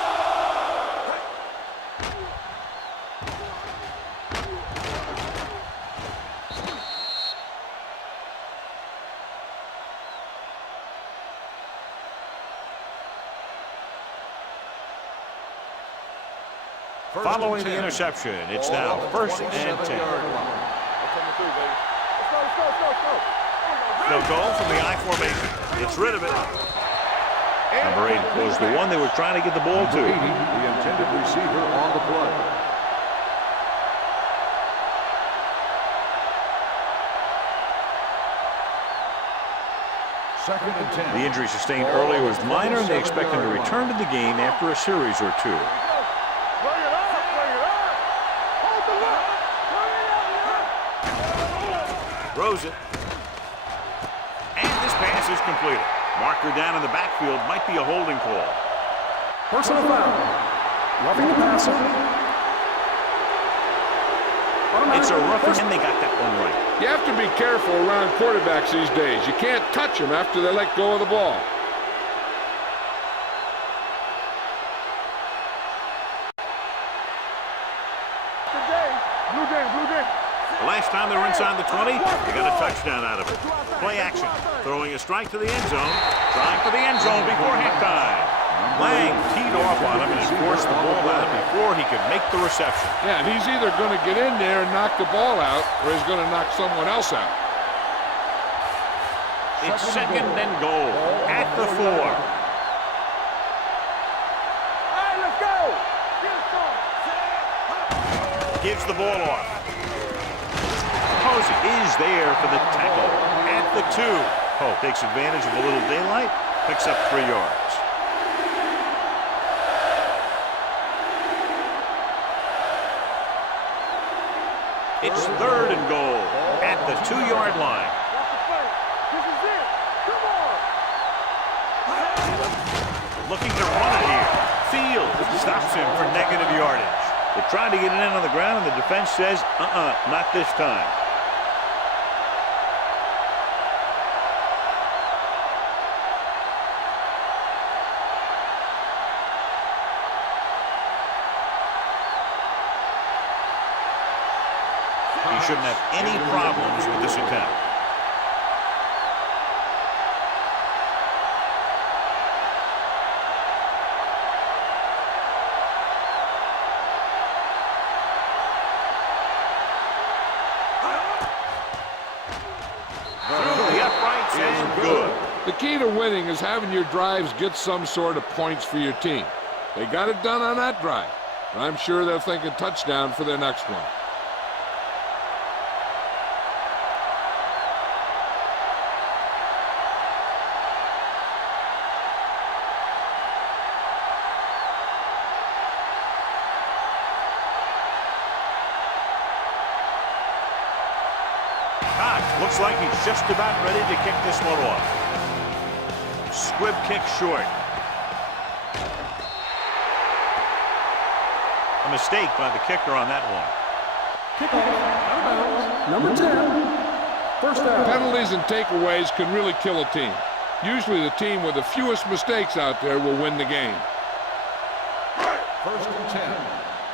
Following the interception, it's now 1st and 10. They'll go from the I formation. It's rid of it. Number 8 was the one they were trying to get the ball to. The intended receiver on the play. Second and 10. The injury sustained earlier was minor, and they expect him to return to the game after a series or 2. Throws it. And this pass is completed. Marker down in the backfield might be a holding call. Personal foul. Roughing the passer. It's a roughing, and they got that one right. You have to be careful around quarterbacks these days. You can't touch them after they let go of the ball. The last time they were inside the 20, they got a touchdown out of it. Play action. Throwing a strike to the end zone. Trying for the end zone before halftime. Lang teed off on him and has forced the ball out before he could make the reception. Yeah, and he's either going to get in there and knock the ball out, or he's going to knock someone else out. It's 2nd and goal at the 4. Hey, let's go. Gives the ball off. Posey is there for the tackle at the 2. Poe takes advantage of a little daylight, picks up 3 yards. It's 3rd and goal at the 2-yard line. This is it. Come on. Looking to run it here. Field stops him for negative yardage. They tried to get it in on the ground, and the defense says, not this time. He shouldn't have any problems with this attempt. Through the uprights and good. The key to winning is having your drives get some sort of points for your team. They got it done on that drive, and I'm sure they'll think a touchdown for their next one. Looks like he's just about ready to kick this one off. Squib kick short. A mistake by the kicker on that one. Kickoff. Number 10. First down. Penalties and takeaways can really kill a team. Usually the team with the fewest mistakes out there will win the game. First and 10.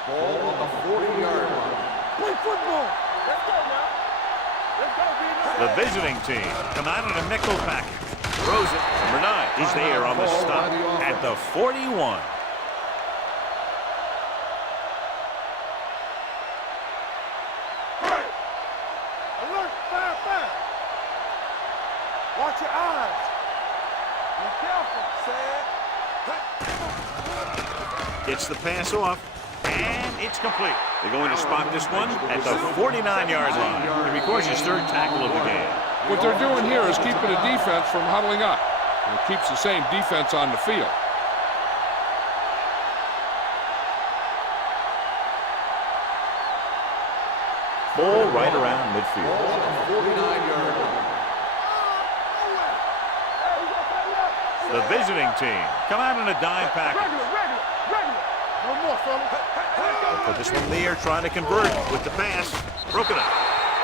Ball on the 40-yard line. Play football. Let's go now. Let's go, B9. The visiting team come out in a nickel package. Throws it. Number 9 is there on the stop at the 41. Alert, fire, fire. Watch your eyes. Be careful. Gets the pass off, and it's complete. They're going to spot this one at the 49-yard line. It records his third tackle of the game. What they're doing here is keeping the defense from huddling up. And it keeps the same defense on the field. Ball right around midfield. Ball on the 49-yard line. The visiting team come out in a dime package. Regular. No more, fella. Put this one in the air, trying to convert with the pass. Broken up.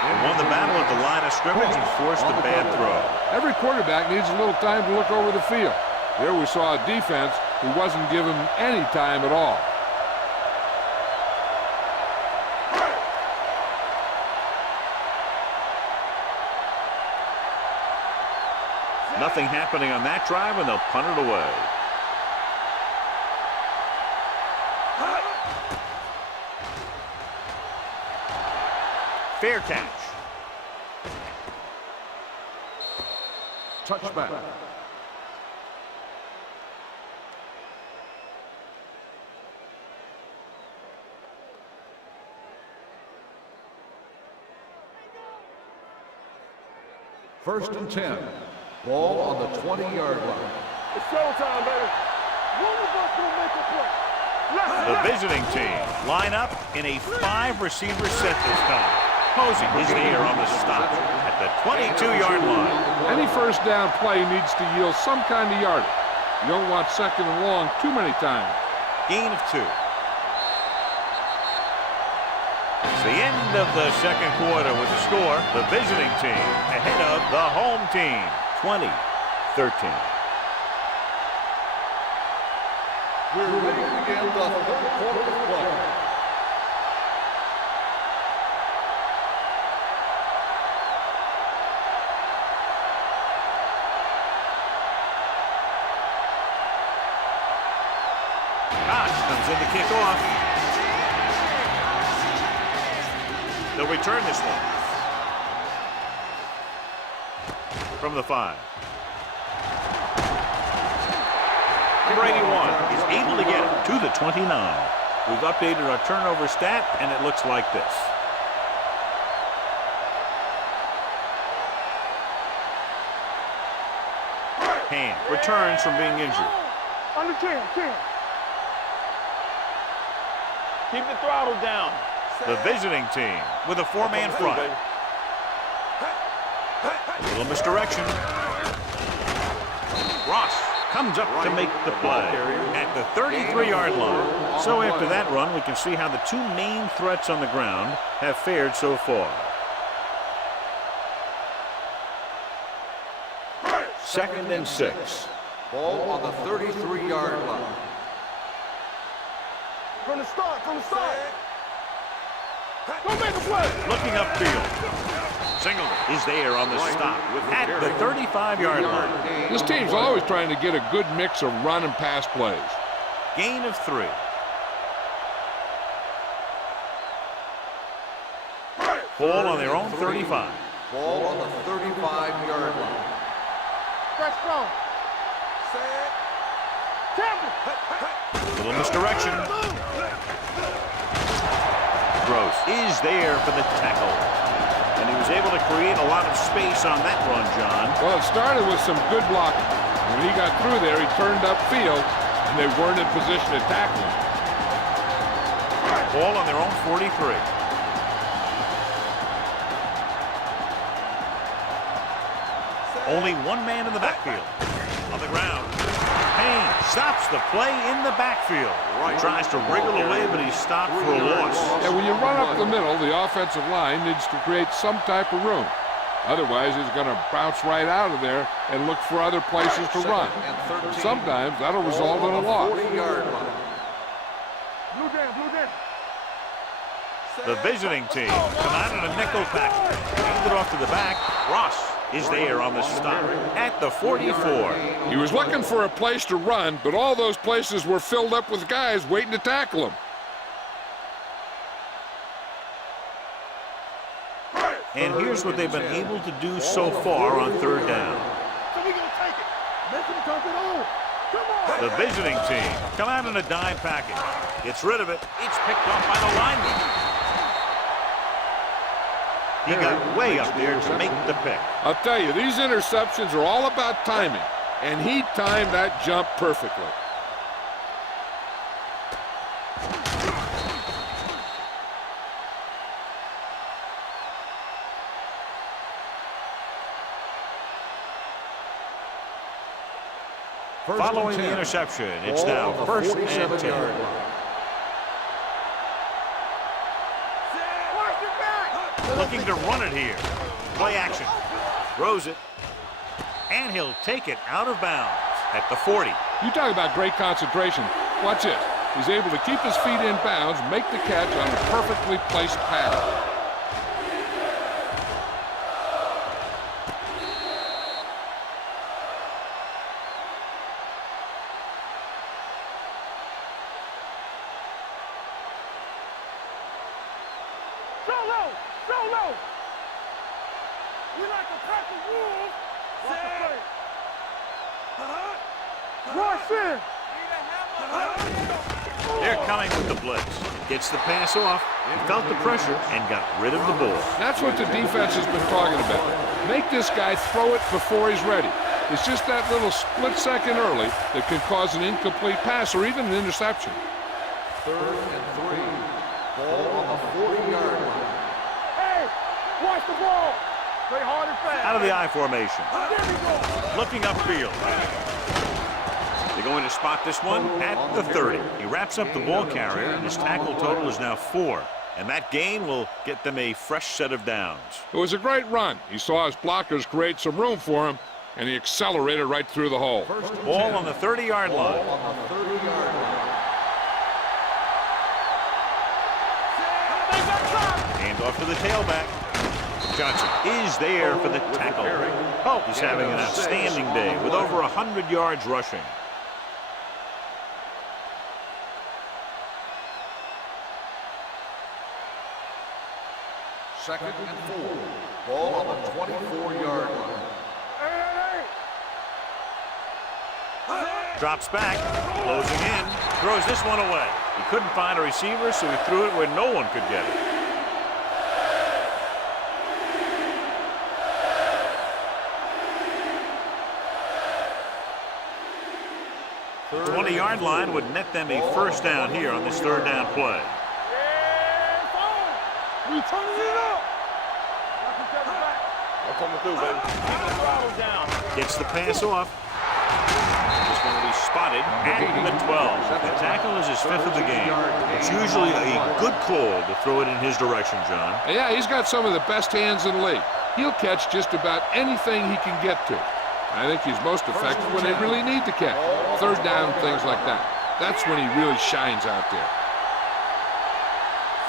They won the battle at the line of scrimmage and forced a bad throw. Every quarterback needs a little time to look over the field. Here we saw a defense who wasn't given any time at all. Nothing happening on that drive, and they'll punt it away. Fair catch. Touchback. First and 10. Ball on the 20-yard line. It's showtime, baby. One of us will make a play. The visiting team line up in a 5-receiver set this time. Posey is there on the stop at the 22-yard line. Any first down play needs to yield some kind of yardage. You don't want second and long too many times. Gain of 2. It's the end of the second quarter with the score. The visiting team ahead of the home team, 20-13. We're ready to begin the third quarter of play. Koch comes in to kick off. They'll return this one. From the 5. Number 81 is able to get it to the 29. We've updated our turnover stat, and it looks like this. Hand returns from being injured. Under 10. Keep the throttle down. The visiting team with a 4-man front. A little misdirection. Ross comes up to make the play at the 33-yard line. So after that run, we can see how the two main threats on the ground have fared so far. Second and 6. Ball on the 33-yard line. From the start. Go make a play. Looking upfield. Singleton is there on the stop at the 35-yard line. This team's always trying to get a good mix of run and pass plays. Gain of 3. Ball on their own 35. Ball on the 35-yard line. Fresh strong. Campbell. Little misdirection. Gross is there for the tackle. And he was able to create a lot of space on that run, John. Well, it started with some good blocking. When he got through there, he turned upfield, and they weren't in position to tackle him. Ball on their own 43. Only one man in the backfield. On the ground. Payne stops the play in the backfield. Tries to wriggle away, but he's stopped for a loss. And when you run up the middle, the offensive line needs to create some type of room. Otherwise, he's going to bounce right out of there and look for other places to run. Sometimes that'll result in a loss. The visiting team come out in a nickel package. Hand it off to the back. Ross is there on the stop at the 44. He was looking for a place to run, but all those places were filled up with guys waiting to tackle him. And here's what they've been able to do so far on third down. So we gonna take it. Make him dump it on. Come on. The visiting team come out in a dime package. Gets rid of it. It's picked off by the lineman. He got way up there to make the pick. I'll tell you, these interceptions are all about timing, and he timed that jump perfectly. Following the interception, it's now first and 10. Looking to run it here. Play action. Throws it. And he'll take it out of bounds at the 40. You talk about great concentration. Watch it. He's able to keep his feet in bounds, make the catch on a perfectly placed pass. Solo! We like to pack the wolves. Watch the play. Rush in. They're coming with the blitz. Gets the pass off. He felt the pressure and got rid of the ball. That's what the defense has been talking about. Make this guy throw it before he's ready. It's just that little split second early that can cause an incomplete pass or even an interception. 3rd and 3. Ball on the 40-yard line. Hey, watch the ball. Play hard and fast. Out of the I formation. There we go. Looking upfield. They're going to spot this one at the 30. He wraps up the ball carrier, and his tackle total is now 4. And that gain will get them a fresh set of downs. It was a great run. He saw his blockers create some room for him, and he accelerated right through the hole. Ball on the 30-yard line. Ball on the 30-yard line. Hand off to the tailback. Johnson is there for the tackle. Oh, he's having an outstanding day with over 100 yards rushing. Second and 4. Ball on the 24-yard line. Drops back, closing in, throws this one away. He couldn't find a receiver, so he threw it where no one could get it. The 20-yard line would net them a first down here on this third down play. We turning it up. I'm coming through, baby. Keep the throttle down. Gets the pass off. This one will be spotted at the 12. The tackle is his 5th of the game. It's usually a good call to throw it in his direction, John. Yeah, he's got some of the best hands in the league. He'll catch just about anything he can get to. I think he's most effective when they really need to catch. Third down, things like that. That's when he really shines out there.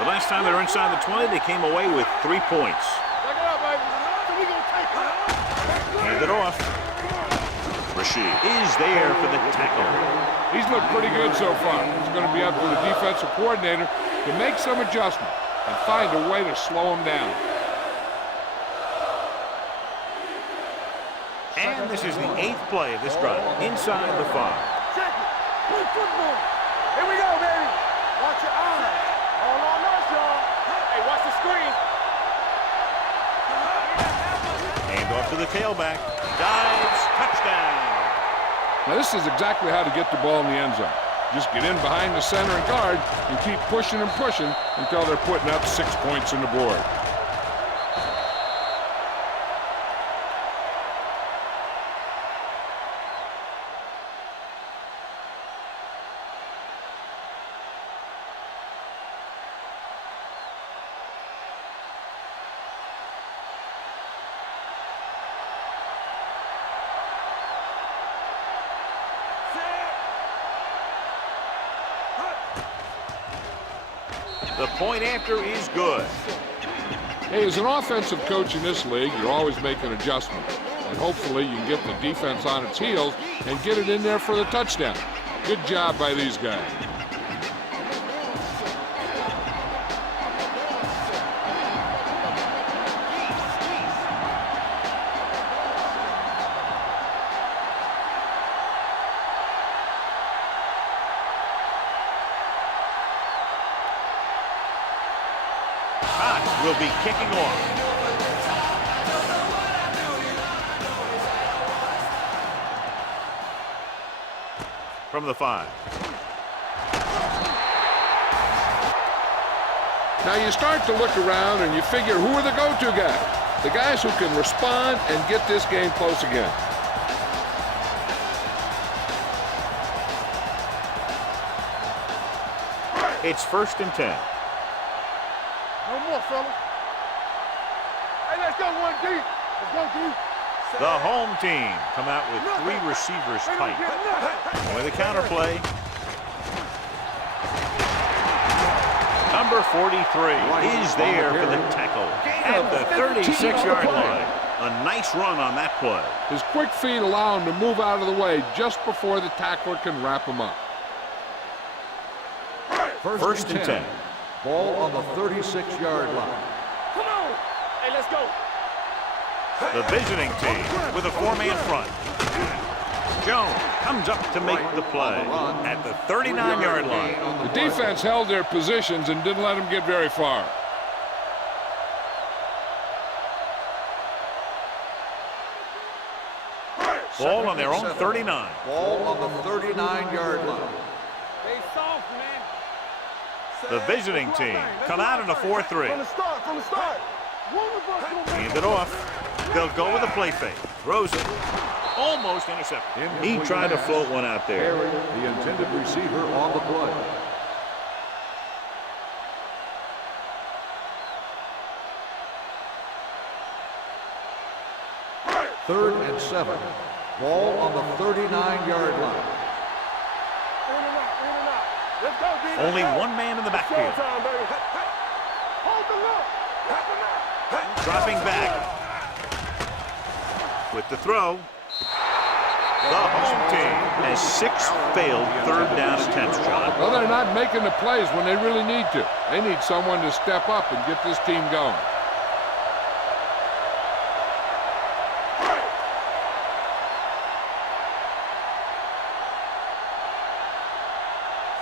The last time they were inside the 20, they came away with 3 points. Back it up, baby. So we gonna take it. Hand it off. Rashid is there for the tackle. He's looked pretty good so far. It's going to be up to the defensive coordinator to make some adjustment and find a way to slow him down. And this is the 8th play of this drive, inside the 5. Check it. Play football. Here we go, baby. Watch your eyes. All on us, y'all. Hey, watch the screen. Hand off to the tailback. Dives. Touchdown. Now, this is exactly how to get the ball in the end zone. Just get in behind the center and guard and keep pushing and pushing until they're putting up 6 points on the board. The The point after is good. Hey, as an offensive coach in this league, you're always making adjustments. And hopefully you can get the defense on its heels and get it in there for the touchdown. Good job by these guys. Will be kicking off. From the 5. Now you start to look around and you figure, who are the go-to guys? The guys who can respond and get this game close again. It's 1st and 10. No more, fellas. Hey, let's go 1 deep. Let's go deep. The home team come out with 3 receivers tight. With a counter play. Number 43 is there for the tackle at the 36-yard line. A nice run on that play. His quick feet allow him to move out of the way just before the tackler can wrap him up. 1st and 10. Ball on the 36-yard line. Come on. Hey, let's go. The visiting team with a 4-man front. Jones comes up to make the play at the 39-yard line. The defense held their positions and didn't let them get very far. Ball on their own 39. Ball on the 39-yard line. They soft, man. The visiting team come out in a 4-3. From the start, from the start. One of us gonna make Hand it off. They'll go with a play fake. Throws it. Almost intercepted. He tried to float one out there. Harry, the intended receiver, on the play. Third and 7. Ball on the 39-yard line. in and out. Let's go, D. Only one man in the backfield. Showtime, baby. Hold the look. Help him out. Dropping back. With the throw. The home team has 6 failed 3rd down attempts, John. Well, they're not making the plays when they really need to. They need someone to step up and get this team going.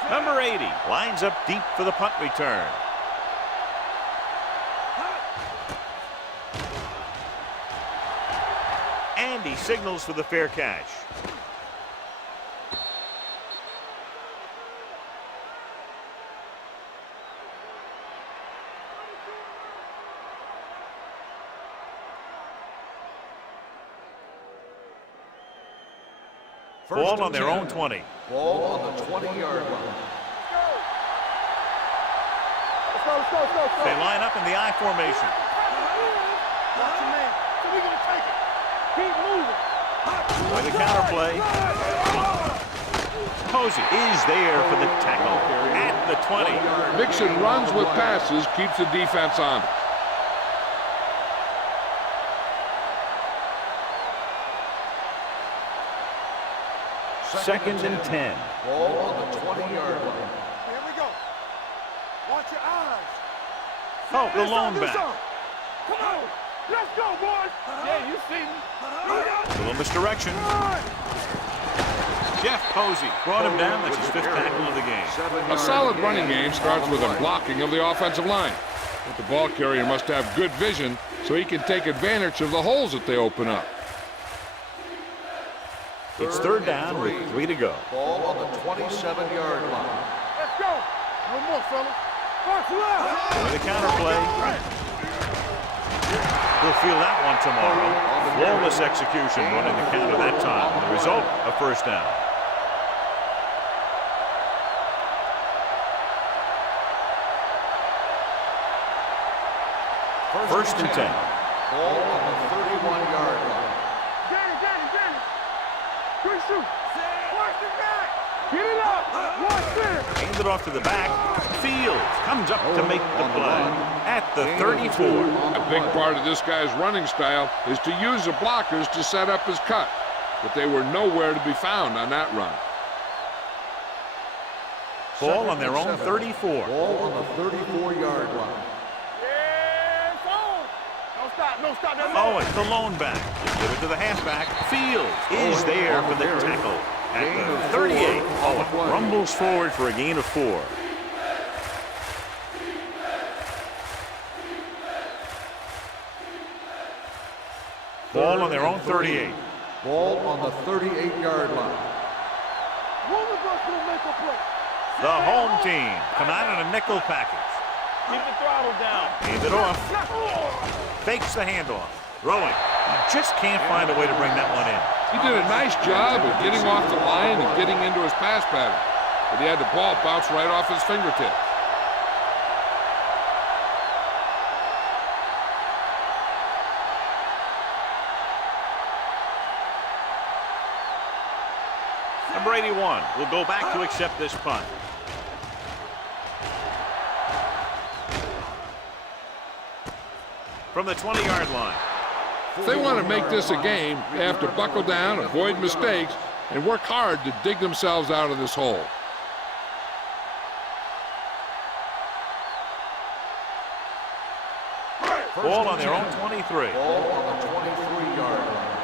Number 80 lines up deep for the punt return. And he signals for the fair catch. Ball on their own 20. Ball on the 20-yard line. Let's go. They line up in the I formation. Watch your man. So we're going to take it. Keep moving. With a counter play. Posey is there for the tackle at the 20. Mixing runs with passes keeps the defense on. Second and 10. Ball on the 20-yard line. Here we go. Watch your eyes. Oh, the lone Do back. something. Come on. Let's go, boys. Yeah, you see me. Little misdirection. Jeff Posey brought him down. That's his 5th tackle of the game. A solid running game starts with a blocking of the offensive line. But the ball carrier must have good vision so he can take advantage of the holes that they open up. It's 3rd down with 3 to go. Ball on the 27-yard line. Let's go. No more, fellas. Watch left. With a counter play. We'll feel that one tomorrow. Flawless execution running the counter that time. The result, a 1st down. First and 10. Ball on the 31-yard line. Danny. Good shoot. Watch the back. Get it up. Watch this. Hand it off to the back. Fields comes up to make the play at the 34. A big part of this guy's running style is to use the blockers to set up his cut, but they were nowhere to be found on that run. Ball on their own 34. Ball on the 34-yard line. Yeah, it's on. Don't stop, don't stop that. Oh, it's the lone back. Give it to the halfback. Fields is there for the tackle at the 38. Oh, it rumbles forward for a gain of 4. Ball on their own 38. Ball on the 38-yard line. One of us will make a play. The home team come out in a nickel package. Keep the throttle down. Hand it off. Fakes the handoff. Throwing. He just can't find a way to bring that one in. He did a nice job of getting off the line and getting into his pass pattern, but he had the ball bounce right off his fingertips. Number 81 will go back to accept this punt. From the 20-yard line. If they want to make this a game, they have to buckle down, avoid mistakes, and work hard to dig themselves out of this hole. Ball on their own 23. Ball on the 23-yard line.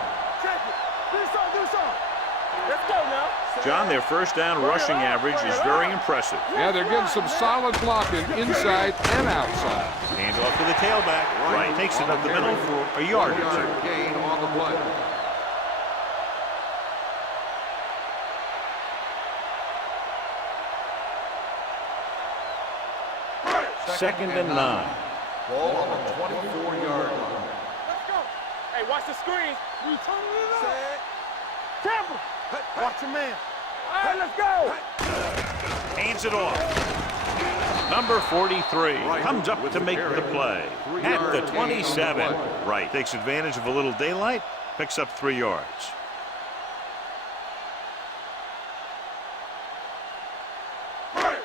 Check it. Do something. Let's go now. John, their first down rushing average is very impressive. Yeah, they're getting some solid blocking inside and outside. Hand off to the tailback. Right takes it up the middle for a yard or 2. Gain on the play. Second and 9. Ball on the 24-yard line. Let's go. Hey, watch the screen. We turn it up. Tampa. Watch your man. All right, let's go. Hands it off. Number 43 comes up to make the play at the 27. Right takes advantage of a little daylight, picks up 3 yards.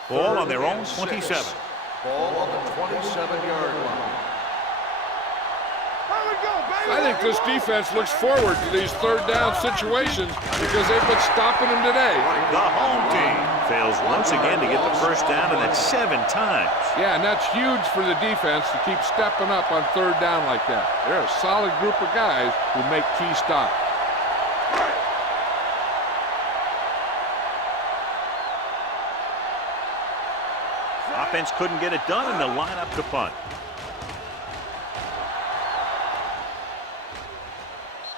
Ball on their own 27. Ball on the 27-yard line. Here we go, baby. I think this defense looks forward to these third down situations because they've been stopping them today. The home team fails once again to get the first down, and that's 7 times. Yeah, and that's huge for the defense to keep stepping up on third down like that. They're a solid group of guys who make key stops. Offense couldn't get it done, and they'll line up to punt.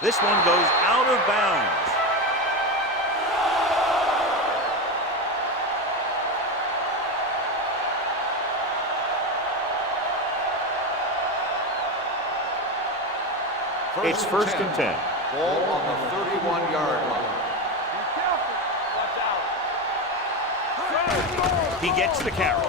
This one goes out of bounds. It's first and 10. Ball on the 31-yard line. Be careful. Watch out. He gets the carry.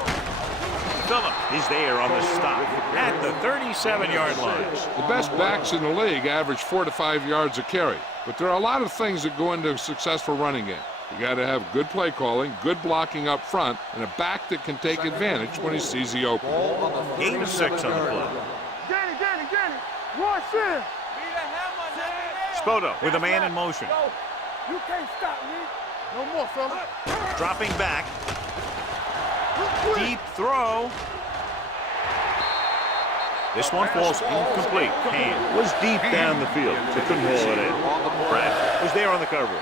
Phillip is there on the stop at the 37-yard line. The best backs in the league average 4 to 5 yards a carry, but there are a lot of things that go into a successful running game. You got to have good play calling, good blocking up front, and a back that can take advantage when he sees the opening. Gain of 6 on the play. Danny. Rush in. Spoto with a man in motion. Go. You can't stop me. No more, fella. Dropping back. Deep throw. This one falls incomplete. Hand was deep down the field. They couldn't haul it in. Brad was there on the coverage.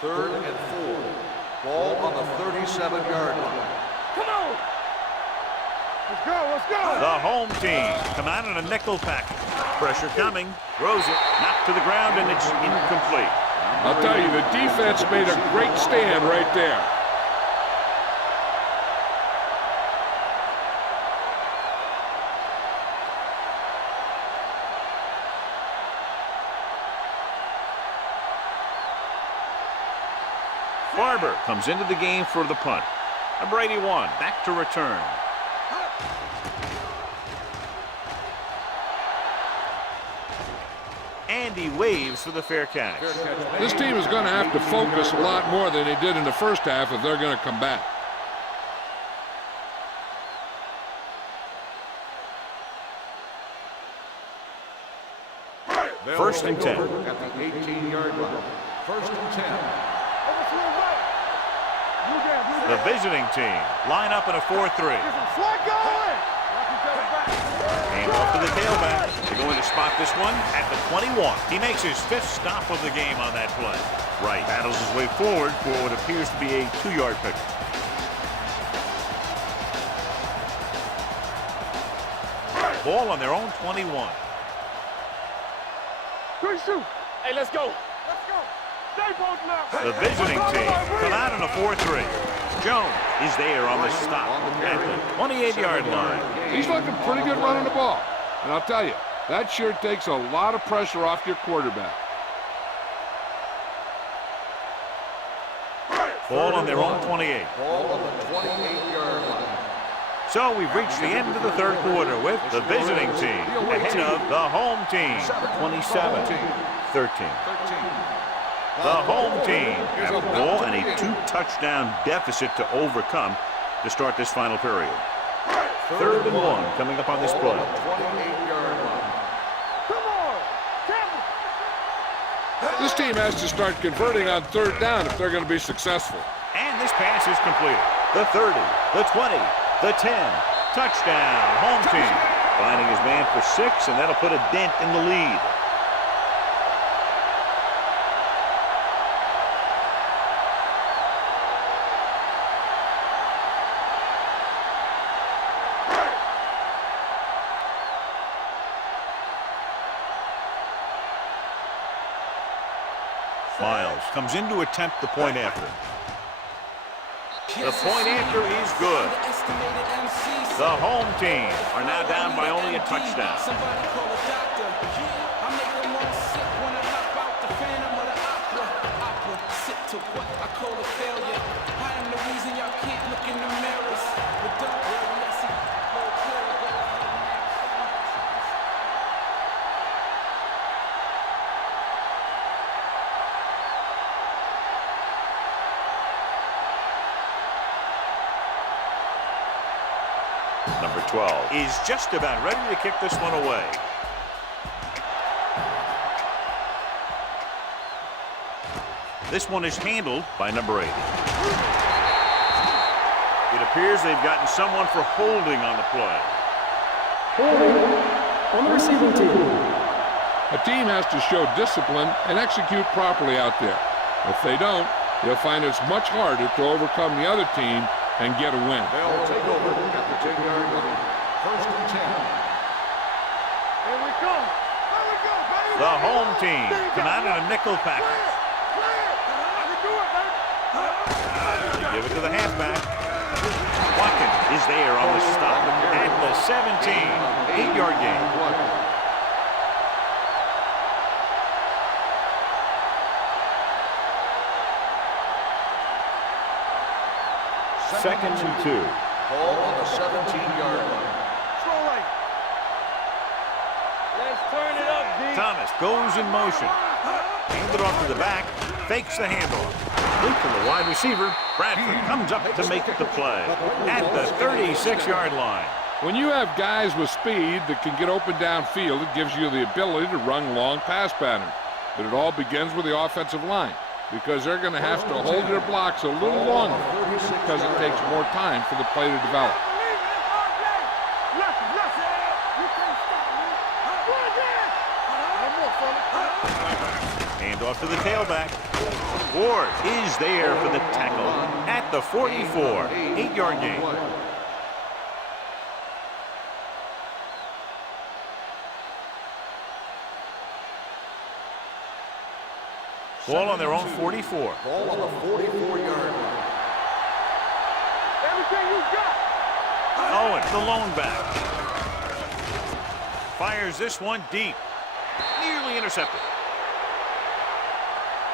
Third and 4. Ball on the 37-yard line. Come on. Let's go. The home team come out in a nickel package. Pressure coming. Throws it. Knocked to the ground, and it's incomplete. I'll tell you, the defense made a great stand right there. Barber comes into the game for the punt. Number 81 back to return. And he waves for the fair catch. This team is going to have to focus a lot more than they did in the first half if they're going to come back. First and 10. At the 18-yard line. First and 10. The visiting team line up in a 4-3. And off to the tailback. They're going to spot this one at the 21. He makes his 5th stop of the game on that play. Right, battles his way forward for what appears to be a 2-yard pick. Ball on their own 21. Hey, let's go. Let's go. Stay both now. The visiting team come out in a 4-3. Jones is there on the stop at the 28-yard line. He's looking pretty good running the ball. And I'll tell you, that sure takes a lot of pressure off your quarterback. Ball on their own 28. Ball on the 28-yard line. So we've reached the end of the third quarter with the visiting team ahead of the home team, 27-13. The home team have a ball and a 2-touchdown deficit to overcome to start this final period. 3rd and 1 coming up on this play. This team has to start converting on 3rd down if they're going to be successful. And this pass is completed. The 30, the 20, the 10. Touchdown, home team. Finding his man for 6, and that'll put a dent in the lead. Miles comes in to attempt the point after. The point after is good. The home team are now down by only a touchdown. Somebody call a doctor. I make them all sick when I hop out the phantom of the opera. Sit to what I call a failure. I am the reason y'all can't look in the mirrors. But don't worry, I see more clearer. Go ahead and Number 12 is just about ready to kick this one away. This one is handled by number 8. It appears they've gotten someone for holding on the play. Holding on the receiving team. A team has to show discipline and execute properly out there. If they don't, they'll find it's much harder to overcome the other team and get a win. They'll take over at the 10-yard line. First and 10. Here we go. Here we go, baby. The home team come out in a nickel package. I can do it, baby. They give it to the halfback. Watkins is there on the stop at the 17. 8-yard gain. Second and 2. Ball on the 17-yard line. Slow right. Let's turn it up, D. Thomas goes in motion. Handed off to the back. Fakes the handoff. Complete to the wide receiver. Bradford comes up to make the play at the 36-yard line. When you have guys with speed that can get open downfield, it gives you the ability to run long pass patterns. But it all begins with the offensive line, because they're going to have to hold their blocks a little longer because it takes more time for the play to develop. Hand off to the tailback. Ward is there for the tackle at the 44. 8-yard gain. Ball on their own 44. Ball on the 44-yard line. Everything you got. Owen, the lone back. Fires this one deep. Nearly intercepted.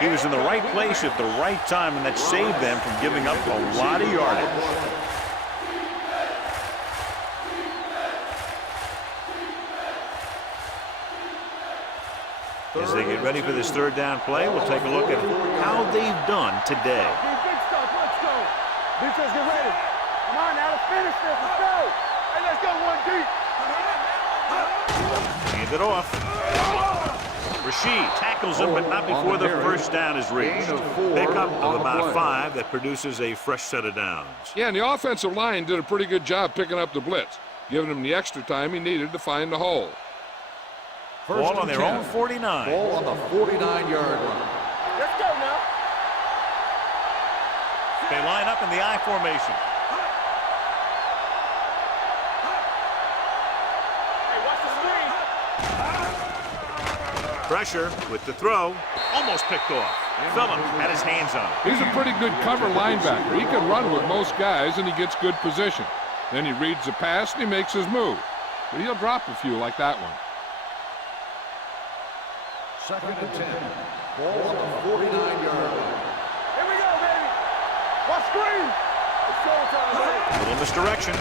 He was in the right place at the right time, and that saved them from giving up a lot of yardage. As they get ready for this third down play, we'll take a look at how they've done today. Big stuff, let's go. Defense, get ready. Come on now, let's finish this, let's go. Hey, let's go one deep. Hand it off. Rashid tackles him, but not before the first down is reached. Pickup of about 5 that produces a fresh set of downs. Yeah, and the offensive line did a pretty good job picking up the blitz, giving him the extra time he needed to find the hole. Ball on their own 49. Ball on the 49-yard line. Let's go now. They line up in the I formation. Hey, watch the screen. Pressure with the throw. Almost picked off. Phillips had his hands on it. He's a pretty good cover linebacker. He can run with most guys, and he gets good position. Then he reads the pass, and he makes his move. But he'll drop a few like that one. 2nd and 10. Ball on the 49-yard line. Here we go, baby. Watch screen. It's showtime, baby. Little misdirection.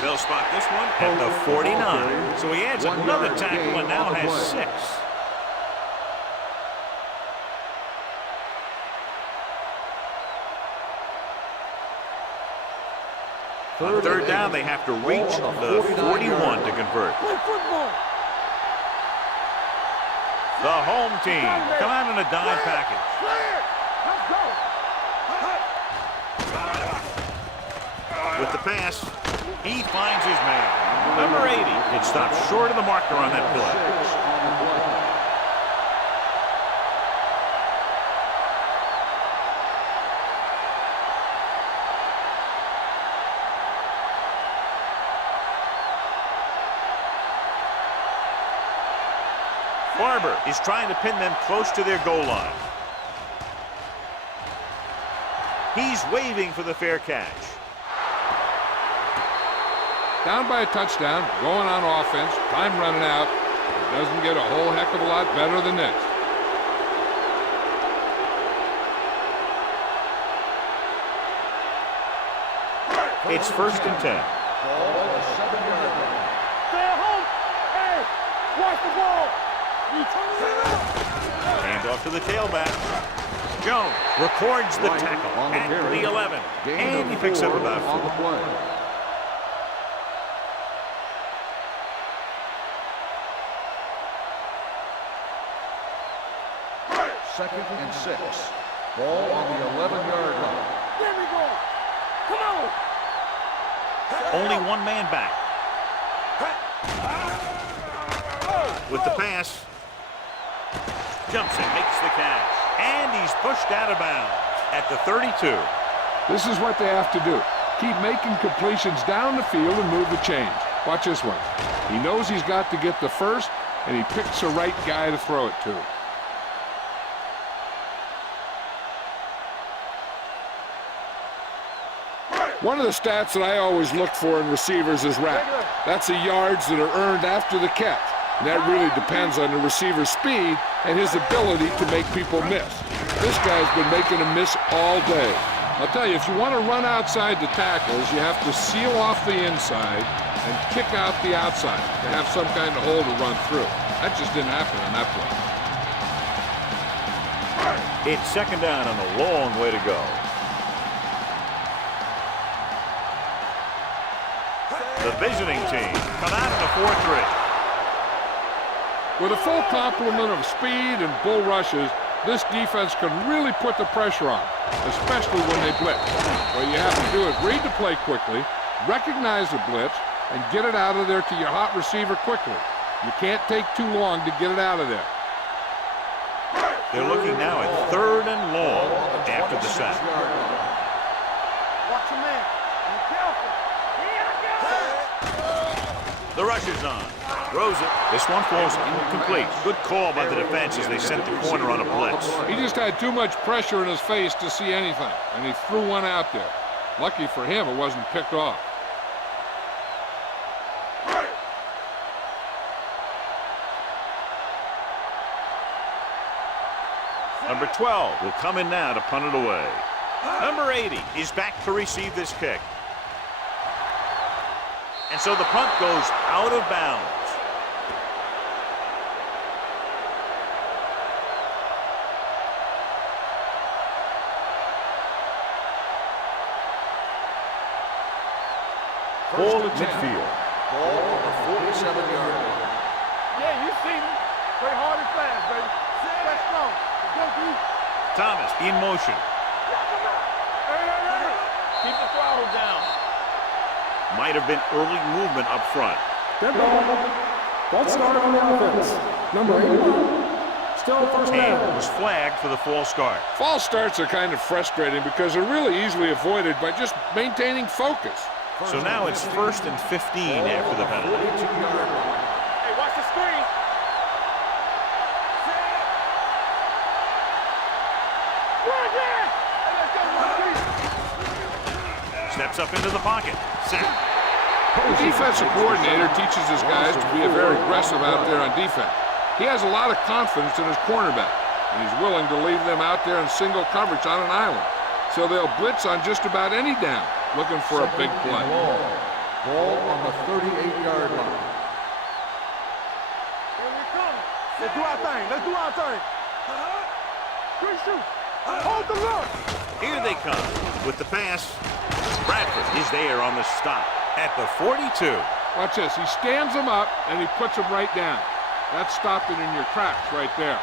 They'll spot this one at the 49. So he adds another tackle and now has 6. On third down, they have to reach the 41 to convert. Play football. The home team come out in a dime package. Clear. Let's go. With the pass, he finds his man. Number 80. It stops short of the marker on that play. Barber is trying to pin them close to their goal line. He's waving for the fair catch. Down by a touchdown, going on offense, time running out. It doesn't get a whole heck of a lot better than this. It's 1st and 10. Ball on the 7-yard line. Stay at home. Hey, watch the ball. You turn it around. Hand off to the tailback. Jones records the tackle at the 11. And he picks up about 4. on the play. Second and 6. Ball on the 11-yard line. There we go. Come on. Only one man back. With the pass. Jumps and makes the catch. And he's pushed out of bounds at the 32. This is what they have to do. Keep making completions down the field and move the chains. Watch this one. He knows he's got to get the first, and he picks the right guy to throw it to. One of the stats that I always look for in receivers is RAP. That's the yards that are earned after the catch. And that really depends on the receiver's speed and his ability to make people miss. This guy's been making them miss all day. I'll tell you, if you want to run outside the tackles, you have to seal off the inside and kick out the outside to have some kind of hole to run through. That just didn't happen on that play. It's 2nd down and a long way to go. The visiting team come out in a 4-3. With a full complement of speed and bull rushes, this defense can really put the pressure on, especially when they blitz. What you have to do is read the play quickly, recognize the blitz, and get it out of there to your hot receiver quickly. You can't take too long to get it out of there. They're looking now at 3rd and long after the sack. Watch your man. Be careful. The rush is on. Throws it. This one falls incomplete. Good call by the defense as they sent the corner on a blitz. He just had too much pressure in his face to see anything, and he threw one out there. Lucky for him, it wasn't picked off. Number 12 will come in now to punt it away. Number 80 is back to receive this kick. And so the punt goes out of bounds. Ball at 10. midfield. Ball on the 47-yard line. Yeah, you see me. Play hard and fast, baby. Let's go. Go deep. Thomas in motion. Hey. Keep the throttle down. Might have been early movement up front. Dead ball. False start on the offense. Number 81. Still first And down. was flagged for the false start. False starts are kind of frustrating because they're really easily avoided by just maintaining focus. So now it's 1st and 15 after the penalty. 42-yard line. Hey, watch the screen. Run there. Hey, let's go. Steps up into the pocket. Sack. The defensive coordinator teaches his guys to be very aggressive out there on defense. He has a lot of confidence in his cornerback, and he's willing to leave them out there in single coverage on an island. So they'll blitz on just about any down, looking for a big play. Ball on the 38-yard line. Here we come. Let's do our thing. Let's do our thing. Good shoot. Hold the look. Here they come with the pass. Bradford is there on the stop at the 42. Watch this. He stands them up, and he puts them right down. That's stopping in your tracks right there.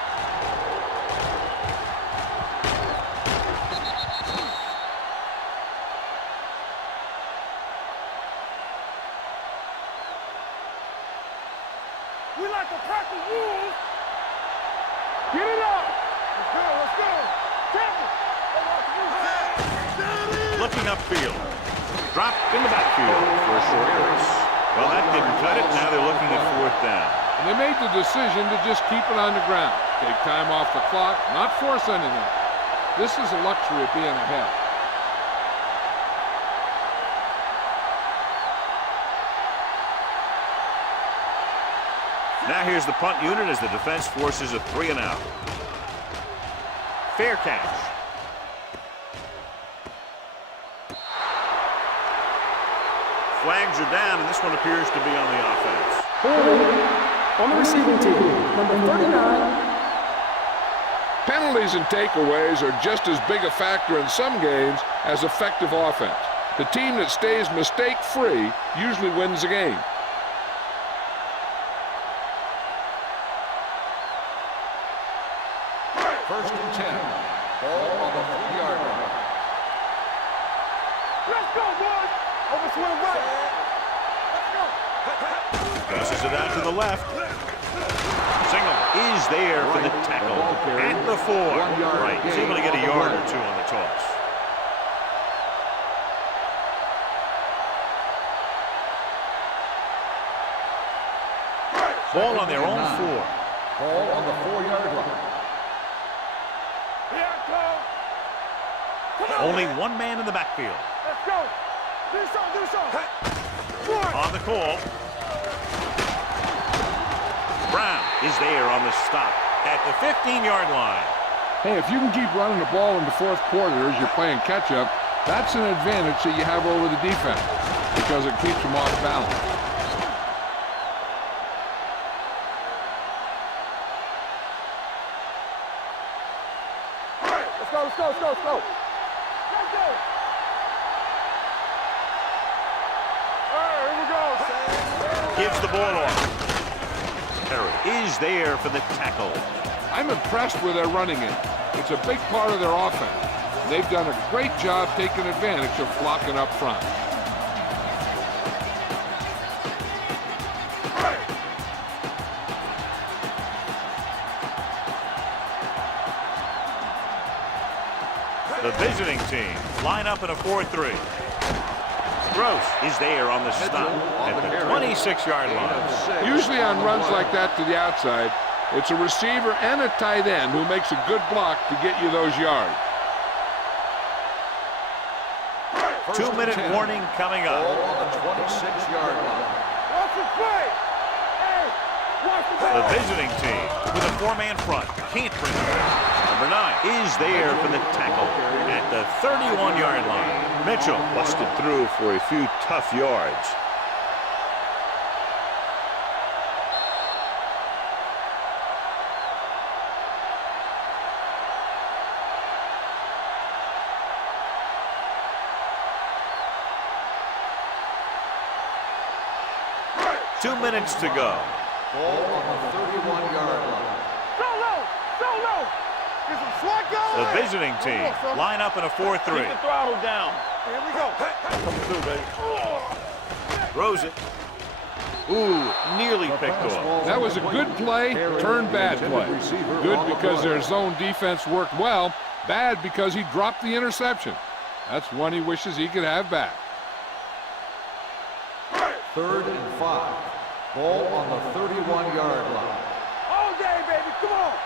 We like to practice rules. Get it up. Let's go. Careful. Looking upfield. Drop in the backfield for a short pass. Well, that didn't cut it. Now they're looking at 4th down. And they made the decision to just keep it on the ground. Take time off the clock, not force anything. This is a luxury of being ahead. Now here's the punt unit as the defense forces a 3-and-out. Fair catch. Flags are down, and this one appears to be on the offense. On the receiving team, number 39. Penalties and takeaways are just as big a factor in some games as effective offense. The team that stays mistake-free usually wins the game. First and 10. Ball on the 3-yard line. Let's go, boys. Overswing right. Let's go. Passes it out to the left. Single is there for the tackle at the 4. Right, he's able to get a yard or 2 on the toss. Ball on their own 4. Ball on the 4-yard line. Here I come. Only one man in the backfield. Let's go. Do something. On the call. Brown is there on the stop at the 15-yard line. Hey, if you can keep running the ball in the 4th quarter as you're playing catch-up, that's an advantage that you have over the defense because it keeps them off balance. Let's go. Let's go. All right, here we go. Gives the ball off. Perry is there for the tackle. I'm impressed with their running game. It's a big part of their offense. They've done a great job taking advantage of blocking up front. The visiting team line up in a 4-3. Gross is there on the stop at the 26-yard line. Usually on runs like that to the outside, it's a receiver and a tight end who makes a good block to get you those yards. 2-minute warning coming up. Ball on the 26-yard line. Watch the play. Hey, watch the The play. visiting team with a 4-man front can't bring it back. Number 9 is there for the tackle at the 31-yard line. Mitchell busted through for a few tough yards. 2 minutes to go. Ball on the 31-yard line. So low! So low! Get some swat going! The visiting team line up in a 4-3. Keep the throttle down. Here we go. Coming through, baby. Throws it. Ooh, nearly picked off. That was a good play, turned bad play. Good because their zone defense worked well. Bad because he dropped the interception. That's one he wishes he could have back. 3rd and 5. Ball on the 31-yard line. All day, baby. Come on.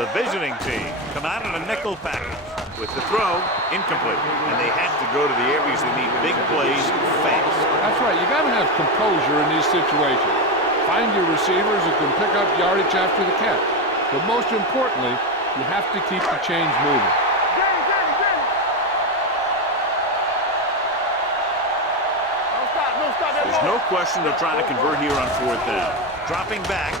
The visiting team come out in a nickel package. With the throw, incomplete. And they have to go to the areas that need big plays fast. That's right. You got to have composure in these situations. Find your receivers who can pick up yardage after the catch. But most importantly, you have to keep the chains moving. There's no question they're trying to convert here on 4th down. Dropping back.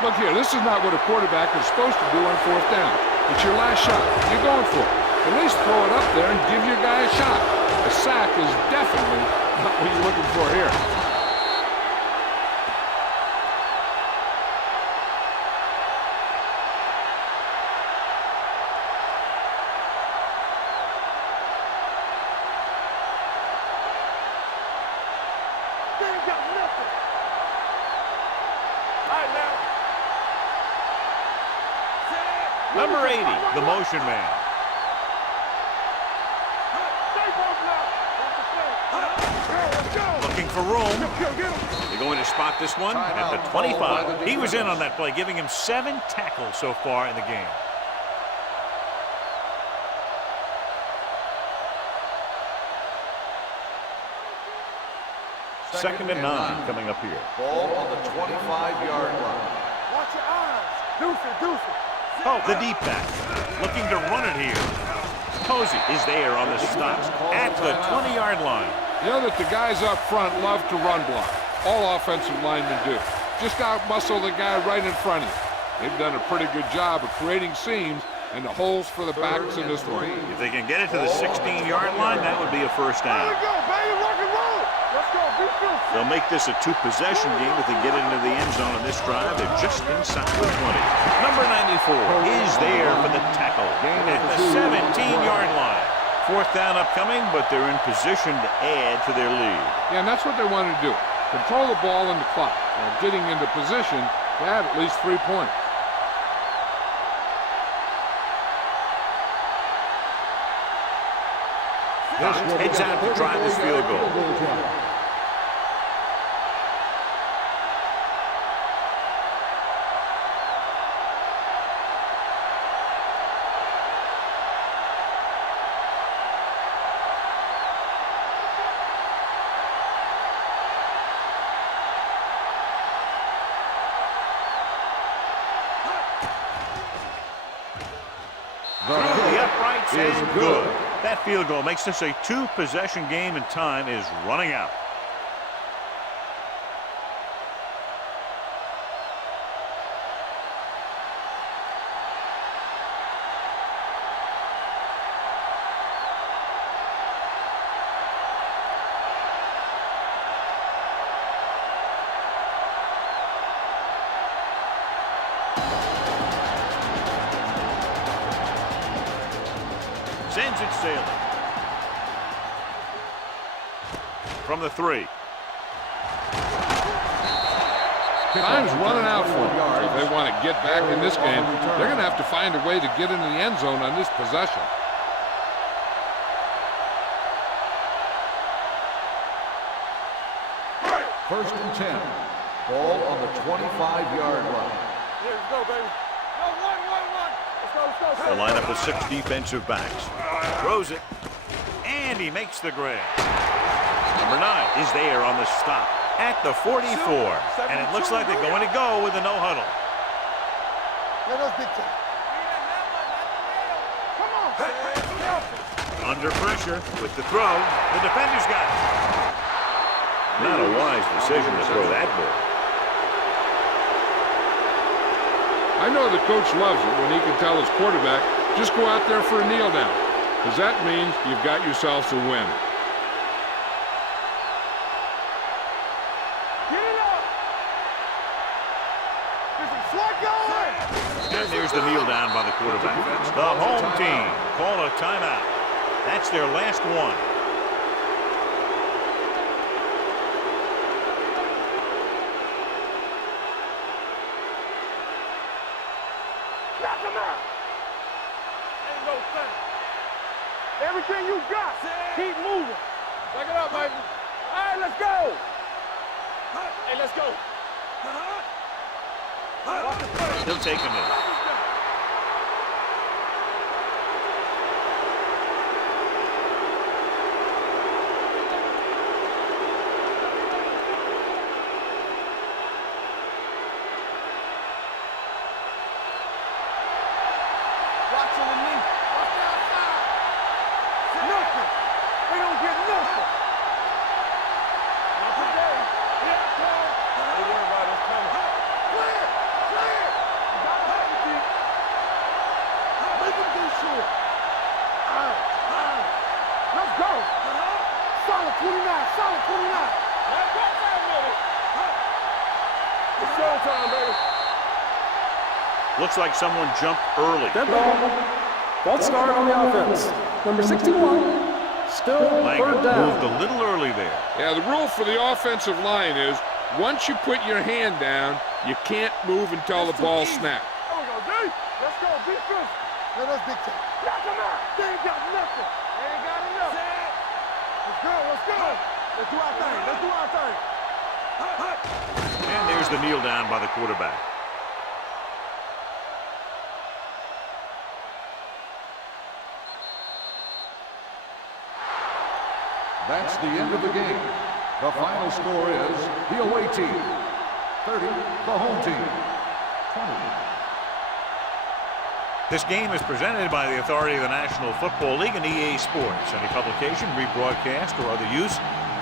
Look here, this is not what a quarterback is supposed to do on 4th down. It's your last shot. You're going for it. At least throw it up there and give your guy a shot. A sack is definitely not what you're looking for here. Number 80, the motion man. Looking for room. They're going to spot this one at the 25. He was in on that play, giving him 7 tackles so far in the game. Second and 9 coming up here. Ball on the 25-yard line. Watch your eyes. Deuce it. Oh, the deep back. Looking to run it here. Posey is there on the stop at the 20-yard line. You know that the guys up front love to run block. All offensive linemen do. Just out-muscle the guy right in front of you. They've done a pretty good job of creating seams and the holes for the backs in this one. If they can get it to the 16-yard line, that would be a first down. There we go, baby. Rock and roll. Let's go. They'll make this a 2-possession game if they get into the end zone on this drive. They're just inside the 20. Number 94 is there for the tackle at the 17-yard line. 4th down upcoming, but they're in position to add to their lead. Yeah, and that's what they wanted to do. Control the ball and the clock while getting into position to add at least 3 points. Heads out to try this field goal. Through the uprights and good. That field goal makes this a 2-possession game, and time is running out. Sends it sailing. From the 3. Time's running out for them. So if they want to get back in this game, they're going to have to find a way to get into the end zone on this possession. First and 10. Ball on the 25-yard line. Here we go, baby. Go, one. Let's go. The lineup with 6 defensive backs. Throws it. And he makes the grab. Number 9 is there on the stop at the 44. And it looks like they're going to go with a no huddle. Let us big time. Come on. Under pressure with the throw. The defender's got it. Not a wise decision to throw that ball. I know the coach loves it when he can tell his quarterback, just go out there for a kneel down. because that means you've got yourselves a winner. Get it up. This is what going. And there's the kneel down by the quarterback. The home team call a timeout. That's their last one. Knock him out. Ain't no thing. Everything you got, keep moving. Back it up, baby. All right, let's go. Hey, let's go. Watch the play. He'll take him in. Watch on the knee. Watch the outside. Nothing. We don't get nothing. Not today. Yeah, go. Don't worry about it. It's coming. Clear. Clear. You got to have it, D. Make him do shit. All right. All right. Let's go. Solid 29. Solid 29. Let's go, baby. It's showtime, baby. Looks like someone jumped early. Dead ball. False start on the offense. Number 61. Still Lango third down. moved a little early there. Yeah, the rule for the offensive line is once you put your hand down, you can't move until the ball snaps. There we go, D. Let's go, defense. Let us big time. Knock him out. They ain't got nothing. They ain't got enough. Let's go, let's go. Let's do our thing. Let's do our thing. And there's the kneel down by the quarterback. That's the end of the game. The final score is the away team 30, the home team 20. This game is presented by the authority of the National Football League and EA Sports. Any publication, rebroadcast, or other use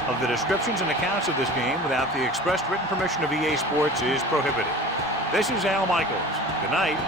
of the descriptions and accounts of this game without the expressed written permission of EA Sports is prohibited. This is Al Michaels. Good night.